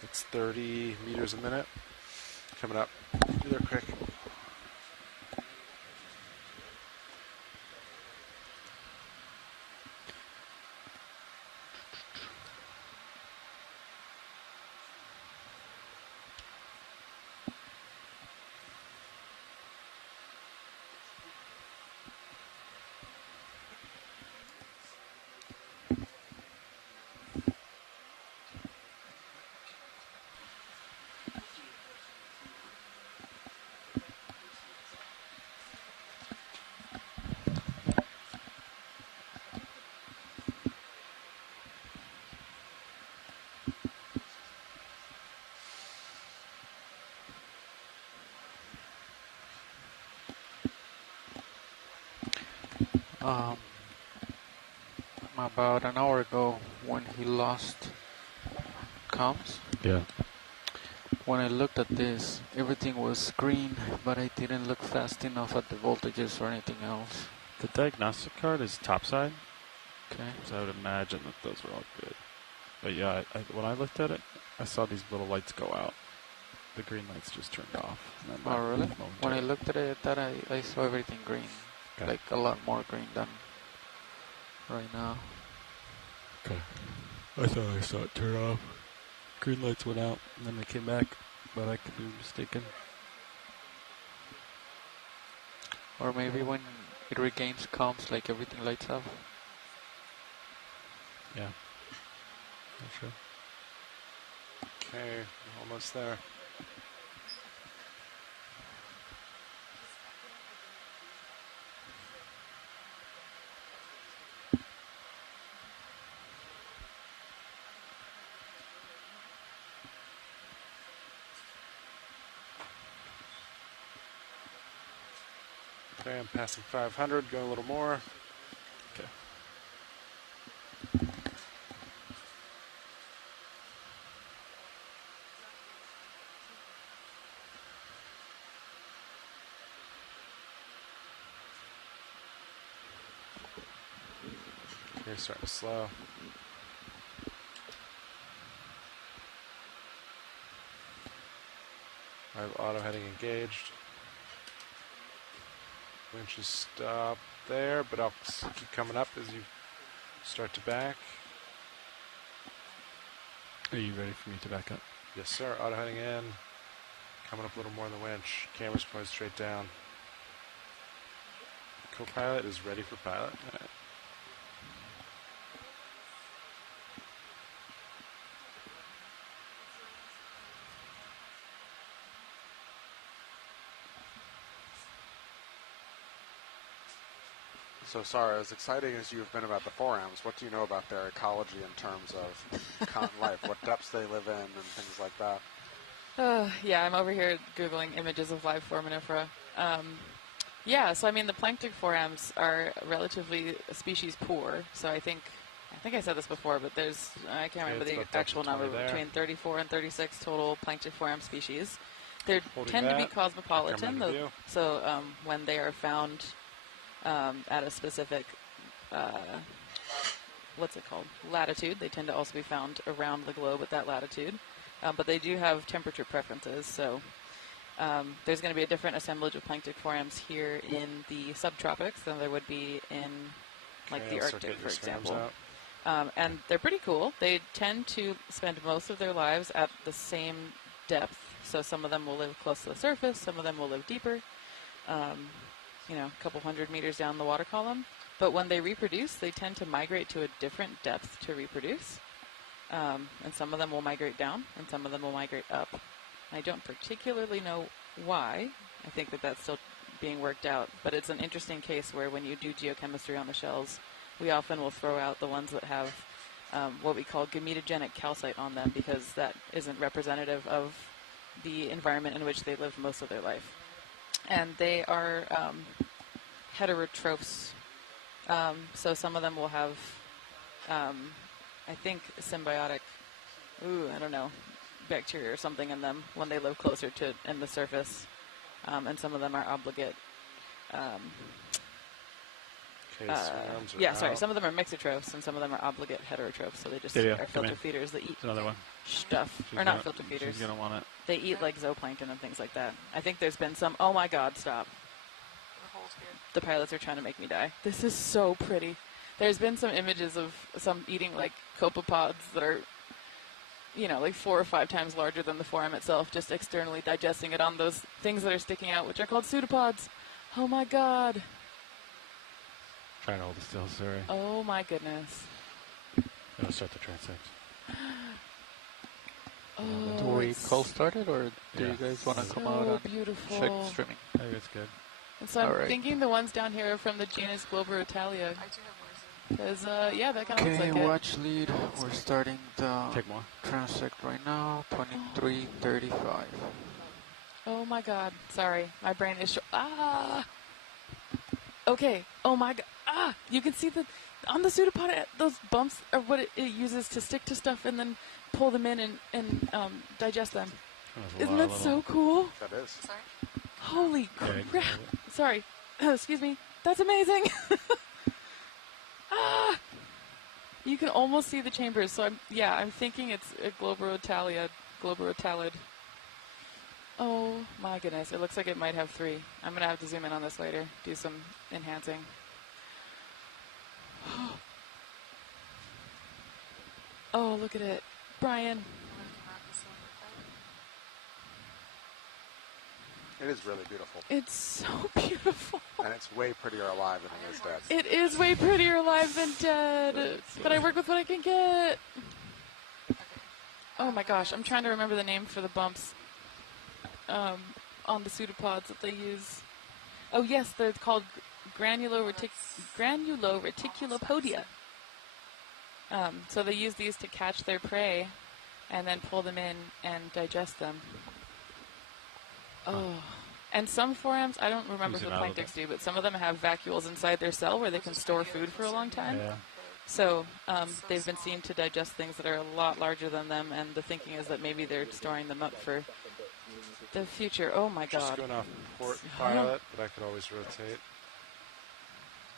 It's 30 meters a minute. Coming up. Be there quick. About an hour ago, when he lost comms, when I looked at this, everything was green, but I didn't look fast enough at the voltages or anything else. The diagnostic card is topside. Okay. So I would imagine that those were all good. But yeah, when I looked at it, I saw these little lights go out. The green lights just turned off. Oh, really? When I looked at it, I saw everything green. Okay. Like a lot more green than right now. Okay. I thought I saw it turn off. Green lights went out, and then they came back, but I could be mistaken. Or maybe when it regains comms, like everything lights up. Yeah. Not sure. Okay, almost there. Okay, I'm passing 500, going a little more. Okay. Okay, starting to slow. I have auto heading engaged. Winch is stopped there, but I'll keep coming up as you start to back. Are you ready for me to back up? Yes, sir. Auto heading in. Coming up a little more in the winch. Camera's pointed straight down. Co-pilot is ready for pilot. All right. So, Sarah, as exciting as you've been about the forams, what do you know about their ecology in terms of continent life? What depths they live in and things like that? Yeah, I'm over here Googling images of live foraminifera. Yeah, so I mean, the planktic forams are relatively species poor. So I think I said this before, but I can't remember the actual number, between 34 and 36 total planktic foram species. They tend to be cosmopolitan, so when they are found at a specific, what's it called, latitude, they tend to also be found around the globe at that latitude. But they do have temperature preferences, so there's going to be a different assemblage of planktic forams here in the subtropics than there would be in, like, the Arctic, for example. And they're pretty cool. They tend to spend most of their lives at the same depth. So some of them will live close to the surface, some of them will live deeper, a couple hundred meters down the water column. But when they reproduce, they tend to migrate to a different depth to reproduce. And some of them will migrate down, and some of them will migrate up. I don't particularly know why. I think that that's still being worked out. But it's an interesting case where when you do geochemistry on the shells, we often will throw out the ones that have what we call gametogenic calcite on them, because that isn't representative of the environment in which they lived most of their life. And they are heterotrophs. So some of them will have, I think, symbiotic, I don't know, bacteria or something in them when they live closer to in the surface. And some of them are obligate. Some of them are mixotrophs, and some of them are obligate heterotrophs. So they just are filter feeders that eat another one. stuff, or not filter feeders. She's gonna want it. They eat like zooplankton and things like that. I think there's been some. Oh my God! Stop. The pilots are trying to make me die. This is so pretty. There's been some images of some eating like copepods that are, like 4 or 5 times larger than the forearm itself, just externally digesting it on those things that are sticking out, which are called pseudopods. Oh my God. Trying to hold it still, sorry. Oh my goodness. Gonna start the transect. Do we cold start it, or do you guys want to come out and check the streaming? I think it's good. And so I'm thinking the ones down here are from the genus Globirotalia. Because, that kind of looks like it. Okay, watch lead. We're starting the transect right now, 23:35. Oh my God. Sorry. My brain is Okay. Oh my God. You can see on the pseudopod, those bumps are what it uses to stick to stuff and then pull them in and digest them. Isn't that so cool? That is. Sorry. Holy crap. Sorry. Excuse me. That's amazing. You can almost see the chambers. So I'm thinking it's a Globirotalid. Oh my goodness. It looks like it might have 3. I'm going to have to zoom in on this later, do some enhancing. Oh, look at it. Brian. It is really beautiful. It's so beautiful. And it's way prettier alive than it is dead. It is way prettier alive than dead. But I work with what I can get. Oh my gosh, I'm trying to remember the name for the bumps on the pseudopods that they use. Oh yes, they're called granuloreticulopodia. So they use these to catch their prey and then pull them in and digest them. Oh. And some forearms, I don't remember if the planktics do, but some of them have vacuoles inside their cell where they can store food for a long time. Yeah. So they've been seen to digest things that are a lot larger than them, and the thinking is that maybe they're storing them up for the future. Oh my God. Just going off port pilot, but I could always rotate.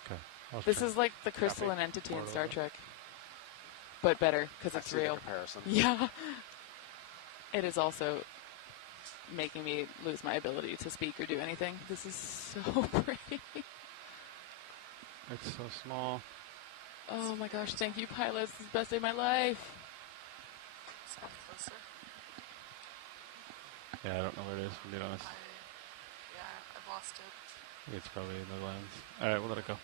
Okay. This is like the crystalline entity in Star Trek, but better because it's real. Yeah. It is also making me lose my ability to speak or do anything. This is so pretty. It's so small. Oh my gosh, thank you, pilots. This is the best day of my life. Yeah, I don't know where it is, to be honest. I've lost it. It's probably in the lens. Alright, we'll let it go.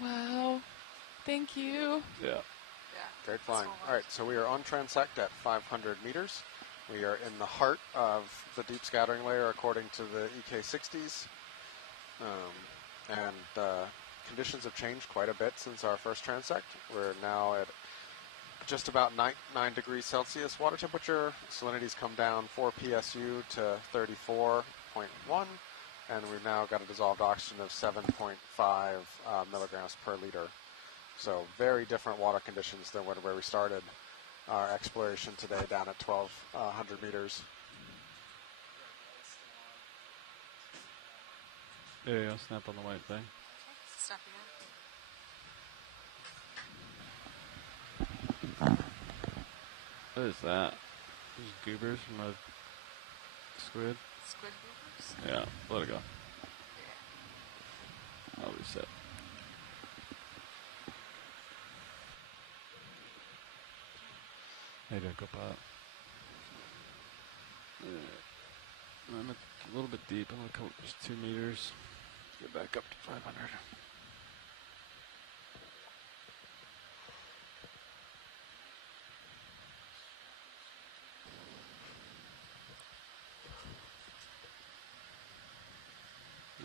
Wow. Thank you. Yeah. Great flying. All right, so we are on transect at 500 meters. We are in the heart of the deep scattering layer according to the EK60s. And conditions have changed quite a bit since our first transect. We're now at just about 9 degrees Celsius water temperature. Salinity's come down 4 PSU to 34.1. And we've now got a dissolved oxygen of 7.5 milligrams per liter. So very different water conditions than where we started our exploration today down at 1,200 meters. There you go, snap on the white thing. What is that? These goobers from a squid? Squid goobers? Yeah, let it go. I'll reset. Maybe I'll go pot. I'm a little bit deep. I'm going to come just 2 meters. Get back up to 500.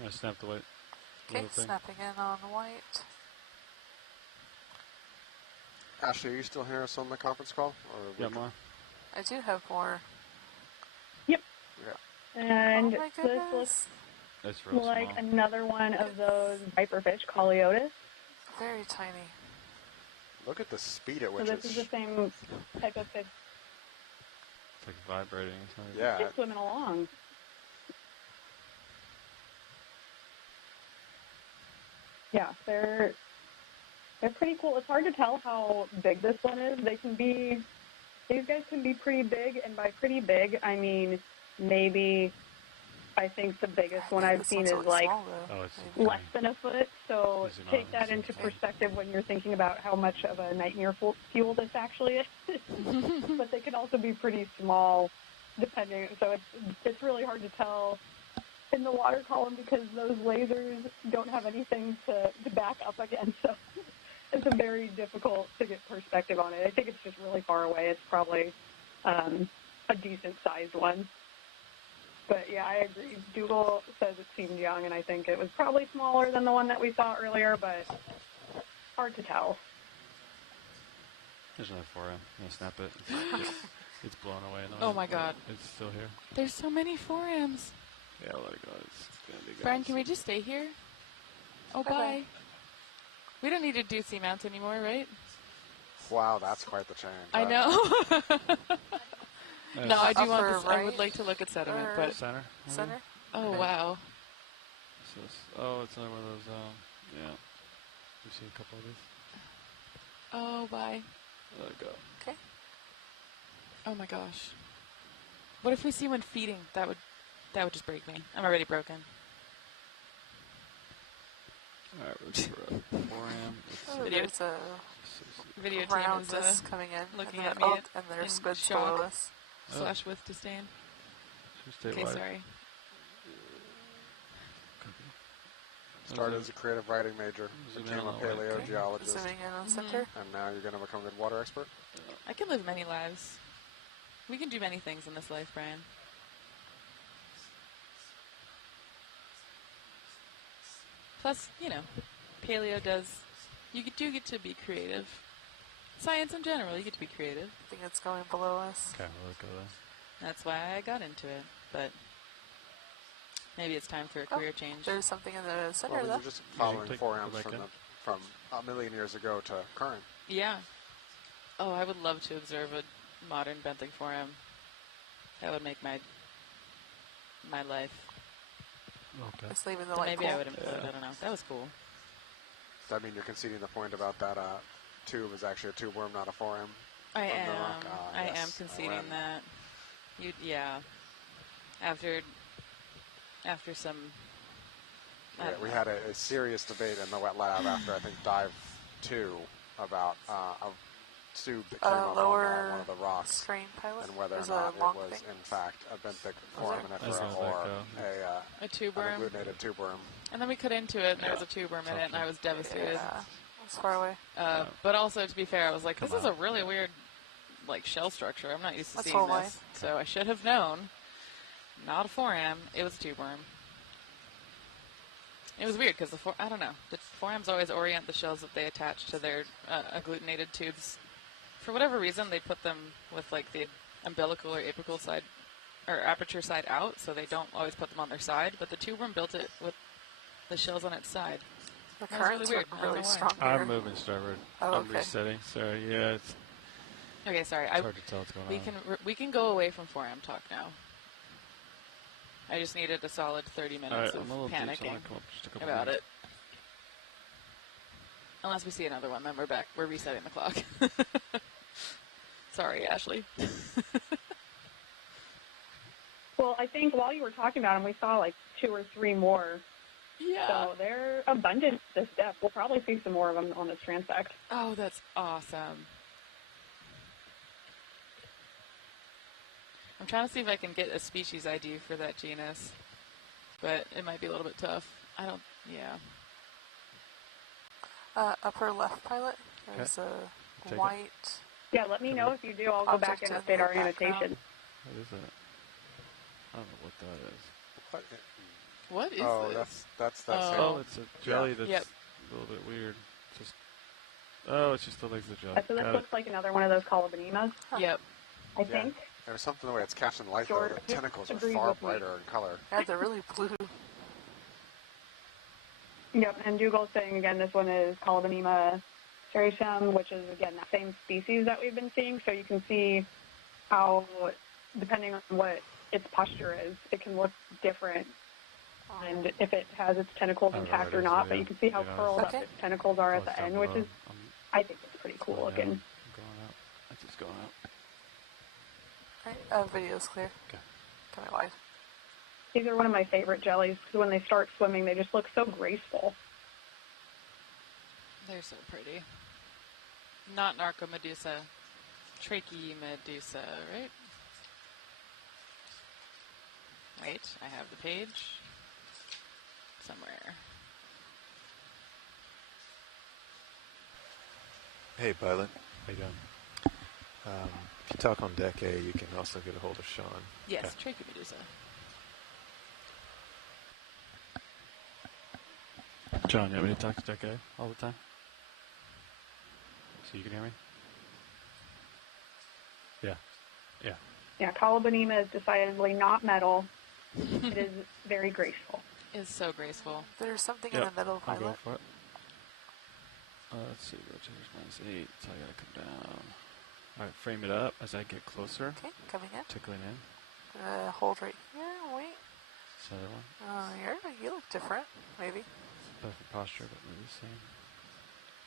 I snapped the white. Okay, snapping in on white. Ashley, are you still hearing us on the conference call? Or yeah, more. I do have more. Yep. Yeah. And oh my this goodness. looks like another one of those viperfish, Coliotis. Very tiny. Look at the speed at which so this is the same type of fish. It's like vibrating. Yeah. Just swimming along. Yeah, they're pretty cool. It's hard to tell how big this one is. These guys can be pretty big, and by pretty big, I mean maybe, I think the biggest one I've seen is like less than a foot. So take that into perspective when you're thinking about how much of a nightmare fuel this actually is. But they can also be pretty small, depending. So it's really hard to tell in the water column because those lasers don't have anything to back up against. So it's very difficult to get perspective on it. I think it's just really far away. It's probably a decent-sized one. But, yeah, I agree. Dougal says it seemed young, and I think it was probably smaller than the one that we saw earlier, but hard to tell. There's another 4M. I'm going to snap it. It's blown away. Oh, my God. It's still here. There's so many 4Ms. Yeah, let it go. It's going to be good. Brian, can we just stay here? Oh, bye. We don't need to do seamount anymore, right? Wow, that's quite the change. I know. No, I do want this. Right? I would like to look at sediment, but center. Center. Oh wow. So it's another one of those. Yeah. We've seen a couple of these. Oh, bye. Let it go. Okay. Oh my gosh. What if we see one feeding? That would just break me. I'm already broken. All right, we're 4M. There's a video team is coming in, looking and at me and there's squids shock below us. / with disdain. Okay, sorry. Started as a creative writing major, became a paleogeologist, Zooming in on center. and now you're going to become a midwater expert? I can live many lives. We can do many things in this life, Brian. Plus, paleo does, you do get to be creative. Science in general, you get to be creative. I think it's going below us. Okay, we'll go there. That's why I got into it, but maybe it's time for a career change. There's something in the center, well, though. We're just following 4Ms from a million years ago to current. Yeah. Oh, I would love to observe a modern benthic 4M. That would make my life. Okay. It's leaving the light Maybe I would implode. I don't know. That was cool. Does that mean you're conceding the point about that tube is actually a tube worm, not a 4M? I am. I am conceding that. Yeah. After some. Yeah, we had a serious debate in the wet lab after I think dive 2 about a tube that came up on one of the rocks and whether or not it was in fact a benthic foraminifera or a tube worm. Agglutinated tube worm. And then we cut into it and there was a tube worm in it and I was devastated. Yeah, it's far away. But also, to be fair, I was like, this is a really weird shell structure. I'm not used to seeing this. So I should have known. Not a 4M. It was a tube worm. It was weird because I don't know. The 4Ms always orient the shells that they attach to their agglutinated tubes. For whatever reason, they put them with the umbilical or apical side or aperture side out, so they don't always put them on their side. But the tube worm built it with the shells on its side. The that was really weird. Really strong. I'm moving starboard. I'm resetting. Sorry. Yeah. It's okay. Sorry. It's hard to tell what's going on. We can go away from 4M talk now. I just needed a solid 30 minutes of panicking about it. Unless we see another one, then we're back. We're resetting the clock. Sorry, Ashley. Well, I think while you were talking about them, we saw 2 or 3 more. Yeah. So they're abundant this depth. We'll probably see some more of them on this transect. Oh, that's awesome. I'm trying to see if I can get a species ID for that genus, but it might be a little bit tough. Yeah. Upper left pilot, there's a white. Yeah, let me know if you do. I'll go back and update our annotation. What is that? I don't know what that is. What? What is this? That's that Oh, it's a jelly that's Yep. a little bit weird. Just it's just the legs of the jelly. So this looks like another one of those Columbanimas. Yep. I think. There's something the way it's catching light, though. George The tentacles are agrees far with me. brighter in color. Yeah, they're really blue. Yep, and Dougal's saying again, this one is Colubanima serratum, which is again that same species that we've been seeing. So you can see how, depending on what its posture is, it can look different, and if it has its tentacles intact or not. But you can see how curled up its tentacles are at the end, which is, I think, it's pretty cool looking. Going out. It's just going out. Alright, video's clear. Okay. Coming wide. These are one of my favorite jellies because when they start swimming, they just look so graceful. They're so pretty. Not Narcomedusa, Trachymedusa, right? Wait, I have the page somewhere. Hey, Byron. How you doing? If you talk on deck A, you can also get a hold of Sean. Yes, Trachymedusa. John, you want me to talk to Deck A all the time? So you can hear me? Yeah. Yeah. Yeah, Colubanima is decidedly not metal. It is very graceful. It's so graceful. There's something in the middle, I'll go Violet. for it. Let's see, rotators -8, so I gotta come down. Alright, frame it up as I get closer. Okay, coming in. Tickling in. Hold right here, wait. This other one. You look different, maybe. Different posture, but maybe the same.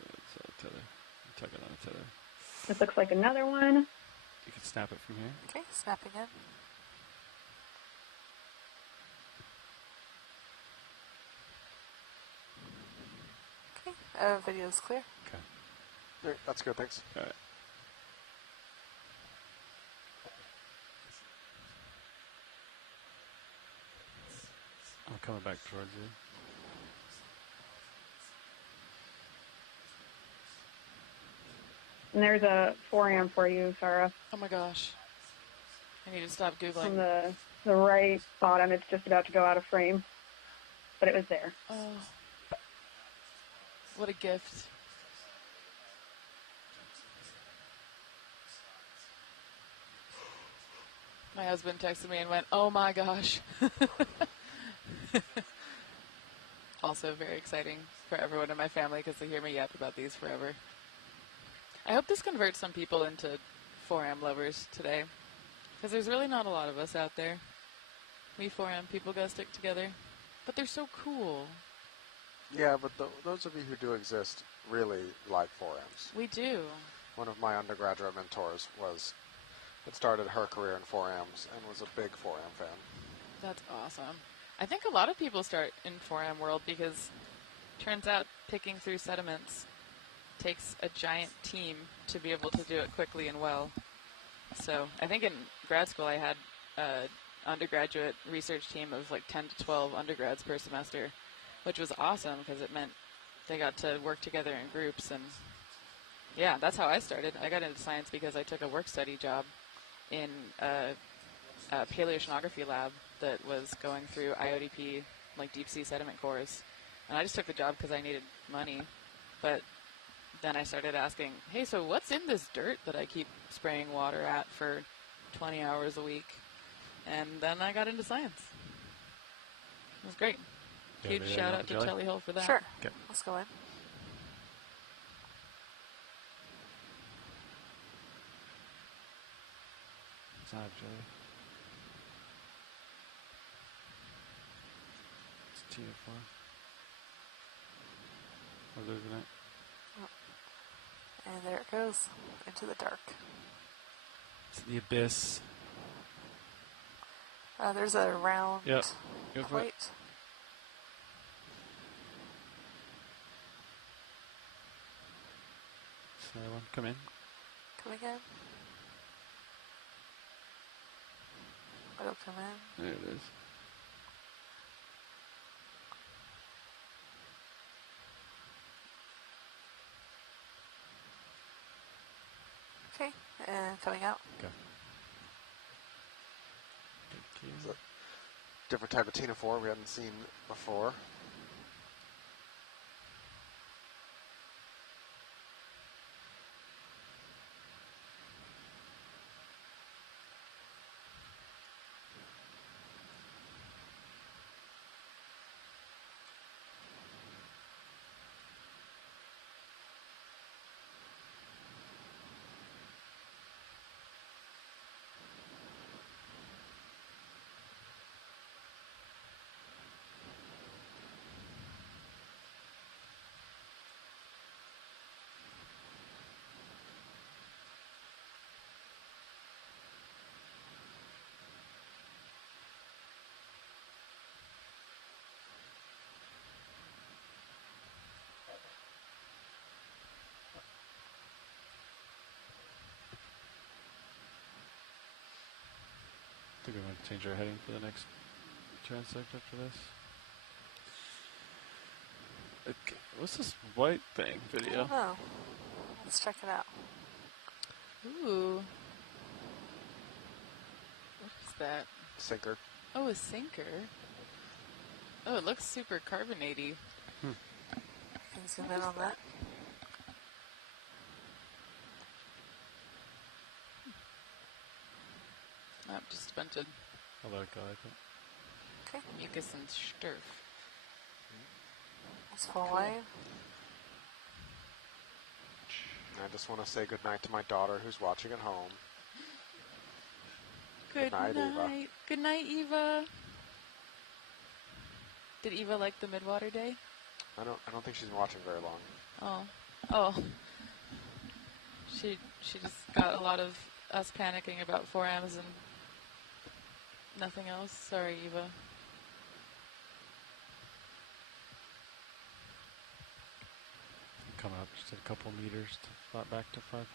It's a tether. I'm tugging on a tether. This looks like another one. You can snap it from here. Okay, snapping in. Okay, video's clear. Okay. That's good, thanks. All right. I'm coming back towards you. And there's a 4am for you, Sarah. Oh my gosh. I need to stop Googling. On the right bottom, it's just about to go out of frame. But it was there. Oh. What a gift. My husband texted me and went, oh my gosh. Also very exciting for everyone in my family because they hear me yap about these forever. I hope this converts some people into 4am lovers today, because there's really not a lot of us out there. We 4am people gotta stick together, but they're so cool. Yeah, but those of you who do exist really like 4Ms. We do. One of my undergraduate mentors had started her career in 4Ms and was a big 4M fan. That's awesome. I think a lot of people start in 4M world because turns out picking through sediments takes a giant team to be able to do it quickly and well. So I think in grad school I had an undergraduate research team of like 10 to 12 undergrads per semester, which was awesome because it meant they got to work together in groups. And yeah, that's how I started. I got into science because I took a work study job in a paleoceanography lab that was going through IODP, like deep sea sediment cores. And I just took the job because I needed money. But then I started asking, hey, so what's in this dirt that I keep spraying water at for 20 hours a week? And then I got into science. It was great. Yeah, Huge shout out to Jelly Hill for that. Sure. Okay. Let's go in. It's not a jelly. It's TF4. We're losing it. And there it goes, into the dark. It's the abyss. There's a round Yep. Go for it. plate. It's another one. Come in. Coming in. It'll come in. There it is. Okay, and coming out. Go. Thank you. different type of ctenophore we hadn't seen before. I think we're going to change our heading for the next transect after this. Okay, what's this white thing video? I don't know. Let's check it out. Ooh. What is that? Sinker. Oh, a sinker. Oh, it looks super carbonate-y. Can you zoom in on that? Oh, just a bunch of I'll let it go, I think. Okay. mucus and sturf. It's full wide. I just want to say good night to my daughter who's watching at home. Good night, Eva. Good night, Eva. Did Eva like the Midwater day? I don't think she's been watching very long. Oh. She just got a lot of us panicking about 4Ms and nothing else. Sorry, Eva. Coming up just a couple meters to flat back to 500.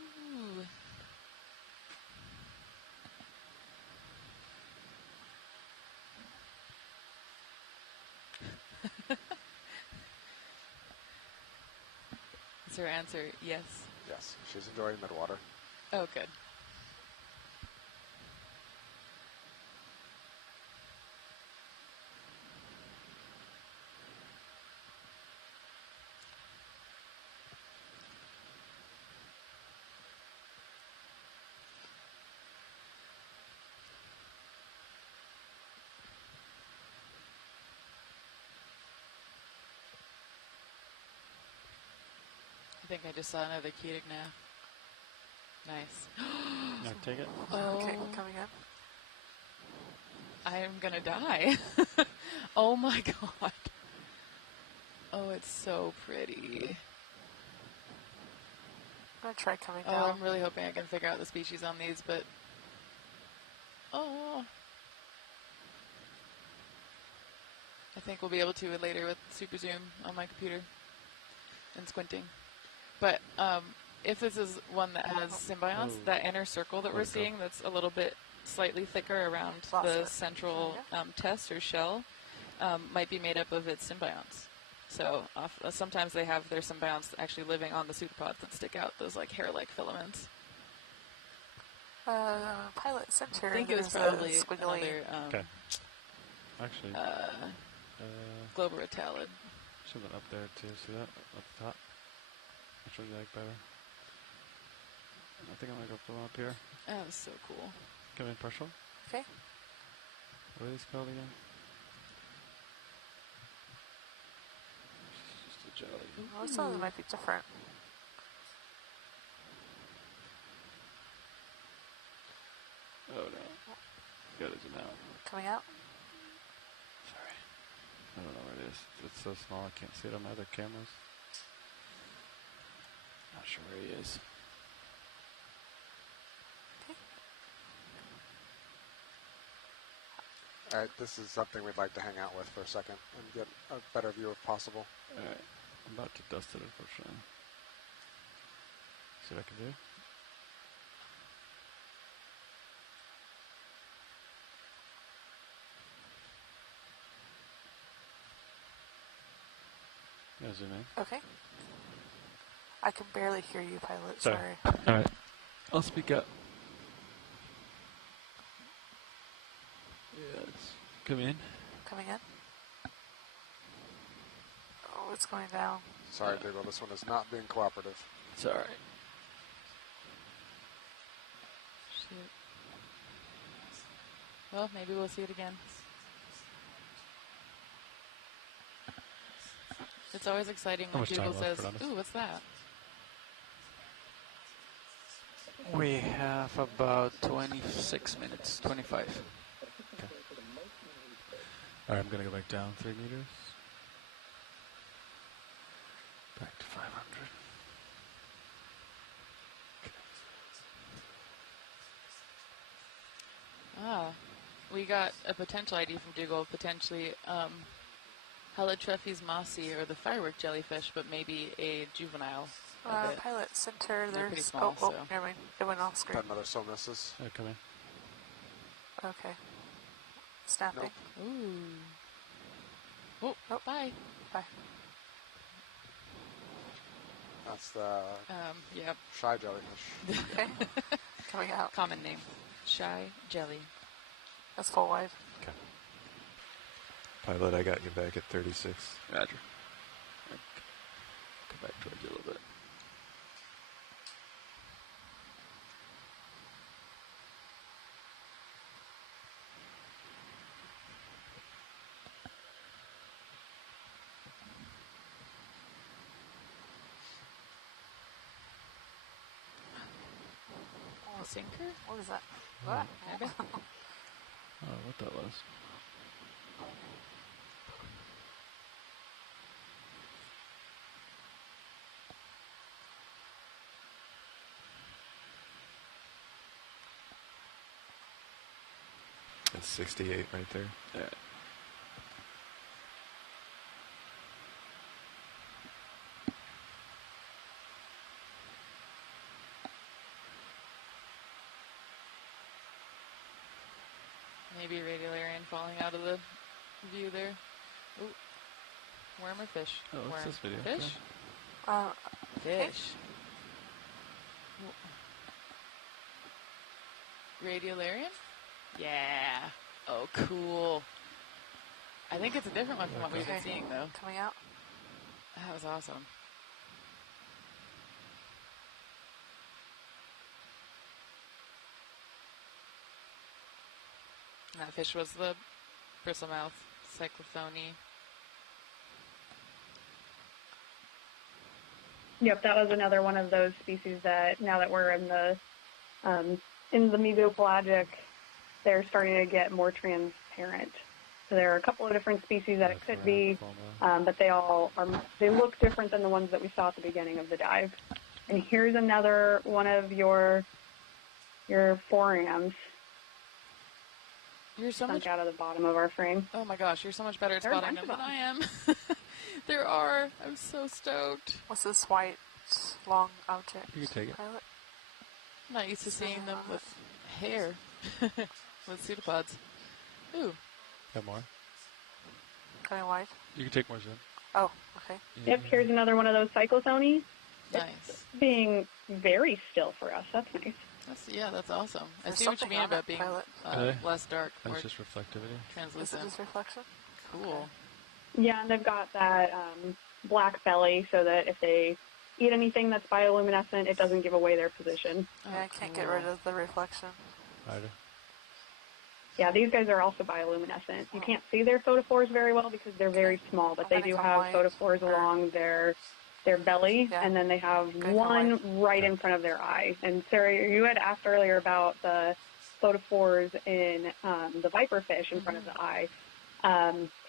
Ooh. Is her answer yes? Yes, she's enjoying Midwater. Oh, good. I think I just saw another Keating now. Nice. No, take it. Oh, Okay, coming up. I am gonna die. Oh my god. Oh, it's so pretty. I'm gonna try coming Oh, down. I'm really hoping I can figure out the species on these, but oh, I think we'll be able to later with super zoom on my computer and squinting. But if this is one that has symbionts, that inner circle that we're seeing that's a little bit slightly thicker around the central test or shell might be made up of its symbionts. So sometimes they have their symbionts actually living on the pseudopods that stick out, those like hair-like filaments. Pilot center. I think it was probably another okay. Actually, Globoretalid. should have been up there too. See that up the top? Which one do you like better? I think I'm gonna go for one up here. That was so cool. Come in partial. Okay. What are these called again? Just a jelly. Well, some of them might be different. Oh no. Gotta zoom out. Coming out? Sorry. I don't know where it is. It's so small I can't see it on my other cameras. Not sure where he is. Alright, this is something we'd like to hang out with for a second and get a better view if possible. Alright. I'm about to dust it, unfortunately. See what I can do? Yeah, zoom in. Okay. I can barely hear you, Pilot. Sorry. Sorry. Alright. I'll speak up. Coming in. Coming in. Oh, it's going down. Sorry, Diggle, this one is not being cooperative. It's all right. Shoot. Well, maybe we'll see it again. It's always exciting when Google says, "Ooh, what's that?" We have about 26 minutes, 25. Okay. All right, I'm going to go back down 3 meters. Back to 500. Ah, we got a potential ID from Google, potentially Helitrephes mossy, or the firework jellyfish, but maybe a juvenile. Pilot center, They're pretty there's... small, oh, so. never mind. It went off screen. Another so misses. Come in. Okay. Snapping. Nope. Ooh. Oh, bye. Bye. That's the yep. shy jellyfish. Okay. Coming out. Common name. Shy jelly. That's full wide. Okay. Pilot, I got you back at 36. Roger. Come back towards you a little bit. Sinker? What is that? What? Maybe. Oh, what that was. It's 68 right there. Yeah. Maybe radiolarian falling out of the view there. Ooh. Worm or fish? Oh, what's Worm. this video? Fish? Fish. Radiolarian? Yeah. Oh, cool. I think it's a different one from what we've been seeing, though. Coming out. That was awesome. And that fish was the bristlemouth cyclophony. Yep, that was another one of those species that now that we're in the mesopelagic, they're starting to get more transparent. So there are a couple of different species that it could be, but they look different than the ones that we saw at the beginning of the dive. And here's another one of your forams. You're so much out of the bottom of our frame. Oh my gosh, you're so much better at There are a spotting bunch them of than I am. There are. I'm so stoked. What's this white long object? You can take it. Pilot? I'm not used to seeing them with hair. With pseudopods. Ooh. Got more? Coming wide? You can take more soon. Oh, okay. Yep, here's another one of those cyclothonies. Nice. It's being very still for us. That's nice. That's awesome. I There's see what you something mean on about it, being Pilot. less dark. That's more just reflectivity. translucent. Is it just reflection? Cool. Yeah, and they've got that black belly so that if they eat anything that's bioluminescent, it doesn't give away their position. Yeah, I can't get rid of the reflection. Right. Yeah, these guys are also bioluminescent. You can't see their photophores very well because they're very small, but they do have photophores along their belly, and then they have one right in front of their eye. And Sarah, you had asked earlier about the photophores in the viperfish in front of the eye.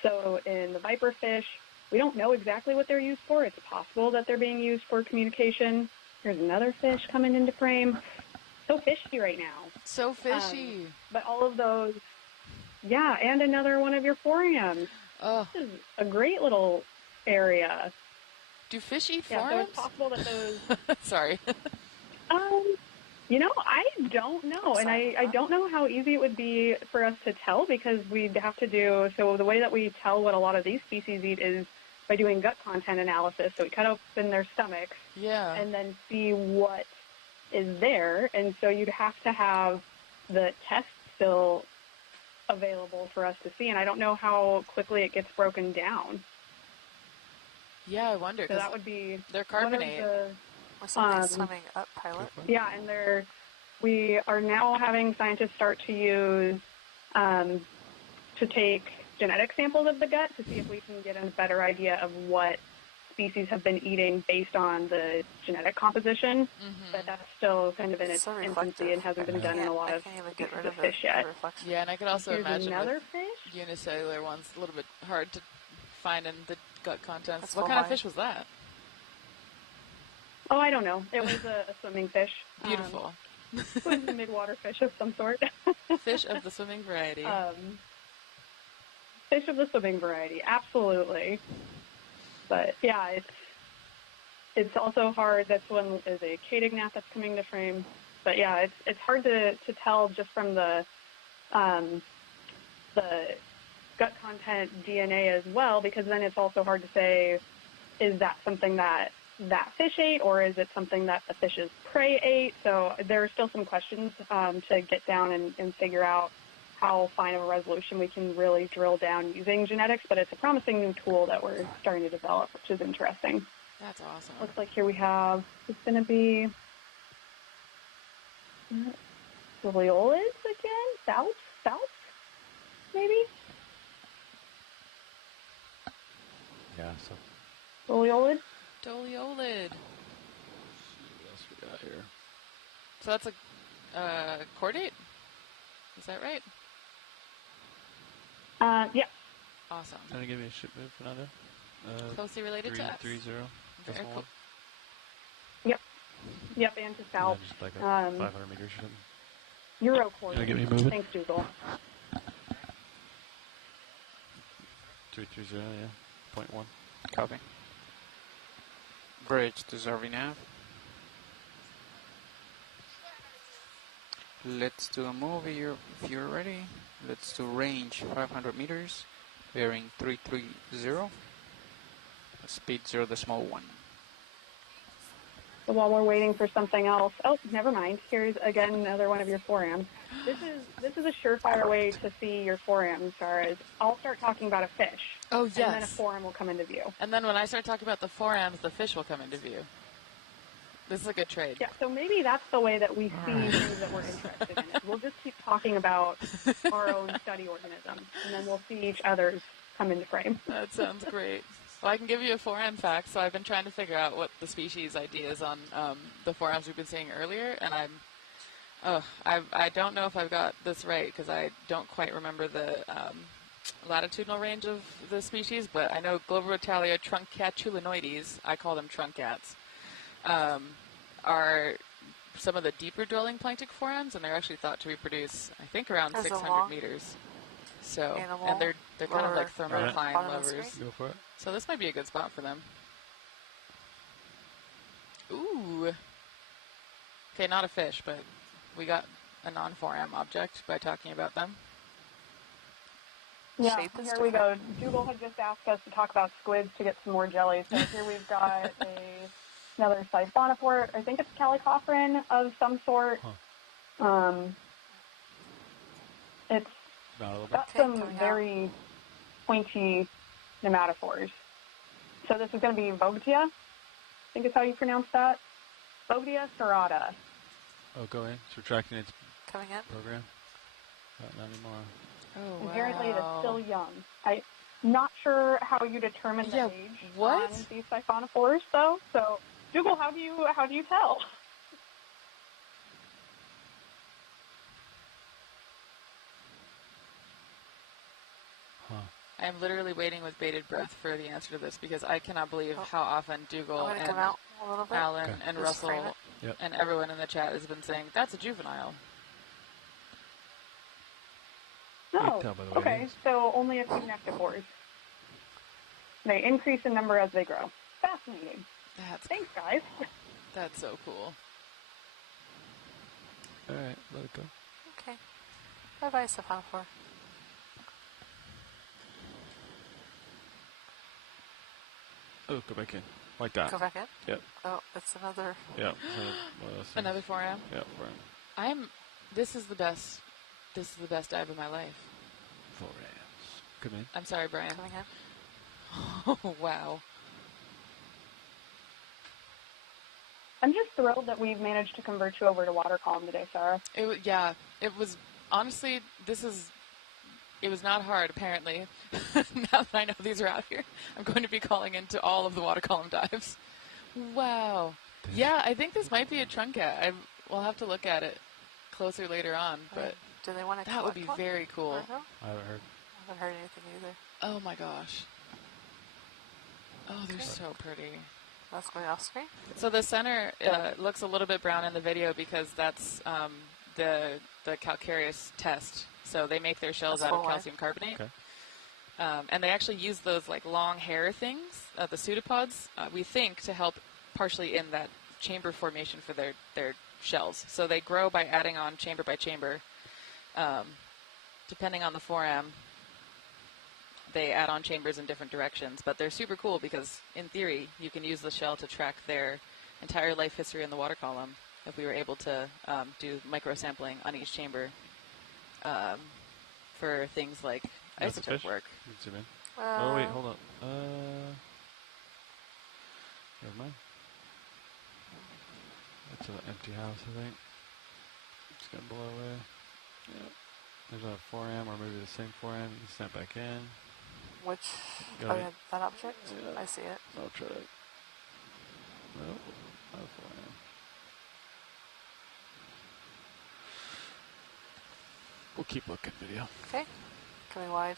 So in the viperfish, we don't know exactly what they're used for. It's possible that they're being used for communication. There's another fish coming into frame. So fishy right now. So fishy. But all of those, yeah, and another one of your forams. Oh. This is a great little area. Do fish eat Yeah, forams? so it's possible that those... Sorry. You know, I don't know, and I don't know how easy it would be for us to tell because we'd have to do, so the way that we tell what a lot of these species eat is by doing gut content analysis. So we cut open their stomachs and then see what is there, and so you'd have to have the test still available for us to see, and I don't know how quickly it gets broken down. Yeah, I wonder. So that would be they're carbonate. Swimming up pilot. Yeah, and we are now having scientists start to use to take genetic samples of the gut to see if we can get a better idea of what species have been eating based on the genetic composition, but that's still kind of in its infancy and hasn't been done in a lot of fish yet. Yeah, and I could also imagine another with fish? unicellular ones, a little bit hard to find in the gut contents. What kind of fish was that? Oh, I don't know. It was a swimming fish. Beautiful. It was a midwater fish of some sort. Fish of the swimming variety. Fish of the swimming variety, absolutely. But yeah, it's also hard. This one is a Cadignath that's coming to frame. But yeah, it's hard to tell just from the gut content DNA as well, because then it's also hard to say, is that something that fish ate, or is it something that the fish's prey ate? So there are still some questions to get down and figure out how fine of a resolution we can really drill down using genetics, but it's a promising new tool that we're starting to develop, which is interesting. That's awesome. Looks like here we have, it's going to be Doliolids again? South? Maybe? Yeah, so. Doliolid? Doliolid. What else we got here? So that's a chordate? Is that right? Yeah. Awesome. Can you give me a ship move, Fernando? Closely related to us. 330. Very cool. Yep, and to south. Just like 500 meters or something. Euro coordinates. Get me moving? Thanks, Dougal. 330, yeah. 0.1. Copy. Bridge to Zarvinav. Let's do a move if you're ready. Let's do range 500 meters, bearing 330, speed 0.1. So while we're waiting for something else, oh, never mind. Here's again another one of your forams. This is a surefire way to see your foram stars. I'll start talking about a fish. Oh, yes. And then a foram will come into view. And then when I start talking about the forams, the fish will come into view. This is a good trade. Yeah, so maybe that's the way that we see things that we're interested in. We'll just keep talking about our own study organisms, and then we'll see each other's come into frame. That sounds great. Well, I can give you a foram fact. So I've been trying to figure out what the species ID is on the forams we've been seeing earlier, and I don't know if I've got this right because I don't quite remember the latitudinal range of the species, but I know Globirotalia truncatulinoides, I call them truncats, are some of the deeper dwelling plankton forams, and they're actually thought to reproduce, I think, around 600 meters. So, and they're kind of like thermocline lovers. Go for it. So this might be a good spot for them. Ooh. Okay, not a fish, but we got a non-foram object by talking about them. Yeah, here we go. Dougal had just asked us to talk about squids to get some more jellies. So here we've got another siphonophore. I think it's calicopteran of some sort. It's got some very pointy nematophores. So this is going to be Vogtia, I think is how you pronounce that. Vogtia serrata. Oh, go in. It's retracting its coming in program. Not anymore. Oh, wow. Apparently it is still young. I'm not sure how you determine the age on these siphonophores, though. So, Dougal, how do you tell? I'm literally waiting with bated breath for the answer to this because I cannot believe how often Dougal and Alan and Russell and everyone in the chat has been saying, that's a juvenile. No. Okay, so only a few nectophores. They increase in number as they grow. Fascinating. Thanks, guys. That's so cool. All right, let it go. Okay. Bye-bye, siphonophore. Oh, go back in. Like that. Go back in? Yep. Oh, it's another... Yeah. Another foram? Yeah, foram. This is the best dive of my life. Forams. Come in. I'm sorry, Brian. Coming in. Oh, wow. I'm just thrilled that we've managed to convert you over to water column today, Sarah. Yeah, it was, honestly, it was not hard, apparently. Now that I know these are out here, I'm going to be calling into all of the water column dives. Wow. Yeah, I think this might be a truncat. We'll have to look at it closer later on, but do they want to that would be one? very cool. I haven't heard. I haven't heard anything either. Oh my gosh. Oh, they're so pretty. That's going off screen? So the center looks a little bit brown in the video because that's the calcareous test. So they make their shells out of calcium carbonate. Okay. And they actually use those like long hair things, the pseudopods, we think, to help partially in that chamber formation for their shells. So they grow by adding on chamber by chamber. Depending on the foram, they add on chambers in different directions. But they're super cool because, in theory, you can use the shell to track their entire life history in the water column if we were able to do microsampling on each chamber for things like isotope work. Zoom in. Oh, wait, hold on. Never mind. That's an empty house, I think. Just gonna blow away. Yep. There's a foram, or maybe the same foram. You can snap back in. Which? Got yeah, that object? Yeah. I see it. I'll try it. Nope. Not a foram. We'll keep looking, video. Okay. Coming wide.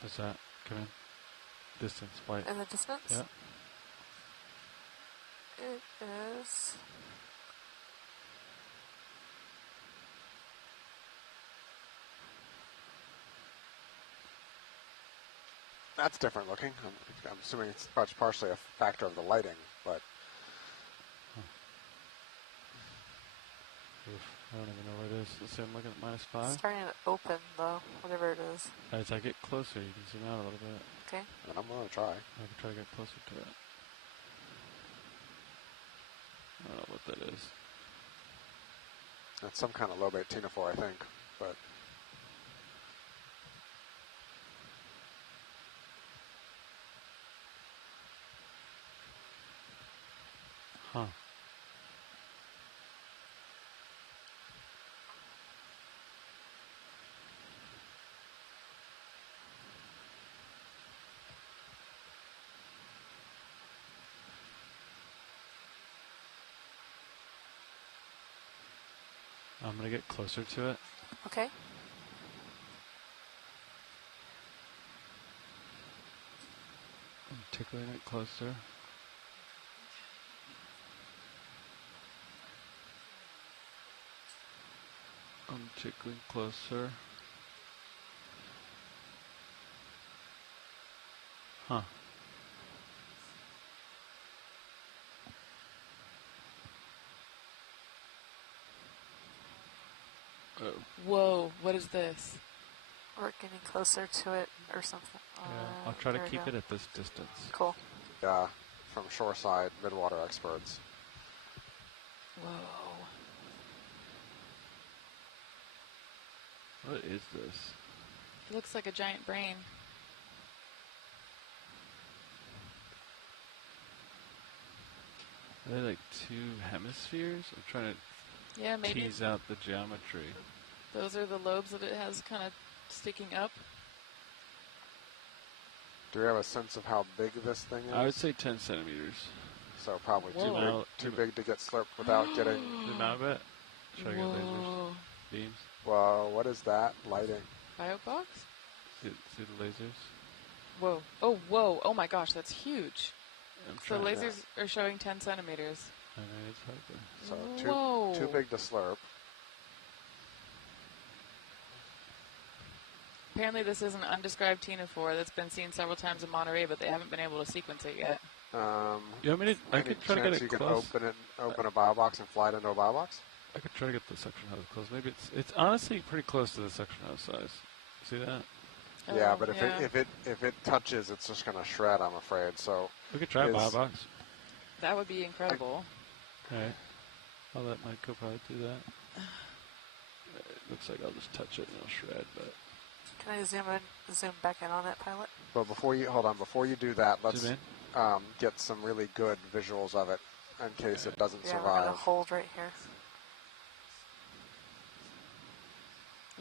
What's that? Come in. Distance, white. In the distance? Yeah. It is... That's different looking. I'm assuming it's partially a factor of the lighting, but... Oof, I don't even know where it is. Let's see, I'm looking at -5. It's starting to open, though, whatever it is. As I get closer, you can zoom out a little bit. Okay. And I'm going to try. I can try to get closer to it. I don't know what that is. That's some kind of low-bait ctenophore, I think, but... Huh. I'm going to get closer to it. Okay. I'm tickling it closer. I'm tickling closer. Huh. Oh. Whoa, what is this? We're getting closer to it or something. Yeah, I'll try to keep it at this distance. Cool. Yeah, from shoreside midwater experts. Whoa. What is this? It looks like a giant brain. Are they like two hemispheres? I'm trying to Yeah, maybe tease out the geometry. Those are the lobes that it has kind of sticking up. Do we have a sense of how big this thing is? I would say 10 centimeters. So probably Whoa. too big to get slurped without getting... Zoom out a bit. Try to get lasers. Beams. Well, what is that lighting? Biobox? See the lasers? Whoa. Oh, whoa. Oh my gosh, that's huge. So trying lasers are showing 10 centimeters. I know, it's hard to... So too big to slurp. Apparently this is an undescribed ctenophore that's been seen several times in Monterey, but they haven't been able to sequence it yet. You want me to... I could try to get it you close. can open a biobox and fly it into a biobox? I could try to get the section hose close. Maybe it's honestly pretty close to the section hose size. See that? Yeah, but if it touches, it's just gonna shred. I'm afraid. So we could try a BioBox. That would be incredible. Okay. I'll let my co-pilot do that. It looks like I'll just touch it and it'll shred, but. Can I zoom back in on that, pilot? But before you do that, let's get some really good visuals of it in case it doesn't survive. We're gonna hold right here.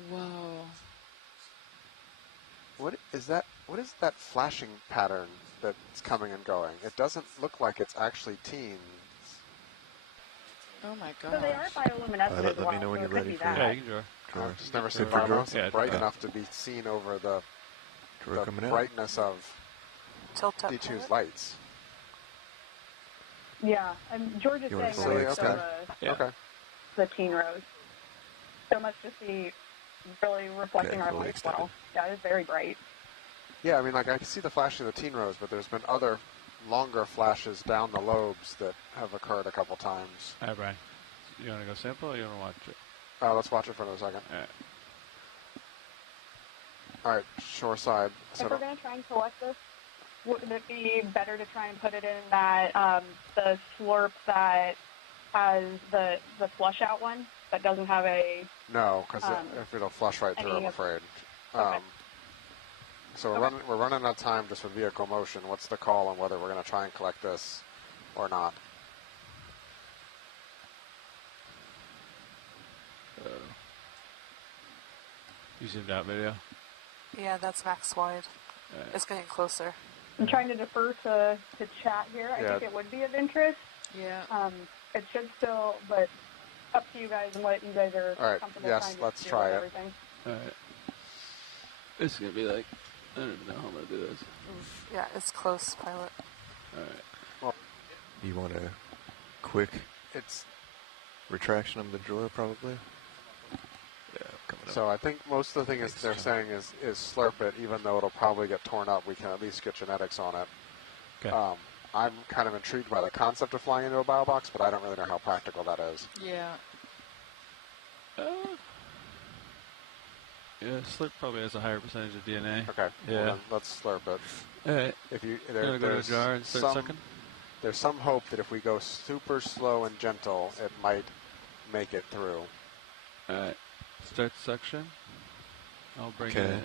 Whoa. What is that? What is that flashing pattern that's coming and going? It doesn't look like it's actually teens. Oh my god. So they are bioluminescent as well. Let me know when you're ready for Yeah, you can draw. I've just never seen bioluminescent bright enough to be seen over the brightness of D2's lights. Yeah, George is saying that the teen rose. So much to see really reflecting our light well. Yeah, it's very bright. Yeah, I mean, like I can see the flash of the teen rose, but there's been other longer flashes down the lobes that have occurred a couple times. All right, Brian. You want to go sample or you want to watch it? Let's watch it for another second. All right. All right, shore side. If we're going to try and collect this, would it be better to try and put it in that the slurp that has the flush out one that doesn't have a... No, because if it'll flush right through, I'm afraid. Okay. So we're running out of time just with vehicle motion. What's the call on whether we're going to try and collect this or not? You zoomed out video? Yeah, that's max wide. It's getting closer. I'm trying to defer to chat here. I think it would be of interest. Yeah. It should still, but up to you guys and what you guys are comfortable trying to let's do try with it. everything. All right. It's going to be like, I don't even know how I'm going to do this. Yeah, it's close, pilot. All right. Well, you want a quick retraction of the drawer, probably? Yeah, coming up. So I think most of the thing they're saying is slurp it, even though it'll probably get torn up. We can at least get genetics on it. Okay. I'm kind of intrigued by the concept of flying into a BioBox, but I don't really know how practical that is. Yeah. Yeah, slurp probably has a higher percentage of DNA. Okay. Yeah. Well, then let's slurp it. All right. If you Go to a jar and start sucking? There's some hope that if we go super slow and gentle, it might make it through. All right. Start suction. I'll bring it in.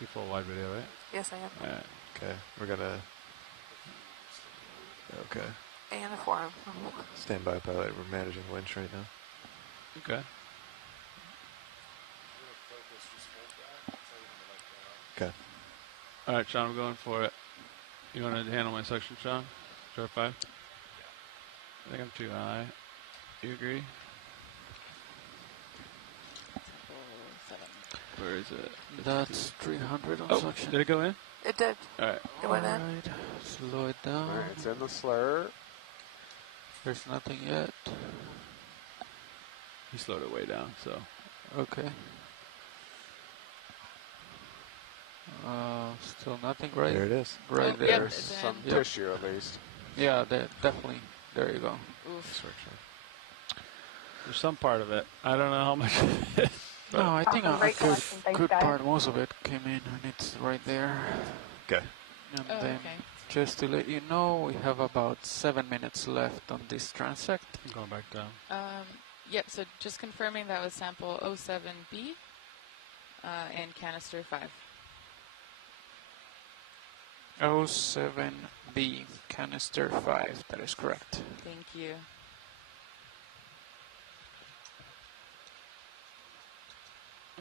You full wide video, right? Yes, I am. All right. Okay, we're gonna. Okay. And a form. Stand by, pilot. We're managing winch right now. Okay. Okay. All right, Sean, I'm going for it. You want to handle my section, Sean? Jar 5? I think I'm too high. You agree? Where is it? That's 300 on suction. Did it go in? It did. All right. It went in. Slow it down. All right, it's in the slur. There's nothing yet. He slowed it way down, so. Okay. Still nothing, right? There it is. Right there. There's some tissue at least. Yeah, definitely. There you go. Oof. There's some part of it. I don't know how much of it. No, I think a Thanks, good guys. part, most of it came in, and it's right there. Okay. And then, just to let you know, we have about 7 minutes left on this transect. I'm going back down. Yep, so just confirming that was sample 07B and canister 5. 07B, canister 5, that is correct. Thank you.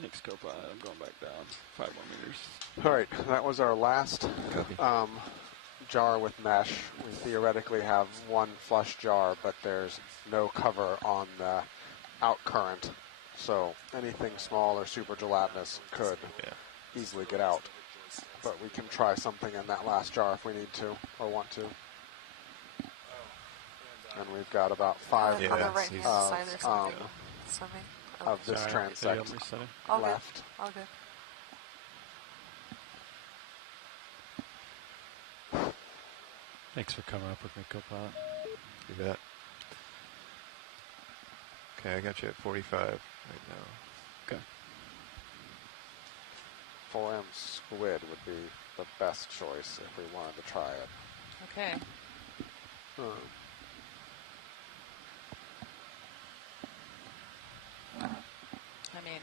Thanks, co-pilot. I'm going back down 5 more meters. All right, that was our last jar with mesh. We theoretically have one flush jar, but there's no cover on the out current, so anything small or super gelatinous could easily get out. But we can try something in that last jar if we need to or want to. And we've got about 5 minutes of this transect left. All good. Thanks for coming up with me, co-pilot. You bet. Okay, I got you at 45 right now. Okay. 4M squid would be the best choice if we wanted to try it. Okay. I mean,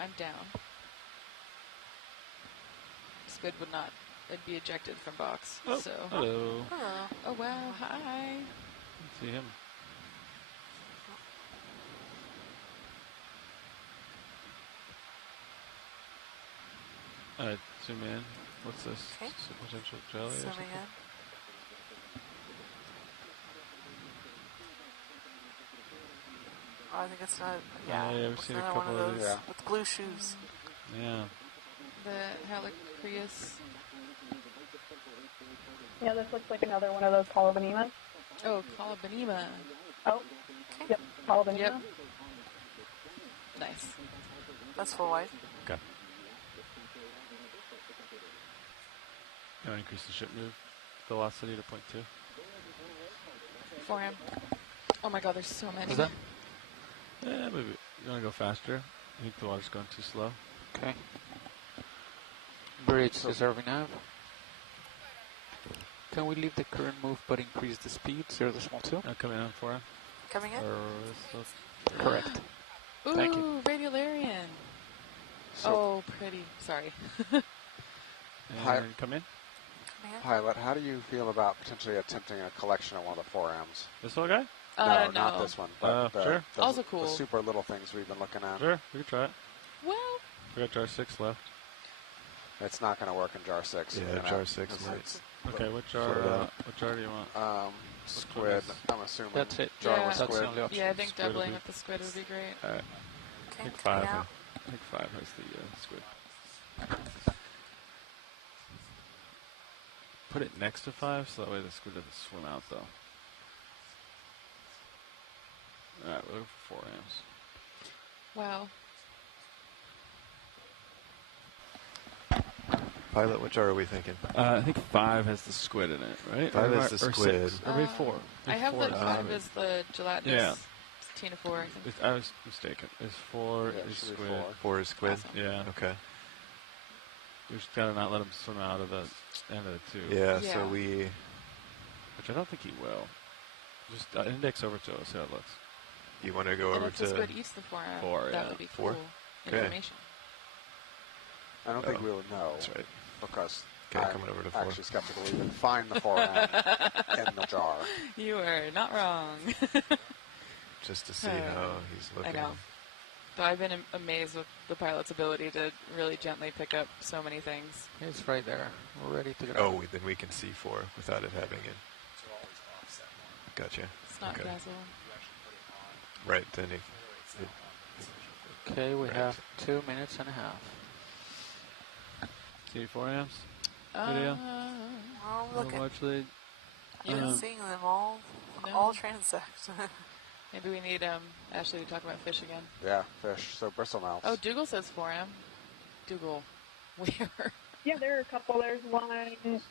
I'm down. Squid would not. It'd be ejected from box. Oh, so. hello. Oh wow! Hi. Let's see him. Zoom in. What's this? Okay. Potential jelly or Zooming something? in. Oh, I think it's not. Yeah, yeah, we've it's seen a another one couple of of those these. with blue shoes. Yeah. The Helicreus. Yeah, this looks like another one of those Colubinemas. Oh, Colubanema. Oh, yep, Colubanema. Yep. Nice. That's full white. Okay. You want to increase the ship move velocity to 0.2? For him. Oh my god, there's so many. Is that? Yeah, maybe. You want to go faster? I think the water's going too slow. Okay. Bridge reserving nav. Can we leave the current move but increase the speed? 0.2? Coming in for him. Coming in? Correct. Ooh, Thank you. Radiolarian. So Oh, pretty. Sorry. And come in. Pilot, how do you feel about potentially attempting a collection of one of the 4Ms? This little guy? No, no. not this one. But sure. Also cool. The super little things we've been looking at. Sure, we can try it. Well. We got jar 6 left. It's not going to work in jar 6. Yeah, jar 6 might. Okay, what jar do you want? Squid, I'm assuming. That's it. Jar Yeah. with That's squid. the only option. Yeah, I think Squid doubling will with the squid would be great. Alright. Okay, I think 5. out. I think 5 has the squid. Put it next to 5 so that way the squid doesn't swim out though. Alright, we're looking for 4 amps. Wow. Pilot, what jar are we thinking? I think 5 has the squid in it, right? 5 or, has the or squid. 6. Or maybe 4. I have four the is 5 the is the gelatinous. Yeah. Tina 4, I think. I was mistaken. It's 4 Yeah, it is should be squid. 4 is squid? Awesome. Yeah. Okay. We just gotta not let him swim out of the end of the tube. Yeah, Yeah. so we... Which I don't think he will. Just index over to us, see how it looks. You want to go And over if the to... squid eats the 4 amp, 4, that yeah. would be 4? cool Okay. information. I don't think Oh. we'll know. That's right. Because Okay, I'm coming over to 4. actually skeptical we can find the 4M in the jar. You are not wrong. Just to see how he's I looking. know. But I've been amazed with the pilot's ability to really gently pick up so many things. It's right there. We're ready to go. Oh, then we can see 4 without it having it. Gotcha. It's not Okay. dazzle. Right, then it Okay, we Right. have 2 minutes and a half. See 4 amps? Video? Oh, Little look at watch lead. you're seeing them all, No. all transects. Maybe we need Ashley to talk about fish again. Yeah, fish. So bristlemouths. Oh, Dougal says 4M. Dougal, where? Yeah, there are a couple. There's one.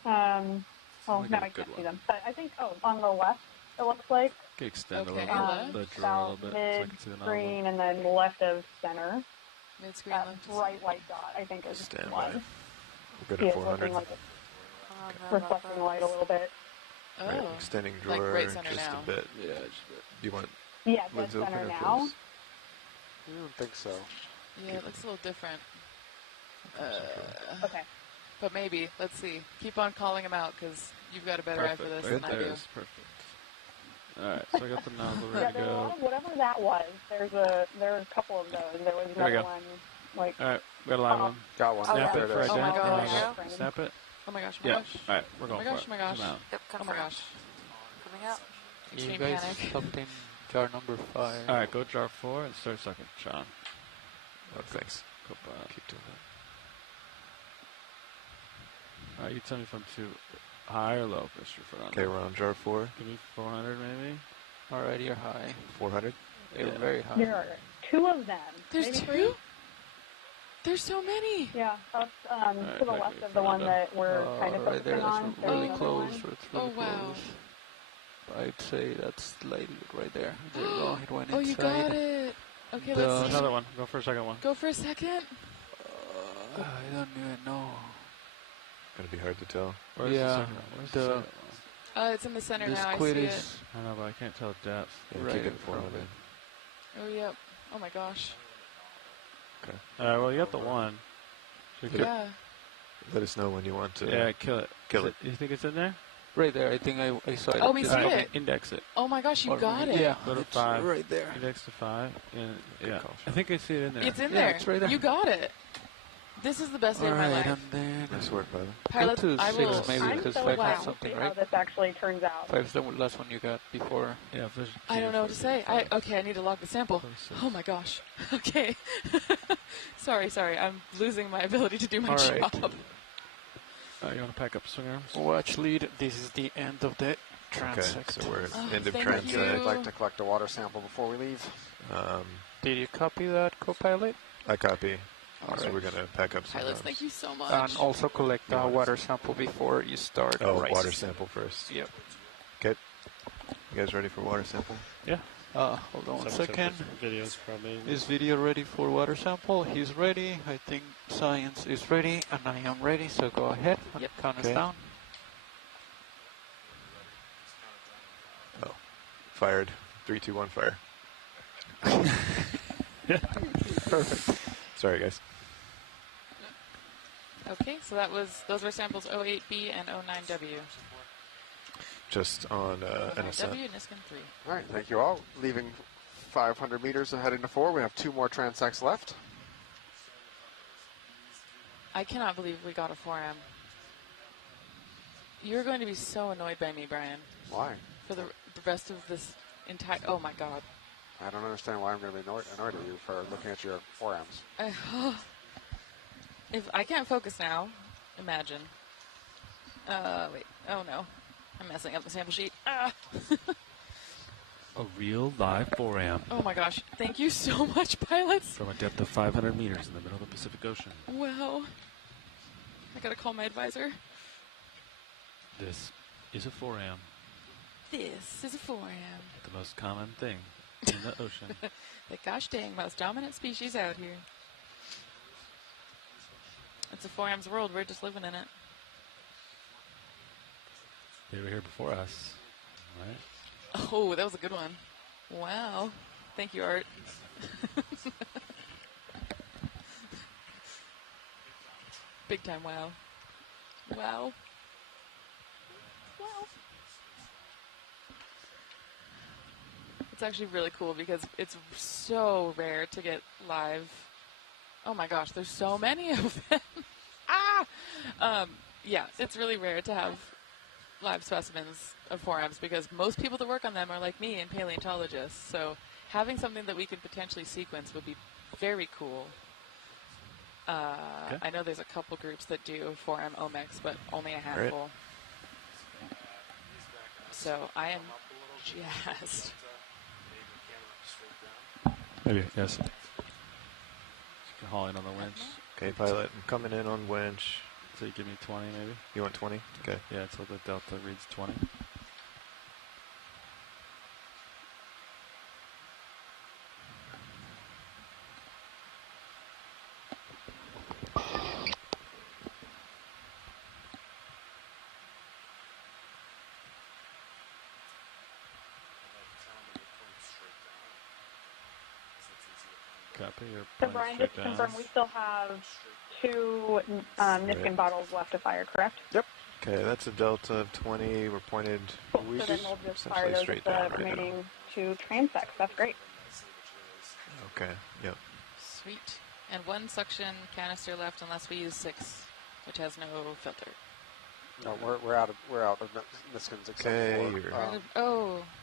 Oh, Only now get a I good can't see one. them. But I think, on the left, it looks like. Can extend Okay, a little bit, left. the drawer a little bit, so I Mid can see the nozzle. screen and then left of center. Mid-screen That left. bright white dot, I think, is Stand by. one. We're good He at is 400. looking like Oh, it's no, reflecting light a little bit. Oh. Right, extending Like drawer right center just now. a bit. Yeah, just a bit. Do you want Yeah, dead lids open center or now. closed? I don't think so. Yeah, it looks a little different. Okay. But maybe. Let's see. Keep on calling him out because you've got a better eye for this Right than I there do. is perfect. Alright, so I got the nozzle Yeah, ready to there's a lot go. of whatever that was. There are a couple of those. There was There we another go. one, like. Alright, we got a live one. Got one. Snap There it it for is. Oh my identity. gosh. Nozzle. Snap it. Oh my gosh, oh my Yeah. gosh. Alright, we're Oh going my for gosh, it. oh my gosh. Zoom out. Yep, Oh my confirmed. gosh. Coming out. You Extreme guys panic. stopped in jar number 5. Alright, go jar 4 and start sucking, Sean. Oh, thanks. Go back. Keep doing that. Alright, you tell me if I'm too high or low, Mr. Fernando. Okay, we're on jar 4. Give me 400 maybe. Alright, you're high. 400. You're Yeah. very high. There are 2 of them. There's Maybe 2? 3? There's so many. Yeah, up Alright, to the like left me of the one Fernando. that we're kind of Right there, focusing on. that's There's really another close. one. It's really Oh, wow. close. I'd say that's slightly right there. There you go. It went Oh, inside. you got it. Okay, let's see. Another one. Go for a second one. Go for a second. I don't even know. Gonna be hard to tell. Where's the second one? Where's the second one? It's in the center The now. I squid see is it. I know, but I can't tell depth. Yeah, right keep it in front of forward. Oh, yep. Oh, my gosh. Okay. Well, you got the one. So you Yeah. Let us know when you want to. Yeah, kill it. Kill it. You think it's in there? Right there. I think I saw it. Oh, we see Okay, it. index it. Oh, my gosh, you got it. Yeah. Go to It's 5. right there. Index to 5. And, yeah. call, I think I see it in there. It's in Yeah, there. it's right there. You got it. This is the best day of my life. and then Nice work, brother. Pilot, go to I 6 will. maybe I'm because so 5 glad has to something, see how right? this actually turns out. 5 is the last one you got before. Yeah, I don't know what to say. Okay, I need to log the sample. Oh my gosh. Okay. sorry. I'm losing my ability to do my All right. job. You want to pack up swing arms? Watch lead. This is the end of the Okay, transect. so we're Oh, end of thank transect. you. I'd like to collect a water sample before we leave. Did you copy that, co-pilot? I copy. All So right. we're gonna pack up some. Pilots, thank you so much. And also collect a water sample before you start. Oh, race. water sample first. Yep. Okay. You guys ready for water sample? Yeah. Hold on one second. Videos probably. Is video ready for water sample? He's ready. I think science is ready, and I am ready. So go ahead and count us down. Oh, fired. 3, 2, 1, fire. Perfect. Sorry, guys. Okay, so those were samples 08B and 09W. Just on an 09W, ascent. Niskin 3. All right, thank you all. Leaving 500 meters and heading to 4. We have 2 more transects left. I cannot believe we got a 4M. You're going to be so annoyed by me, Brian. Why? For the rest of this entire... Oh, my God. I don't understand why I'm going to be annoyed at you for looking at your forearms. If I can't focus now, imagine. Wait. Oh, no. I'm messing up the sample sheet. A real live 4AM. Oh, my gosh. Thank you so much, pilots. From a depth of 500 meters in the middle of the Pacific Ocean. Wow. I got to call my advisor. This is a 4AM. This is a 4M. The most common thing in the ocean. The gosh dang most dominant species out here. It's a 4M's world. We're just living in it. They were here before us, right? Oh, that was a good one. Wow. Thank you, Art. Big time wow. Wow. Wow. It's actually really cool because it's so rare to get live. Oh my gosh, there's so many of them. Yeah, it's really rare to have live specimens of 4Ms because most people that work on them are like me and paleontologists. So having something that we could potentially sequence would be very cool. I know there's a couple groups that do 4M omics, but only a handful. Right. So I am jazzed. Maybe, yes. You can haul in on the winch. Okay, pilot, I'm coming in on winch. So you give me 20 maybe? You want 20? Okay. Yeah, so the delta reads 20. Copy, you're So Brian, just to confirm, we still have 2 Niskin bottles left to fire, correct? Yep. Okay, that's a delta of 20. We're pointed So then we'll just fire those straight at down the right remaining now. 2 transects. That's great. Okay, yep. Sweet. And 1 suction canister left unless we use 6, which has no filter. No, we're out of Niskins except Okay, for, you're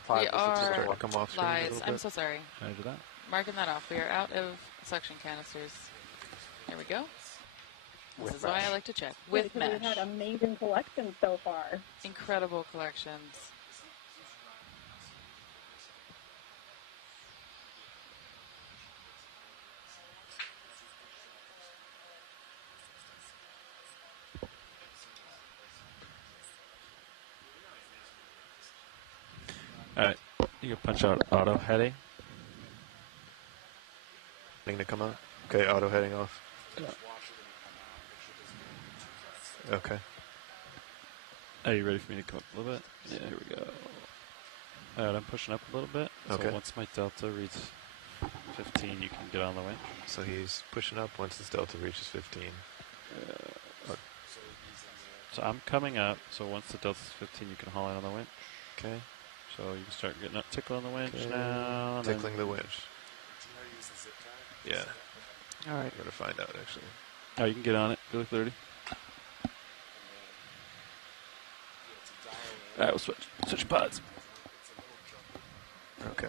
we are to come off screen a lies. little I'm bit. so sorry. Can I do that? Marking that off. We are out of suction canisters. There we go. This is why I like to check. With mesh. We've had amazing collections so far. Incredible collections. You can punch out auto heading. Thing to come out. Okay, auto heading off. Yeah. Okay. Are you ready for me to come up a little bit? Yeah, here we go. All right, I'm pushing up a little bit. Okay. So once my delta reaches 15, you can get on the winch. So he's pushing up once his delta reaches 15. So I'm coming up. So once the delta's 15, you can haul in on the winch. Okay. So you can start getting up, tickling the winch Okay. now. Tickling the winch. Yeah. All right. We're going to find out, actually. Oh, you can get on it. Go to 30. All right, we'll switch pods. Okay.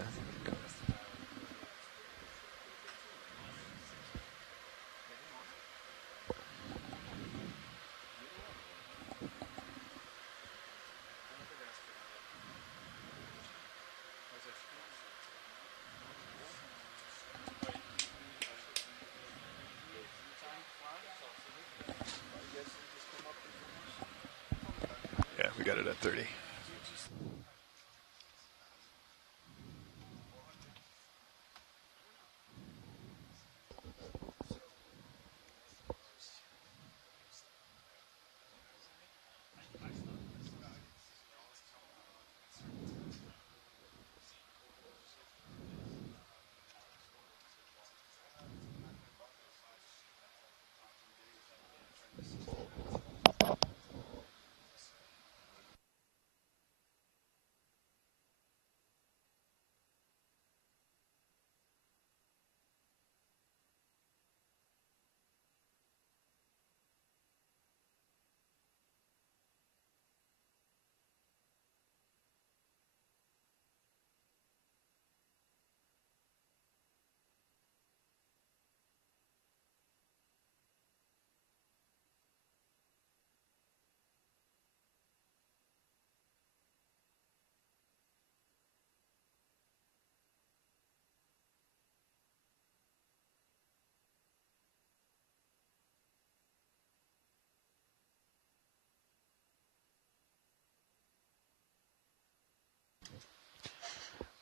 Yeah, we got it at 30.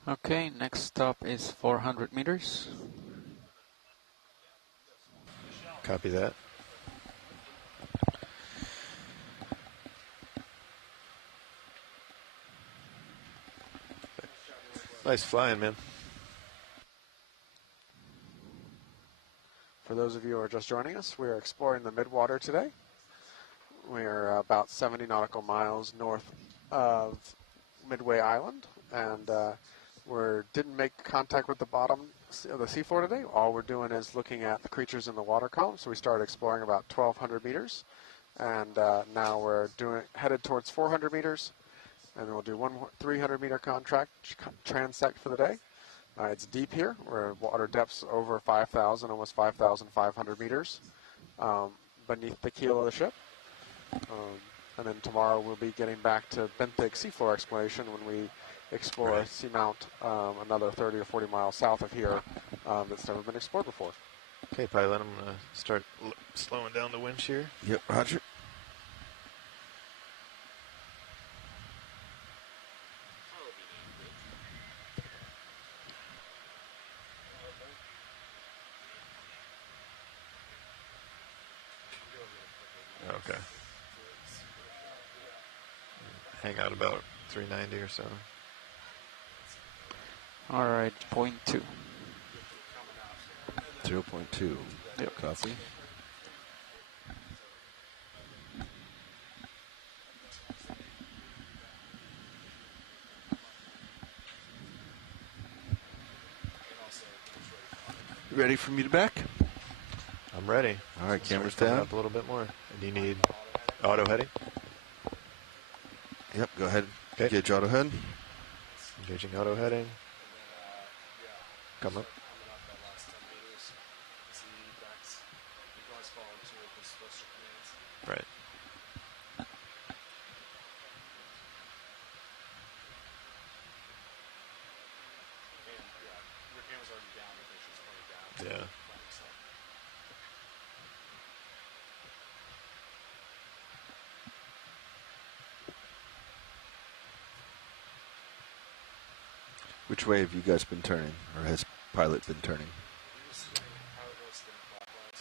Okay, next stop is 400 meters. Copy that. Nice flying, man. For those of you who are just joining us, we are exploring the Midwater today. We are about 70 nautical miles north of Midway Island, and we didn't make contact with the bottom of the seafloor today. All we're doing is looking at the creatures in the water column. So we started exploring about 1,200 meters, and now we're headed towards 400 meters, and then we'll do one 300-meter transect for the day. It's deep here. We're at water depths over 5,000, almost 5,500 meters beneath the keel of the ship. And then tomorrow we'll be getting back to benthic seafloor exploration when we explore seamount another 30 or 40 miles south of here that's never been explored before. Okay, pilot, I'm going to start slowing down the winch here. Yep, roger. Okay. Hang out about 390 or so. All right, 0.2. 0.2. Yep. Copy. Ready for me to back? I'm ready. All right, cameras Start down. up a little bit more. And you need auto heading? Yep, go ahead. Okay. Gauge auto head. Engaging auto heading. Come up. Right. Yeah. Which way have you guys been turning, or has pilot been turning?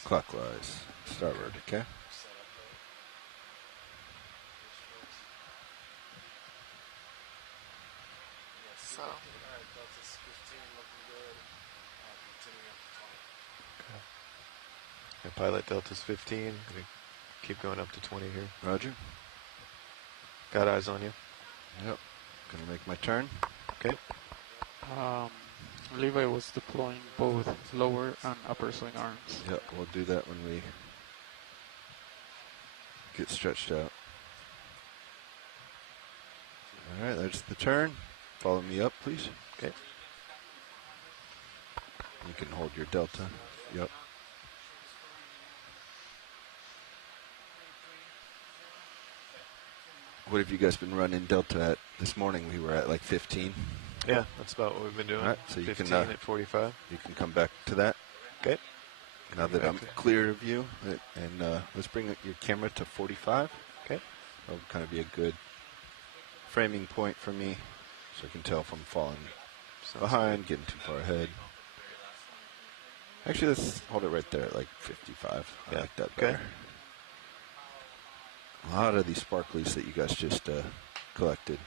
Clockwise. Starboard, okay. So. And pilot delta's 15. Gonna keep going up to 20 here. Roger. Got eyes on you. Yep. Gonna make my turn. Okay. Levi was deploying both lower and upper swing arms. Yep, we'll do that when we get stretched out. All right, there's the turn. Follow me up, please. Okay. You can hold your delta. Yep. What have you guys been running delta at? This morning we were at like 15. Yeah, that's about what we've been doing. All right, so you 15 can at 45. You can come back to that. Okay. Now that I'm clear of you, and let's bring your camera to 45. Okay. That'll kind of be a good framing point for me, so I can tell if I'm falling behind, getting too far ahead. Actually, let's hold it right there at like 55. I like that better. Okay. A lot of these sparklies that you guys just collected.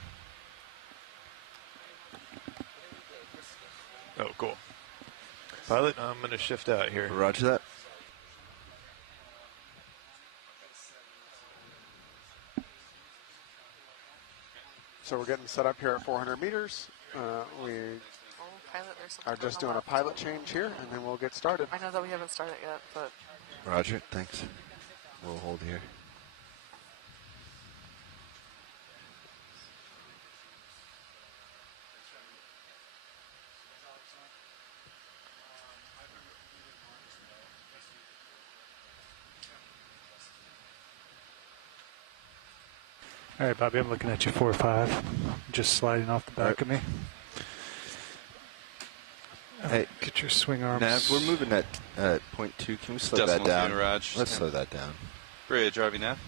Oh, cool. Pilot, I'm going to shift out here. Roger that. So we're getting set up here at 400 meters. We are just doing a pilot change here, and then we'll get started. I know that we haven't started yet, but... Roger, thanks. We'll hold here. All right, Bobby, I'm looking at you 4-5, just sliding off the back of me. Hey, get your swing arms. Nav, we're moving at 0.2. Can we slow that down? Let's slow that down. Bridge, RV Nav.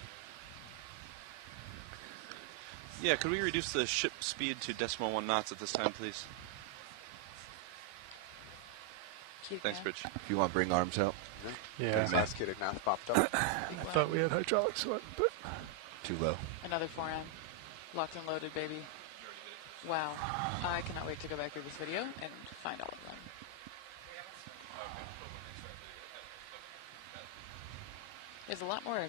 Yeah, could we reduce the ship speed to 0.1 knots at this time, please? Thanks, Bridge. If you want to bring arms out. Yeah. Cascaded math popped up. I thought we had hydraulics on, but too low. Another 4M. Locked and loaded, baby. Wow. I cannot wait to go back through this video and find all of them. There's a lot more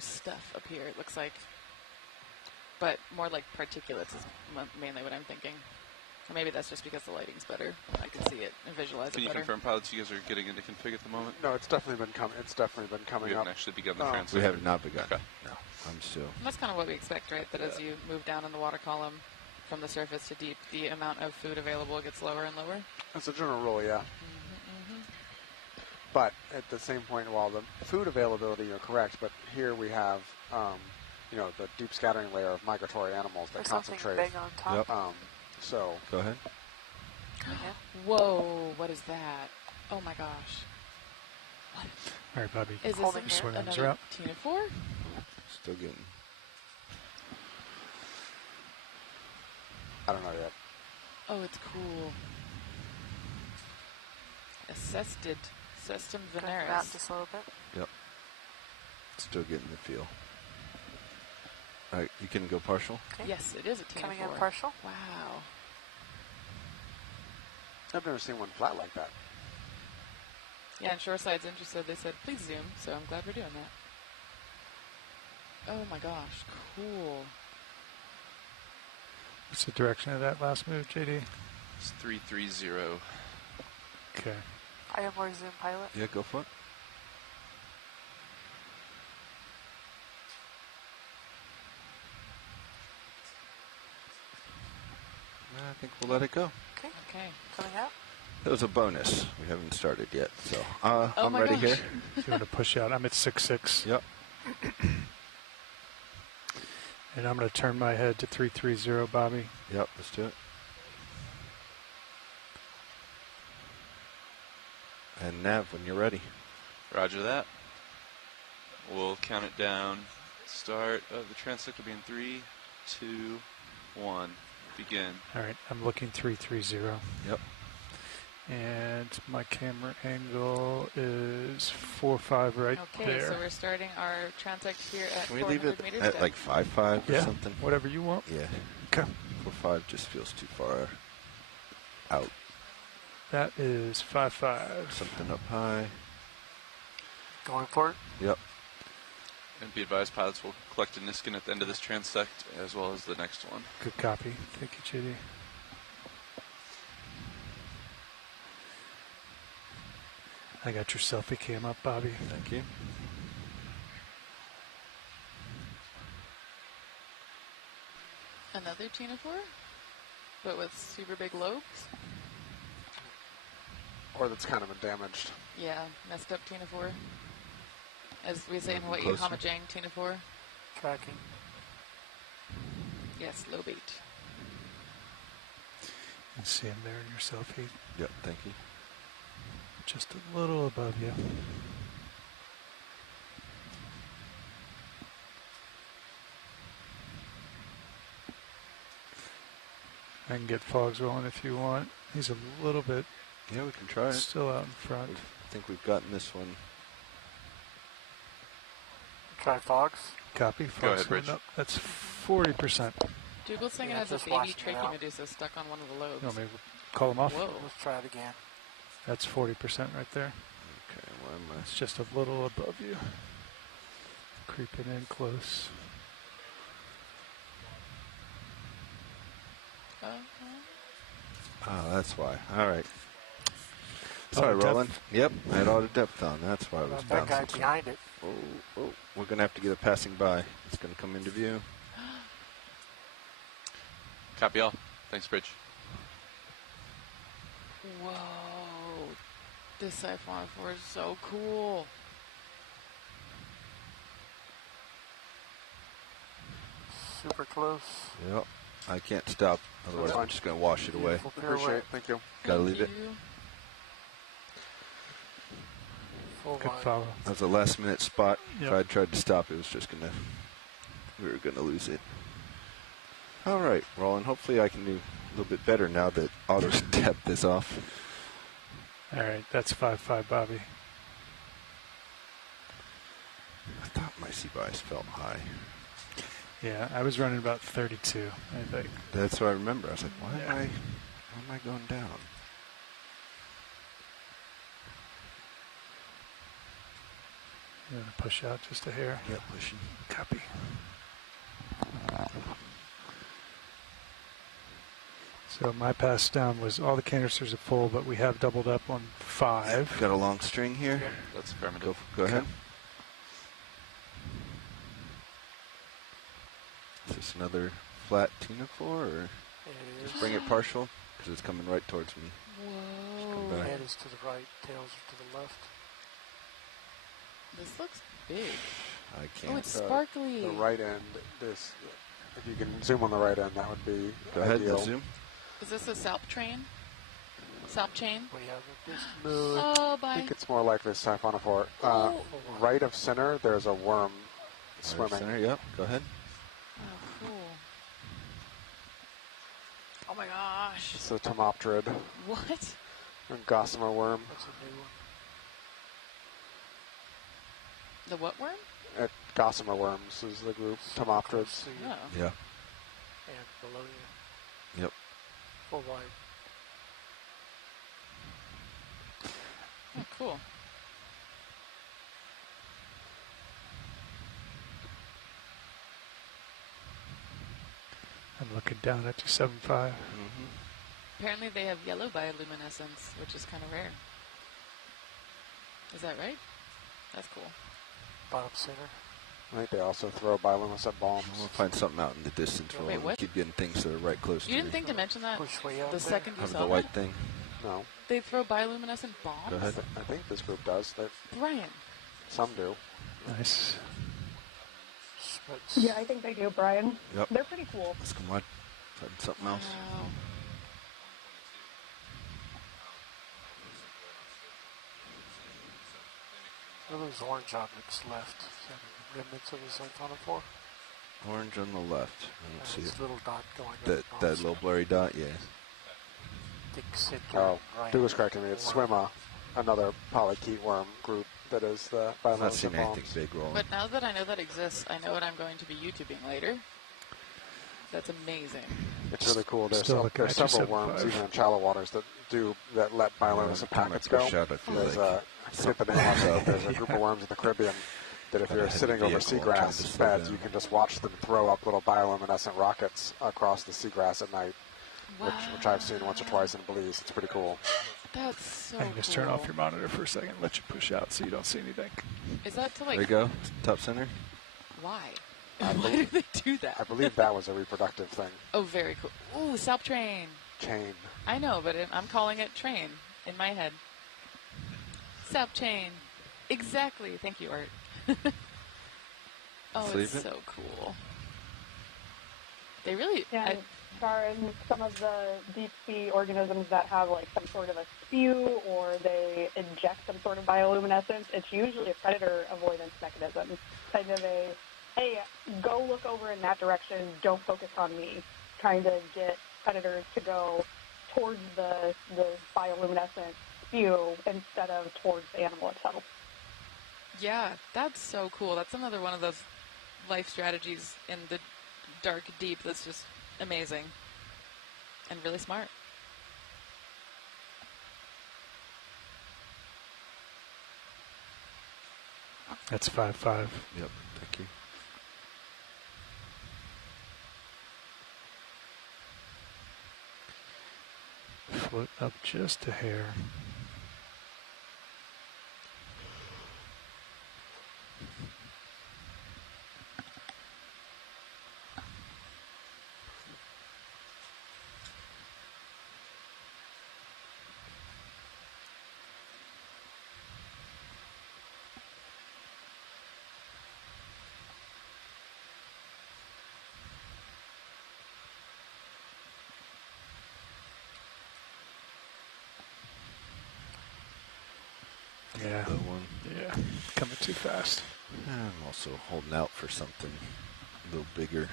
stuff up here, it looks like. But more like particulates is mainly what I'm thinking. Or maybe that's just because the lighting's better. I can see it and visualize it better. Can you confirm, pilots, you guys are getting into config at the moment? No, it's definitely been coming. It's definitely been coming We haven't up. actually begun the transfer. We have not begun. Okay. No, I'm still. And that's kind of what we expect, right? That as you move down in the water column from the surface to deep, the amount of food available gets lower and lower. That's a general rule, yeah. But at the same point, while the food availability, you're correct, but here we have, you know, the deep scattering layer of migratory animals that There's concentrate. something big on top. Yep. So. Go ahead. Whoa, what is that? Oh my gosh. What? All right, Bobby. Is Your this swing arms are another out. Tina 4? Still getting. I don't know yet. Oh, it's cool. Assested. Cestum veneris. Back just a little bit. Yep. Still getting the feel. All right, you can go partial. Okay. Yes, it is a Tina Coming 4. in partial. Wow. I've never seen one flat like that. Yeah, and Shoreside's interested. They said, please zoom, so I'm glad we're doing that. Oh my gosh, cool. What's the direction of that last move, JD? It's 330. Okay. I have more zoom, pilot. Yeah, go for it. I think we'll let it go. Okay. Okay. Coming out. That was a bonus. We haven't started yet, so Oh I'm my ready gosh. here. If you want to push out, I'm at 6-6. Yep. And I'm going to turn my head to 330, Bobby. Yep, let's do it. And Nav, when you're ready. Roger that. We'll count it down. Start of the transect will be in 3, 2, 1. begin. All right, I'm looking 330. Yep. And my camera angle is 4.5 right okay, there. so we're starting our transect here at Can we leave 400 it meters at depth. like 5.5 or Yeah, something? whatever you want. Yeah. Okay. 4.5 just feels too far out. That is 5.5. Something up high. Going for it? Yep. And be advised, pilots will collect a Niskin at the end of this transect as well as the next one. Good copy. Thank you, JD. I got your selfie cam up, Bobby. Thank you. Another ctenophore, but with super big lobes. Or that's kind of damaged. Yeah, messed up ctenophore. As we say in Hawaii, Closer. Hamajang ctenophore. Tracking. Yes, low bait. You can see him there in your selfie. Yep, thank you. Just a little above you. I can get fogs rolling if you want. He's a little bit Yeah, we can try it. still out in front. I think we've gotten this one. Try fogs. Copy. Go Fogs ahead, Rich. going up. That's 40%. Douglas saying it has a just baby watching it out. Trachymedusa stuck on one of the lobes. You want me to call him off? Whoa. Let's try it again. That's 40% right there. Okay, why am I? It's just a little above you. Creeping in close. Oh, that's why. All right. Auto Sorry, depth? Roland. Yep, I had auto depth on. That's why I was That guy bouncing. behind it. Oh, we're going to have to get a passing by. It's going to come into view. Copy all. Thanks, Bridge. Whoa. This siphonophore is so cool. Super close. Yep. I can't stop. Otherwise, I'm just going to wash it away. Appreciate it. Thank you. Got to leave it. Full Good line. follow. That was a last minute spot. Yep. If I tried to stop, it was just going to, we were going to lose it. All right, Roland. Hopefully I can do a little bit better now that auto depth is off. All right, that's 5.5, Bobby. I thought my sea bias felt high. Yeah, I was running about 32, I think. That's what I remember. I was like, why Yeah. am I going down? You want to push out just a hair? Yeah, pushing. Copy. So my pass down was all the canisters are full, but we have doubled up on 5. Got a long string here. That's affirmative. Go ahead. Is this another flat ctenophore, or just bring it partial? Because it's coming right towards me. Just come Whoa. back. Head is to the right, tails are to the left. This looks big. I Oh, can't. it's sparkly. The right end, this, if you can zoom on the right end, that would be Go ahead, ideal. zoom. Is this a salp train? Salp chain? We have this. Oh, I bye. think it's more like this siphonophore. Oh. Right of center, there's a worm swimming. Center, yep. Go ahead. Oh, cool. Oh my gosh. It's a tomopterid, What? a gossamer worm. That's a new one. The what worm? Gossamer worms is the group, tomopterids. Oh. Yeah. And below you. Yep. Full wide. Oh, cool. I'm looking down at you, 7.5. Apparently they have yellow bioluminescence, which is kind of rare. Is that right? That's cool. Bottom center. I think they also throw bioluminescent bombs. We'll find something out in the distance. Wait, Roland. what? Keep getting things that are right close You to didn't me. think to mention that Push way out the there. second you Of saw the that? white thing. No, They throw bioluminescent bombs? Go ahead. I think this group does. Brian. Some do. Nice. Yeah, I think they do, Brian. Yep. They're pretty cool. Let's come on. Find something else. Wow. What are those orange objects left? Is that remnants of the siphonophore? Orange on the left. I don't see it. Little dot going That little blurry dot, yeah. Oh, Duke was correcting me. It's Swimma, another polychaete worm group that is the I'm not seeing anything big rolling. But now that I know that exists, I know what I'm going to be YouTubing later. That's amazing. It's really cool. There's several worms, even in shallow waters, that let bioluminescent packets go. There's I forget the name of it. There's a group of worms in the Caribbean that if you're sitting over seagrass beds, you can just watch them throw up little bioluminescent rockets across the seagrass at night, which I've seen once or twice in Belize. It's pretty cool. That's so I can just turn off your monitor for a second and let you push out so you don't see anything. Is that to like... There you go. Top center. Why? Why do they do that? I believe that was a reproductive thing. Oh, very cool. Ooh, salp train. Chain. I know, but I'm calling it train in my head. Salp chain. Exactly. Thank you, Art. Oh, it's so cool. They really... Yeah, and some of the deep sea organisms that have like some sort of a spew or they inject some sort of bioluminescence, it's usually a predator avoidance mechanism. Kind of a, hey, go look over in that direction, don't focus on me. Trying to get predators to go towards the bioluminescent spew instead of towards the animal itself. Yeah, that's so cool. That's another one of those life strategies in the dark deep that's just amazing and really smart. That's 5-5. Yep, thank you. Float up just a hair. Yeah. Yeah. Coming too fast. I'm also holding out for something a little bigger.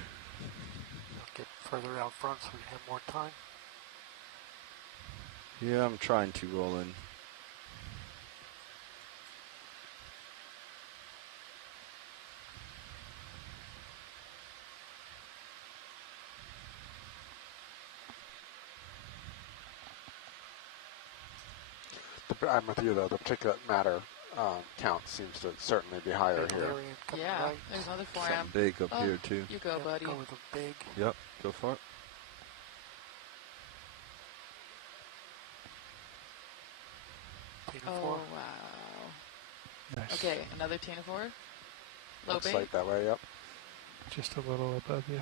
Get further out front so we have more time. Yeah, I'm trying to roll in. I'm with you, though. The particulate matter count seems to certainly be higher here. Yeah, there's another form. Something big up here, too. You go, buddy. Go with a big. Yep, go for it. Oh, wow. Nice. Okay, another ctenophore. Low Looks bait. like that way, yep. Just a little above you.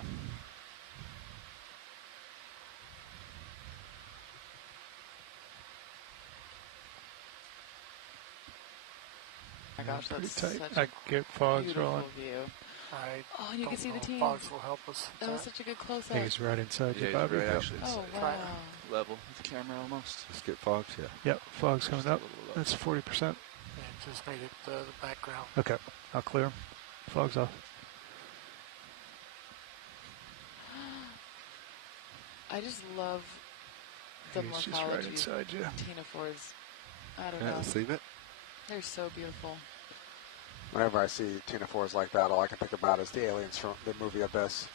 Oh my gosh, that's pretty tight. such I get fogs beautiful rolling. view. I Oh, and you can see the team. Fogs will help us. That was such a good I close-up. think it's right inside you, he's Bobby. right actually Oh, inside. wow. Level with the camera almost. Let's get fogs, yeah. Yep, fog's coming up. That's 40%. Yeah, just made it the background. Okay, I'll clear 'em. Fog's off. I just love the It's just morphology right inside you. of ctenophores. I don't Yeah, know. let's leave it. They're so beautiful. Whenever I see ctenophores like that, all I can think about is the aliens from the movie Abyss.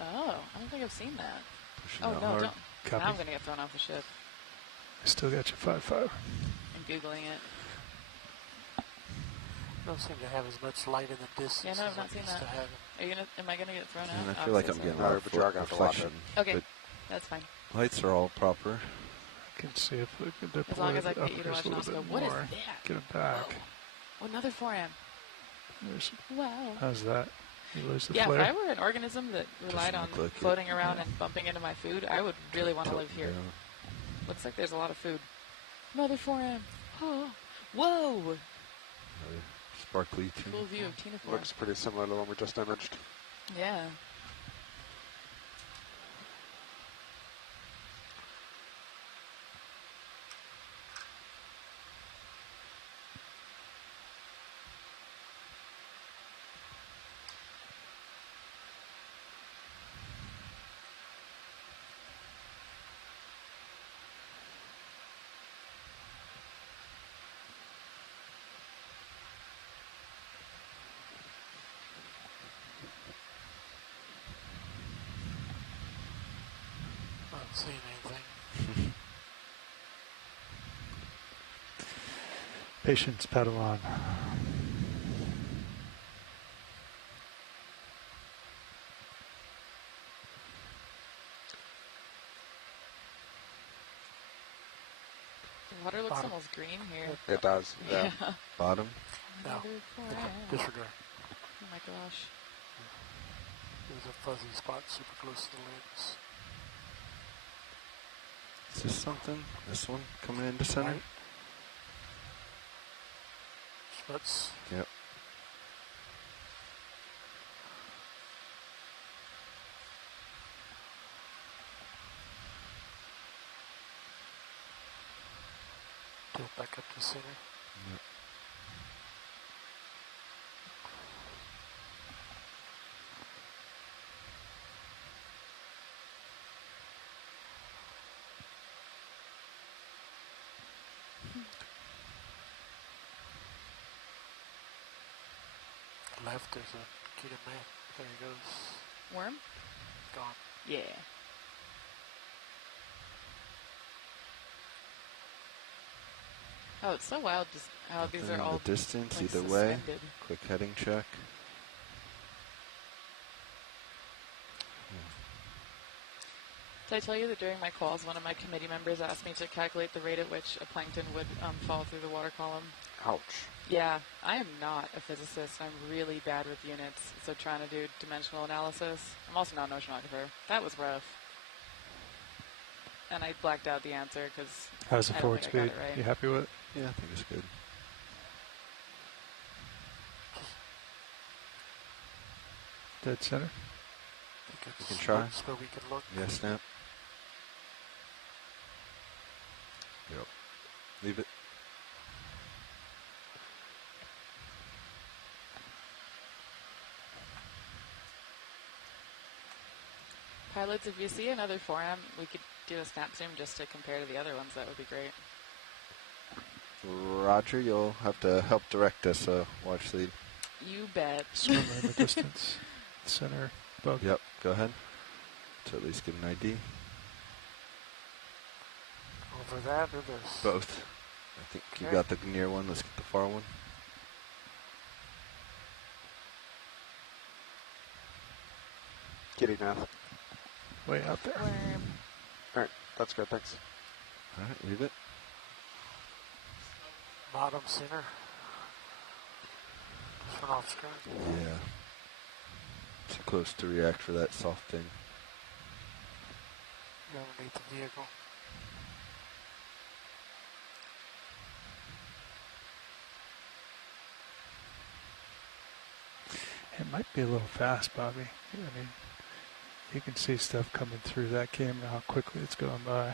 Oh, I don't think I've seen that. Pushing Oh, out no, hard. don't. Copy. Now I'm going to get thrown off the ship. I still got you 5-5. I'm Googling it. Don't seem to have as much light in the distance. Yeah, no, I've as not it seen used that. to have. Are you gonna? Am I going to get thrown And out? I feel like I'm getting a lot of but you are gonna have to watch it. reflection. Okay, But that's fine. lights are all proper. I can see if we can deploy As long as I it can up get you to here watch a an little oscilloscope. bit What is more. that? Get it back. Oh, another foram. There's, Wow. how's that? You lose the Yeah, flare? if I were an organism that relied on look like it. floating around and bumping into my food, I would really want to live here. down. Looks like there's a lot of food. Another foram. Oh. Whoa! Another sparkly too. Cool view of ctenophore. Looks pretty similar to the one we just imaged. Yeah. seeing anything. Patience, paddle on. The water looks almost green here. It does, yeah. Bottom? No. Disregard. Oh my gosh. There's a fuzzy spot super close to the lens. Is this something? This one coming into center? Right. Spots. Yep. Tilt back up to center. Yep. Left, there's a kid in there. There he goes. Worm? Gone. Yeah. Oh, it's so wild just how these are all the distance, like, either way. suspended. Quick heading check. Did I tell you that during my calls, one of my committee members asked me to calculate the rate at which a plankton would fall through the water column? Ouch. Yeah, I am not a physicist. I'm really bad with units, so trying to do dimensional analysis. I'm also not an oceanographer. That was rough. And I blacked out the answer because How's the forward speed? Right. You happy with it? Yeah, I think it's good. Dead center? You can try. Where we can look. Yeah, snap. Yep. Leave it. Pilots, if you see another forum, we could do a snap zoom just to compare to the other ones. That would be great. Roger, you'll have to help direct us, watch lead. You bet. Swimmer in the distance. Center, above. Yep, go ahead. To at least get an ID. Over that or this? Both. I think you got the near one. Let's get the far one. Kitty math. Way out there. Alright, that's good, thanks. Alright, leave it. Bottom center. Just went off screen. Yeah. Too close to react for that soft thing. You're underneath the vehicle. It might be a little fast, Bobby. I mean, you can see stuff coming through that camera, how quickly it's going by.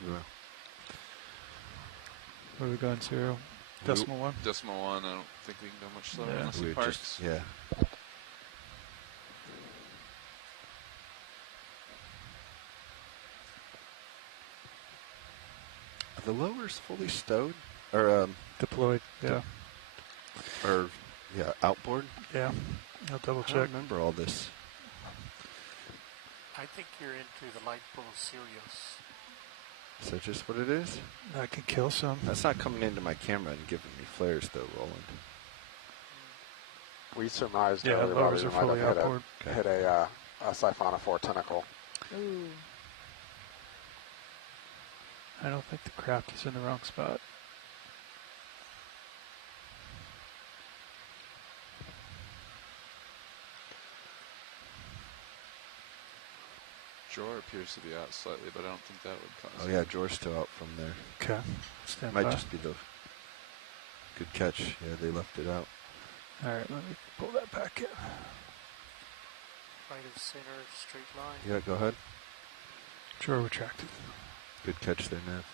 Yeah. Where are we going, 0? Decimal 1? Decimal 1, I don't think we can go much slower unless We he would parks. just, yeah. Are the lowers fully stowed? Or, deployed, yeah. Or, yeah, outboard? Yeah, I'll double I check. don't remember all this. I think you're into the light pool Sirius. Is that just what it is? I can kill some. That's not coming into my camera and giving me flares, though, Roland. We surmised Yeah, earlier lowers we are might fully have outboard. hit a siphonophore tentacle. Ooh. I don't think the craft is in the wrong spot. Jor appears to be out slightly, but I don't think that would cause Oh, yeah, Jor's still out from there. Okay. Stand Might by. just be the good catch. Yeah, they left it out. All right, let me pull that back in. Right of center, straight line. Yeah, go ahead. Drawer retracted. Good catch there, Nav.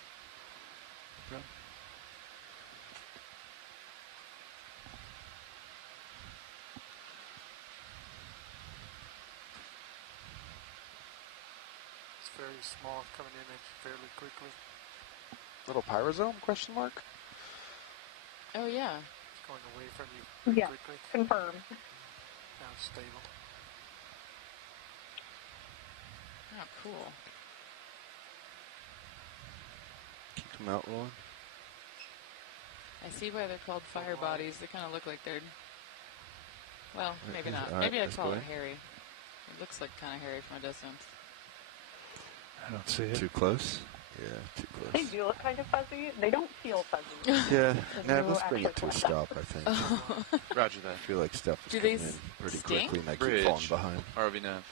It's very small, coming in fairly quickly. Little pyrosome, question mark? Oh, yeah. It's going away from you pretty quickly. Confirm. Now it's stable. Oh, cool. out, Roland? I see why they're called fire bodies. They kind of look like they're... Well, maybe not. All Maybe right, I'd call it let's go hairy. It looks like kind of hairy from a distance. I don't see it. Too close? Yeah, too close. They do look kind of fuzzy. They don't feel fuzzy. Yeah, If now you let's bring it to a actually stop, I think. Roger that. I feel like stuff is Do coming they in pretty stink? quickly and I keep Bridge. falling behind. RV nav.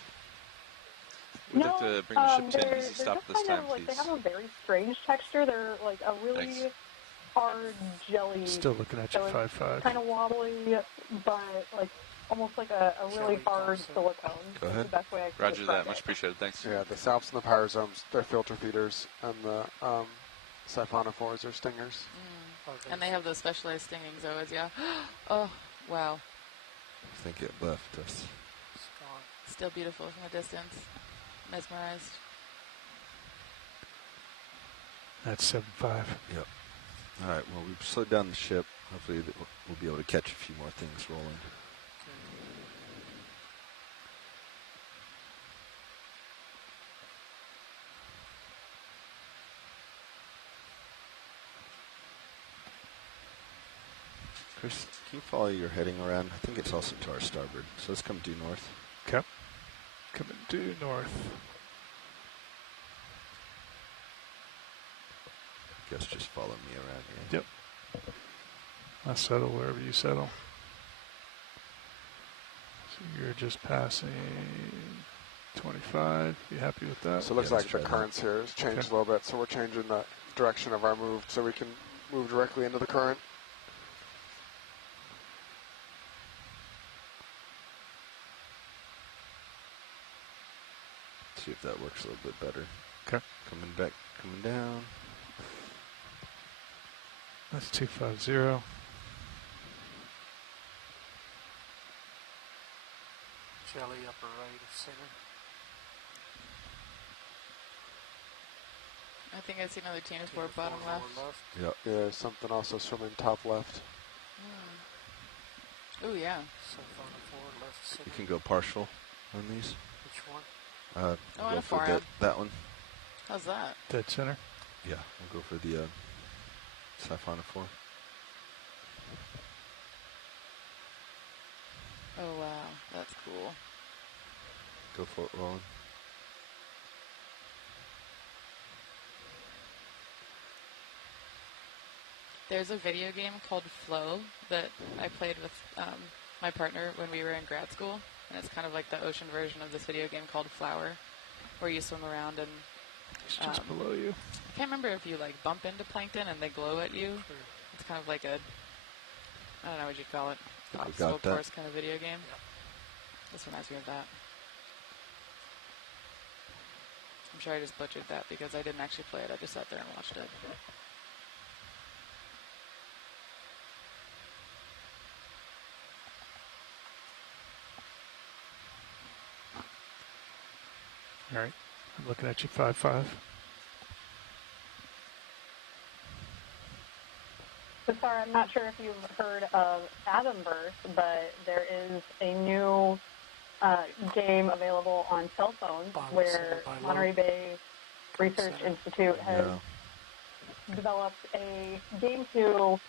We'd like to bring the ship to an easy stop they're this just time, kind of, like, please. they have a very strange texture. They're like a really Thanks. hard jelly. Still looking at you, 5'5". Kind of wobbly, but like almost like a really hard silicone. Go is ahead. the best way I can Roger describe that. Much it. appreciated. Thanks. Yeah, the salps and the pyrosomes, they're filter feeders, and the siphonophores are stingers. And they have those specialized stinging zoas, yeah. Oh, wow. I think it left us. Still beautiful from a distance. Mesmerized. That's 7.5. Yep. All right, well, we've slowed down the ship. Hopefully we'll be able to catch a few more things rolling. Chris, can you follow your heading around? I think it's also to our starboard. So let's come due north. Okay. Coming due north. Guess just follow me around here. Yep. I'll settle wherever you settle. So you're just passing 25. You happy with that? So it looks like the currents here has changed a little bit, so we're changing the direction of our move so we can move directly into the current. See if that works a little bit better. Okay. Coming back, coming down. That's 250. Jelly upper right of center. I think I see another tennis board bottom left. Yep. Yeah, something also swimming top left. Oh, yeah. You can go partial on these. Which one? Oh, We'll and go a for forearm. that one. How's that? Dead center? Yeah, we'll go for the siphonophore. Oh, wow. That's cool. Go for it, Roland. There's a video game called Flow that I played with my partner when we were in grad school. And it's kind of like the ocean version of this video game called Flower, where you swim around and... It's just below you. I can't remember if you like bump into plankton and they glow at you. It's kind of like a... I don't know what you'd call it. Obstacle course kind of video game. This reminds me of that. I'm sure I just butchered that because I didn't actually play it. I just sat there and watched it. All right. I'm looking at you, 5'5". So sorry, I'm not sure if you've heard of Atomverse, but there is a new game available on cell phones where Monterey Bay Research Institute has developed a game to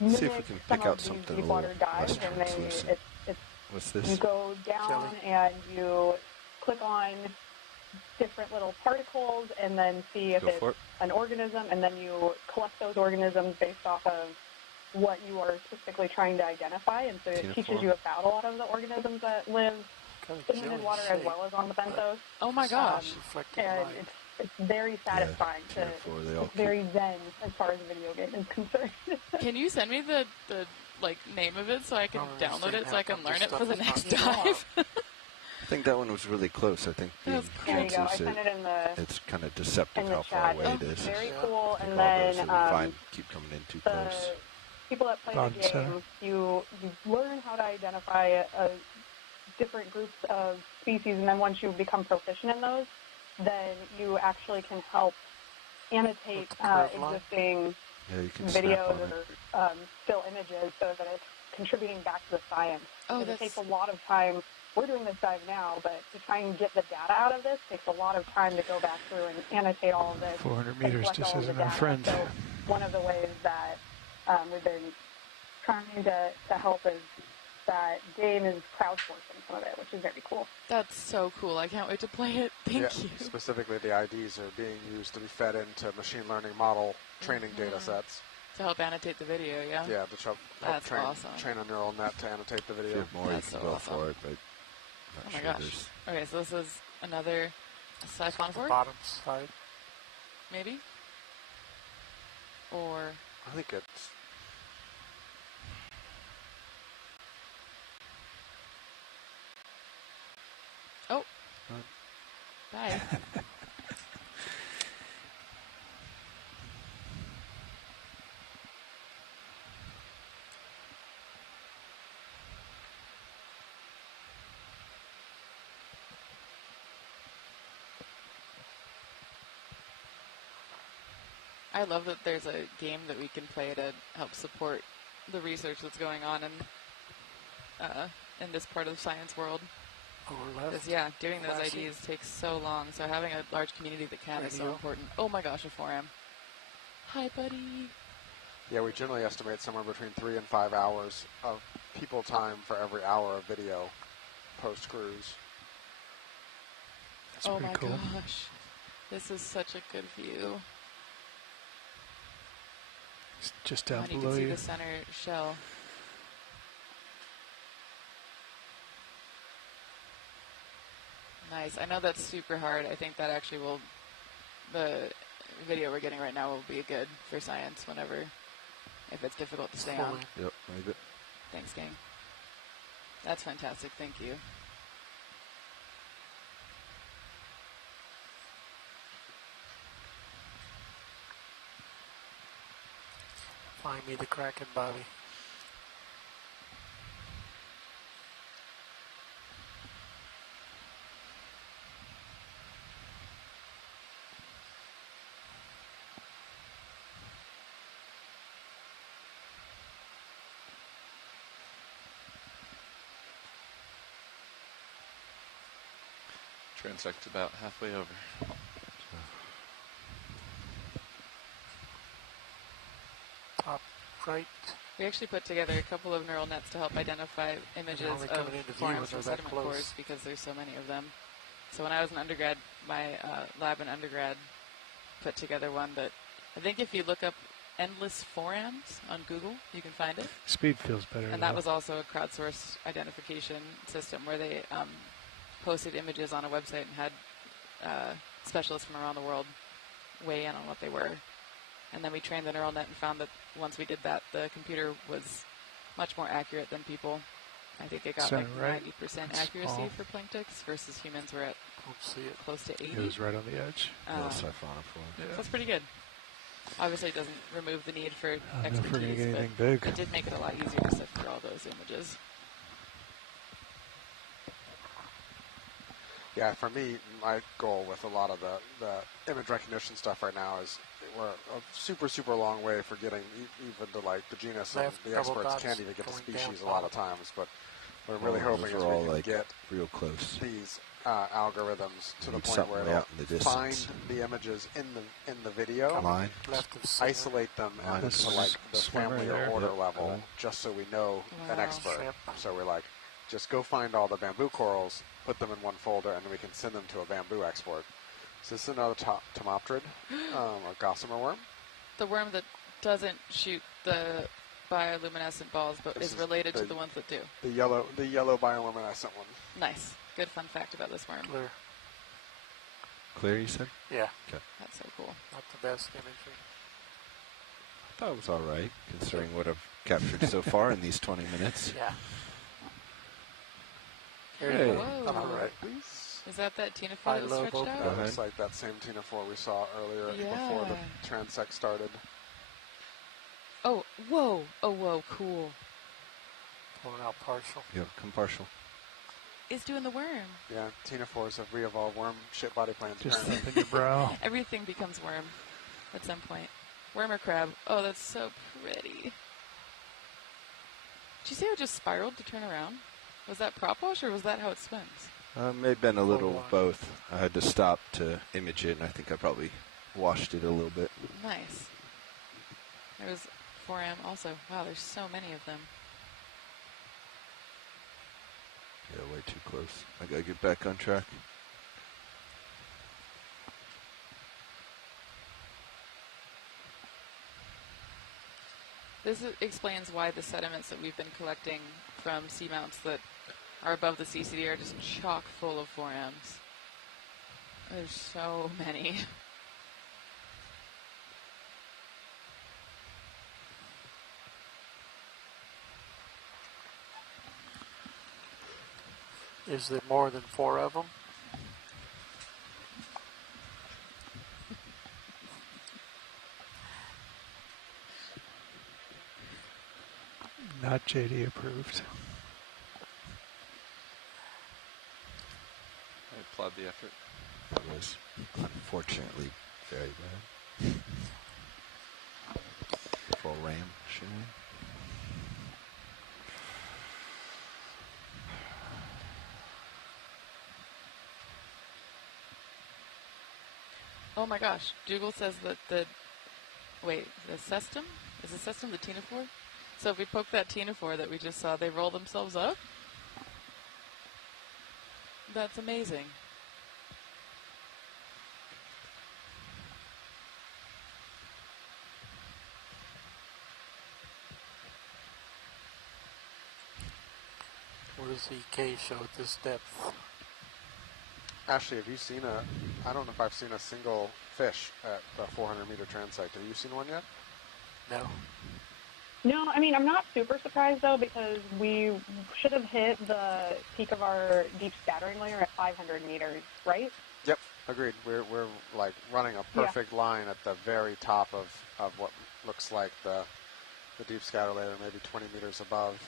mimic See if we can some pick of out these something a deepwater little dives, less and translucent. it's What's this? you go down and you click on different little particles and then see if it's an organism, and then you collect those organisms based off of what you are specifically trying to identify, and so it teaches you about a lot of the organisms that live in the midwater as well as on the benthos. Oh my gosh. And it's very satisfying. It's very zen as far as the video game is concerned. Can you send me the like name of it so I can download it so I can learn it for the next dive? I think that one was really close. I think being There you go. I translucent, sent it in the it's kind of deceptive in the how far chat. away it is. Very cool. I think And all those then that we find keep coming in too close. people that play Bond the game, center. you learn how to identify different groups of species, and then once you become proficient in those, then you actually can help annotate existing videos or still images so that it's contributing back to the science. Oh, It takes a lot of time we're doing this dive now, but to try and get the data out of this takes a lot of time to go back through and annotate all of this. 400 meters collect just all of the isn't our data. friend. So one of the ways that we've been trying to help is that Dane is crowdsourcing some of it, which is very cool. That's so cool. I can't wait to play it. Thank you. Specifically, the IDs are being used to be fed into machine learning model training data sets. To help annotate the video, yeah? Yeah, to help train a neural net to annotate the video. If you have more, you can go for it, but oh my gosh. Okay, so this is another siphon for bottom side. Maybe? Or... I think it's... Oh. Bye. I love that there's a game that we can play to help support the research that's going on in this part of the science world. Because, yeah, doing those IDs takes so long, so having a large community that can is so important. Oh my gosh, a 4M. Hi, buddy. Yeah, we generally estimate somewhere between 3 and 5 hours of people time for every hour of video post-cruise. Oh my gosh. This is such a good view. It's just down below you. You can see the center shell. Nice. I know that's super hard. I think that actually will, the video we're getting right now will be good for science whenever, if it's difficult to stay on. Yep, maybe. Thanks, gang. That's fantastic. Thank you. Find me the Kraken, Bobby. Transect about halfway over. Top right. We actually put together a couple of neural nets to help identify images of forms from sediment cores because there's so many of them. So when I was an undergrad, my lab in undergrad put together one that I think if you look up endless forams on Google, you can find it. Speed feels better. And that was also a crowdsourced identification system where they posted images on a website and had specialists from around the world weigh in on what they were. And then we trained the neural net and found that once we did that, the computer was much more accurate than people. I think it got like 90% accuracy for planktics versus humans were at close to 80. It was right on the edge. So that's pretty good. Obviously, it doesn't remove the need for expertise, but it did make it a lot easier to sift through all those images. Yeah, for me, my goal with a lot of the image recognition stuff right now is we're a super, super long way for getting even to like the genus, and the experts can't even get the species a lot of times, but we're really hoping as we can get real close these algorithms to the point where they'll find the images in the video, isolate them to like the family or order level, just so we know an expert. So we're like, just go find all the bamboo corals, put them in one folder, and then we can send them to a bamboo export. So this is another tomopterid, or gossamer worm. The worm that doesn't shoot the bioluminescent balls, but is related to the ones that do. The yellow bioluminescent one. Nice. Good fun fact about this worm. Clear, you said? Yeah. Okay. That's so cool. Not the best imagery. I thought it was all right, considering what I've captured so far in these 20 minutes. Yeah. Hey. All right, please. Is that Tina 4 that stretched out? That looks like that same Tina 4 we saw earlier before the transect started. Oh, whoa. Oh, whoa, cool. Pulling out partial. Yeah, come partial. It's doing the worm. Yeah, Tina 4s have re-evolved worm ship body planes. Just up in your brow. Everything becomes worm at some point. Worm or crab. Oh, that's so pretty. Did you see how it just spiraled to turn around? Was that prop wash or was that how it swims? May have been a little of both. I had to stop to image it, and I think I probably washed it a little bit. Nice. There was 4M also. Wow, there's so many of them. Yeah, way too close. I gotta get back on track. This explains why the sediments that we've been collecting from seamounts that are above the CCD are just chock full of 4Ms. There's so many. Is there more than 4 of them? Not JD approved. I applaud the effort. That was unfortunately very bad. Full RAM showing. Oh my gosh, Dougal says that the cestum? Is the cestum the ctenophore? So if we poke that ctenophore that we just saw, they roll themselves up? That's amazing. What does EK show at this depth? Ashley, have you seen I don't know if I've seen a single fish at the 400-meter transect. Have you seen one yet? No. No, I mean, I'm not super surprised, though, because we should have hit the peak of our deep scattering layer at 500 meters, right? Yep, agreed. We're like running a perfect line at the very top of what looks like the deep scatter layer, maybe 20 meters above,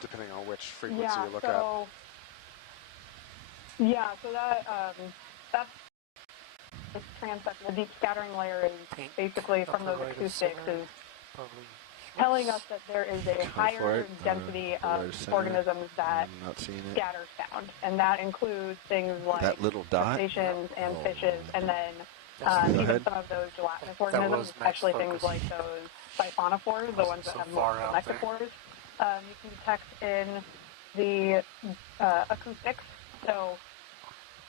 depending on which frequency you look at. Yeah, so that's the transect. The deep scattering layer is basically from those acoustics is telling us that there is a higher density of organisms that scatter sound, and that includes things like crustaceans and fishes, and then even some of those gelatinous organisms, especially things like those siphonophores, the ones that have multiple necrophores. You can detect in the acoustics. So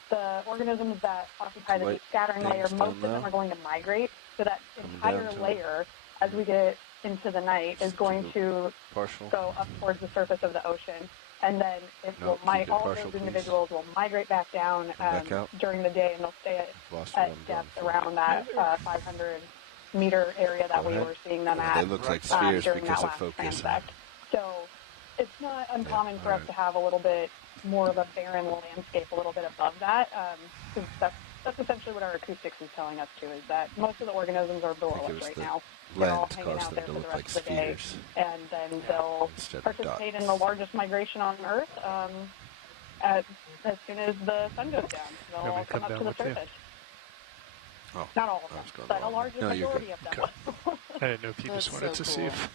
the organisms that occupy the deep scattering layer, most of them are going to migrate. So that entire layer, as we get into the night, is going to go up towards the surface of the ocean. And then all of those individuals will migrate back down during the day, and they'll stay at depth around that 500-meter area that we were seeing them at They look like spheres during because that of last focus. transect. So it's not uncommon for us to have a little bit more of a barren landscape a little bit above that. That's essentially what our acoustics is telling us too, is that most of the organisms are below us right now. They're all hanging out there for the rest of the day. And then they'll participate in the largest migration on Earth as soon as the sun goes down. They'll all come up to the surface. Oh, not all of them, but a large majority of them. I didn't know if you just wanted to see if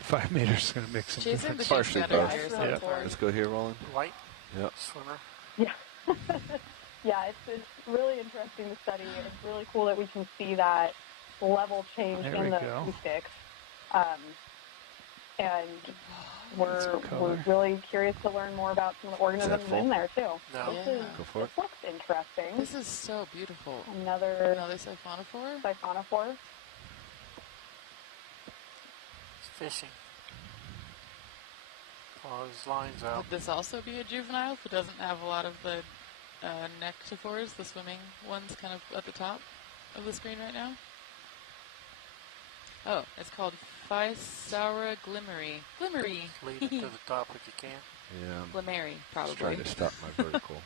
5 meters is going to make some difference. Partially both. Yeah. Let's go here, Roland. White? Yep. Swimmer? Yeah. Yeah, it's really interesting to study. It's really cool that we can see that level change in the acoustics. And we're really curious to learn more about some of the organisms in there, too. No. This looks interesting. This is so beautiful. Another siphonophore? Siphonophore. It's fishing. All his lines out. Would this also be a juvenile if it doesn't have a lot of the nectophores, the swimming ones kind of at the top of the screen right now? Oh, it's called Physaura glimmery. Glimmery! Lead it to the top if you can. Yeah. Glimmery, probably. Just trying to stop my vertical.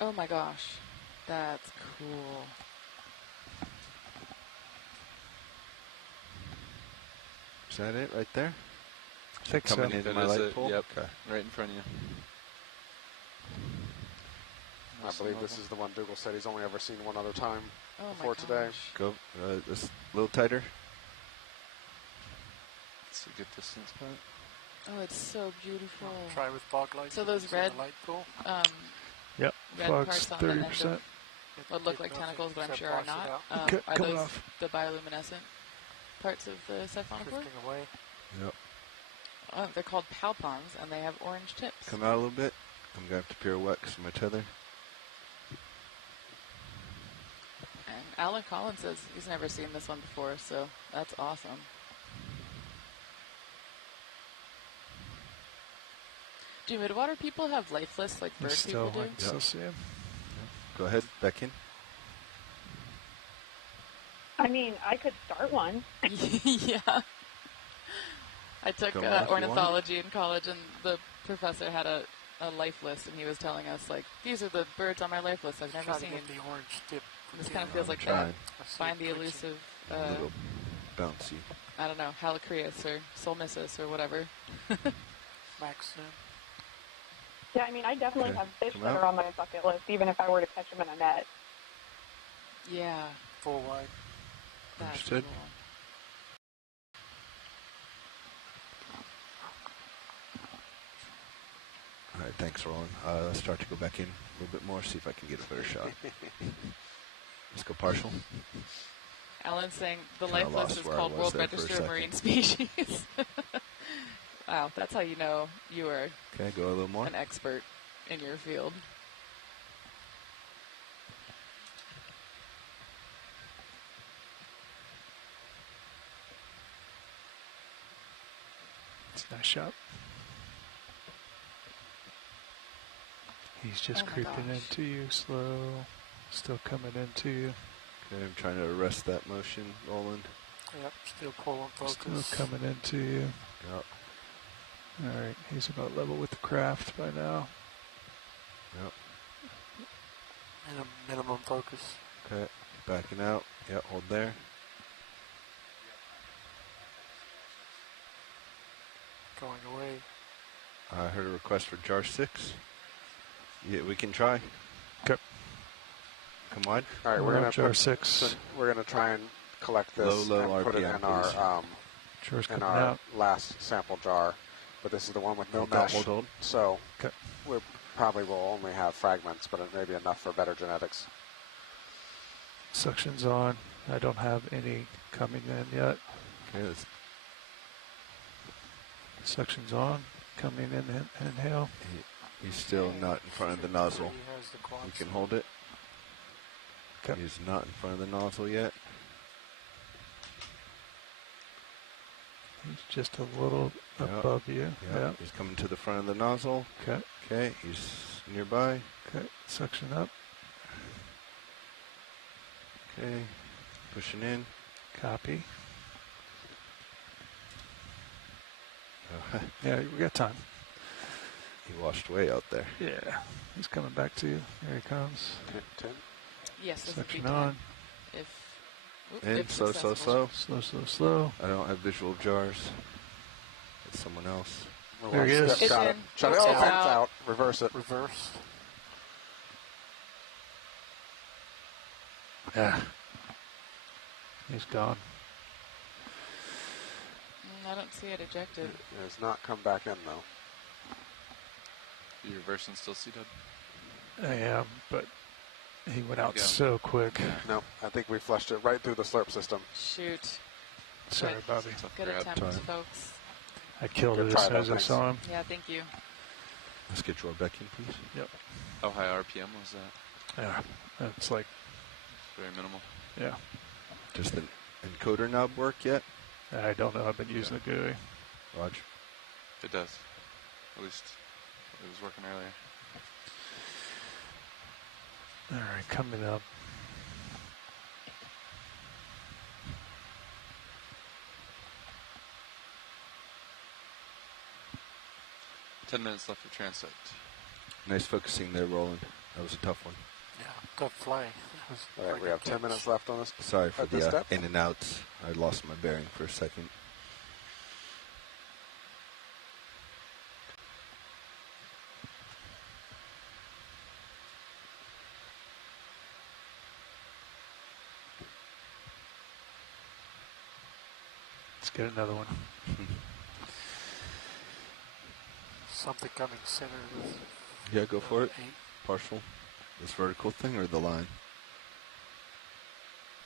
Oh my gosh. That's cool. Is that it right there? I think coming so. into my light pole? Yep, okay. right in front of you. I believe this is the one Dougal said he's only ever seen one other time before my today. Go this a little tighter. It's a good distance cut. Oh, it's so beautiful. Try with fog lights. So those red, light pool. Yep, red fog's parts on the end 30%. of what look like tentacles, but I'm sure are not. Okay, Are coming those off. the bioluminescent parts of the siphonophore? Drifting away. Yep. They're called palpons, and they have orange tips. Come out a little bit. I'm going to have to pirouette because of my tether. And Alan Collins says he's never seen this one before, so that's awesome. Do midwater people have lifeless like bird people do? Still see him. Go ahead, back in. I mean, I could start one. Yeah. I took ornithology in college, and the professor had a life list, and he was telling us, like, these are the birds on my life list I've never seen. The orange tip. This kind of feels like that. Find the elusive, a little bouncy. I don't know, Halacreus or Solmissus or whatever. Maxim. Yeah, I mean, I definitely have fish that are on my bucket list, even if I were to catch them in a net. Yeah. Full wide. Understood. Cool. All right, thanks, Roland. Let's start to go back in a little bit more, see if I can get a better shot. Let's go partial. Alan's saying the Kinda life list is lost where I called was World there for a Register of Marine second. Species. Wow, that's how you know you are Okay, go a little more. an expert in your field. It's a nice shot. He's just Oh my creeping gosh. into you, slow, still coming into you. Okay, I'm trying to arrest that motion, Roland. Yep, still pulling focus. Still coming into you. Yep. All right, he's about level with the craft by now. Yep. Minimum focus. Okay, backing out. Yep, hold there. Going away. I heard a request for jar 6. Yeah, we can try. Okay. Come wide. All right, We're on jar put, 6. So we're gonna try and collect this Low and put it RPM, in our Jar's in coming our out. last sample jar. But this is the one with no Hold, mesh. hold. So Okay. we probably will only have fragments, but it may be enough for better genetics. Suction's on. I don't have any coming in yet. Okay, let's Suction's on. Coming in, inhale. He's still not in front of the nozzle. He has the quad. You can hold it. Okay. He's not in front of the nozzle yet. He's just a little Yep. above you. Yeah. He's coming to the front of the nozzle. Okay. Okay, he's nearby. Okay. Suction up. Okay, pushing in. Copy. Oh, Yeah, we got time. he washed away out there. Yeah. He's coming back to you. Here he comes. 10. Yes, this would be Suction time. on. And slow, slow, successful. slow. Slow, slow, slow. I don't have visual jars. It's someone else. There he is. It's Got it. in. Shut it. It's Oh, out. it's out. Reverse it. Reverse. Yeah. He's gone. I don't see it ejected. It has not come back in though. You reversing still, C-Dub? I am, but he went out Yeah. so quick. No, I think we flushed it right through the slurp system. Shoot. Sorry, Good. Bobby. Good Grab attempt, time. folks. I killed Good it try, as soon as though, I thanks. saw him. Yeah, thank you. Let's get your back in, please. Yep. How high RPM was that? Yeah. That's like, Very minimal. yeah. Does the encoder knob work yet? I don't know. I've been using the GUI. Rog? It does. At least it was working earlier. All right, coming up. Ten minutes left for transect. Nice focusing there, Roland. That was a tough one. Yeah, tough fly. All right, we have 10 minutes left on this. Sorry for At this the step? in and outs. I lost my bearing for a second. Let's get another one. Something coming center with Yeah, go for it. 8. Partial. This vertical thing or the line?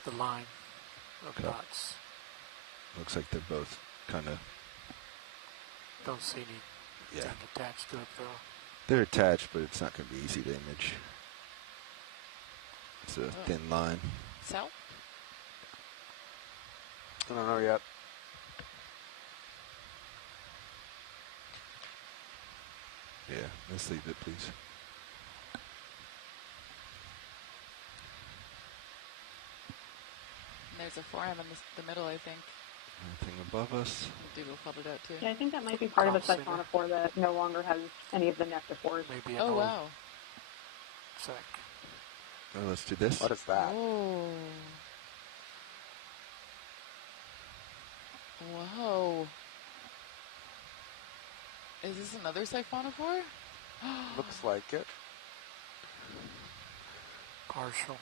The line of Okay. dots. Looks like they're both kind of... Don't see anything attached to it though. They're attached, but it's not going to be easy to image. It's a thin line. So? I don't know yet. Yeah, let's leave it, please. There's a forum in the middle, I think. Anything above us? Dougal called it out too. Yeah, I think that might be part of a siphonophore that no longer has any of the nectophores. Maybe Oh, wow. Sec. Oh, let's do this. What is that? Oh. Whoa. Is this another siphonophore? Looks like it. Partial.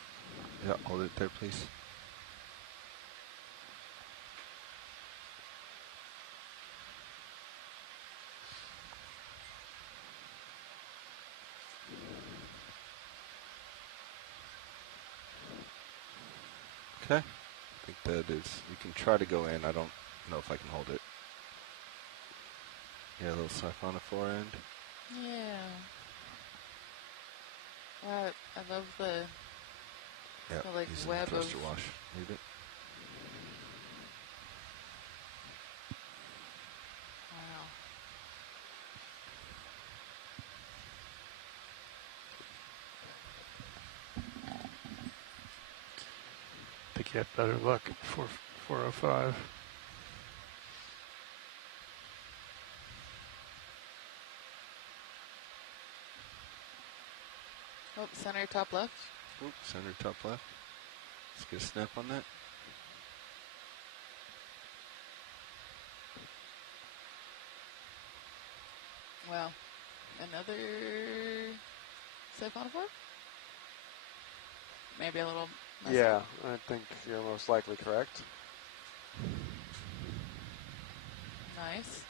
Yeah, hold it there, please. Okay. I think that is, we can try to go in. I don't know if I can hold it. Yeah, a little siphonophore end. Yeah. Wow, I love the like using web the thruster of wash. Leave it. wow. I think you had better luck at 405. Oh, center top left. Oop, center top left. Let's get a snap on that. Wow. Another siphonophore? Maybe a little messy. Yeah, I think you're most likely correct. Nice.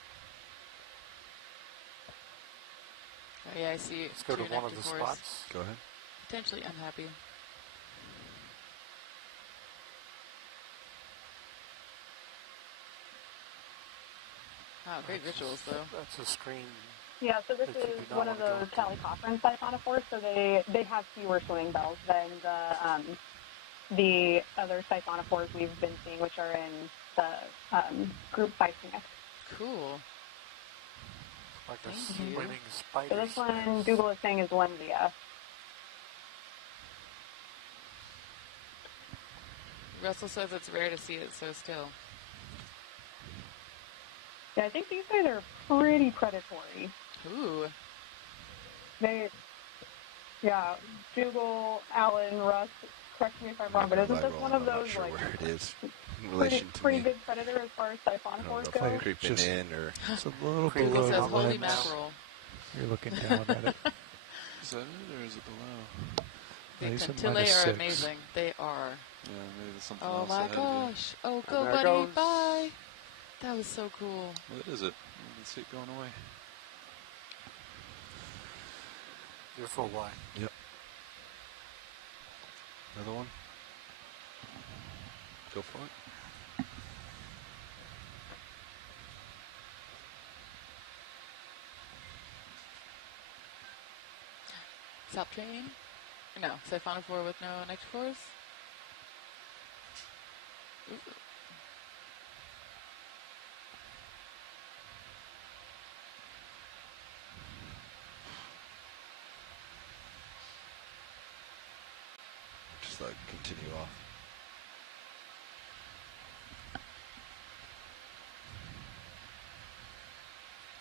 Oh yeah, I see. Let's go to one of the spots. Go ahead. Potentially unhappy. Wow, great visuals though. That's a screen. Yeah, so this is one of those Sally Cochran siphonophores, so they have fewer swimming bells than the other siphonophores we've been seeing, which are in the group Pisces. Cool. Like a swimming spider. So this one, Dougal is saying is Lensia. Russell says it's rare to see it so still. Yeah, I think these guys are pretty predatory. Ooh. Dougal, Alan, Russ, correct me if I'm wrong, but isn't this one of those, sure like, where it is in relation to pretty me. big predator as far as siphonophores go? If creeping Just- in or It's a little Dougal below says the holy lens. mackerel. You're looking down at it. Is that it, or is it below? The Nice and Contillae minus are 6. amazing. They are. Yeah, maybe there's something Oh else my ahead of you. gosh. Oh, go, there it buddy. goes. Bye. That was so cool. What is it? I can see it going away. You're full wide. Yep. Another one. Go for it. Stop training? No, siphonophore with no nectophores? Ooh. Just like continue off.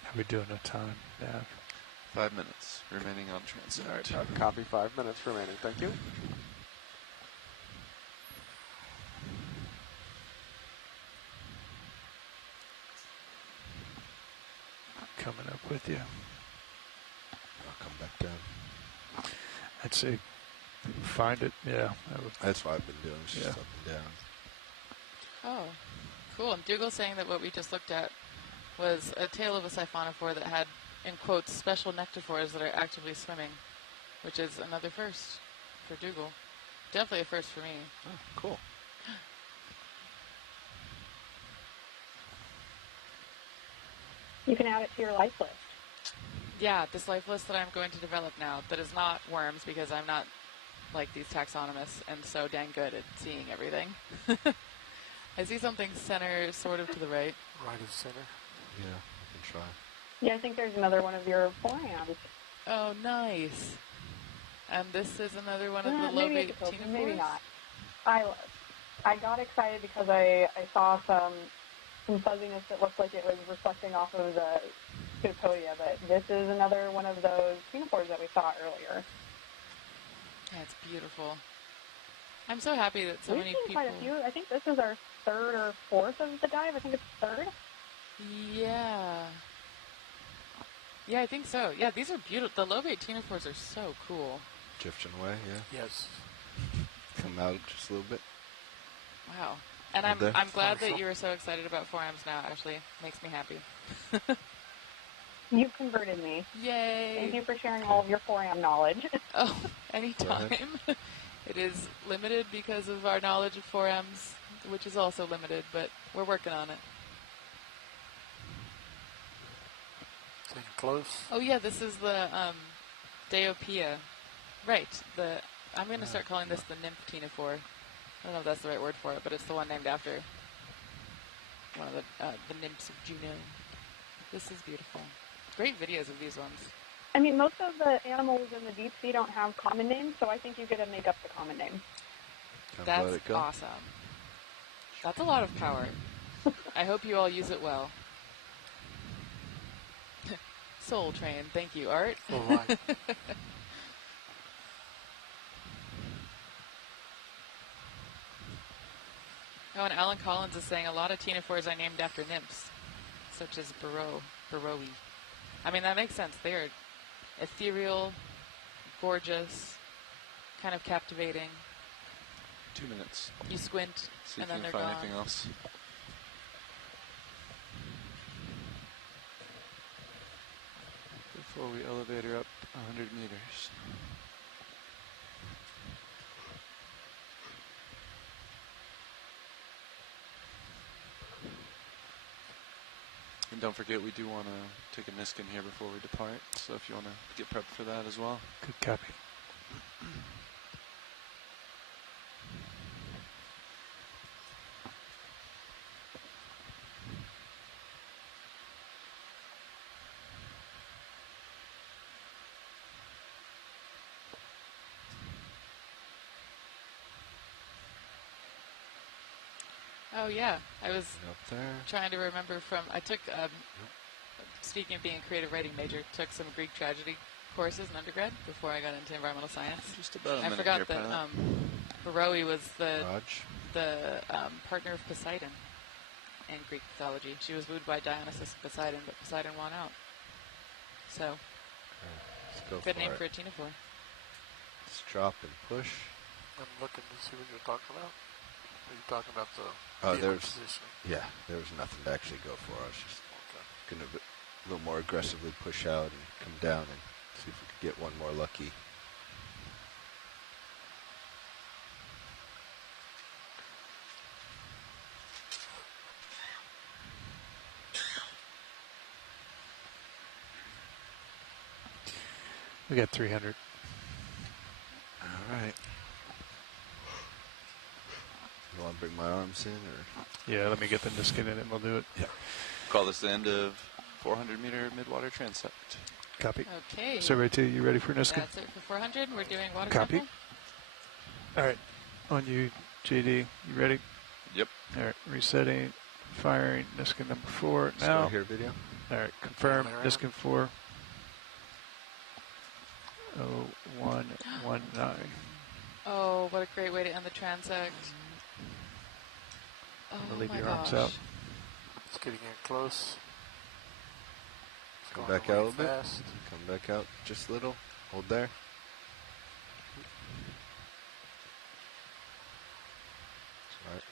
How we doing a time, Nav? 5 minutes remaining on transect. All right, I've copy 5 minutes remaining. Thank you. Coming up with you. I'll come back down. I'd say find it. Yeah. That's what I've been doing. Just up and down. Oh, cool. And Dougal's saying that what we just looked at was a tail of a siphonophore that had in quotes, special nectophores that are actively swimming, which is another first for Dougal. Definitely a first for me. Oh, cool. You can add it to your life list. Yeah, this life list that I'm going to develop now that is not worms because I'm not like these taxonomists and so dang good at seeing everything. I see something center sort of to the right. Right of center. Yeah, I can try. Yeah, I think there's another one of your forams. Oh, nice. And this is another one of the maybe lobate ctenophores? Maybe not. I got excited because I saw some fuzziness that looked like it was reflecting off of the Pseudopodia, but this is another one of those ctenophores that we saw earlier. That's beautiful. I'm so happy that so many people... quite a few. I think this is our third or fourth of the dive. I think it's third. Yeah. Yeah, I think so. Yeah, these are beautiful. The lobate ctenophores are so cool. Drifting away, yeah. Yes. Come out just a little bit. Wow. And I'm glad that you were so excited about forams now, Ashley. Makes me happy. You've converted me. Yay. Thank you for sharing all of your foram knowledge. Oh, anytime. It is limited because of our knowledge of forams, which is also limited, but we're working on it. Getting close. Oh yeah, this is the Diopea. Right. I'm going to start calling this the nymph ctenophore. I don't know if that's the right word for it, but it's the one named after one of the nymphs of Juno. This is beautiful. Great videos of these ones. I mean, most of the animals in the deep sea don't have common names, so I think you get to make up the common name. That's awesome. That's a lot of power. I hope you all use it well. Soul Train. Thank you, Art. All right. Oh, and Alan Collins is saying a lot of ctenophores are named after nymphs, such as Baroe. I mean, that makes sense. They're ethereal, gorgeous, kind of captivating. 2 minutes. You squint, See and if then you they're can find gone. anything else. Before we elevator up 100 meters. And don't forget, we do want to take a Niskin here before we depart, so if you want to get prepped for that as well. Good copy. Oh yeah, I was up there. Trying to remember from. I took. Speaking of being a creative writing major, took some Greek tragedy courses in undergrad before I got into environmental science. Just about a I minute forgot here, that Baroe was the partner of Poseidon in Greek mythology. She was wooed by Dionysus and Poseidon, but Poseidon won out. So, good name for a ctenophore. Just drop and push. I'm looking to see what you're talking about. Are you talking about the position? Yeah, there was nothing to actually go for. I was just going to a little more aggressively push out and come down and see if we could get one more lucky. We got 300. All right. You want to bring my arms in, or? Yeah, let me get the Niskin in and we'll do it. Yeah. Call this the end of 400-meter Midwater transect. Copy. Okay. Survey 2, you ready for Niskin? That's it for 400. We're doing water Copy. sample. All right. On you, JD. You ready? Yep. All right. Resetting. Firing. Niskin number 4 now. Start here video. All right. Confirm. Niskin 4. 0119. Oh, what a great way to end the transect. Oh, Leave my your gosh. arms out. It's getting in close. Come back out a little bit. Come back out just a little. Hold there. All right.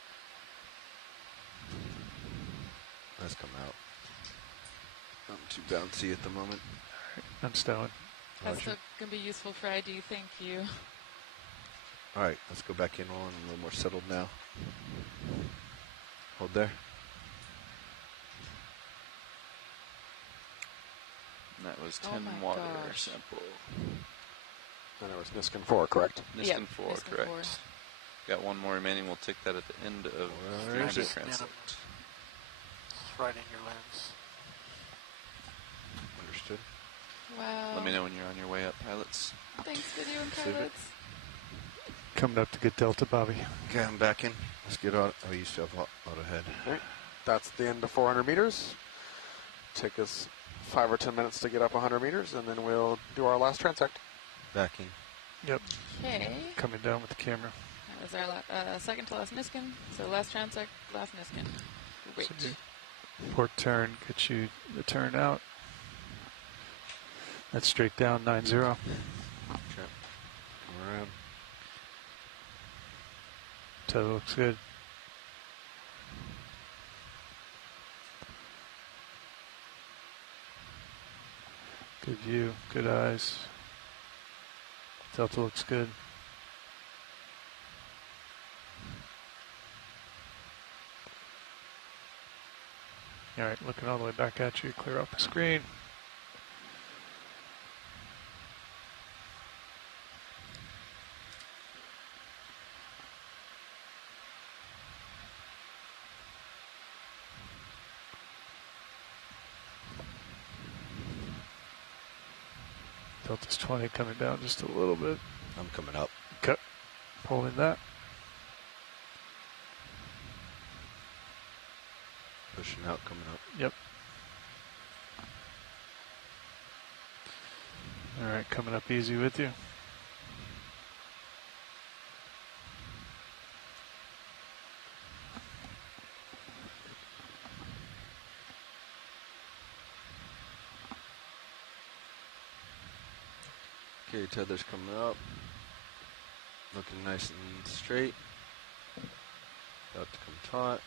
Let's come out. Not too bouncy at the moment. I'm stowing. That's still going to be useful for ID. Thank you. All right, let's go back in on a little more settled now. Hold there. And that was 10 water sample. And it was Niskin 4, correct? Niskin 4, correct. Got one more remaining. We'll take that at the end of the transect. It's right in your lens. Understood. Wow. Let me know when you're on your way up, pilots. Thanks, video and pilots. Coming up to get Delta, Bobby. Okay, I'm back in. Let's get out. Oh, you still have auto head. All right. That's the end of 400 meters. Take us 5 or 10 minutes to get up 100 meters, and then we'll do our last transect. Backing. Yep. Okay. Coming down with the camera. That was our second to last Niskin. So last transect, last Niskin. Great. So port turn, get you the turn out. That's straight down, 90. Okay. Come around. Tether looks good. Good view, good eyes. Delta looks good. All right, looking all the way back at you, clear off the screen. Delta's 20 coming down just a little bit. I'm coming up. Okay, holding that. Pushing out, coming up. Yep. All right, coming up easy with you. Okay, tether's coming up. Looking nice and straight. About to come taut.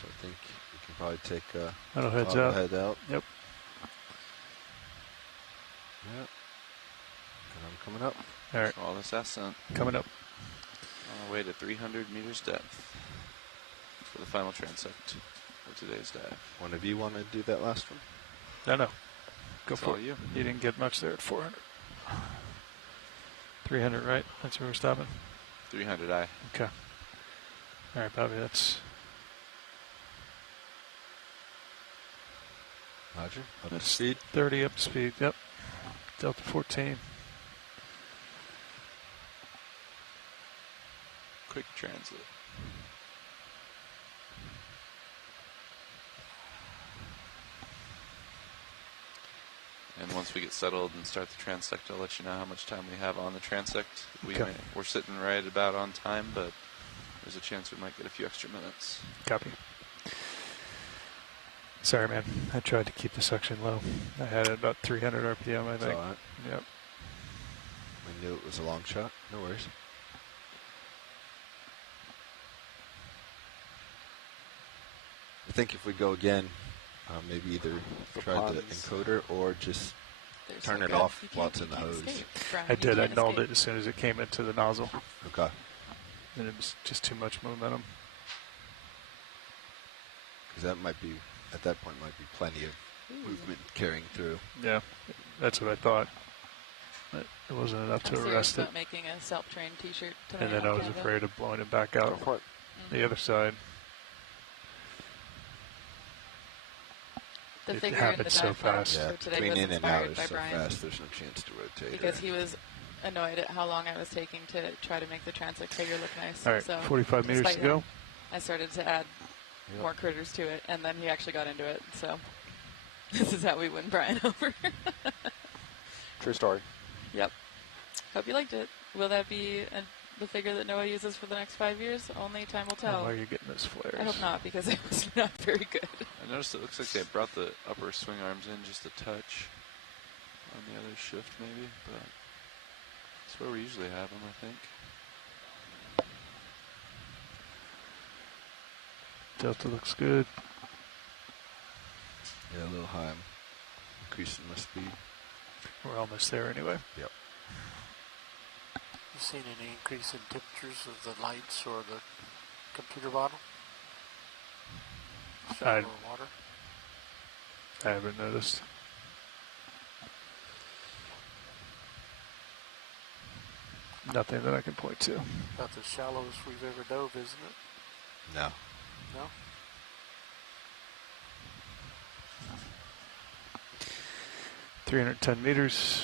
So I think we can probably take auto heads auto out. head out. Yep. Yep. And I'm coming up. All right. All this ascent. Coming up. On our way to 300 meters depth for the final transect of today's dive. One of you want to do that last one? No. Go It's for all it. you. You didn't get much there at 400. 300, right? That's where we're stopping? 300 I. Okay. All right, Bobby, that's... Roger. Up to that's speed. 30 up to speed, yep. Delta 14. Quick transit. And once we get settled and start the transect, I'll let you know how much time we have on the transect. We're sitting right about on time, but there's a chance we might get a few extra minutes. Copy. Sorry, man. I tried to keep the suction low. I had it about 300 RPM, I think. All right. Yep. We knew it was a long shot. No worries. I think if we go again, maybe either try the encoder or just turn it off while it's in the hose. I did. I nulled it as soon as it came into the nozzle. Okay. And it was just too much momentum. Because that might be, at that point, might be plenty of movement carrying through. Yeah, that's what I thought. But it wasn't enough to arrest it. About making a self-trained T-shirt. And then I was afraid of blowing it back out the other side. The It figure happened in the so dive box fast. Yeah, for today between was in and out inspired is by so Brian. fast, there's no chance to rotate. Because he was annoyed at how long I was taking to try to make the transect figure look nice. All right, so 45 meters to go. I started to add more critters to it, and then he actually got into it. So this is how we win Brian over. True story. Yep. Hope you liked it. Will that be the figure that Noah uses for the next 5 years? Only time will tell. Why are you getting those flares? I hope not, because it was not very good. I noticed it looks like they brought the upper swing arms in just a touch on the other shift maybe, but that's where we usually have them, I think. Delta looks good. high I'm increasing my speed. We're almost there anyway. Yep. You seen any increase in temperatures of the lights or the computer bottle? I water? I haven't noticed. Nothing that I can point to. About the shallowest we've ever dove, isn't it? No. No? 310 meters.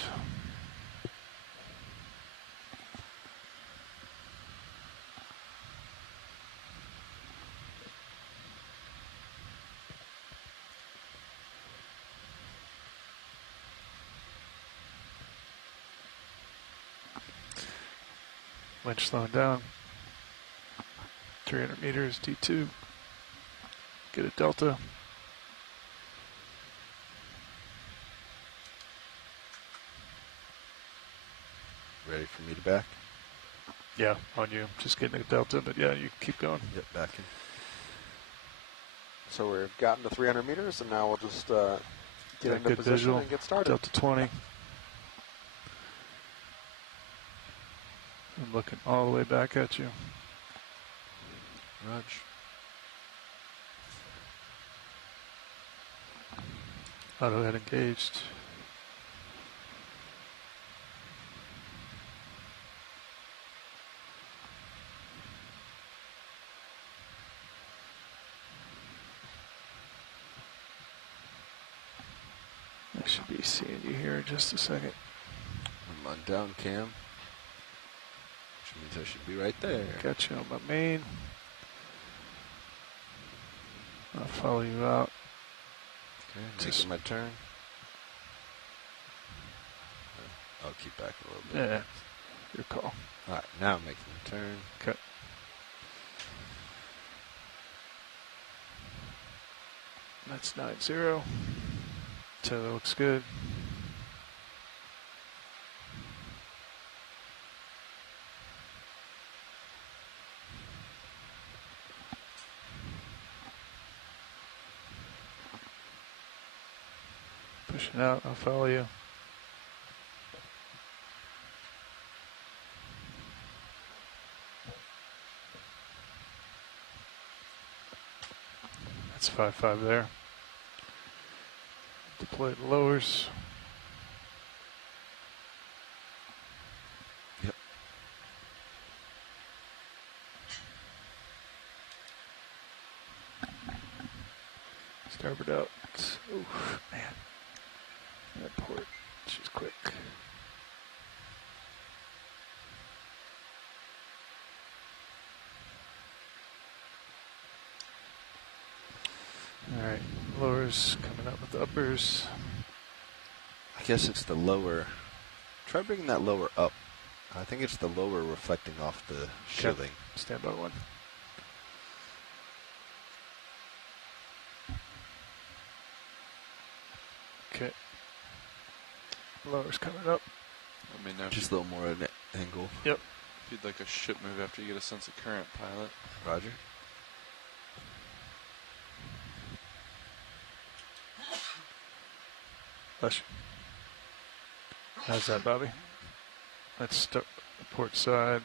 Winch slowing down. 300 meters, D2. Get a delta. Ready for me to back? Yeah, on you. Just getting a delta, but yeah, you keep going. Yep, backing. So we've gotten to 300 meters, and now we'll just get into good position visual. and get started. Delta 20. I'm looking all the way back at you. Rog. Auto head engaged. I should be seeing you here in just a second. I'm on down cam, which means I should be right there. Got you on my main. I'll follow you out. Okay, making my turn. I'll keep back a little bit. Yeah, your call. All right, now I'm making the turn. Okay. That's 9-0. So that looks good. Pushing out, I'll follow you. That's 5-5 there. Deploy the lowers. Yep. Starboard out. Oof, man. That port, she's quick. All right, lowers coming up with uppers. I guess it's the lower. Try bringing that lower up. I think it's the lower reflecting off the shielding. Stand by one. Okay. Lower's coming up. Let me know. Just a little more at an angle. Yep. If you'd like a ship move after you get a sense of current, pilot. Roger. Flush. How's that, Bobby? Let's start the port side.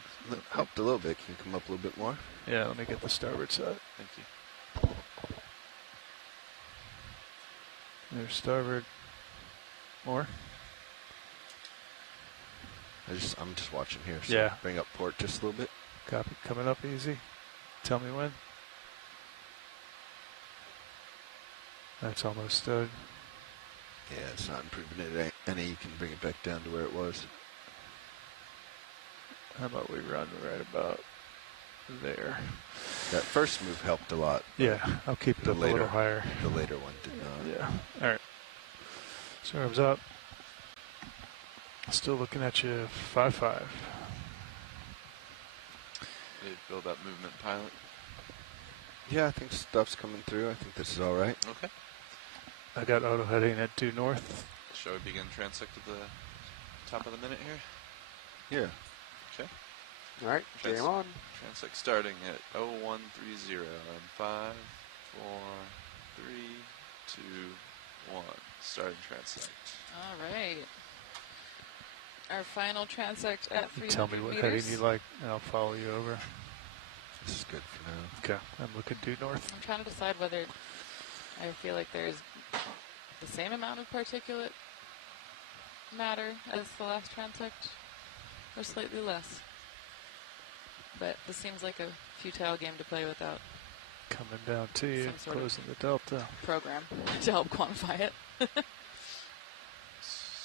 Helped a little bit. Can you come up a little bit more? Yeah, let me get the starboard side. Thank you. There's starboard. More. I'm just watching here. So yeah. Bring up port just a little bit. Copy. Coming up easy. Tell me when. That's almost stood. Yeah, it's not improving it any. You can bring it back down to where it was. How about we run right about there? That first move helped a lot. Yeah, I'll keep it up a little higher. The later one did not. Yeah. All right. So arms up. Still looking at you, 5-5. They build that movement, pilot. Yeah, I think stuff's coming through. I think this is all right. Okay. I got auto heading at due north. Shall we begin transect at the top of the minute here? Yeah. Okay. All right, game on. Transect starting at 0130 and 5, 4, 3, 2, 1, starting transect. All right. Our final transect at 300 meters. Tell me what heading you like, and I'll follow you over. This is good for now. Okay, I'm looking due north. I'm trying to decide whether I feel like there's the same amount of particulate matter as the last transect, or slightly less. But this seems like a futile game to play without coming down to you, some sort closing the delta program to help quantify it.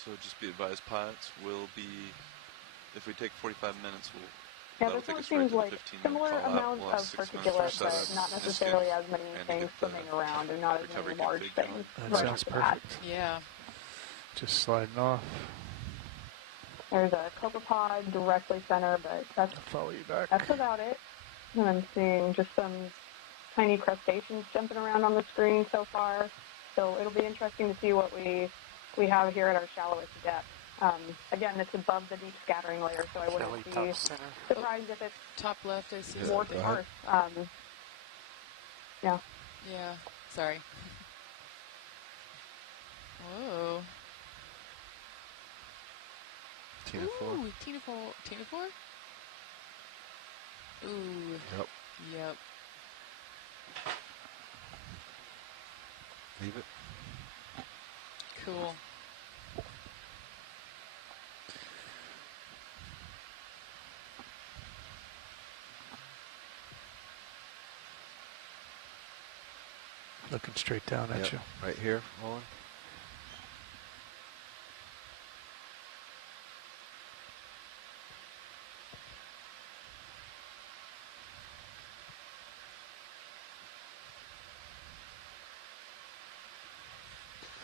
So just be advised, pilots will be, if we take 45 minutes, Yeah, that'll this take one us right seems to the like 15 similar call out. amounts We'll have of 6 minutes particulate, for but setup, not and necessarily as many and to things get the swimming around and not as many recovery large config things. going. That sounds perfect. Yeah. Just sliding off. There's a copepod directly center, but that's, follow you back. That's about it. And I'm seeing just some tiny crustaceans jumping around on the screen so far. So it'll be interesting to see what we have here at our shallowest depth. Again, it's above the deep scattering layer, so I wouldn't be surprised if it's top left. I see more to Earth. Yeah. Yeah. Sorry. Whoa. Tina 4. Ooh, Tina 4. Tina 4? Ooh. Yep. Yep. Leave it. Cool. Looking straight down at you. Right here, Owen.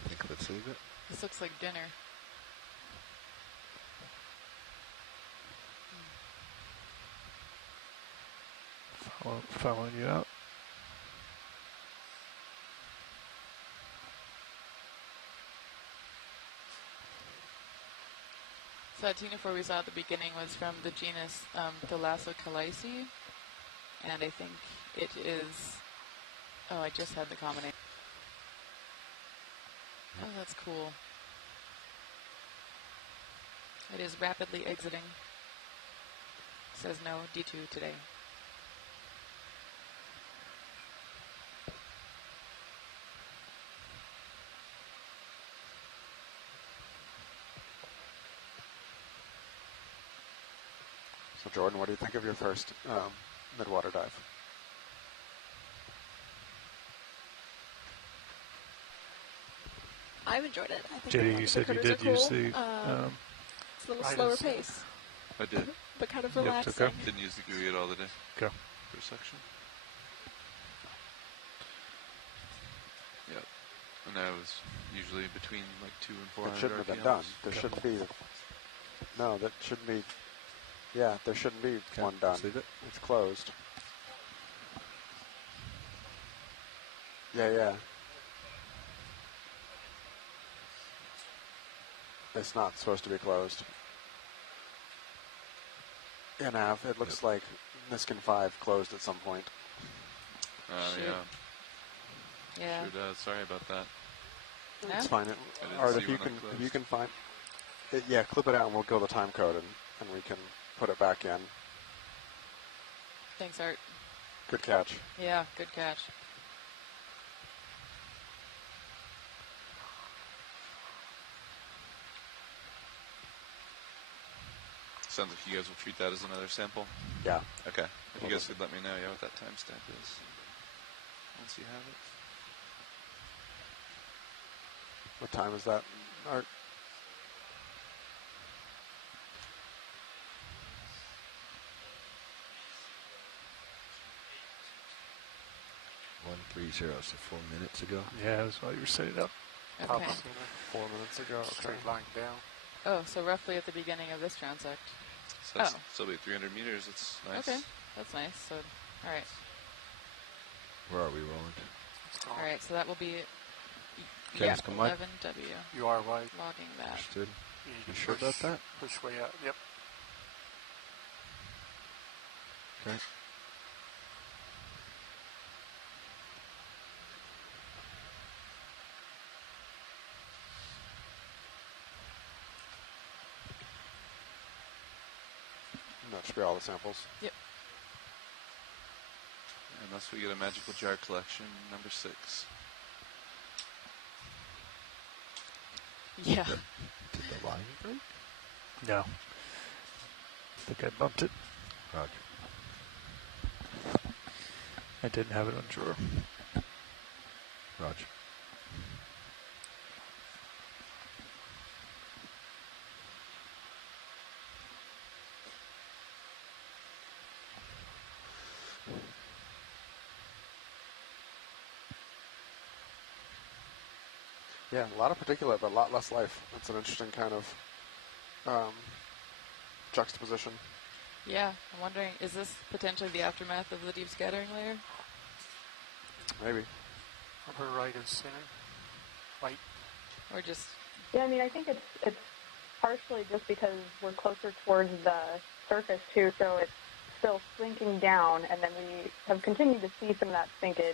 I think let's leave it. This looks like dinner. Following you out. So that Tina 4 we saw at the beginning was from the genus Thalassocalaceae, and I think it is. Oh, I just had the combination. Oh, that's cool. It is rapidly exiting. Says no D2 today. So Jordan, what do you think of your first midwater dive? I've enjoyed it. I think JD, you said you did use the... it's a little slower pace. I did. But kind of relaxing. Okay. Didn't use the GUI at all today. Go. First section. Yep. And I was usually between like 2 and 400 It shouldn't have been RPMs. done. There shouldn't be... No, that shouldn't be... Yeah, there shouldn't be one done. Leave it. It's closed. Yeah. It's not supposed to be closed. Yeah, Nav, it looks like Niskin 5 closed at some point. Yeah. Yeah. Sure does. Sorry about that. It's fine. I didn't Art, see if you when I can find it, yeah, clip it out and we'll go the time code and we can put it back in. Thanks, Art. Good catch. Yeah, good catch. Sounds like you guys will treat that as another sample. Yeah. Okay. If you guys could let me know, what that timestamp is. Once you have it. What time is that, Art? .130, so 4 minutes ago. Yeah, that was while you were setting up. Okay. 4 minutes ago. Okay. Straight line down. Oh, so roughly at the beginning of this transect. So that's still be 300 meters. It's nice. Okay, that's nice. So, all right. Where are we, Roland? All right, so that will be Okay, let's come on. 11W. You are right. Logging that. Understood. You sure about that? Push way out. Yep. Okay. that should be all the samples. Yep. Unless we get a magical jar collection, number 6. Yeah. Did the line break? No. I think I bumped it. Roger. I didn't have it on drawer. Roger. Yeah, a lot of particulate, but a lot less life. That's an interesting kind of juxtaposition. Yeah, I'm wondering, is this potentially the aftermath of the deep scattering layer? Maybe. Upper right of center. Right. Or just... Yeah, I mean, I think it's partially just because we're closer towards the surface, too, so it's still sinking down, and then we have continued to see some of that sinkage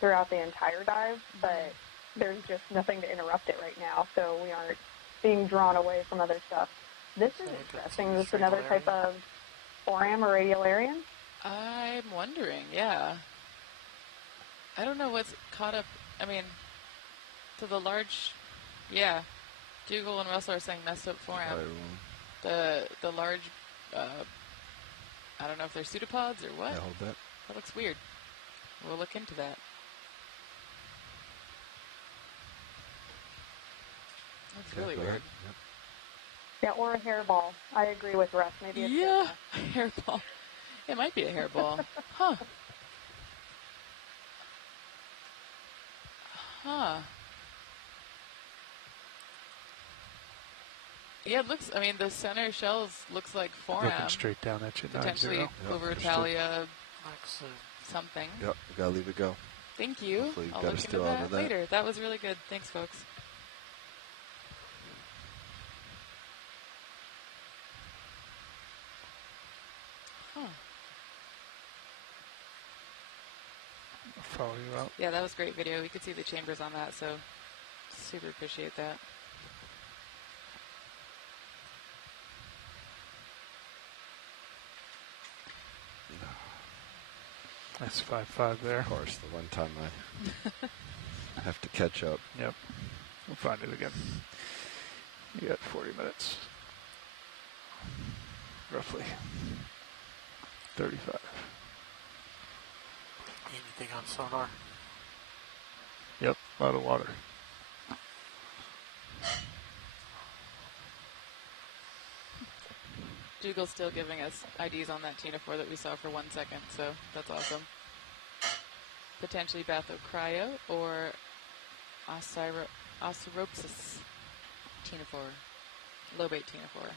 throughout the entire dive, but there's just nothing to interrupt it right now, so we aren't being drawn away from other stuff. This is interesting. This is another type of foram or radiolarian? I'm wondering, yeah. I don't know what's caught up, I mean, to the large, yeah, Dougal and Russell are saying messed up foram. The large, I don't know if they're pseudopods or what. Yeah, hold that. That looks weird. We'll look into that. That's really weird. Yep. Yeah, or a hairball. I agree with Russ. Maybe it's a hairball. It might be a hairball. Huh. Yeah, it looks, I mean, the center shells looks like foram. Looking straight down at you, potentially Overtalia something. Yep, we gotta leave it go. Thank you. Hopefully I'll got look us into still out of that that. later. That was really good. Thanks, folks. I'll follow you out. Yeah, that was great video. We could see the chambers on that, so super appreciate that. That's 5.5 there. Of course, the one time I have to catch up. Yep. We'll find it again. You got 40 minutes. Roughly. 35. Anything on sonar? Yep, a lot of water. Dougal's still giving us IDs on that ctenophore that we saw for 1 second, so that's awesome. Potentially Bathocryo or Oscillopsis ctenophore, lobate ctenophore.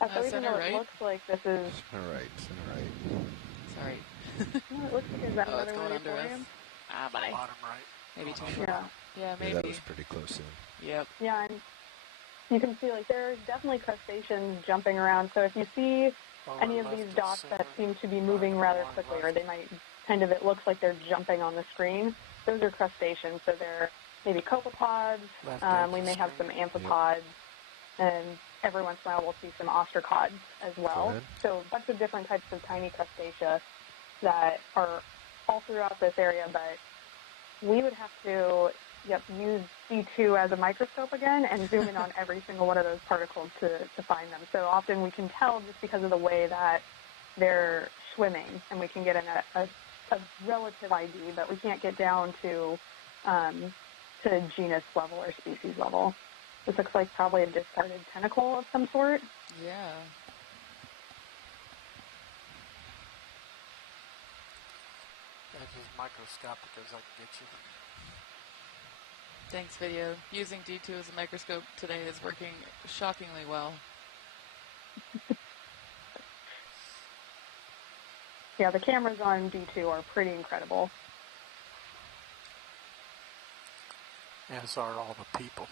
Yeah, so even though it looks like this is... Center right. Sorry. It looks like is that another it's one going of under us. bye. Bottom right. Maybe two. Yeah, maybe. Yeah, that was pretty close in. Yep. Yeah, and you can see like there's definitely crustaceans jumping around. So if you see any of these dots that seem to be moving rather quickly, or they might kind of, it looks like they're jumping on the screen, those are crustaceans. So they're maybe copepods. We may have some amphipods, and every once in a while we'll see some ostracods as well. So a bunch of different types of tiny crustacea that are all throughout this area, but we would have to use C2 as a microscope again and zoom in on every single one of those particles to find them. So often we can tell just because of the way that they're swimming, and we can get a relative ID, but we can't get down to genus level or species level. This looks like probably a discarded tentacle of some sort. Yeah. That's as microscopic as I can get you. Thanks, video. Using D2 as a microscope today is working shockingly well. Yeah, the cameras on D2 are pretty incredible. As are all the people.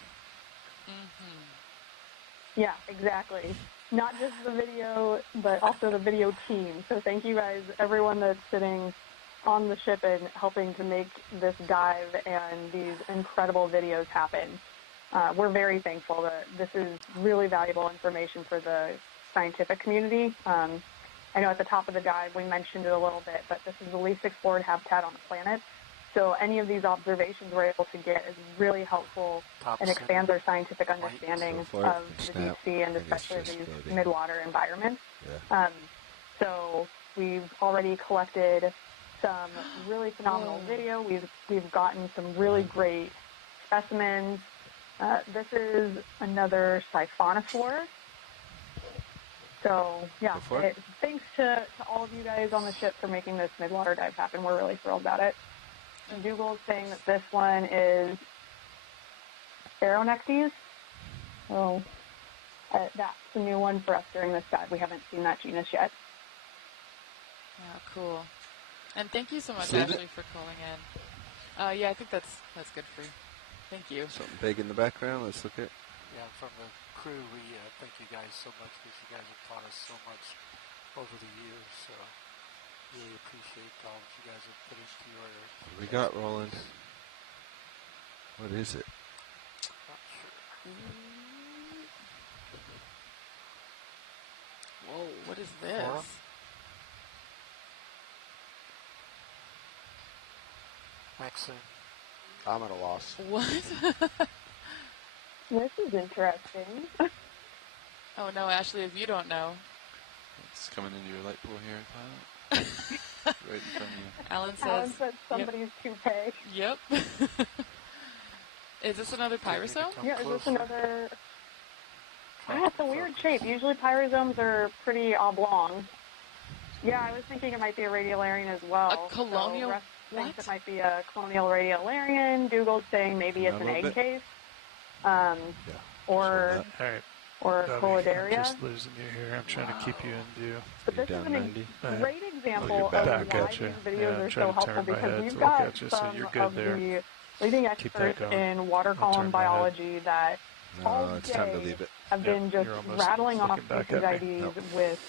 Yeah, exactly. Not just the video, but also the video team. So thank you guys, everyone that's sitting on the ship and helping to make this dive and these incredible videos happen. We're very thankful that this is really valuable information for the scientific community. I know at the top of the dive we mentioned it a little bit, but this is the least explored habitat on the planet. So any of these observations we're able to get is really helpful and expands our scientific understanding of the deep sea and especially these midwater environments. Yeah. So we've already collected some really phenomenal video. We've gotten some really great specimens. This is another siphonophore. So, yeah, thanks to all of you guys on the ship for making this midwater dive happen. We're really thrilled about it. And Google's saying that this one is Aeronectes. So that's a new one for us during this dive. We haven't seen that genus yet. Yeah, cool. And thank you so much, Ashley, for calling in. Yeah, I think that's good for you. Thank you. Something big in the background. Let's look at. Yeah, from the crew, we thank you guys so much because you guys have taught us so much over the years. So really appreciate all that you guys have put into your. What we got, Roland? What is it? Not sure. Whoa, what is this? Flora? Maxine. I'm at a loss. What? This is interesting. Oh no, Ashley, if you don't know. It's coming into your light pool here, Pilot. Right in front of you. Alan says somebody's toupee. Yep. Is this another pyrosome? Yeah, is this another... That's a weird shape. Usually pyrosomes are pretty oblong. Yeah, I was thinking it might be a radiolarian as well. A colonial... So thinks it might be a colonial radiolarian. Google's saying maybe it's an egg case. Or Colidaria. I'm just losing you here. I'm trying to keep you in view. But this is a great example of why these videos are so trying to helpful turn my because head we've to got look at you, so some you're good of there. the leading experts in water column biology that all day have been just rattling off species IDs with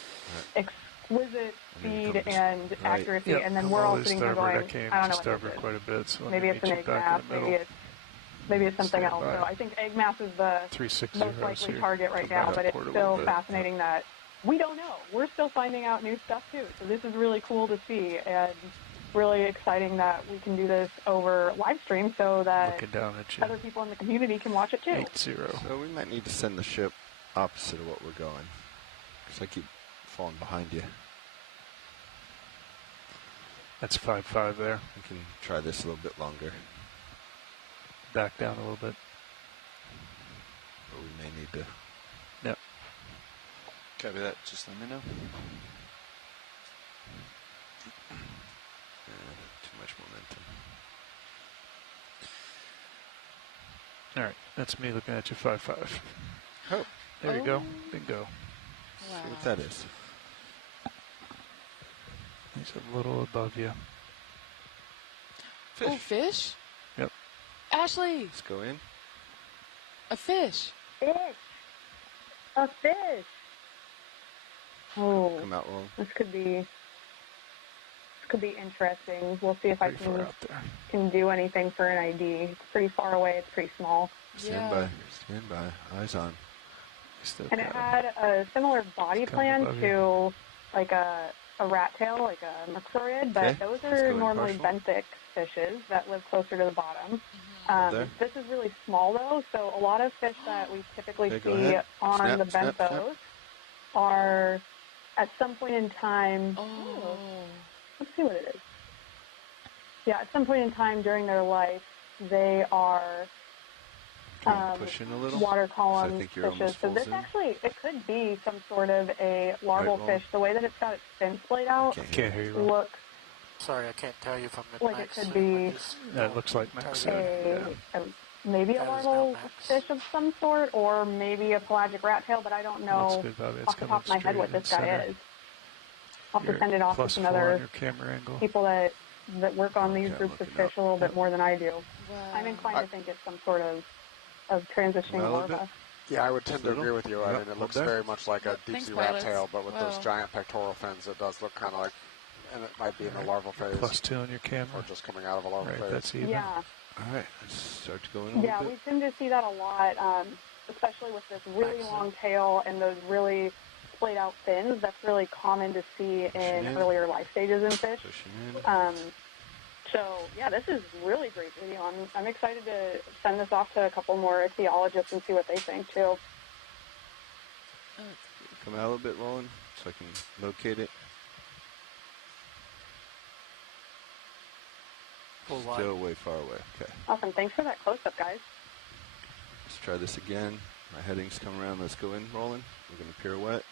exquisite speed and accuracy, and then we're all sitting here going, I don't know what this is. Quite a bit, so Maybe it's an egg mass, maybe it's something else. So I think egg mass is the most likely target right now, but it's still fascinating that we don't know. We're still finding out new stuff too. So this is really cool to see and really exciting that we can do this over live stream so that other people in the community can watch it too. 8-0. So we might need to send the ship opposite of what we're going because I keep falling behind you. That's 5-5 there. We can try this a little bit longer. Back down a little bit. Or we may need to. Yep. Copy that. Just let me know. Too much momentum. All right. That's me looking at you 5-5. Oh. There you go. Bingo. Wow. See what that is. He's a little above you. Fish. Oh, fish? Yep. Ashley! Let's go in. A fish. Fish. A fish. Oh. Come out wrong. This could be interesting. We'll see if I can do anything for an ID. It's pretty far away. It's pretty small. Stand by. Stand by. Eyes on. And it had a similar body plan to like a rat tail, like a macrorid, but those are normally benthic fishes that live closer to the bottom. This is really small though, so a lot of fish that we typically see on the benthos are at some point in time, let's see what it is. Yeah, at some point in time during their life, they are push in a little? water column So fishes. So this actually, it could be some sort of a larval fish. The way that it's got its fins splayed out, Can't hear you. look Sorry, I can't tell you if I'm at like max it could zoom. be That looks like Max. maybe a That is larval now max. fish of some sort, or maybe a pelagic rat tail, but I don't know Looks good, Bobby. It's off the coming top of my head straight what in this guy center. is. I'll have to You're send it off to +4 some on other your camera angle. people that work on these groups of fish a little bit more than I do. Wow. I'm inclined to think it's some sort of transitioning Well, a little larva. Yeah, I would tend to Little? agree with you. I Yep, mean, it hold looks there. very much like a Thanks, deep sea rat pilots. tail, but with those Wow. giant pectoral fins, it does look kind of like, and it might be in the larval phase. +2 on your camera. Or just coming out of a larval Right, phase. that's even. Yeah, All right, let's start to go in a yeah, little we bit. tend to see that a lot, especially with this really long tail and those really splayed out fins. That's really common to see in in. earlier life stages in fish. Pushing in. So, yeah, this is really great video. I'm excited to send this off to a couple more ichthyologists and see what they think, too. Come out a little bit, Roland, so I can locate it. Full wide. Still way far away. Okay. Awesome. Thanks for that close-up, guys. Let's try this again. My headings come around. Let's go in, Roland. We're going to pirouette.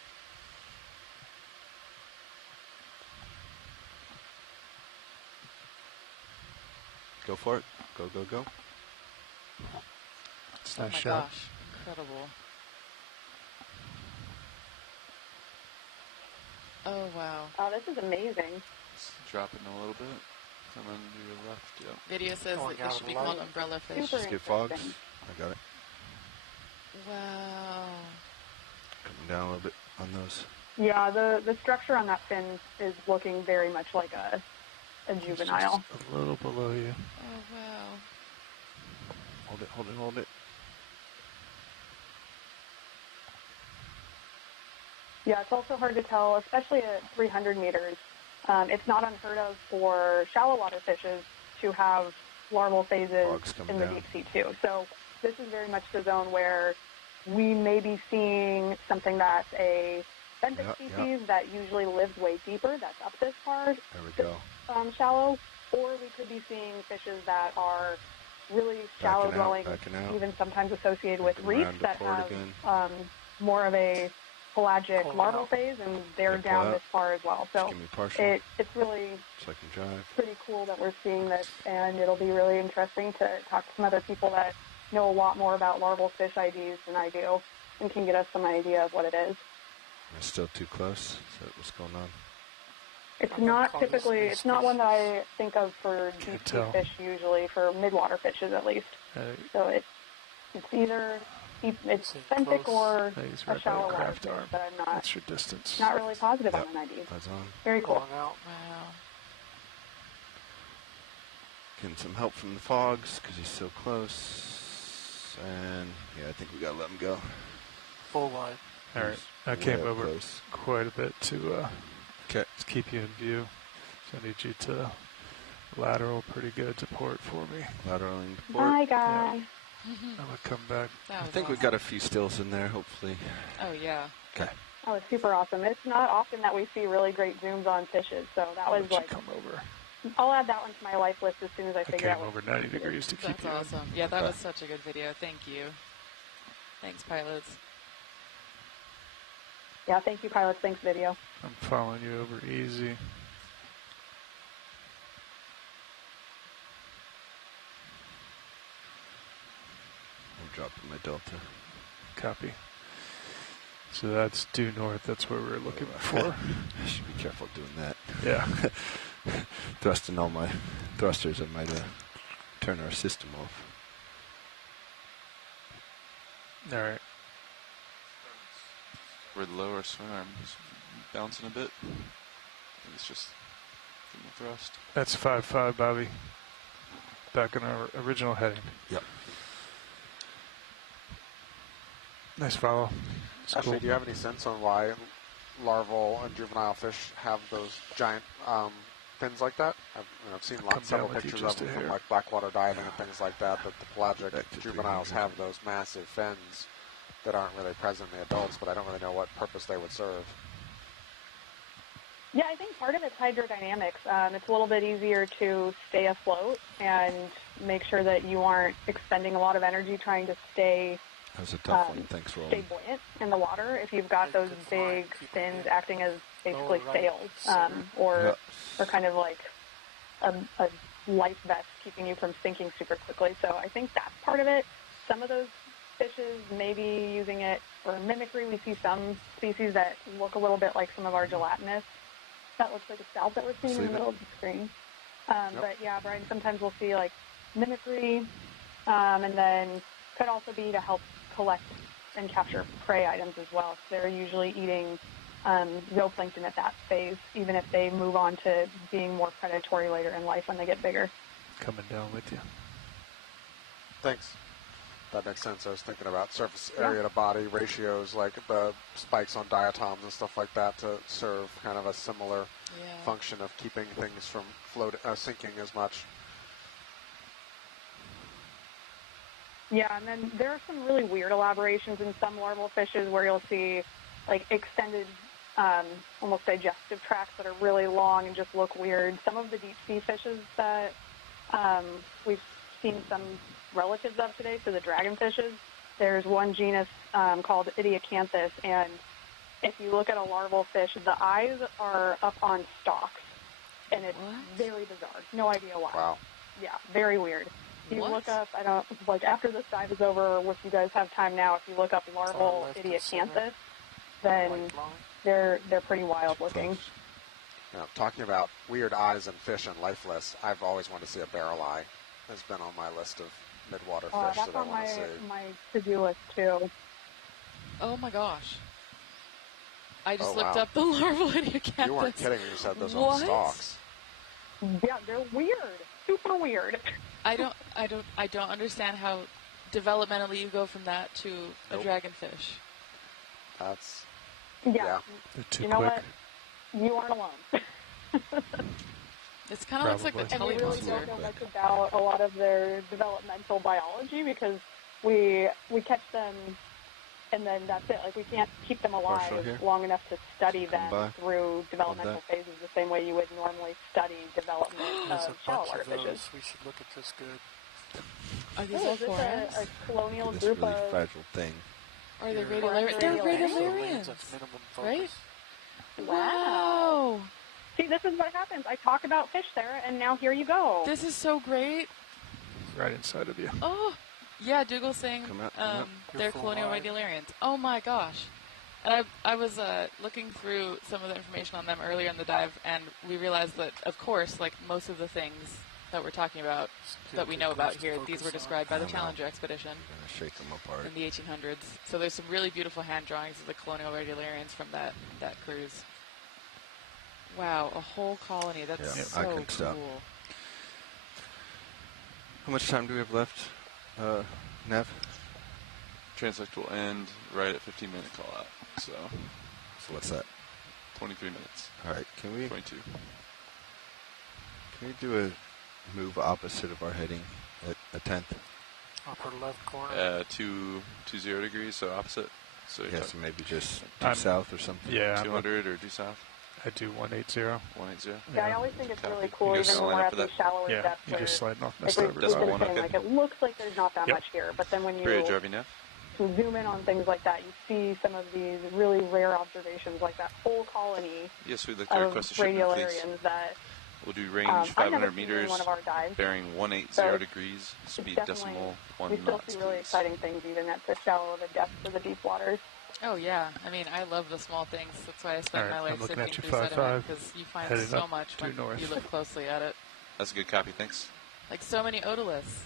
Go for it. Go, go, go. It's Oh nice my shot. gosh, incredible. Oh, wow. Oh, this is amazing. Just dropping a little bit. Come on to your left, yep. Video says Going that they out should of be light. called umbrella fish. Super Just get fogs. interesting. I got it. Wow. Coming down a little bit on those. Yeah, the structure on that fin is looking very much like a juvenile. Just a little below you. Oh, wow. Hold it, hold it, hold it. Yeah, it's also hard to tell, especially at 300 meters. It's not unheard of for shallow water fishes to have larval phases Fogs come in the down. deep sea too. So this is very much the zone where we may be seeing something that's a benthic Yep, species that usually lives way deeper, that's up this far, There we go. shallow, or we could be seeing fishes that are really shallow Backing out, dwelling, backing out. even sometimes associated with Come reefs around to that port have again. more of a pelagic Pull larval out. phase, and they're Yeah, pull down out. this far as well. So Just give me partial it's really so I can drive. pretty cool that we're seeing this, and it'll be really interesting to talk to some other people that know a lot more about larval fish IDs than I do, and can get us some idea of what it is. Am I still too close? Is that what's going on? It's I'm gonna not call this typically, space it's not fish. one that I think of for deep sea tell. fish usually, for midwater fishes at least. So it's either it's See, benthic close. or He's a right by shallow the water craft fish, arm. but I'm That's your distance. not really positive Yep. on an ID. That's on. Very cool. Long out. Wow. Getting some help from the fogs because he's so close. And yeah, I think we gotta let him go. Full wide. All right. I He's came way up over close. quite a bit to Okay. keep you in view. So I need you to lateral pretty good to port for me. Lateraling to port. Bye, guys. I'm going to come back. That I was think we've awesome. got a few stills in there, hopefully. Oh, yeah. Okay. That was super awesome. It's not often that we see really great zooms on fishes, so that I'll was let you like, come over. I'll add that one to my life list as soon as I I figure came out what over 90 degrees to keep That's you in. awesome. Yeah, that Okay. was such a good video. Thank you. Thanks, pilots. Yeah, thank you, pilots. Thanks, video. I'm following you over easy. I'm dropping my delta. Copy. So that's due north. That's where we're looking for. I should be careful doing that. Yeah. Thrusting all my thrusters, I might turn our system off. All right. Where the lower swing arm is bouncing a bit. I think it's just from the thrust. That's 5-5, Bobby. Back in our original heading. Yep. Nice follow. It's Actually, cool. do you have any sense on why larval and juvenile fish have those giant fins like that? I've seen Come several down with you pictures of just them a from hair. like blackwater diving and things like that, that the pelagic Back to juveniles 300. have those massive fins that aren't really present in the adults, but I don't really know what purpose they would serve. Yeah, I think part of it's hydrodynamics. It's a little bit easier to stay afloat and make sure that you aren't expending a lot of energy trying to stay That was a tough one. Thanks, Roland. Stay buoyant in the water if you've got those big fins acting as basically sails, or kind of like a life vest keeping you from sinking super quickly. So I think that's part of it. Some of those fishes may be using it for mimicry. We see some species that look a little bit like some of our gelatinous. That looks like a scalp that we're seeing in the middle of the screen. But yeah, Brian, sometimes we'll see like mimicry, and then could also be to help collect and capture prey items as well. So they're usually eating zooplankton at that phase, even if they move on to being more predatory later in life when they get bigger. Coming down with you. Thanks. That makes sense. I was thinking about surface area to body ratios, like the spikes on diatoms and stuff like that, to serve kind of a similar function of keeping things from sinking as much. Yeah, and then there are some really weird elaborations in some larval fishes where you'll see like extended, almost digestive tracts that are really long and just look weird. Some of the deep sea fishes that we've seen some relatives of today, so the dragonfishes, there's one genus called Idiacanthus, and if you look at a larval fish, the eyes are up on stalks, and it's very bizarre. No idea why. Wow. Yeah, very weird. If you look up, after this dive is over, or if you guys have time now, if you look up larval Idiacanthus, then they're pretty wild looking. Now, talking about weird eyes and fish and lifeless, I've always wanted to see a barrel eye. Has been on my list of midwater fish that I want to see. That's on my to-do list too. Oh my gosh. I just looked up the larval Idiacanthus. You weren't kidding when you said those on stalks. Yeah, they're weird. Super weird. I don't understand how developmentally you go from that to a dragonfish. That's yeah. They're too quick. What? You aren't alone. It's kind of looks like the telly we really don't know much about a lot of their developmental biology because we catch them and then that's it. Like we can't keep them alive long enough to study them through developmental phases the same way you would normally study development of shallow fishes. We should look at this good. Are these all forams? A colonial this group really of fragile thing. Are they radiolarians? They're radiolarians, right? Wow. See, this is what happens. I talk about fish, Sarah, and now here you go. This is so great. Right inside of you. Oh, yeah, Dougal's saying they're colonial radiolarians. Oh my gosh. And I was looking through some of the information on them earlier in the dive, and we realized that, of course, like most of the things that we're talking about, that we know about here, these were described by the Challenger expedition shake them apart in the 1800s. So there's some really beautiful hand drawings of the colonial radiolarians from that cruise. Wow, a whole colony. That's so cool. How much time do we have left, Nev? Transect will end right at 15-minute call out. So what's that? 23 minutes. All right, can we 22. Can we do a move opposite of our heading at a 10th? Upper left corner. 220 degrees, so opposite. So so maybe just due south or something. Yeah, 200 or due south. I do 180. 180. Yeah, I always think it's really cool, even when we're at the shallower depths. You're just sliding off like it looks like there's not that much here, but then when you zoom in on things like that, you see some of these really rare observations, like that whole colony of radiolarians that we'll do range 500 meters, bearing 180 degrees, speed decimal 1 knot. We still see really exciting things even at the shallow of a depth for the deep waters. Oh yeah, I mean I love the small things. That's why I spend my life sifting through sediment, because you find so much when you look closely at it. That's a good copy, thanks. Like so many otoliths,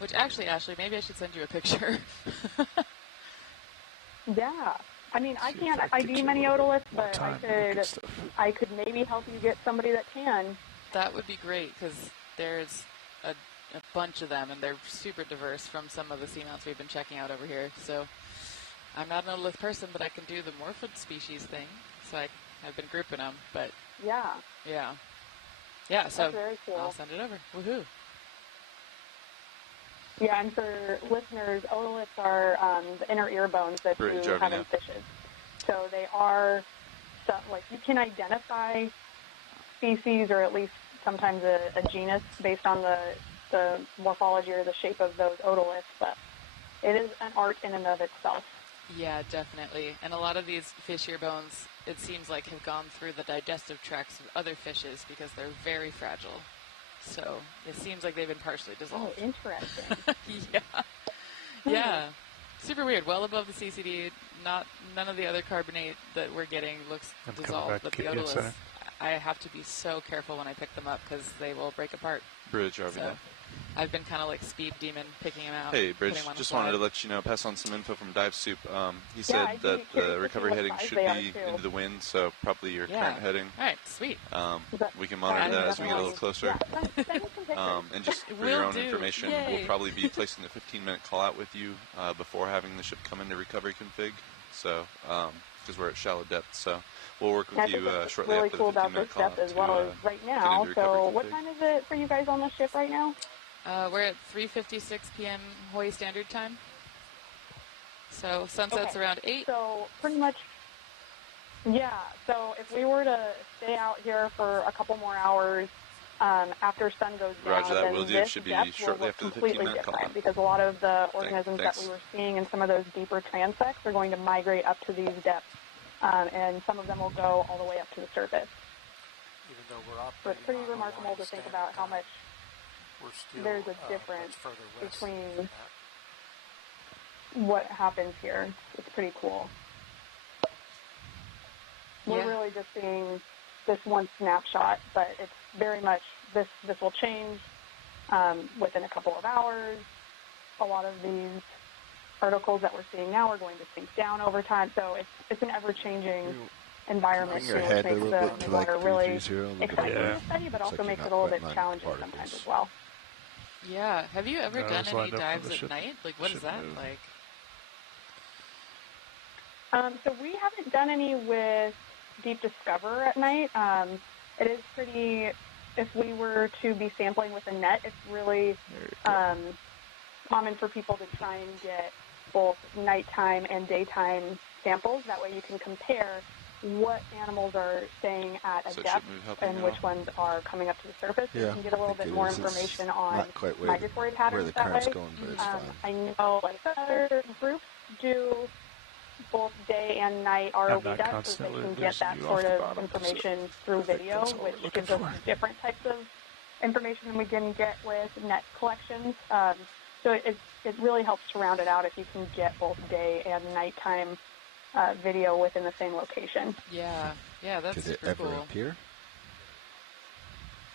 which actually, Ashley, maybe I should send you a picture. Yeah, I mean I can't ID many otoliths, but I could maybe help you get somebody that can. That would be great because there's a bunch of them and they're super diverse from some of the seamounts we've been checking out over here. So. I'm not an otolith person, but I can do the morphid species thing, so I've been grouping them, but... Yeah. So very cool. I'll send it over. Woohoo. Yeah, and for listeners, otoliths are the inner ear bones that you have in fishes. So they are like you can identify species or at least sometimes a genus based on the morphology or the shape of those otoliths, but it is an art in and of itself. Yeah, definitely. And a lot of these fish ear bones, it seems like, have gone through the digestive tracts of other fishes because they're very fragile. So it seems like they've been partially dissolved. Oh, interesting. Yeah. Yeah. Super weird. Well above the CCD. None of the other carbonate that we're getting looks dissolved, but the otoliths, I have to be so careful when I pick them up because they will break apart. Bridge, RV. So I've been kind of like speed demon picking them out. Hey, Bridge, just wanted to let you know, pass on some info from Dive Soup. He said that the recovery heading should be into the wind, so probably your current heading. All right, sweet. We can monitor that as we get a little closer. And just for your own information, we'll probably be placing the 15-minute call out with you before having the ship come into recovery config, so because we're at shallow depth. So we'll work with you shortly really after cool the 15-minute about this call step as well as right now. So what time is it for you guys on the ship right now? We're at 3:56 p.m. Hawaii Standard Time. So sunset's around 8. So pretty much, yeah. So if we were to stay out here for a couple more hours after sun goes down, Roger that, then will do. this Should be depth shortly will after the completely 15-minute call. different because a lot of the organisms that Thanks. we were seeing in some of those deeper transects are going to migrate up to these depths, and some of them will go all the way up to the surface. Even though we're operating So it's pretty on remarkable to think about how much there's a difference between what happens here. It's pretty cool. We're really just seeing this one snapshot, but it's very much, this will change within a couple of hours. A lot of these particles that we're seeing now are going to sink down over time, so it's an ever-changing environment, Bring your which head a makes little the bit to like Midwater really 330, a little bit exciting lower. to study, but Looks also like makes you're it a not little quite bit challenging particles. sometimes as well. Yeah. Have you ever done it's any lined up dives for the at ship- night? Like, what is that move. like? So we haven't done any with Deep Discover at night. It is pretty, if we were to be sampling with a net, it's really common for people to try and get both nighttime and daytime samples. That way you can compare what animals are staying at a depth and which ones are coming up to the surface. Yeah, you can get a little bit more information on not quite migratory patterns the that current's way. going, but it's fine. I know like other groups do both day and night ROV depths, so they can get that sort of information through video, which gives us different types of information than we can get with net collections. So it really helps to round it out if you can get both day and nighttime video within the same location. Yeah, that's Did it super ever cool. appear?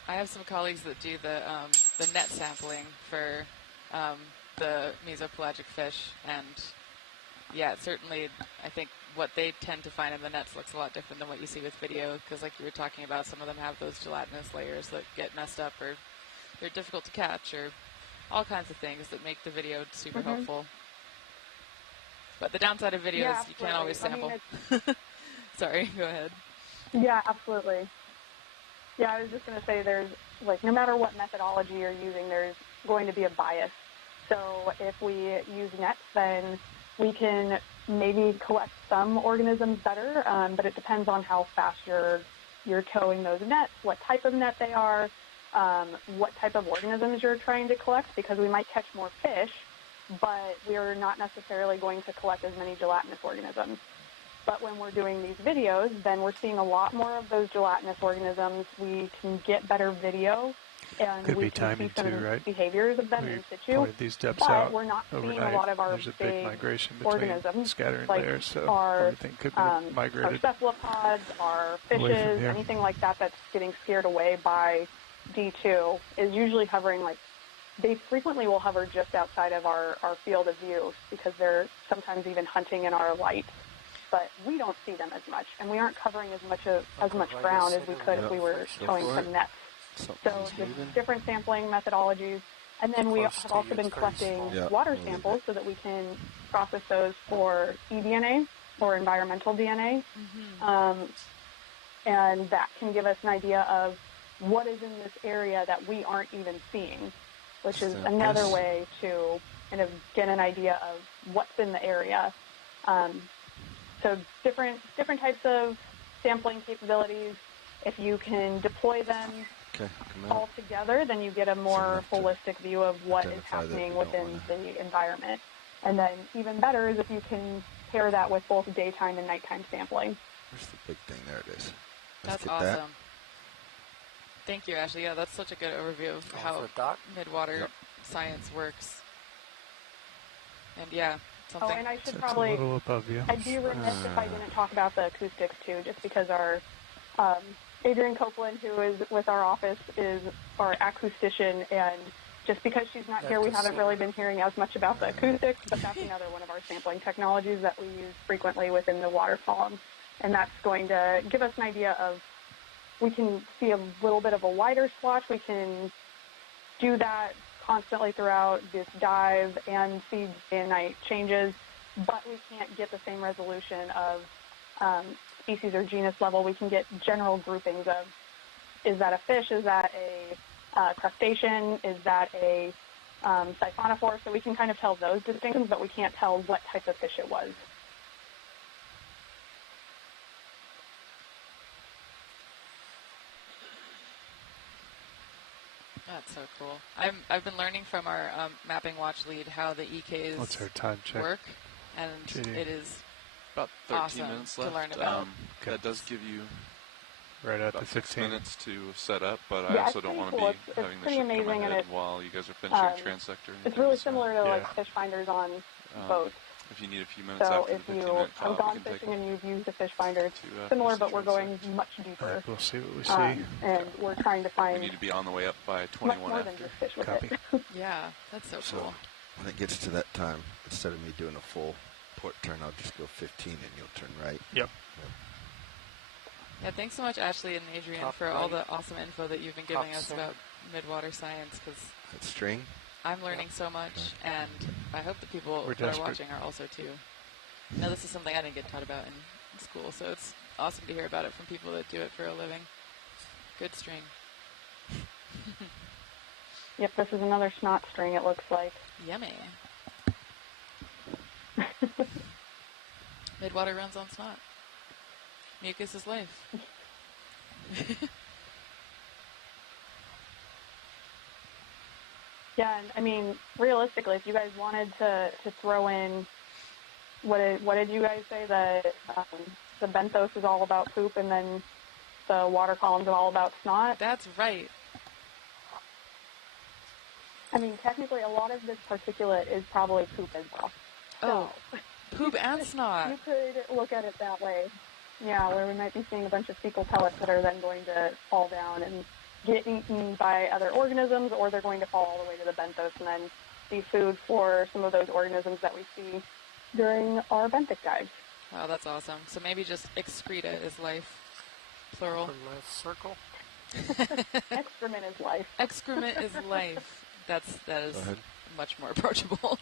I have some colleagues that do the net sampling for the mesopelagic fish, and yeah, certainly I think what they tend to find in the nets looks a lot different than what you see with video, because like you were talking about, some of them have those gelatinous layers that get messed up, or they're difficult to catch, or all kinds of things that make the video super helpful. But the downside of video is you can't always sample. Sorry, go ahead. Yeah, absolutely. Yeah, I was just going to say there's, like, no matter what methodology you're using, there's going to be a bias. So if we use nets, then we can maybe collect some organisms better, but it depends on how fast you're towing those nets, what type of net they are, what type of organisms you're trying to collect, because we might catch more fish, but we're not necessarily going to collect as many gelatinous organisms. But when we're doing these videos, then we're seeing a lot more of those gelatinous organisms. We can get better video, and Could we be can see timing some too, right? behaviors of them We in situ. pointed these depths but out we're not seeing overnight. a lot of our There's a big big migration between organisms, scattering like layers, so our, everything could be our migrated. cephalopods, our Away from fishes, here. anything like that that's getting scared away by D2 is usually hovering, like, they frequently will hover just outside of our field of view because they're sometimes even hunting in our light. But we don't see them as much, and we aren't covering as much ground as we could if we were towing some nets. So there's different sampling methodologies. And then we have also been collecting water samples so that we can process those for eDNA, or environmental DNA. And that can give us an idea of what is in this area that we aren't even seeing, which is another way to kind of get an idea of what's in the area. So different types of sampling capabilities, if you can deploy them all together, then you get a more holistic view of what is happening within the environment. And then even better is if you can pair that with both daytime and nighttime sampling. Where's the big thing? There it is. That's awesome. Thank you, Ashley. Yeah, that's such a good overview of how Midwater science works. And yeah, something. Oh, and I should probably, a little above you. I'd be remiss if I didn't talk about the acoustics too, just because our Adrienne Copeland, who is with our office, is our acoustician, and just because she's not here, we haven't really been hearing as much about the acoustics, but that's another one of our sampling technologies that we use frequently within the water column. And that's going to give us an idea of, we can see a little bit of a wider swatch. We can do that constantly throughout this dive and see day and night changes, but we can't get the same resolution of species or genus level. We can get general groupings of, is that a fish? Is that a crustacean? Is that a siphonophore? So we can kind of tell those distinctions, but we can't tell what type of fish it was. That's so cool. I've been learning from our mapping watch lead how the EKs What's our time check? work, and it is about 13 awesome minutes to left. learn about. That does give you right at about the 6 15 minutes to set up, but Yeah, I also don't want to cool. be It's having the pretty ship come amazing, and ahead it, while you guys are finishing transector. It's really similar to like fish finders on boats. If you need a few minutes So after if the you 15-minute have call, gone we can take fishing and you've used a fish finder, it's similar, but we're going much deeper. We'll see what we see. And we're trying to find we need to be on the way up by much 21 more after. than just fish with Copy. it. Yeah, that's so cool. When it gets to that time, instead of me doing a full port turn, I'll just go 15 and you'll turn right. Yep. Yeah, thanks so much, Ashley and Adrienne, for all the awesome info that you've been giving us about Midwater science, because that string. I'm learning so much, and I hope the people that are watching are also too. Now, this is something I didn't get taught about in school, so it's awesome to hear about it from people that do it for a living. Good string. Yep, this is another snot string, it looks like. Yummy. Midwater runs on snot. Mucus is life. Yeah, and I mean, realistically, if you guys wanted to throw in, what did you guys say? The benthos is all about poop, and then the water columns are all about snot? That's right. I mean, technically, a lot of this particulate is probably poop as well. Oh, poop and snot. You could look at it that way. Yeah, where we might be seeing a bunch of fecal pellets that are then going to fall down and get eaten by other organisms, or they're going to fall all the way to the benthos and then be food for some of those organisms that we see during our benthic dives. Wow, that's awesome. So maybe just excreta is life, plural. Left circle. Excrement is life. Excrement is life. That is much more approachable.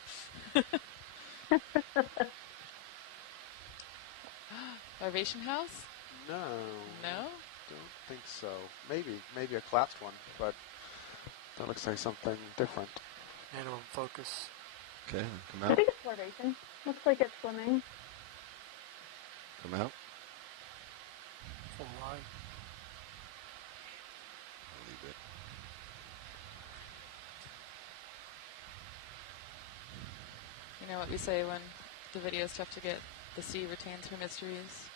Larvation house? No. No? Don't think so. Maybe a collapsed one, but that looks like something different. Minimum focus. Okay, come I out. think it's larvation. Looks like it's swimming. Come out. Full line. I'll leave it. You know what we say when the video is tough to get? The sea retains her mysteries.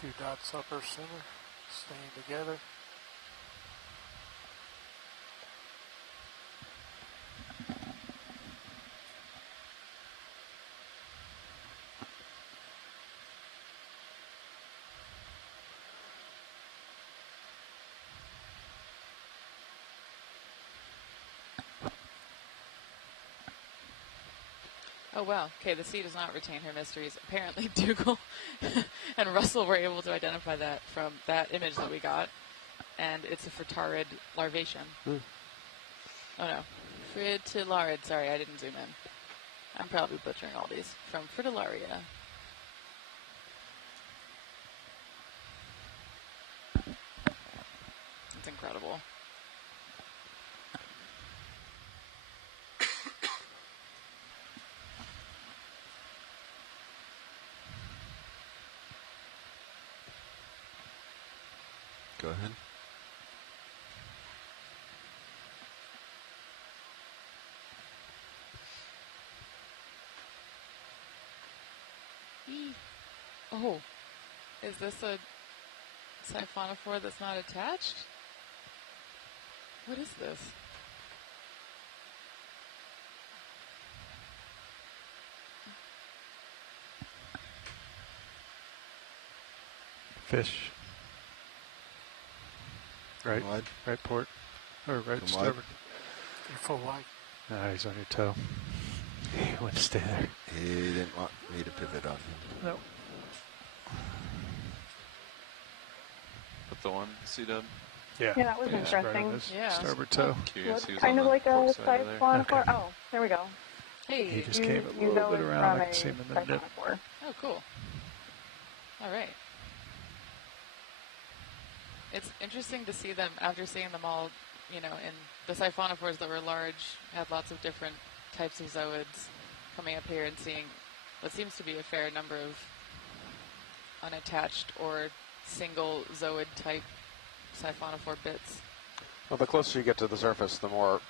Two dots upper center, staying together. Oh, wow. Okay, the sea does not retain her mysteries. Apparently, Dougal and Russell were able to identify that from that image that we got. And it's a fritarid larvation. Oh, no. Fritillarid. Sorry, I didn't zoom in. I'm probably butchering all these. From Fritillaria. It's incredible. Go ahead. Oh, is this a siphonophore that's not attached? What is this? Fish. Right, wide. right port, or right Come starboard. wide. You're full wide. Nah, he's on your toe. He wouldn't stay there. He didn't want me to pivot on him. No. Put the one, C-dub. Yeah. Yeah, that was Right interesting. on his Yeah. starboard toe. Curious, he was Kind on of the like a port side over there. siphonophore. Okay. Oh, there we go. Hey. He just came a little bit around. I can see him in the nip. Siphonophore. Oh, cool. All right. It's interesting to see them, after seeing them all, you know, in the siphonophores that were large, had lots of different types of zooids, coming up here and seeing what seems to be a fair number of unattached or single zooid type siphonophore bits. Well, the closer you get to the surface, the more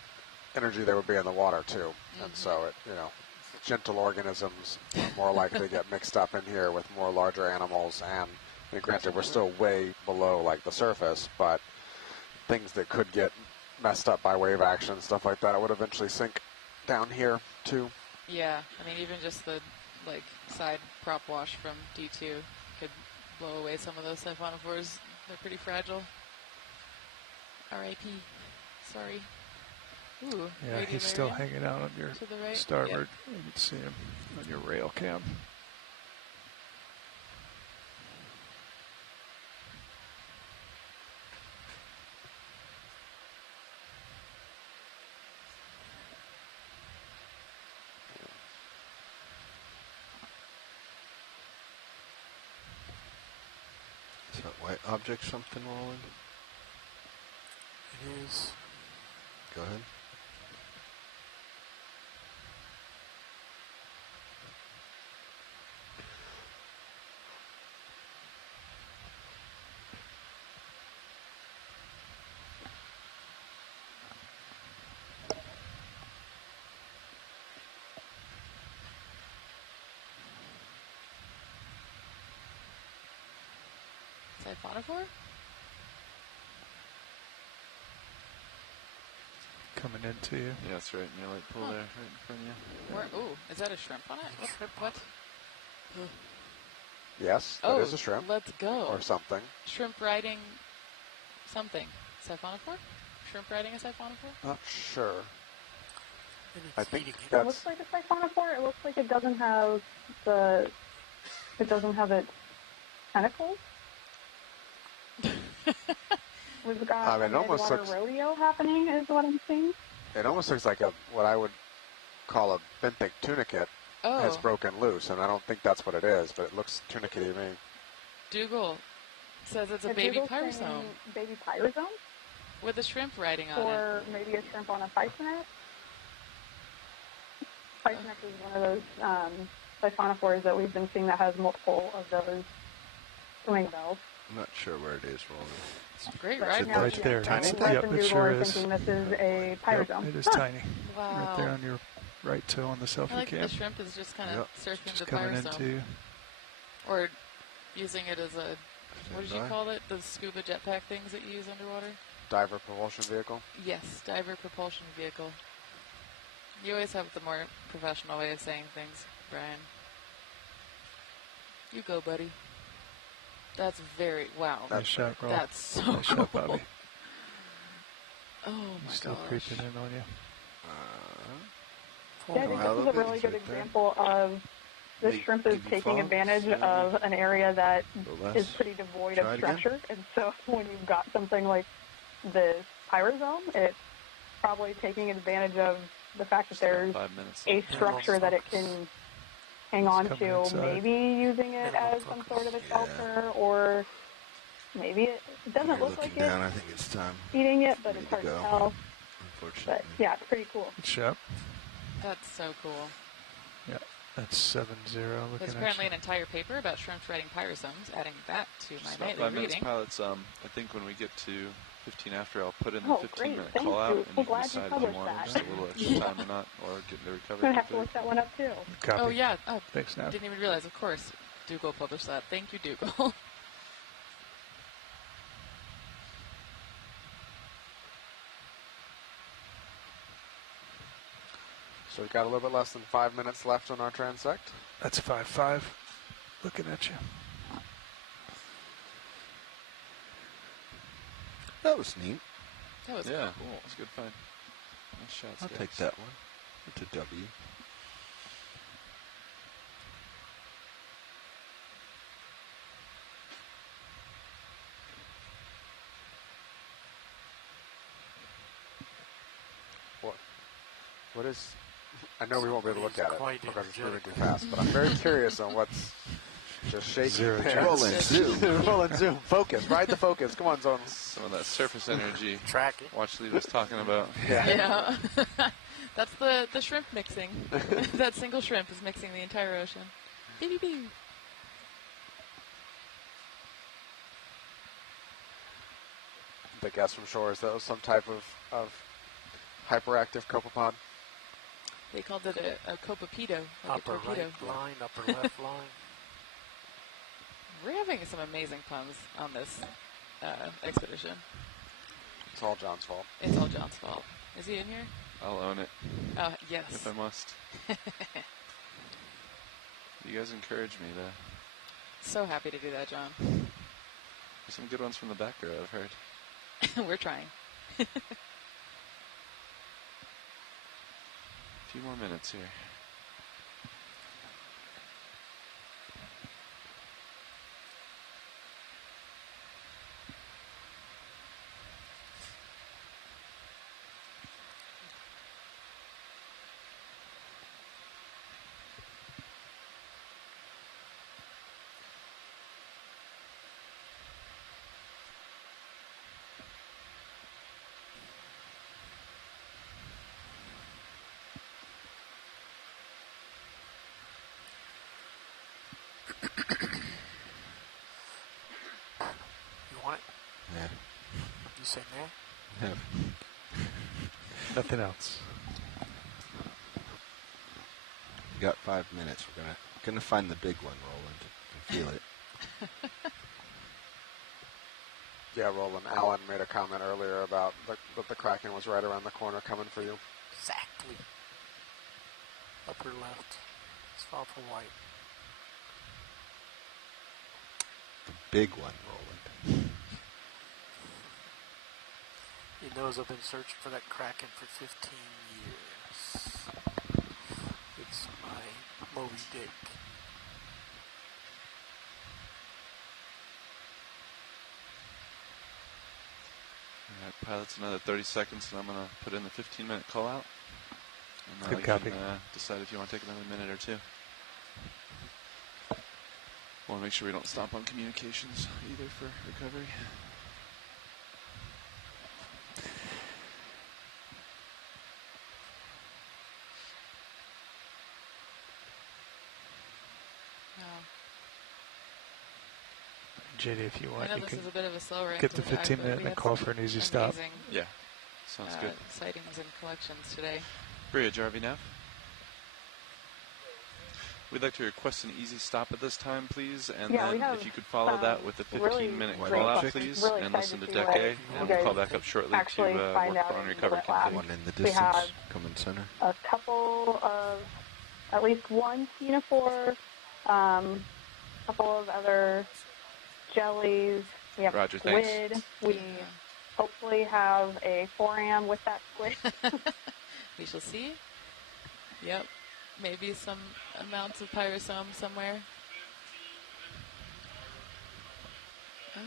energy there would be in the water too, and so it, you know, gentle organisms are more likely to get mixed up in here with more larger animals. And I mean, granted, we're still way below like the surface, but things that could get messed up by wave action, stuff like that, would eventually sink down here too. Yeah, I mean, even just the like side prop wash from D2 could blow away some of those siphonophores. They're pretty fragile. R.I.P. Sorry. Ooh, Yeah, he's still radiolarian hanging out on your to the right. starboard. You can see him on your rail cam. Is that white object something rolling? It is. Go ahead. Siphonophore? Coming into you. Yeah, it's right in your light pool there, right in front of you. Where, ooh, is that a shrimp on it? What? Yes, that is a shrimp. Let's go. Or something. Shrimp riding something. Siphonophore? Shrimp riding a siphonophore? Not sure. I think It that's looks like a siphonophore. It looks like it doesn't have the. It doesn't have its tentacles. We've got I mean, it a almost Midwater looks- rodeo happening, is what I'm seeing. it almost looks like a what I would call a benthic tunicate has Oh, broken loose, and I don't think that's what it is, but it looks tunicate-y to me. Dougal says it's a The baby Dougal's saying pyrosome Baby pyrosome? with a shrimp riding on it. Or maybe a shrimp on a pythonette? Pythonette is one of those siphonophores that we've been seeing that has multiple of those swimming bells. I'm not sure where it is rolling. It's great, But right? now Right she's there. saying It's- Wes yep, and it Dougal sure are is. thinking this is a pyrosome. Yep, it is Huh. tiny. Wow. Right there on your right toe on the selfie I like cam. the shrimp is just kind of Yep. surfing Just the coming pyrosome. into you. Or using it as a, what did you Standby. call it? The scuba jetpack things that you use underwater? Diver propulsion vehicle. Yes, diver propulsion vehicle. You always have the more professional way of saying things, Brian. You go, buddy. That's very, wow. Nice shot, Roll. That's so Nice shot, cool. Bobby. Oh my He's still gosh. creeping in on you. Yeah, I think this is a really good example of the Big shrimp is TV taking fog, advantage so of an area that go less. is pretty devoid Try of it again. structure. And so when you've got something like the pyrosome, it's probably taking advantage of the fact that there's a structure that it can hang on to, maybe using it as some sort of a shelter, or maybe it doesn't look like down, I think it's time. Eating it, but it's hard to tell. Unfortunately. But yeah, it's pretty cool. Good job. That's so cool. Yeah, that's 7-0. There's apparently an entire paper about shrimps riding pyrosomes, adding that to my Just nightly about 5 minutes, reading. pilots. I think when we get to 15 after, I'll put in the 15-minute Thank call out, you. and So you can glad you decide if you published want that. just a little extra time or not, or get the I'm recovery. going to have to look that one up, too. Copy. Oh, yeah. Oh, thanks, Nav. Didn't even realize. Of course, Dougal published that. Thank you, Dougal. So we've got a little bit less than 5 minutes left on our transect. That's 5-5. Looking at you. That was neat. That was cool. cool. It's a good find. Nice shots, I'll guys. take that one. It's a W. What is... I know we won't be able to look at it because it's moving too fast, but I'm very curious on what's just shaking. Zero there. Roll and zoom. Roll and zoom. Focus. Ride the focus. Come on, Zone. Some of that surface energy. Track it. Watch Lee was talking about. Yeah. That's the shrimp mixing. That single shrimp is mixing the entire ocean. Beep, beep, beep. The guess from shore is that was some type of hyperactive copepod. They called it a copapedo, like Upper a torpedo. right line, upper left line. We're having some amazing puns on this expedition. It's all John's fault. It's all John's fault. Is he in here? I'll own it. Oh, yes. If I must. You guys encourage me to. So happy to do that, John. There's some good ones from the back row, I've heard. We're trying. A few more minutes here. You want it? Yeah. You say nah? Yeah. Nothing else. We got 5 minutes. We're gonna find the big one, Roland. I can feel it. Yeah, Roland. Alan made a comment earlier about that the Kraken was right around the corner coming for you. Exactly. Upper left. It's far for white. The big one, Roland. He knows I've been searching for that Kraken for 15 years. It's my Moby Dick. Alright, pilots, another 30 seconds, and I'm going to put in the 15-minute call out. And Good copy. You can decide if you want to take another minute or two. Want to make sure we don't stomp on communications either for recovery. JD, if you want, I know you this can is a bit of a slow run get the to drive, 15-minute but and then call for an easy stop. amazing, Yeah, sounds good. Sightings and collections today. Bria, RV Nav. We'd like to request an easy stop at this time, please, and then if you could follow that with a 15-minute really call out, great please, really and listen to excited Deck to see A, what and you we'll call guys back up shortly to actually find work out on in recovery the lab. continues. One in the We have distance, coming center. a couple of, at least one ctenophore, couple of other jellies. We have Roger, a squid. thanks. We hopefully have a 4am with that squid. We shall see. Yep. Maybe some amounts of pyrosome somewhere. Oh.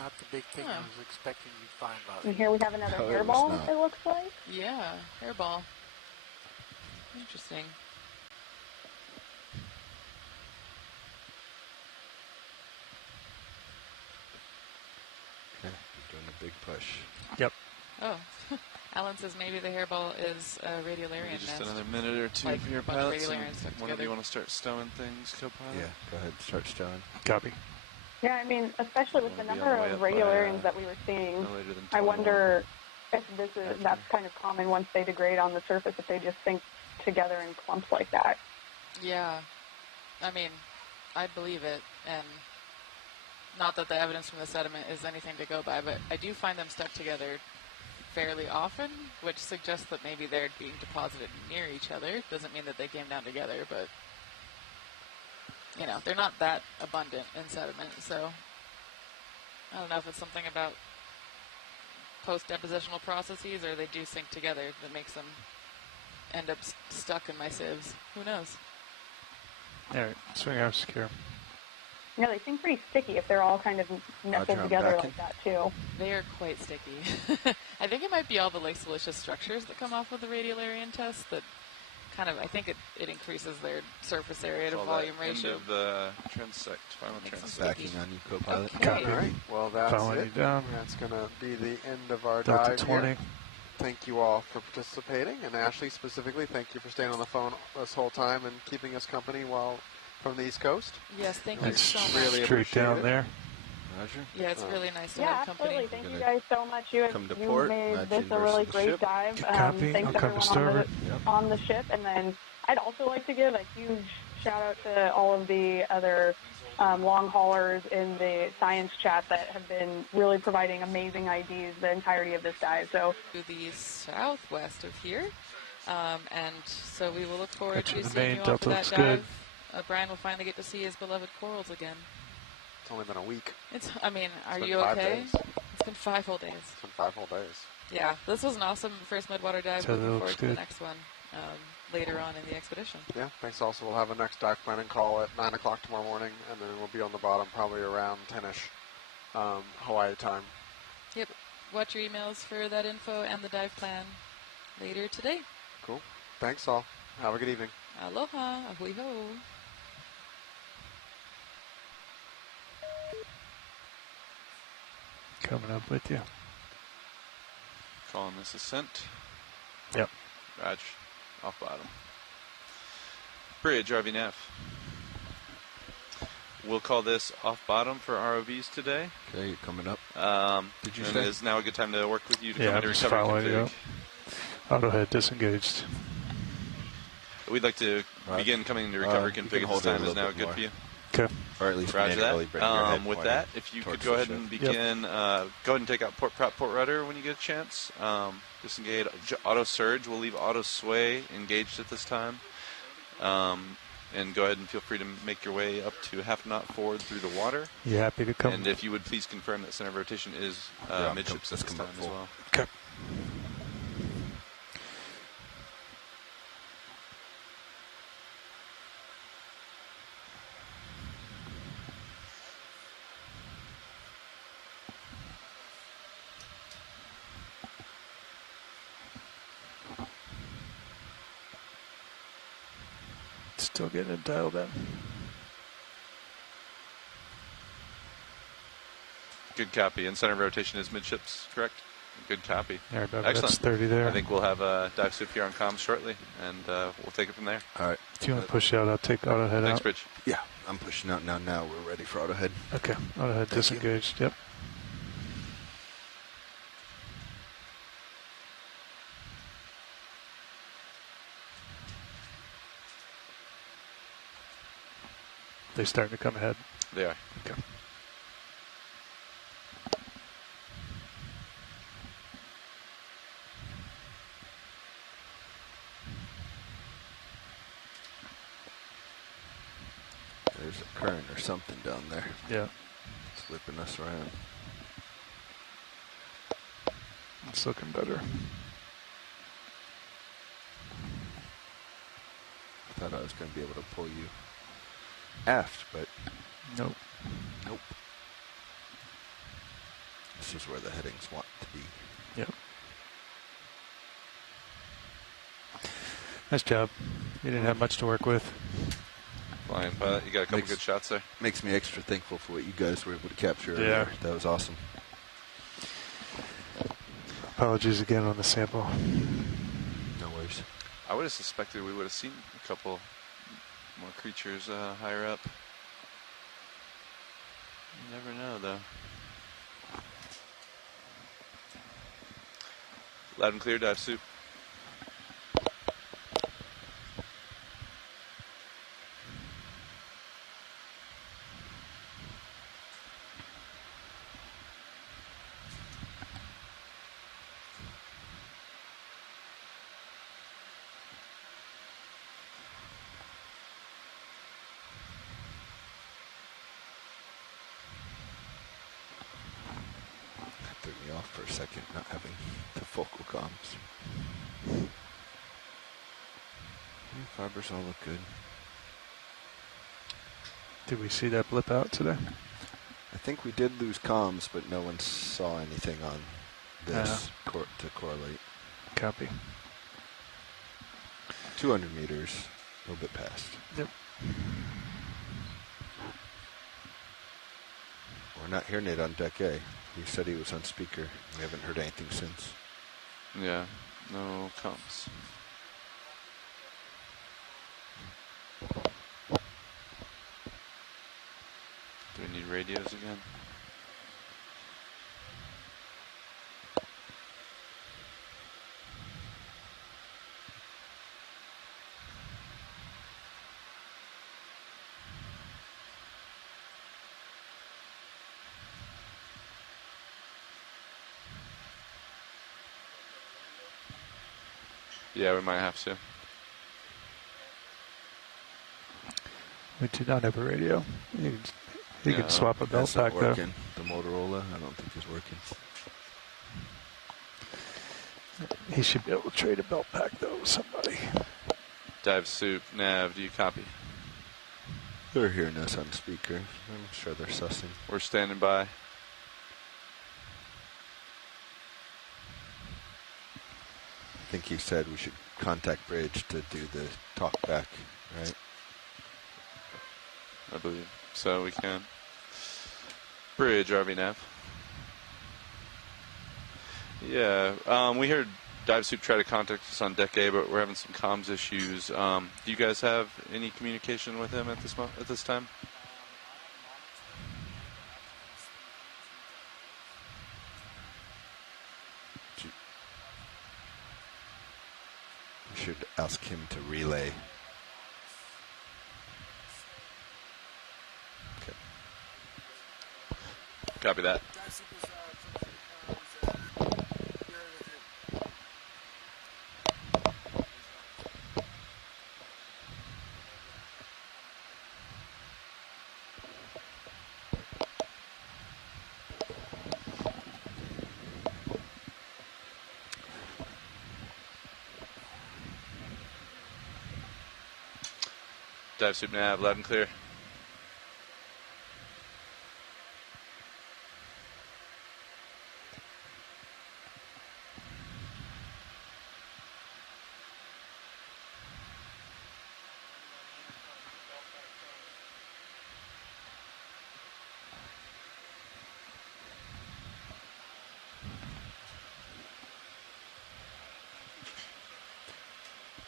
Not the big thing I was expecting you'd find, Bobby. And here we have another hairball, it looks like. Yeah, hairball. Interesting. Okay, you're doing a big push. Yep. Oh, Alan says maybe the hairball is a radiolarian Maybe just nest. another minute or two Like for your a bunch of pilots. radiolarians stuck One of together. you want to start stowing things, co-pilot? Yeah, go ahead, start stowing. Copy. Yeah, I mean, especially with the Wanna be number on the way of up by, radiolarians that we were seeing, no later than I 21. wonder if that's kind of common once they degrade on the surface, if they just sink together in clumps like that. Yeah, I mean, I believe it, and not that the evidence from the sediment is anything to go by, but I do find them stuck together fairly often, which suggests that maybe they're being deposited near each other. Doesn't mean that they came down together, but, you know, they're not that abundant in sediment, so I don't know if it's something about post-depositional processes or they do sink together that makes them end up stuck in my sieves. Who knows? All right, swing arm secure. Yeah, they seem pretty sticky if they're all kind of nestled I'm together backing. like that, too. They are quite sticky. I think it might be all the like silicious structures that come off of the radiolarian test that kind of, I think it increases their surface area to All volume that ratio. End of the transect, final Makes transect. them Backing on you, co-pilot. Okay. Copy. All right. Well, that's Following it. you down. That's going to be the end of our Delta dive 20. here. Thank you all for participating, and Ashley specifically, thank you for staying on the phone this whole time and keeping us company while from the East Coast. Yes, thank you That's so much. really straight appreciate down it. there. Roger. Yeah, it's really nice to Yeah, have company. absolutely. Thank We're you gonna guys so much. You come to you port, made nudge this you a really versus the great ship. dive. Copy. Thanks I'll come to everyone starboard. on the ship. And then I'd also like to give a huge shout out to all of the other long haulers in the science chat that have been really providing amazing IDs the entirety of this dive. So To the southwest of here. And so we will look forward Got you to the seeing main. you Delta off looks that good. dive. Brian will finally get to see his beloved corals again. It's only been a week. I mean, are been you 5 okay? days. It's been 5 whole days. It's been 5 whole days. Yeah, this was an awesome first Midwater dive. So that Looking looks forward to the good. next one later on in the expedition. Yeah, thanks. Also, we'll have a next dive planning call at 9 o'clock tomorrow morning, and then we'll be on the bottom probably around 10-ish Hawaii time. Yep. Watch your emails for that info and the dive plan later today. Cool. Thanks all. Have a good evening. Aloha. Ahui ho. Coming up with you. Calling this ascent. Yep. Raj, off bottom. Bridge, RVNF. We'll call this off bottom for ROVs today. Okay, you're coming up. Did you and say? is now a good time to work with you to Yeah, come I'm into just recovery following you. config? Auto head disengaged. We'd like to begin coming into recovery you can config at this hold it a time. Is little now bit good more. for you? Okay. Or at least Roger manually that. bring your head With pointing that, if you could towards go the ahead and ship. begin, go ahead and take out port prop, port rudder when you get a chance. Disengage auto surge. We'll leave auto sway engaged at this time. And go ahead and feel free to make your way up to half knot forward through the water. You happy to come? And if you would please confirm that center of rotation is midships at this time as well. Okay. Still getting it dialed in. Good copy. And center of rotation is midships, correct? Good copy. Yeah, Excellent. that's 30 there. I think we'll have dive suit here on comms shortly, and we'll take it from there. All right. If you want to push out, I'll take auto head Thanks, out. Bridge. Yeah, I'm pushing out now. Now we're ready for auto head. Okay, auto head disengaged. Yep. They starting to come ahead. They are. Okay. There's a current or something down there. Yeah. It's whipping us around. It's looking better. I thought I was going to be able to pull you aft, but nope. Nope. this is where the headings want to be. Yep. Nice job. You didn't have much to work with. Flying pilot, you got a couple good shots there. Makes me extra thankful for what you guys were able to capture. Yeah. Earlier. That was awesome. Apologies again on the sample. No worries. I would have suspected we would have seen a couple more creatures higher up. You never know, though. Loud and clear, dive soup. Threw me off for a second, not having the focal comms. Fibers all look good. Did we see that blip out today? I think we did lose comms, but no one saw anything on this to correlate. Copy. 200 meters, a little bit past. Yep. We're not hearing it on deck A. He said he was on speaker. We haven't heard anything since. Yeah, no comms. Do we need radios again? Yeah, we might have to. We do not have a radio. You can swap a belt pack though. The Motorola, I don't think is working. He should be able to trade a belt pack though with somebody. Dive soup, nav, do you copy? They're hearing us on speaker. I'm sure they're sussing. We're standing by. I think he said we should contact Bridge to do the talk back, right? I believe so. We can. Bridge, RV nav. Yeah, we heard Dive Soup try to contact us on deck A, but we're having some comms issues. Do you guys have any communication with him at this time? We should ask him to relay. Okay. Copy that. Dive soup nav, loud and clear.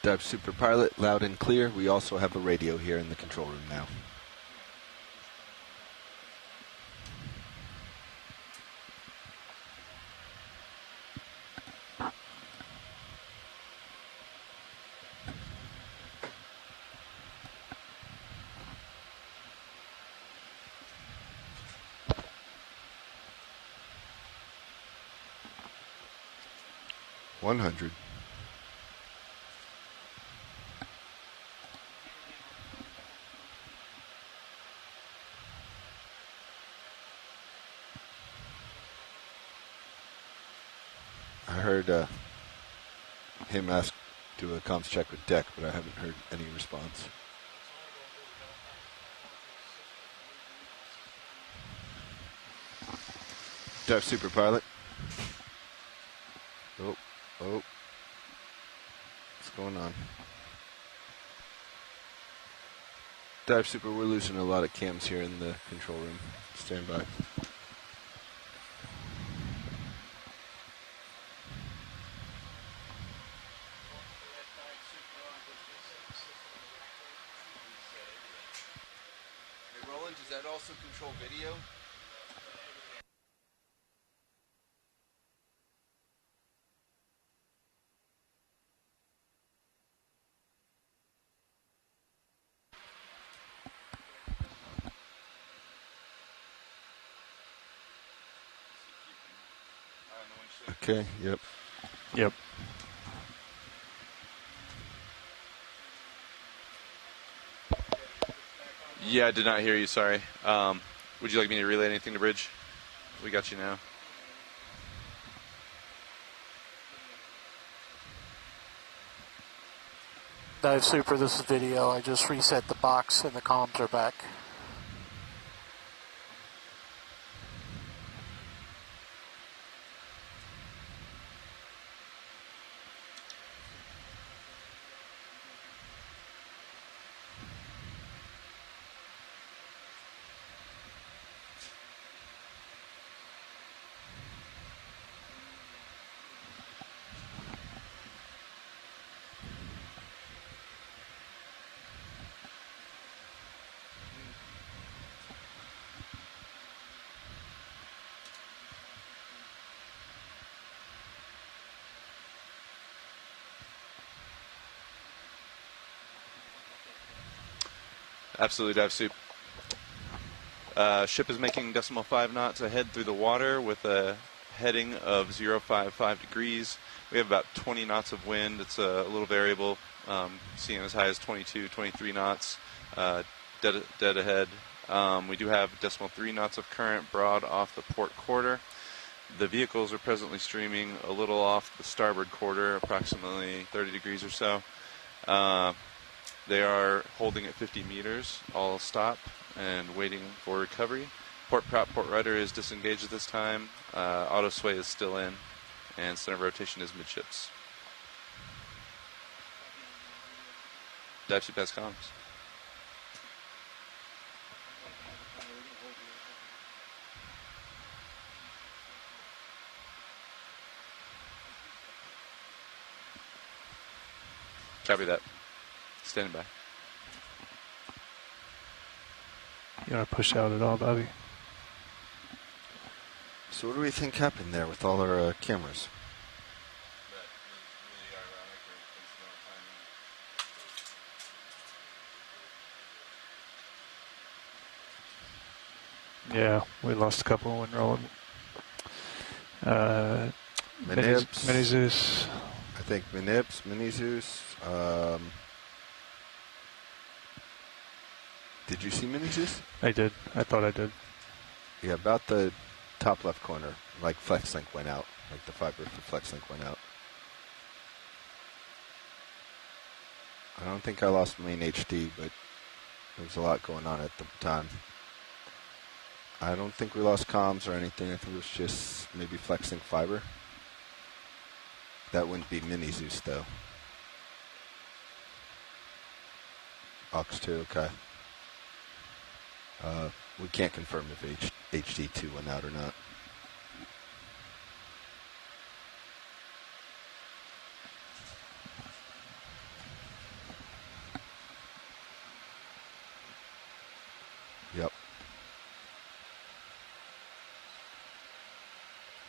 Dive Super Pilot, loud and clear. We also have a radio here in the control room now. $100. I heard him ask do a comms check with deck, but I haven't heard any response. Dive Super Pilot. Oh. What's going on? Dive Super, we're losing a lot of cams here in the control room. Stand by. Hey, Roland, does that also control video? Okay, yep. Yeah, I did not hear you, sorry. Would you like me to relay anything to Bridge? We got you now. Dive Super, this is video. I just reset the box and the comms are back. Absolutely, Dive Soup. Ship is making 0.5 knots ahead through the water with a heading of 0.55 degrees. We have about 20 knots of wind. It's a little variable, seeing as high as 22, 23 knots dead ahead. We do have 0.3 knots of current broad off the port quarter. The vehicles are presently streaming a little off the starboard quarter, approximately 30 degrees or so. They are holding at 50 meters, all stop, and waiting for recovery. Port prop, port rudder is disengaged at this time. Auto sway is still in, and center of rotation is midships. Dive Soup has comms. Copy that. Standing by. You want to push out at all, Bobby? So what do we think happened there with all our cameras? Yeah, we lost a couple when rolling. Mini Zeus. I think Mini Zeus. Did you see Mini Zeus? I did. I thought I did. Yeah, about the top left corner, like FlexLink went out. Like the fiber for FlexLink went out. I don't think I lost main HD, but there was a lot going on at the time. I don't think we lost comms or anything. I think it was just maybe FlexLink fiber. That wouldn't be Mini Zeus though. Aux 2, okay. We can't confirm if HD2 went out or not. Yep.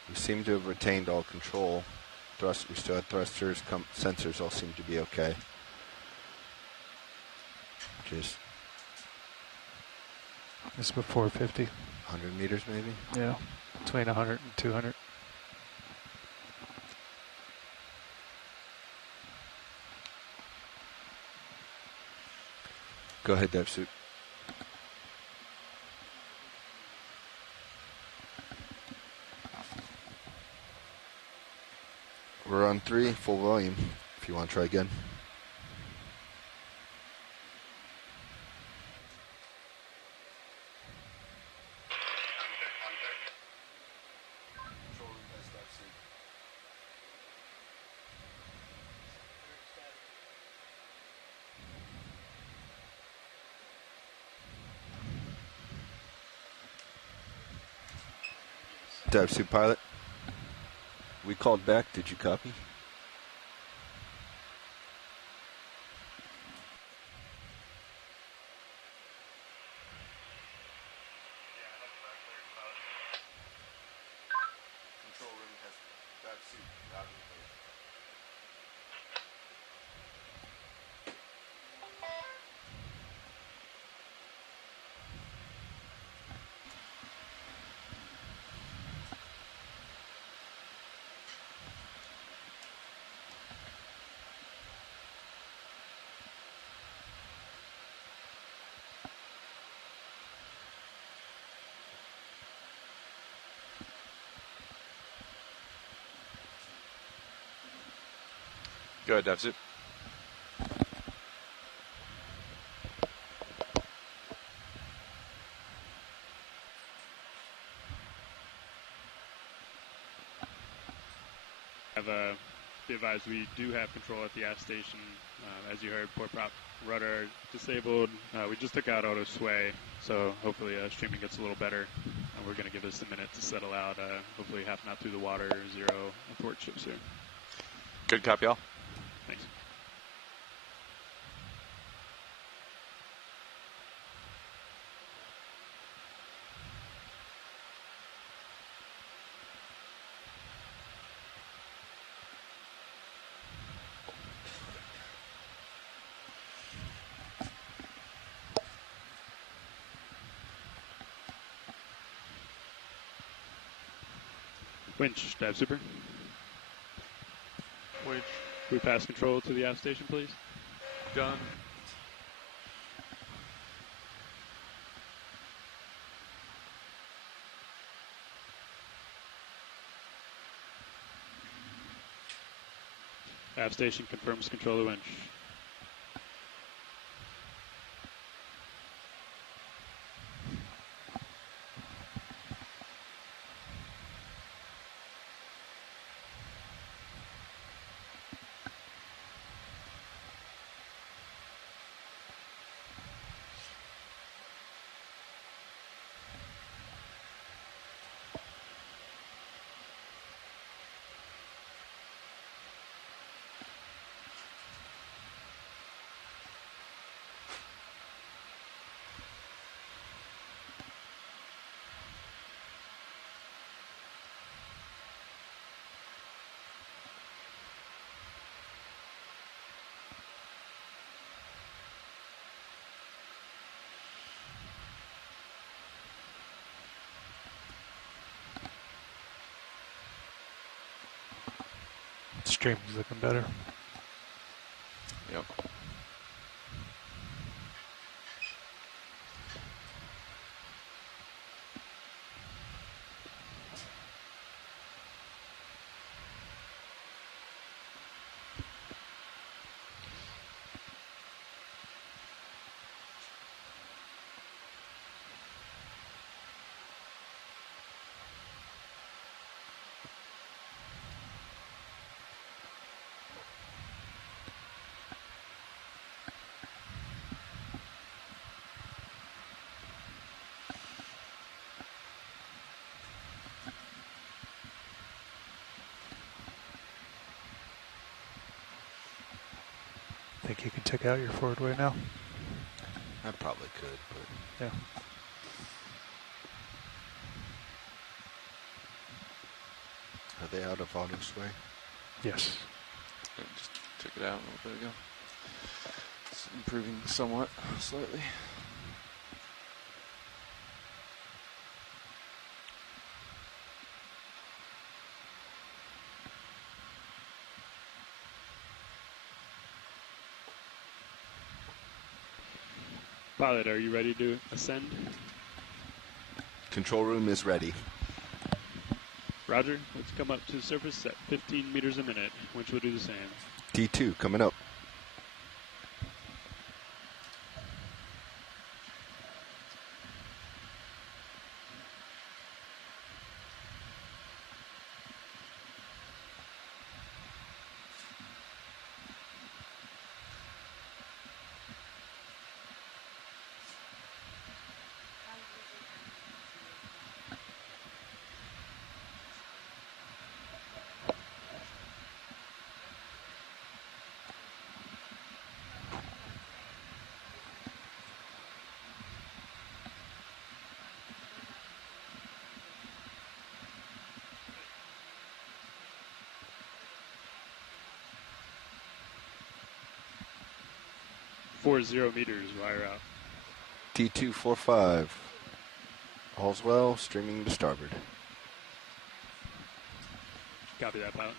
We seem to have retained all control. We still had thrusters, sensors all seem to be okay. Just This is before 50. 100 meters maybe? Yeah, between 100 and 200. Go ahead, Dive Soup. We're on 3, full volume, if you want to try again. Dive suit pilot. We called back. Did you copy? Go ahead, DevSoup. Be advised, we do have control at the aft station. As you heard, port prop rudder disabled. We just took out auto sway, so hopefully streaming gets a little better. We're going to give this a minute to settle out. Hopefully half knot through the water, 0 athwart ships here. Good copy, all. Thanks. Winch, dive super. Winch. Can we pass control to the aft station, please? Done. Aft station confirms control of the winch. Streaming's looking better. Yep. Think you can take out your forward way now? I probably could, but yeah. Are they out of auto sway? Yes. I just took it out a little bit ago. It's improving somewhat, slightly. Pilot, are you ready to ascend? Control room is ready. Roger. Let's come up to the surface at 15 meters a minute. Winch will do the same. T2 coming up. 40 meters, wire out. D245. All's well, streaming to starboard. Copy that, pilot.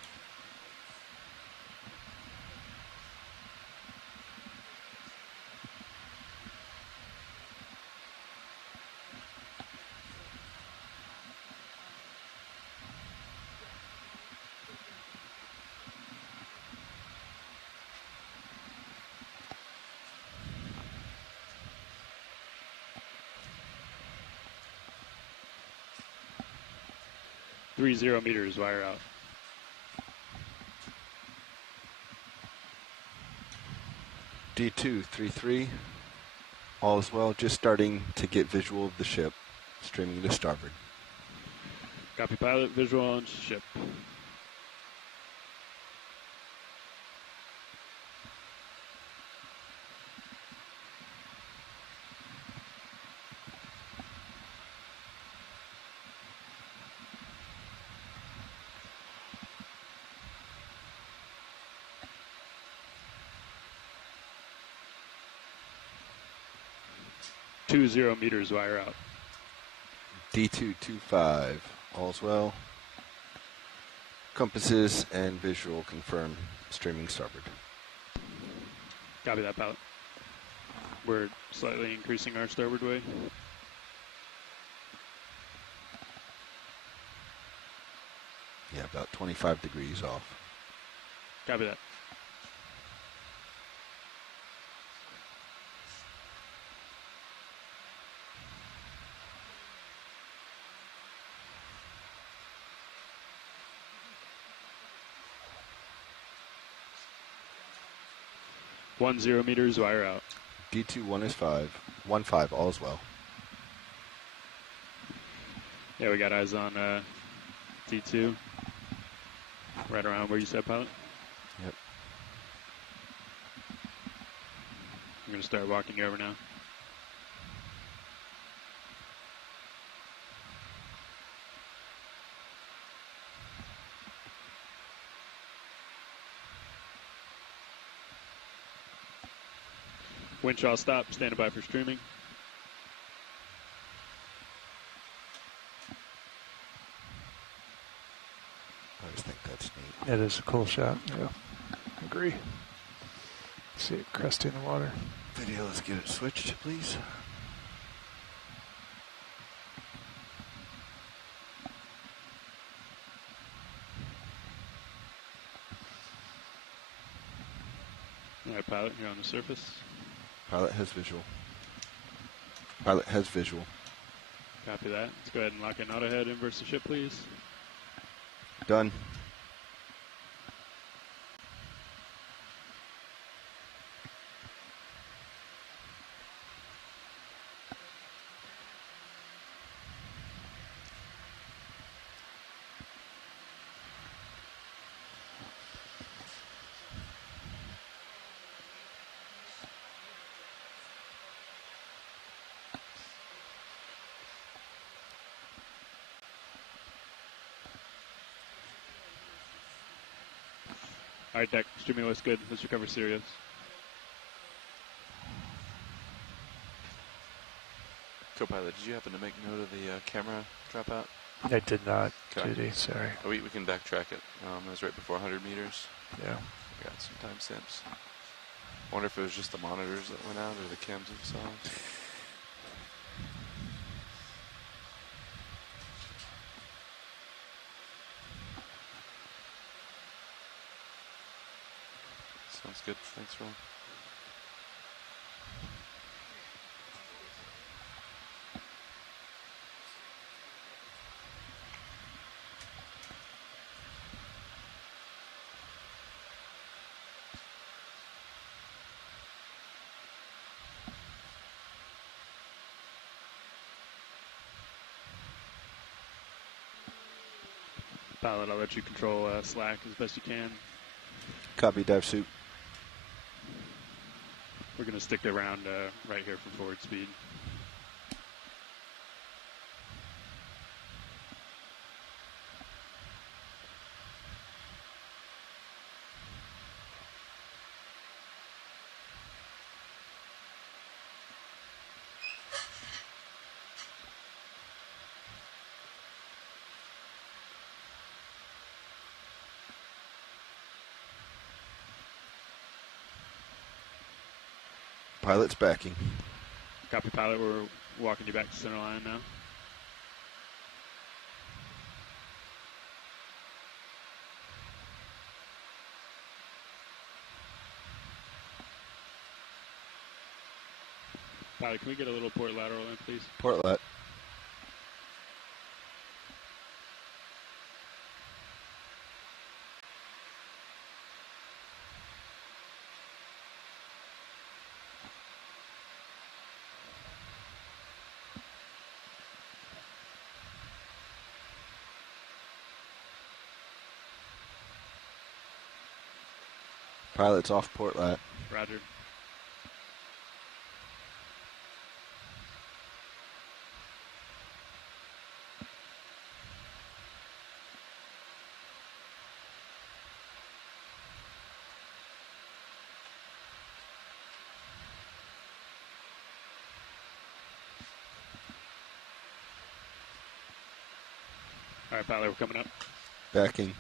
.30 meters, wire out. D233. All is well, just starting to get visual of the ship, streaming to starboard. Copy, pilot, visual on ship. .20 meters, wire out. D225. All's well. Compasses and visual confirm, streaming starboard. Copy that, pilot. We're slightly increasing our starboard way. Yeah, about 25 degrees off. Copy that. .10 meters, wire out. D2 15, all is well. Yeah, we got eyes on D2. Right around where you said, pilot? Yep. I'm going to start walking you over now. Winch all stop, standing by for streaming. I just think that's neat. It is a cool shot, yeah. Agree. See it cresting the water. Video, let's get it switched, please. All right, pilot, you're on the surface. Pilot has visual. Pilot has visual. Copy that. Let's go ahead and lock in autohead, inverse the ship, please. Done. All right, deck. Streaming looks good. Let's recover Sirius. Co-pilot, did you happen to make note of the camera dropout? I did not, Okay. Judy, sorry. Oh, we can backtrack it. It was right before 100 meters. Yeah. I got some timestamps. I wonder if it was just the monitors that went out or the cams themselves. Sounds good. Thanks, Ron. Pilot, I'll let you control slack as best you can. Copy, dive suit. We're going to stick around right here for forward speed. Pilot's backing. Copy, pilot. We're walking you back to center line now. Pilot, can we get a little port lateral in, please? Port lat. Pilot's off port lat. Roger. All right, pilot, we're coming up. Backing.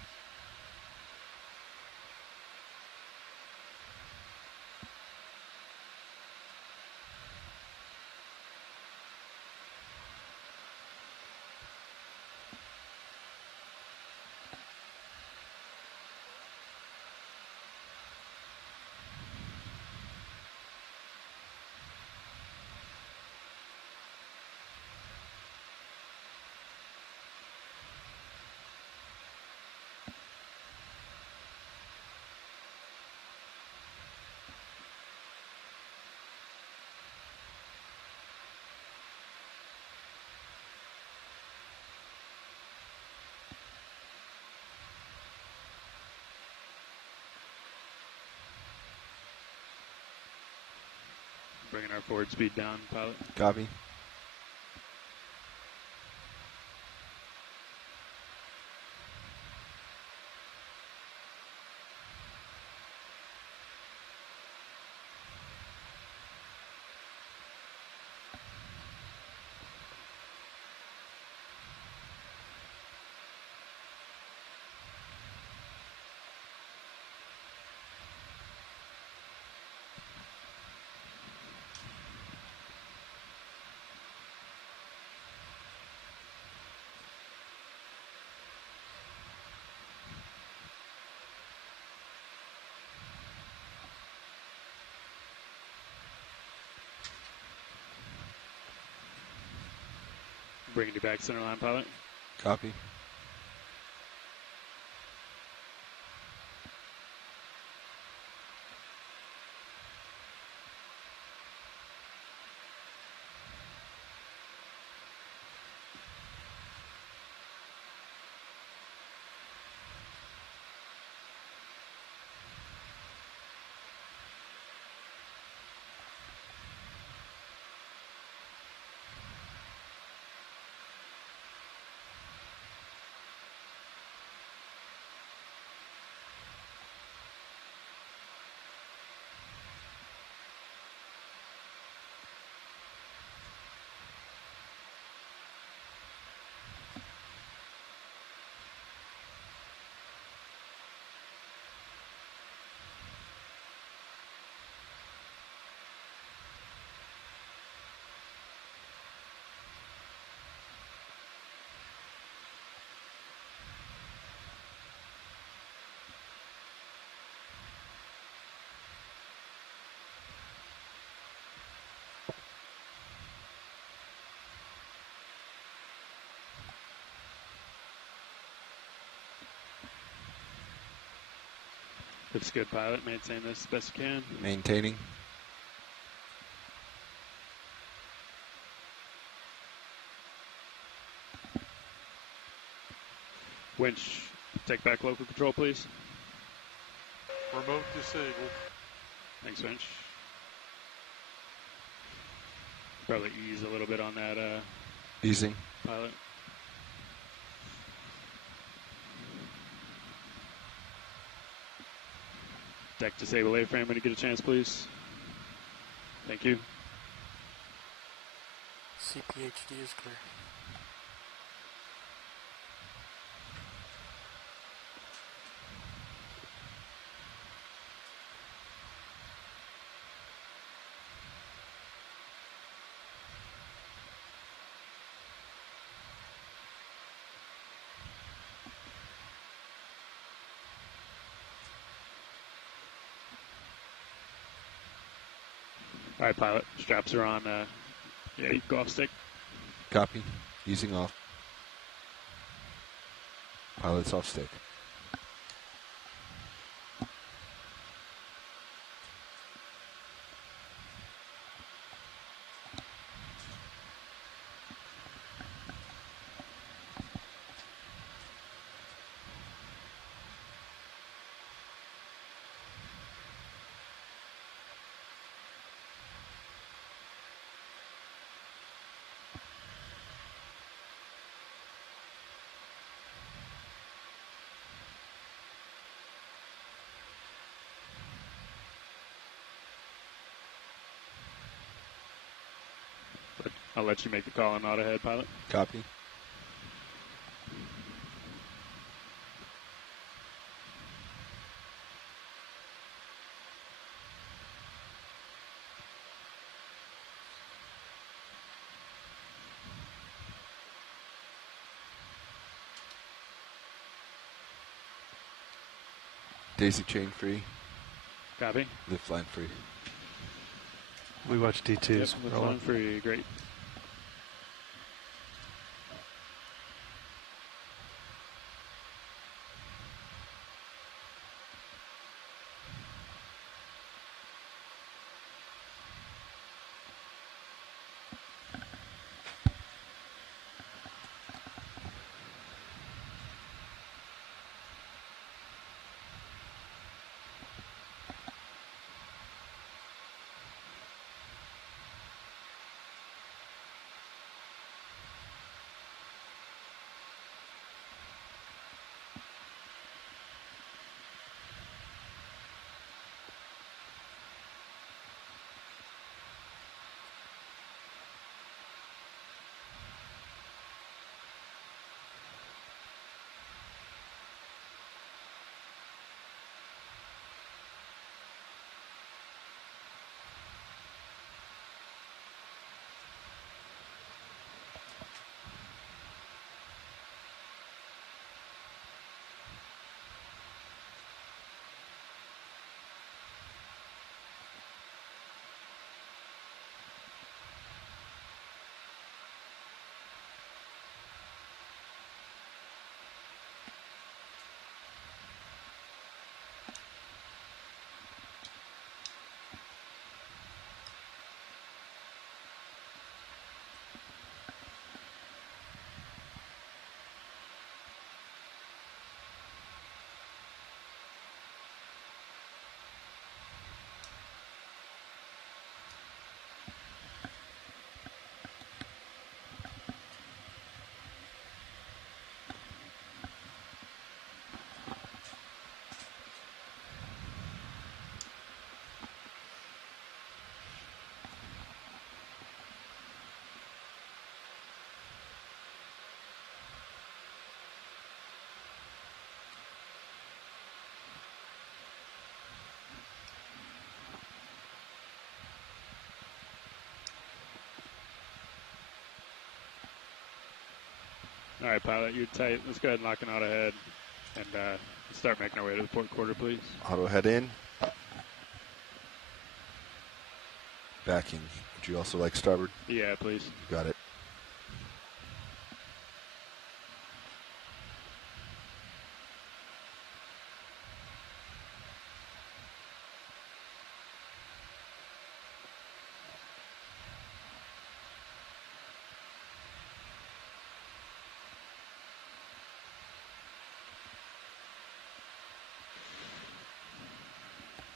Bringing our forward speed down, pilot. Copy. Bringing you back center line, pilot. Copy. Looks good, pilot. Maintain this as best you can. Maintaining. Winch, take back local control, please. Remote disabled. Thanks, Winch. Probably ease a little bit on that Easing. pilot. Deck disable A-frame when you get a chance, please. Thank you. CPHD is clear. All right, pilot. Straps are on. Yeah, you can go off stick. Copy. Easing off. Pilot's off stick. I'll let you make the call on auto head, pilot. Copy. Daisy chain free. Copy. Lift line free. We watch D2s. Yep, lift line free. Great. All right, pilot, you're tight. Let's go ahead and lock an auto head and start making our way to the port quarter, please. Auto head in. Backing. Would you also like starboard? Yeah, please. You got it.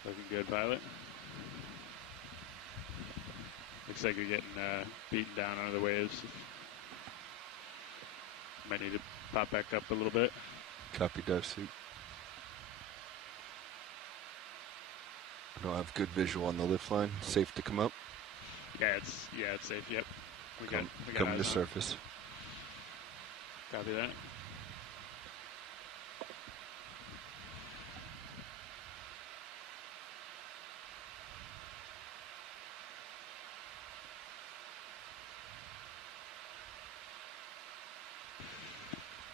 Looking good, pilot. Looks like you're getting beaten down under the waves. Might need to pop back up a little bit. Copy, dive suit. I don't have good visual on the lift line. Safe to come up? Yeah, it's safe. Yep. We got coming eyes to on. surface. Copy that.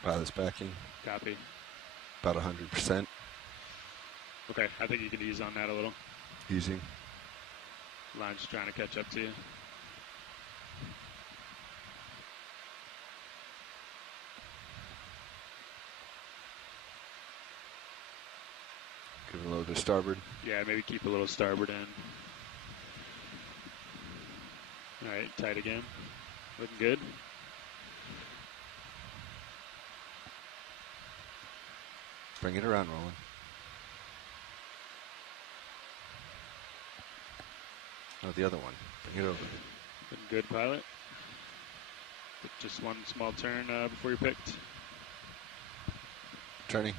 Pilot's backing. Copy. About 100%. Okay, I think you could ease on that a little. Easing. Line's just trying to catch up to you. Give it a little bit of starboard. Yeah, maybe keep a little starboard in. All right, tight again. Looking good. Bring it around, Roland. Oh, the other one. Bring it over. Looking good, pilot. Just one small turn before you're picked. Turning.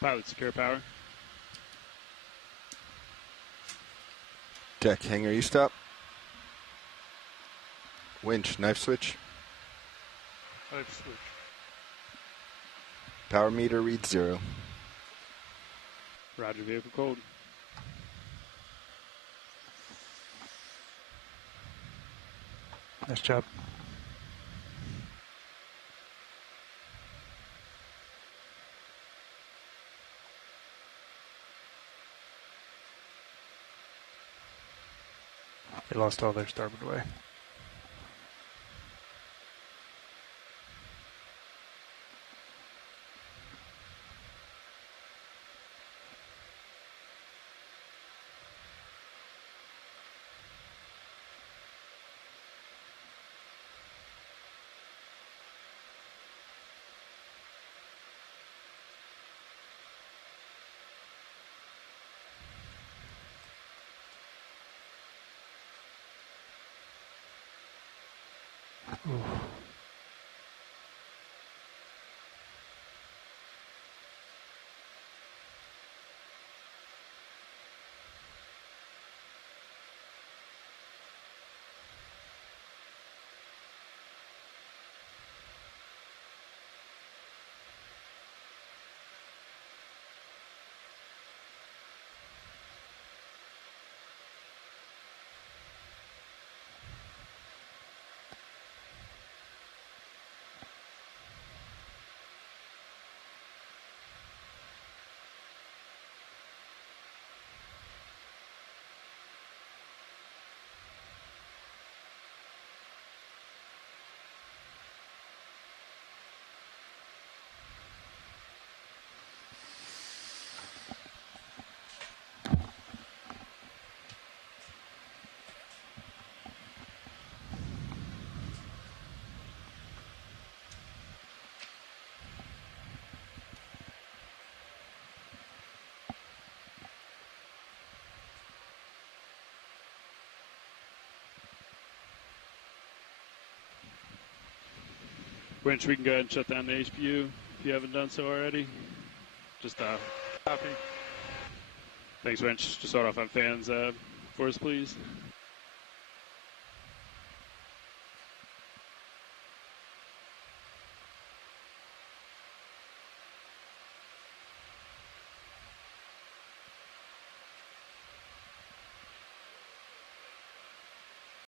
Pilot, secure power. Deck, hangar, you stop. Winch, knife switch. Knife switch. Power meter reads 0. Roger, vehicle cold. Nice job. They lost all their starboard way. Ooh. Winch, we can go ahead and shut down the HPU if you haven't done so already. Just copy. Thanks, Winch. Just start off on fans for us, please.